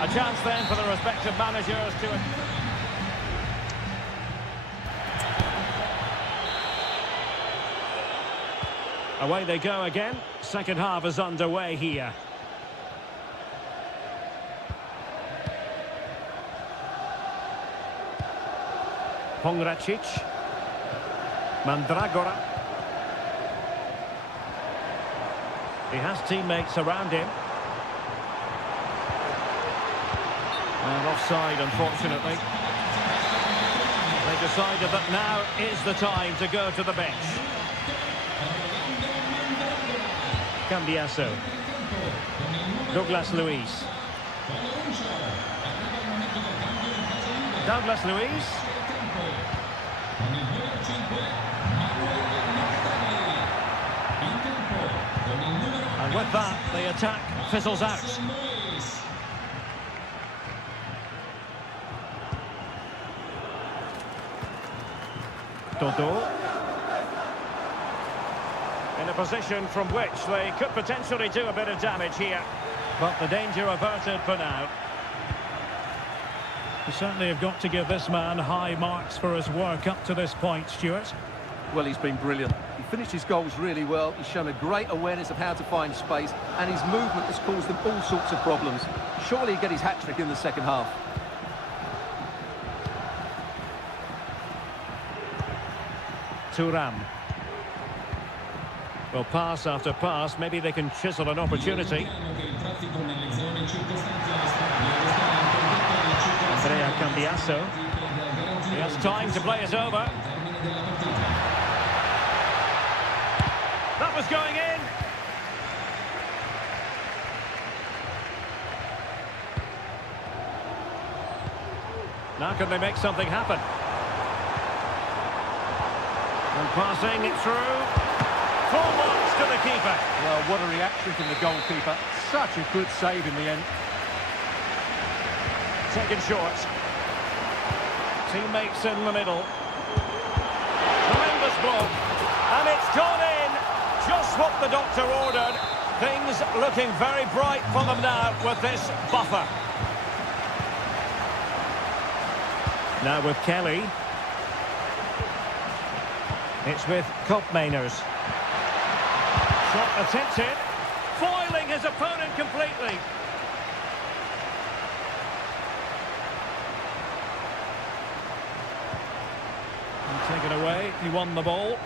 A chance then for the respective managers to... Away they go again. Second half is underway here. Pongracic. Mandragora. He has teammates around him. And offside, unfortunately. They decided that now is the time to go to the bench. Cambiasso. Douglas Luiz. Douglas Luiz. And with that, the attack fizzles out. Dodo. In a position from which they could potentially do a bit of damage here. But the danger averted for now. You certainly have got to give this man high marks for his work up to this point, Stuart. Well, he's been brilliant. He finished his goals really well. He's shown a great awareness of how to find space, and his movement has caused them all sorts of problems. Surely he'll get his hat-trick in the second half. Thuram. Well, pass after pass, maybe they can chisel an opportunity. Andrea Cambiasso. He has time to play it over. That was going in. Now can they make something happen? And passing it through. Full marks to the keeper. Well, what a reaction from the goalkeeper. Such a good save in the end. Taken short. Teammates in the middle. Tremendous blow. And it's gone in. Just what the doctor ordered. Things looking very bright for them now with this buffer. Now with Kelly. It's with Kopmeiners. Shot attempted. Foiling his opponent completely. And taken away. He won the ball.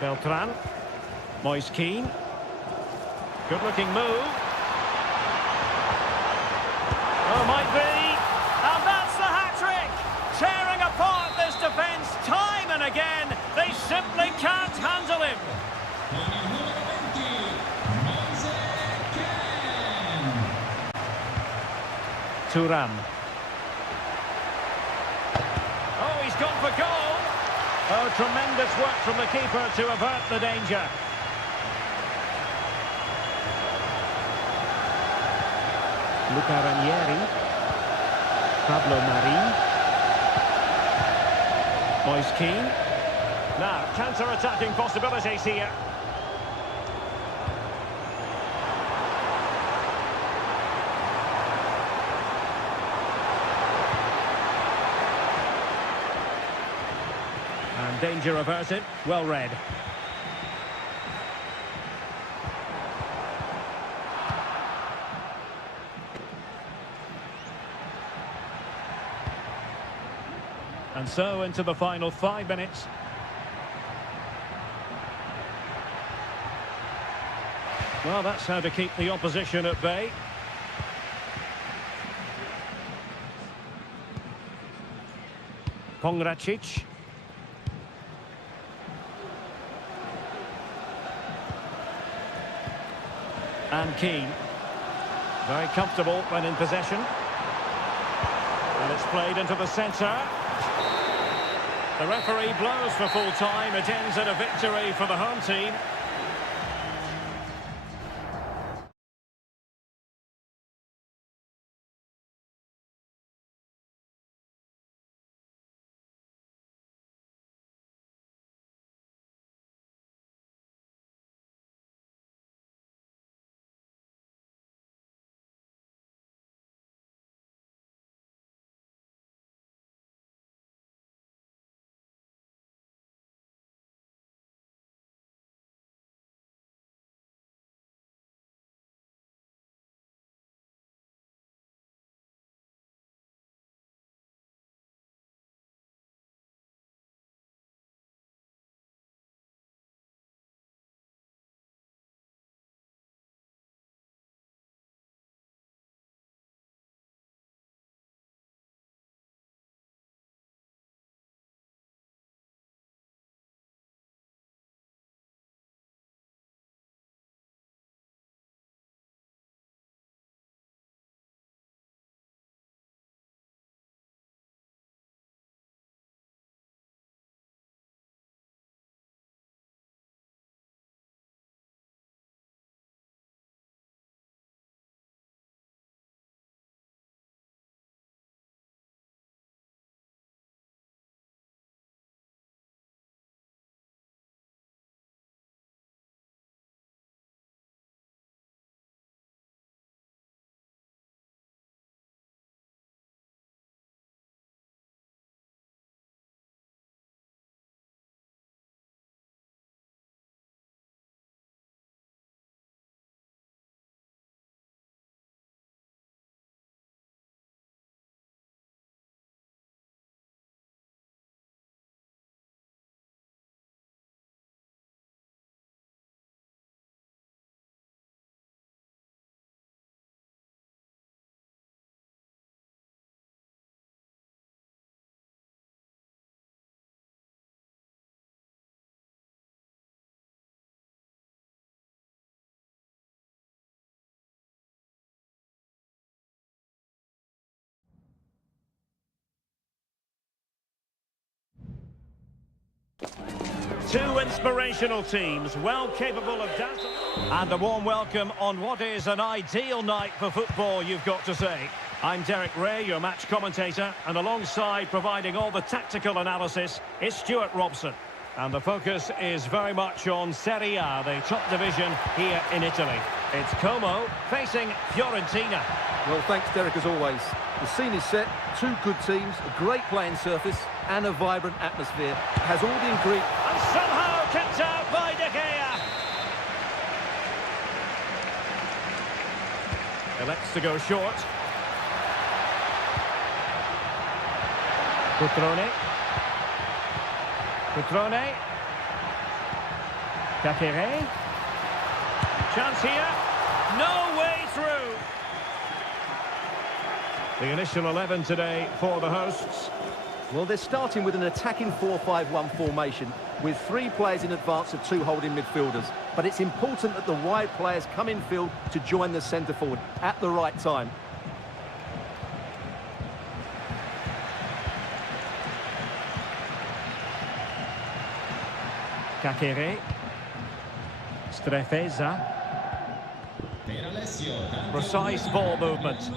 Beltran. Moise Keane. Good looking move. Oh, might be. And that's the hat-trick! Tearing apart this defence time and again. They simply can't handle him. Thuram. Oh, he's gone for goal. Oh, tremendous work from the keeper to avert the danger. Luca Ranieri. Pablo Mari. Moise Keane. Now, counter-attacking possibilities here. And danger averted. Well read. And so into the final 5 minutes. Well, that's how to keep the opposition at bay. Pongracic. And Keane. Very comfortable when in possession. And it's played into the centre. The referee blows for full time. It ends in a victory for the home team. Two inspirational teams, well capable of dazzling. And a warm welcome on what is an ideal night for football, you've got to say. I'm Derek Ray, your match commentator, and alongside providing all the tactical analysis is Stuart Robson. And the focus is very much on Seria, the top division here in Italy. It's Como facing Fiorentina. Well, thanks, Derek, as always. The scene is set, two good teams, a great playing surface, and a vibrant atmosphere. It has all the ingredients. And somehow kept out by De Gea. Elects to go short. Cutrone. Cutrone. Cacere. Chance here. No way through. The initial 11 today for the hosts. Well, they're starting with an attacking 4-5-1 formation with three players in advance of two holding midfielders. But it's important that the wide players come in field to join the centre forward at the right time. Cacere. Strefeza. Precise ball movement.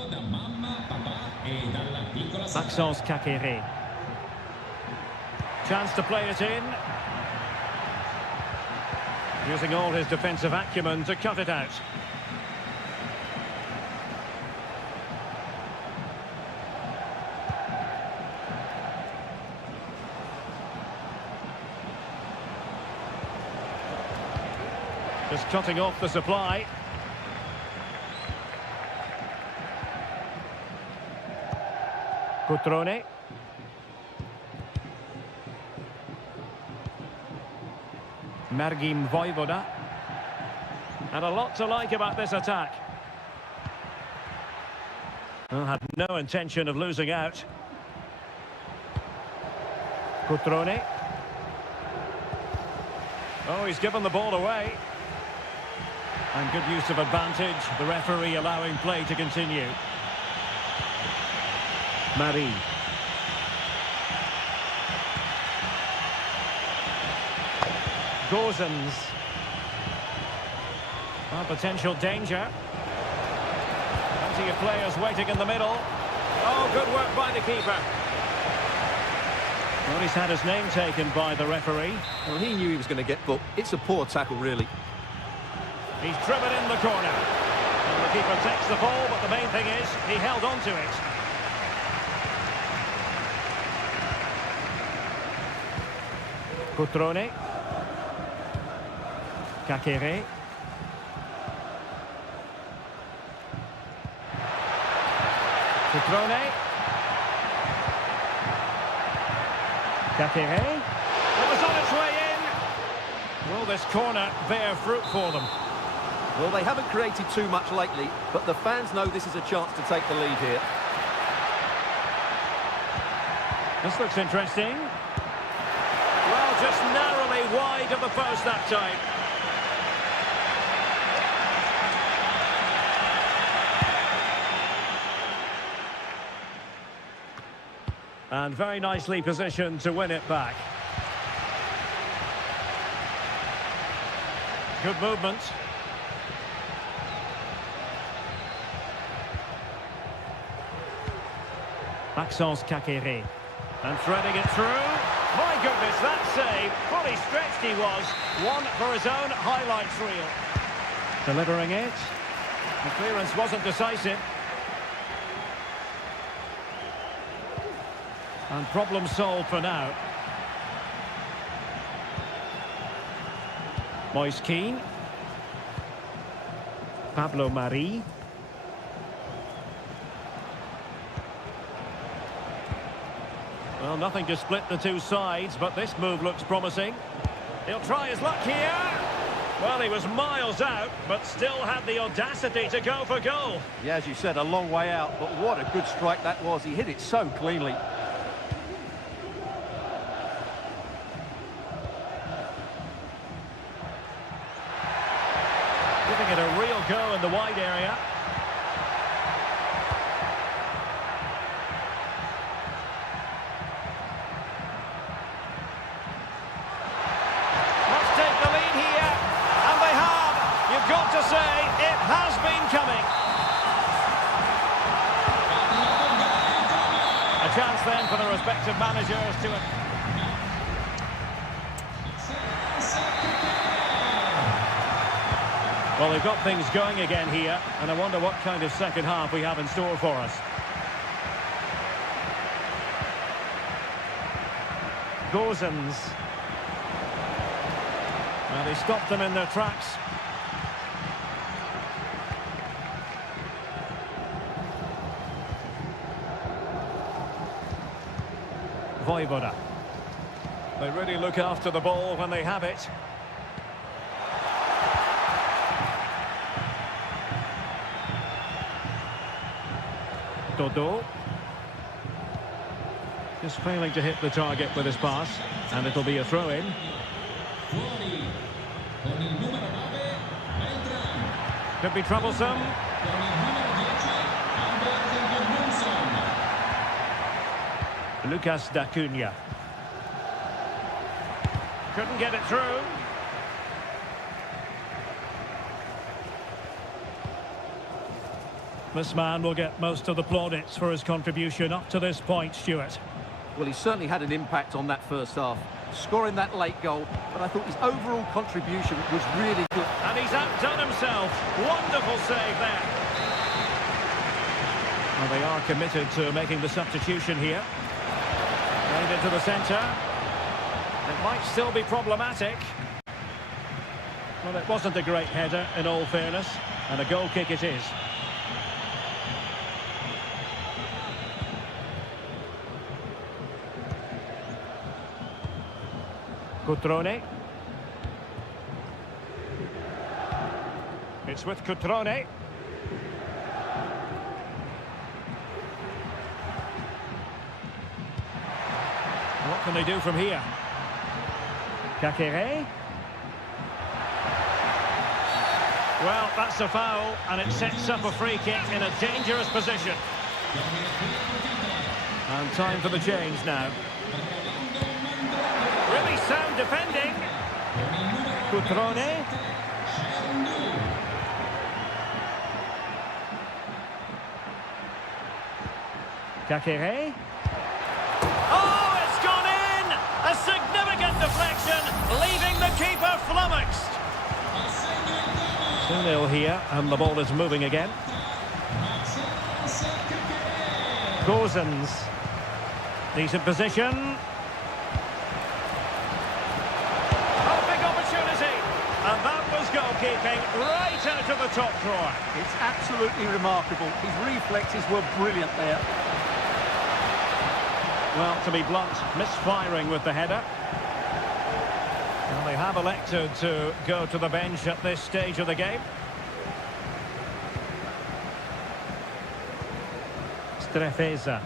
Maxence Cacere. Chance to play it in. Using all his defensive acumen to cut it out. Just cutting off the supply. Cutrone. Mergim Vojvoda. And a lot to like about this attack. Well, had no intention of losing out. Cutrone. Oh, he's given the ball away. And good use of advantage. The referee allowing play to continue. Marie. Gozens. Well, potential danger. Plenty of players waiting in the middle. Oh, good work by the keeper. Well, he's had his name taken by the referee. Well, he knew he was going to get booked. It's a poor tackle, really. He's driven in the corner. And the keeper takes the ball, but the main thing is he held on to it. Cutrone. Cacere. Cutrone. Cacere. It was on its way in. Will this corner bear fruit for them? Well, they haven't created too much lately, but the fans know this is a chance to take the lead here. This looks interesting. Well, just narrowly wide of the post that time. And very nicely positioned to win it back. Good movement. Maxence Cacere. And threading it through. My goodness, that save. Fully stretched he was. One for his own highlights reel. Delivering it. The clearance wasn't decisive. And problem solved for now. Moise Keane. Pablo Marie. Well, nothing to split the two sides, but this move looks promising. He'll try his luck here. Well, he was miles out, but still had the audacity to go for goal. Yeah, as you said, a long way out, but what a good strike that was. He hit it so cleanly. Giving it a real go in the wide area. for the respective managers to it. Well, they've got things going again here, and I wonder what kind of second half we have in store for us. Gozens. Well, he stopped them in their tracks. Vojvoda. They really look after the ball when they have it. Dodo. Just failing to hit the target with his pass, and it'll be a throw-in. Could be troublesome. Lucas D'Acunha. Couldn't get it through. This man will get most of the plaudits for his contribution up to this point, Stuart. Well, he certainly had an impact on that first half, scoring that late goal, but I thought his overall contribution was really good. And he's outdone himself. Wonderful save there. Well, they are committed to making the substitution here. Played into the centre. It might still be problematic. Well, it wasn't a great header, in all fairness, and a goal kick it is. Cutrone. It's with Cutrone. What can they do from here? Kakere. Well, that's a foul, and it sets up a free kick in a dangerous position. And time for the change now. Really sound defending. Cutrone. Kakere. Oh, it's gone in! A significant deflection, leaving the keeper flummoxed. 2-0 here, and the ball is moving again. Gozens. Decent position. And that was goalkeeping right out of the top drawer. It's absolutely remarkable. His reflexes were brilliant there. Well, to be blunt, misfiring with the header. And they have elected to go to the bench at this stage of the game. Strefeza.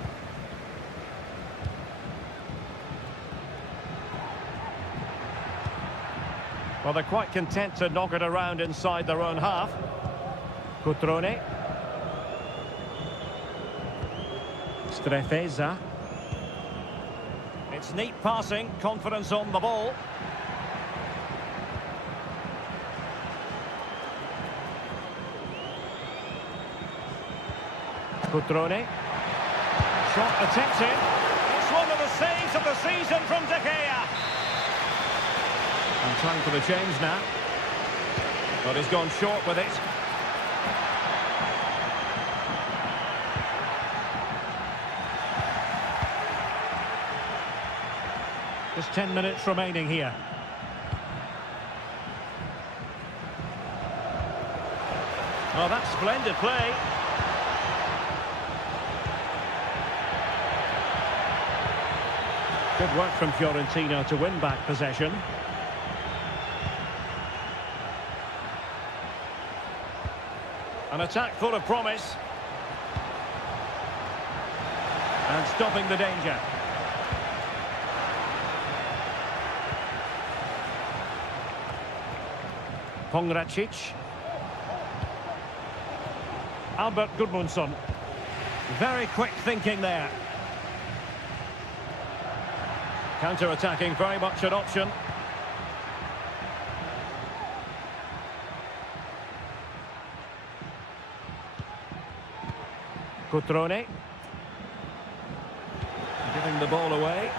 Well, they're quite content to knock it around inside their own half. Cutrone. Strefeza. It's neat passing, confidence on the ball. Cutrone. Shot attempted. It's one of the saves of the season from De Gea. And time for the change now. But he's gone short with it. Just 10 minutes remaining here. Oh, that's splendid play. Good work from Fiorentina to win back possession. An attack full of promise. And stopping the danger. Pongracic. Albert Gudmundsson. Very quick thinking there. Counter-attacking, very much an option. Cutrone. Giving win the ball away.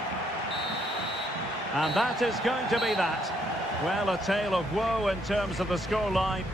And that is going to be that. Well, a tale of woe in terms of the scoreline.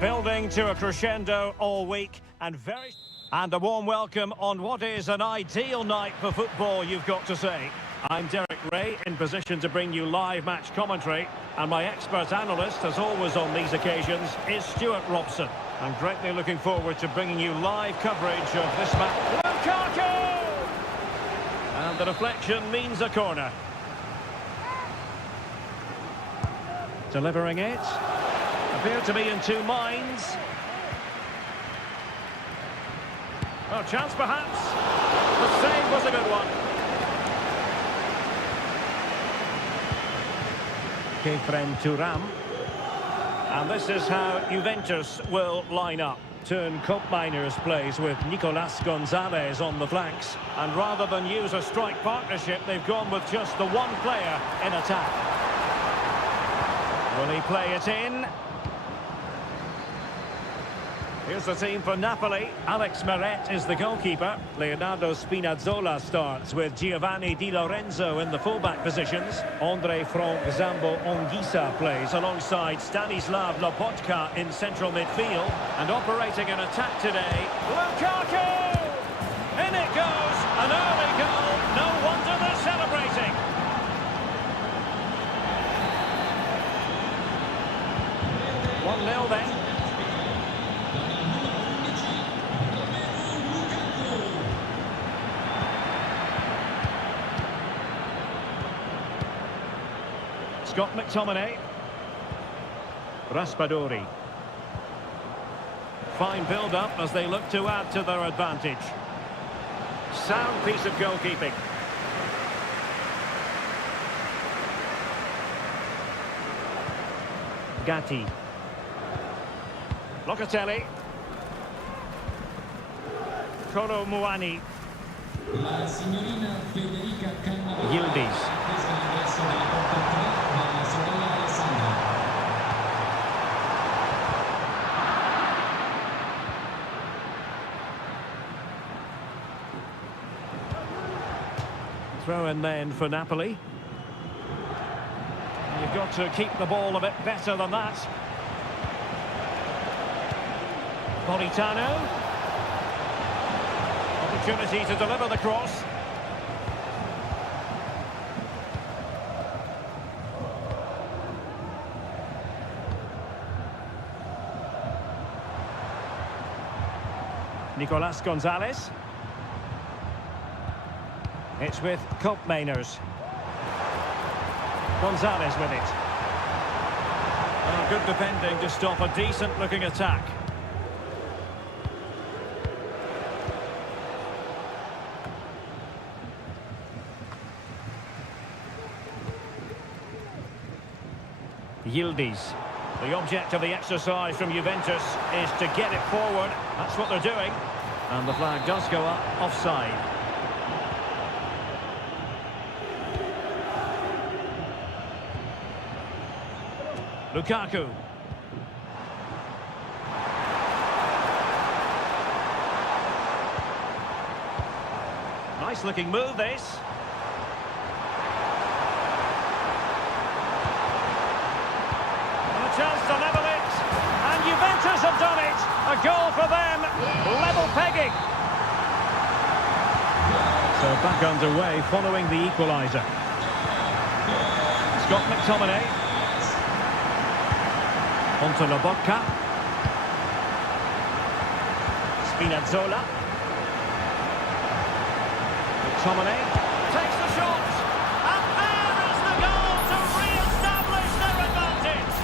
Building to a crescendo all week and a warm welcome on what is an ideal night for football, you've got to say. I'm Derek Ray, in position to bring you live match commentary, and my expert analyst, as always on these occasions, is Stuart Robson. I'm greatly looking forward to bringing you live coverage of this match. Lukaku! And the deflection means a corner. Delivering it. Appear to be in two minds. Oh, chance perhaps. The save was a good one. Kefren Turam. And this is how Juventus will line up. Turn Koopmeiners plays with Nicolas Gonzalez on the flanks. And rather than use a strike partnership, they've gone with just the one player in attack. Will he play it in? Here's the team for Napoli. Alex Meret is the goalkeeper. Leonardo Spinazzola starts with Giovanni Di Lorenzo in the fullback positions. Andre Frank Zambo Onguisa plays alongside Stanislav Lobotka in central midfield. And operating an attack today, Lukaku! In it goes! An early goal. No wonder they're celebrating. One 0 then. Scott McTominay. Raspadori. Fine build-up as they look to add to their advantage. Sound piece of goalkeeping. Gatti. Locatelli. Kolo Muani. La signorina Federica Cannavaro. Yildiz. Questa è l'ingresso della porta 3 della sorella Alessandra. Throw in then for Napoli. You've got to keep the ball a bit better than that. Politano. Opportunity to deliver the cross. Nicolas Gonzalez. It's with Koopmeiners. Gonzalez with it. Oh, good defending to stop a decent-looking attack. Yildiz. The object of the exercise from Juventus is to get it forward. That's what they're doing. And the flag does go up, offside. Lukaku. Nice looking move, this. A chance to level it. And Juventus have done it. A goal for them. Level pegging. So back underway following the equaliser. Scott McTominay. Onto Lobotka. Spinazzola. McTominay takes the shot. And there is the goal to re-establish their advantage.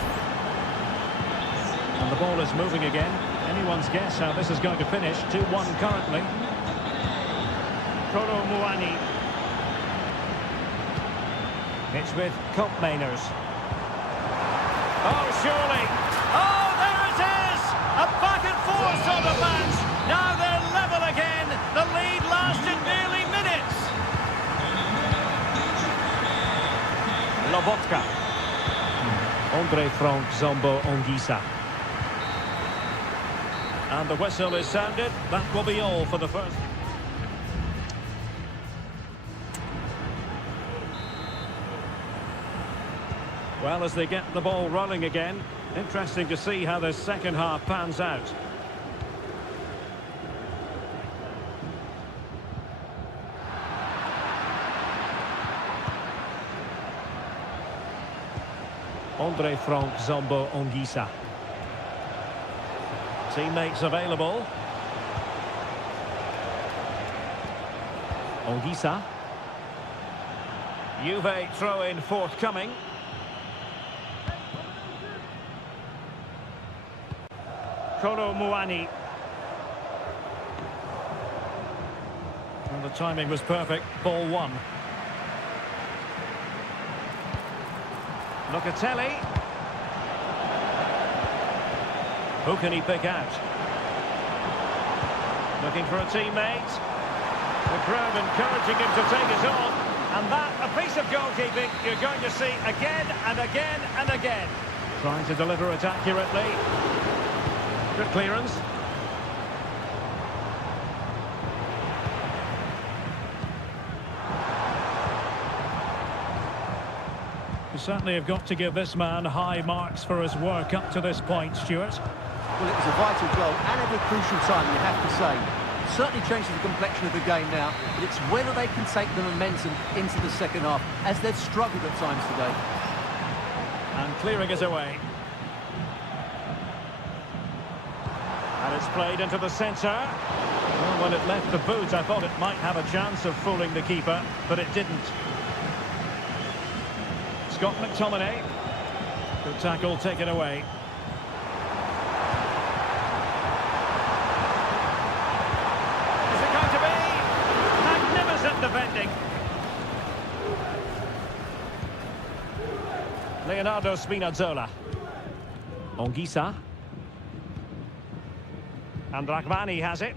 And the ball is moving again. Anyone's guess how this is going to finish. 2-1 currently. Kolo Muani. It's with Koopmeiners. Oh, surely. Oh, there it is! A back and forth sort of match. Now they're level again. The lead lasted nearly minutes. Lobotka. Andre Frank Zombo Ongisa. And the whistle is sounded. That will be all for the first. Well, as they get the ball rolling again, interesting to see how the second half pans out. Andre Frank Zombo Ongisa. Teammates available. Ongisa. Juve throw-in forthcoming. Kolo Muani. And the timing was perfect. Ball one. Locatelli. Who can he pick out? Looking for a teammate. The crowd encouraging him to take it on. And that, a piece of goalkeeping you're going to see again and again and again. Trying to deliver it accurately. Good clearance. You certainly have got to give this man high marks for his work up to this point, Stuart. Well, it was a vital goal and at a crucial time, you have to say. It certainly changes the complexion of the game now, but it's whether they can take the momentum into the second half, as they've struggled at times today. And clearing is away. And it's played into the centre. Well, when it left the boot, I thought it might have a chance of fooling the keeper, but it didn't. Scott McTominay. Good tackle taken away. Is it going to be? Magnificent defending. Leonardo Spinazzola. Ongisa. And Rachmani has it.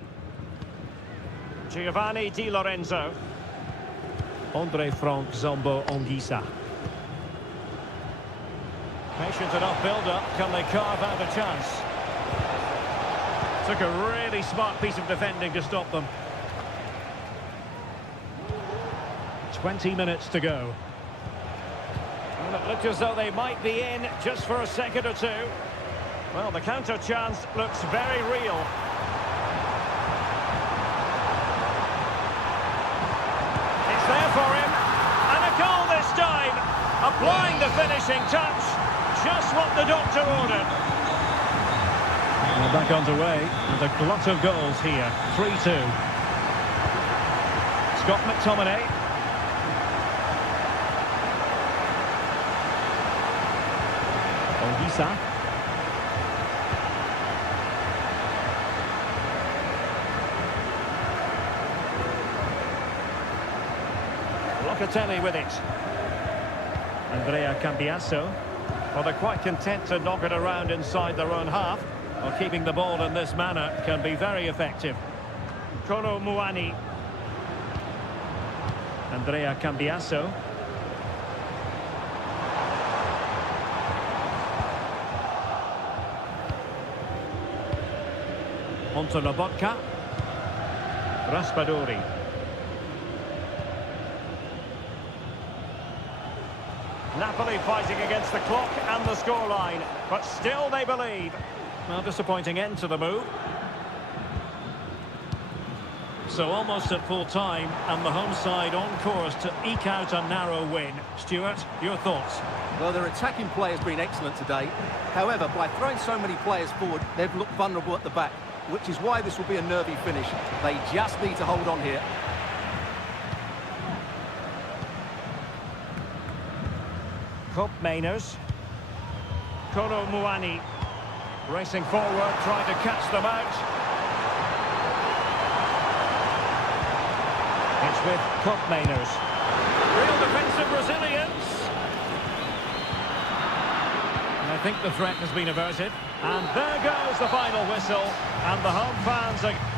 Giovanni Di Lorenzo. Andre Frank Zombo Ongisa. Patient enough build-up. Can they carve out a chance? Took a really smart piece of defending to stop them. 20 minutes to go. And it looked as though they might be in just for a second or two. Well, the counter chance looks very real. It's there for him. And a goal this time. Applying the finishing touch. Just what the doctor ordered. Well, back underway. And a glut of goals here. 3-2. Scott McTominay. Ongisa. Locatelli with it. Andrea Cambiasso. Well, they're quite content to knock it around inside their own half. Well, keeping the ball in this manner can be very effective. Kolo Muani. Andrea Cambiasso. Onto Lobotka. Raspadori. Napoli fighting against the clock and the scoreline, but still they believe. Well, disappointing end to the move. So almost at full time, and the home side on course to eke out a narrow win. Stuart, your thoughts? Well, their attacking play has been excellent today. However, by throwing so many players forward, they've looked vulnerable at the back, which is why this will be a nervy finish. They just need to hold on here. Kopp Mainers. Kolo Muani. Racing forward, trying to catch them out. It's with Kopp Mainers. Real defensive resilience. And I think the threat has been averted. And there goes the final whistle. And the home fans are...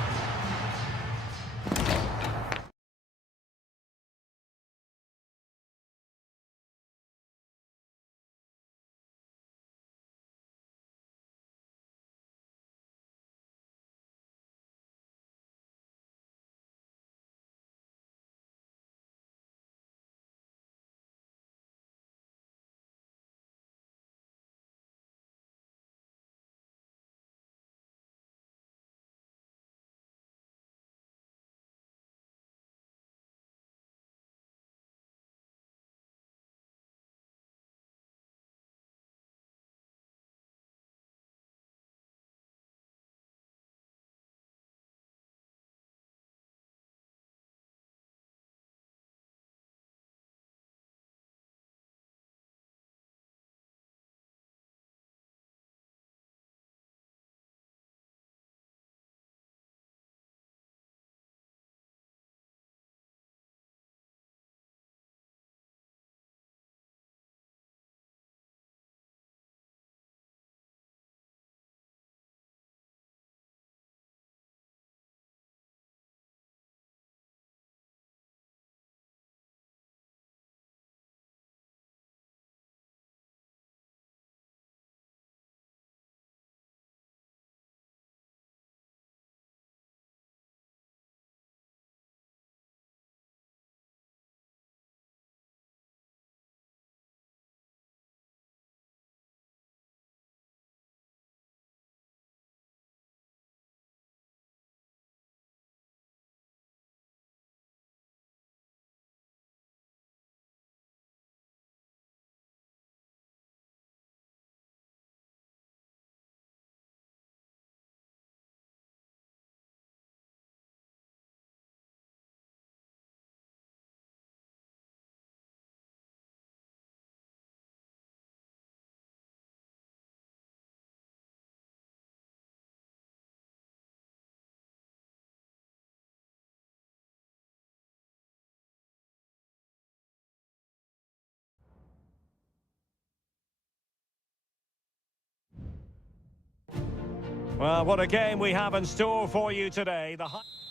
Well, what a game we have in store for you today.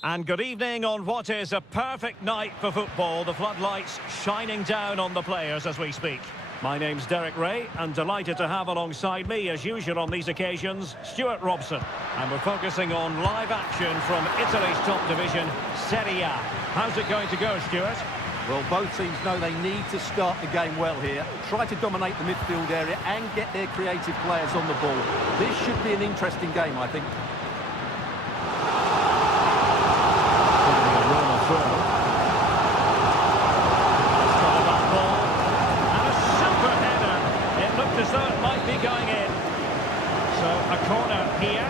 And good evening on what is a perfect night for football. The floodlights shining down on the players as we speak. My name's Derek Ray, and delighted to have alongside me, as usual on these occasions, Stuart Robson. And we're focusing on live action from Italy's top division, Seria. How's it going to go, Stuart? Well, both teams know they need to start the game well here. Try to dominate the midfield area and get their creative players on the ball. This should be an interesting game, I think. And a super header. It looked as though it might be going in. So a corner here.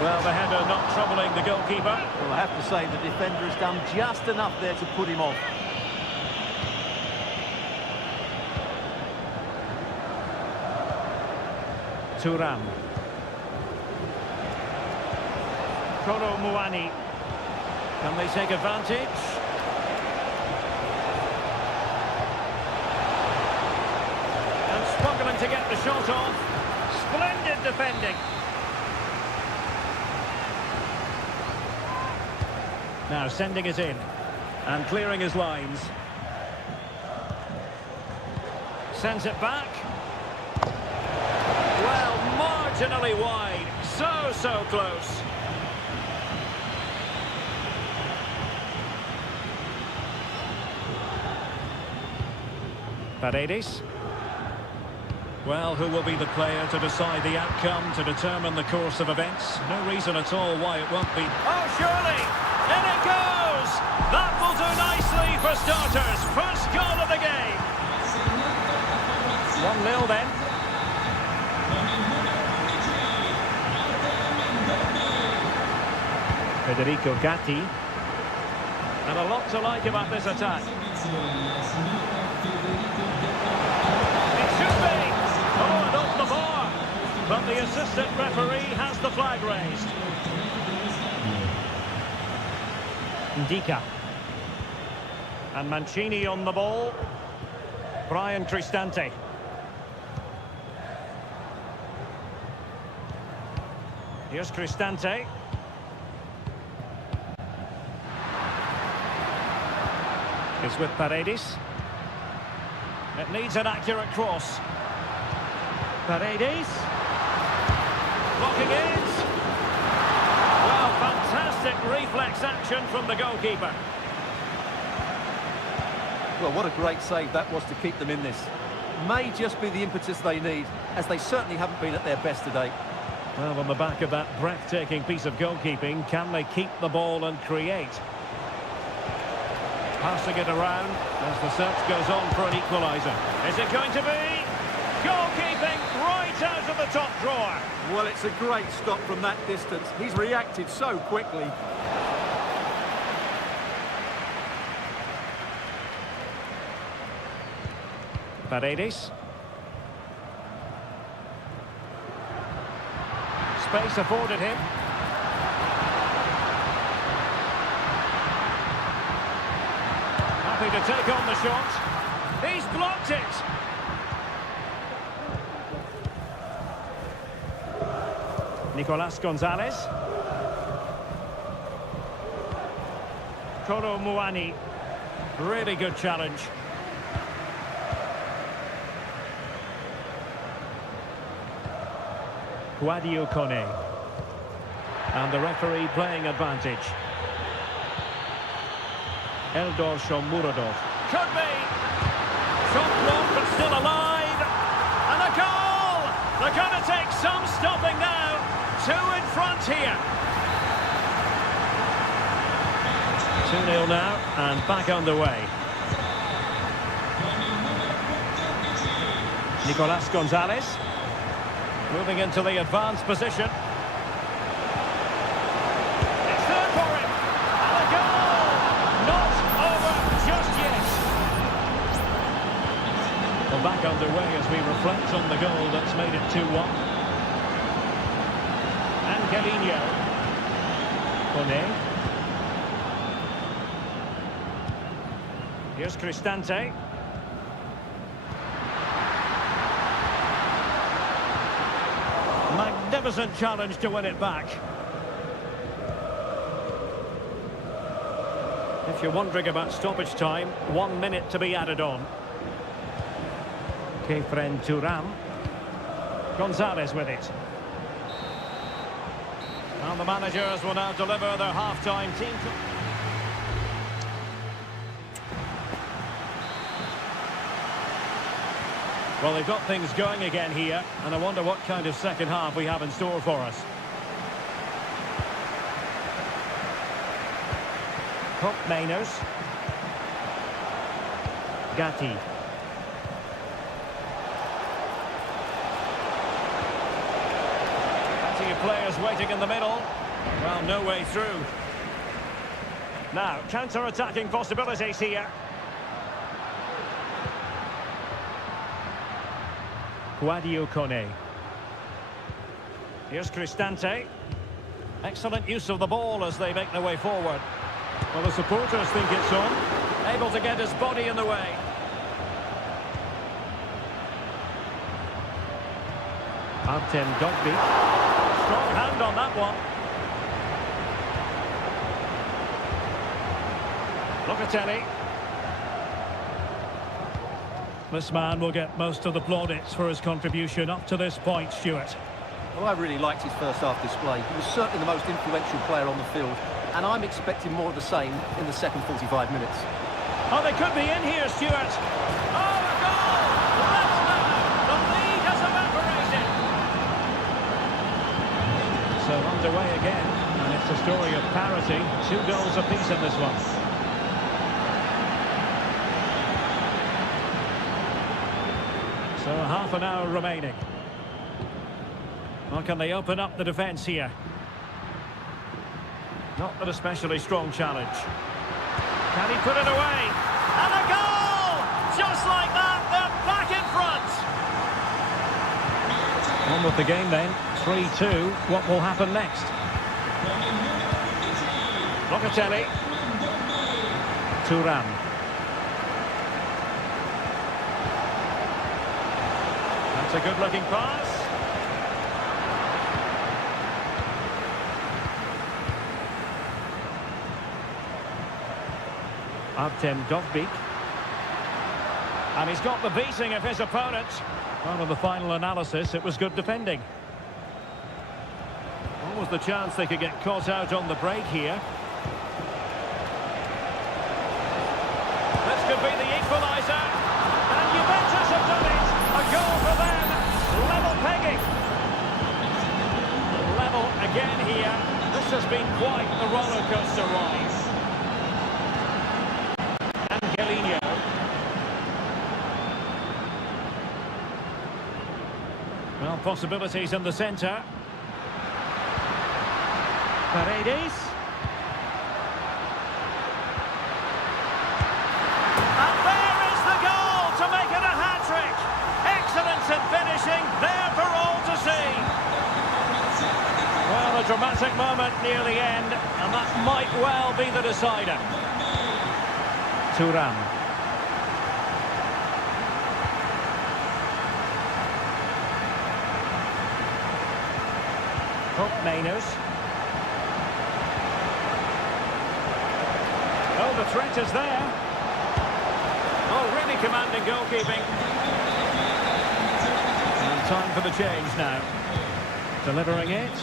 Well, the header not troubling the goalkeeper. Well, I have to say the defender has done just enough there to put him off. Thuram. Kolo Muani. Can they take advantage? to get the shot off. Splendid defending. Now sending it in. And clearing his lines. Sends it back. Well, marginally wide. So close. Paredes. Well, who will be the player to decide the outcome, to determine the course of events? No reason at all why it won't be. Oh, surely! In it goes! That will do nicely for starters. First goal of the game. 1-0 then. Federico Gatti. And a lot to like about this attack. It should be! Oh, and off the bar! But the assistant referee has the flag raised. Ndika. And Mancini on the ball. Brian Cristante. Here's Cristante. It's with Paredes. It needs an accurate cross. Paredes. Blocking it. Well, fantastic reflex action from the goalkeeper. Well, what a great save that was to keep them in this. May just be the impetus they need, as they certainly haven't been at their best today. Well, on the back of that breathtaking piece of goalkeeping, can they keep the ball and create? Passing it around as the search goes on for an equaliser. Is it going to be? Goalkeeping right out of the top drawer. Well, it's a great stop from that distance. He's reacted so quickly. Paredes. Space afforded him. Happy to take on the shot. He's blocked it. Nicolas Gonzalez. Koro Muani. Really good challenge. Guadio Kone. And the referee playing advantage. Eldor Shomurodov. Could be! Shot blocked but still alive! And a goal! They're going to take some stopping now. 2 in front here. 2-0 now and back underway. Nicolas Gonzalez. Moving into the advanced position. It's there for him. And a goal! Not over just yet. Well, back underway as we reflect on the goal that's made it 2-1. Angelino. Kone. Here's Cristante. Magnificent challenge to win it back. If you're wondering about stoppage time, 1 minute to be added on. Kefren Turam. Gonzalez with it. And the managers will now deliver their half-time team. Well, they've got things going again here, and I wonder what kind of second half we have in store for us. Hook Mainers. Gatti. Plenty of players waiting in the middle. Well, no way through. Now, counter-attacking possibilities here. Guadio Kone. Here's Cristante. Excellent use of the ball as they make their way forward. Well, the supporters think it's on. Able to get his body in the way. Artem Dogby. Strong hand on that one. Locatelli. This man will get most of the plaudits for his contribution up to this point, Stuart. Well, I really liked his first half display. He was certainly the most influential player on the field, and I'm expecting more of the same in the second 45 minutes. Oh, they could be in here, Stuart. Oh, a goal! Level now. The lead has evaporated. So underway again, and it's a story of parity. 2 goals apiece in this one. So half an hour remaining. Well, can they open up the defence here? Not an especially strong challenge. Can he put it away? And a goal! Just like that, they're back in front. On with the game then. 3-2. What will happen next? Locatelli. Thuram. That's a good-looking pass. Artem Dogby. And he's got the beating of his opponent. Well, in the final analysis, it was good defending. What was the chance they could get caught out on the break here? This could be the equaliser. And Juventus have done it. A goal for them. Level pegging. Level again here. This has been quite the roller coaster ride. Well, possibilities in the centre. Paredes. And there is the goal to make it a hat-trick. Excellence in finishing, there for all to see. Well, a dramatic moment near the end, and that might well be the decider. Thuram. Mainers. Oh, the threat is there. Oh, really commanding goalkeeping. And time for the change now. Delivering it.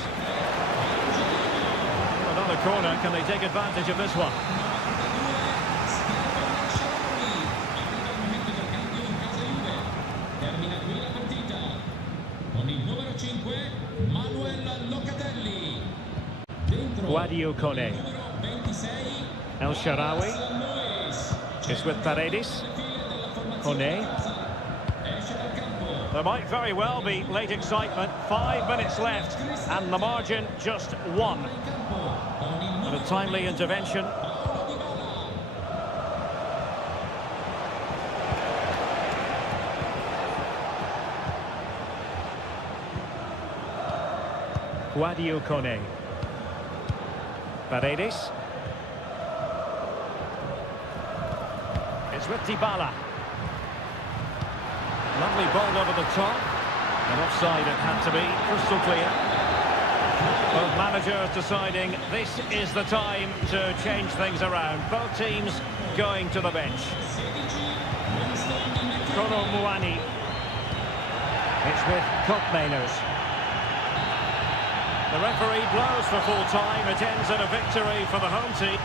Another corner. Can they take advantage of this one? Guadio Kone. El Shaarawy is with Paredes. Kone. There might very well be late excitement. 5 minutes left and the margin just 1. And a timely intervention. Guadio Kone. Paredes. It's with Dybala. Lovely ball over the top. And offside it had to be, crystal clear. Both managers deciding this is the time to change things around. Both teams going to the bench. Kono Muani. It's with Mainers. The referee blows for full time. It ends in a victory for the home team.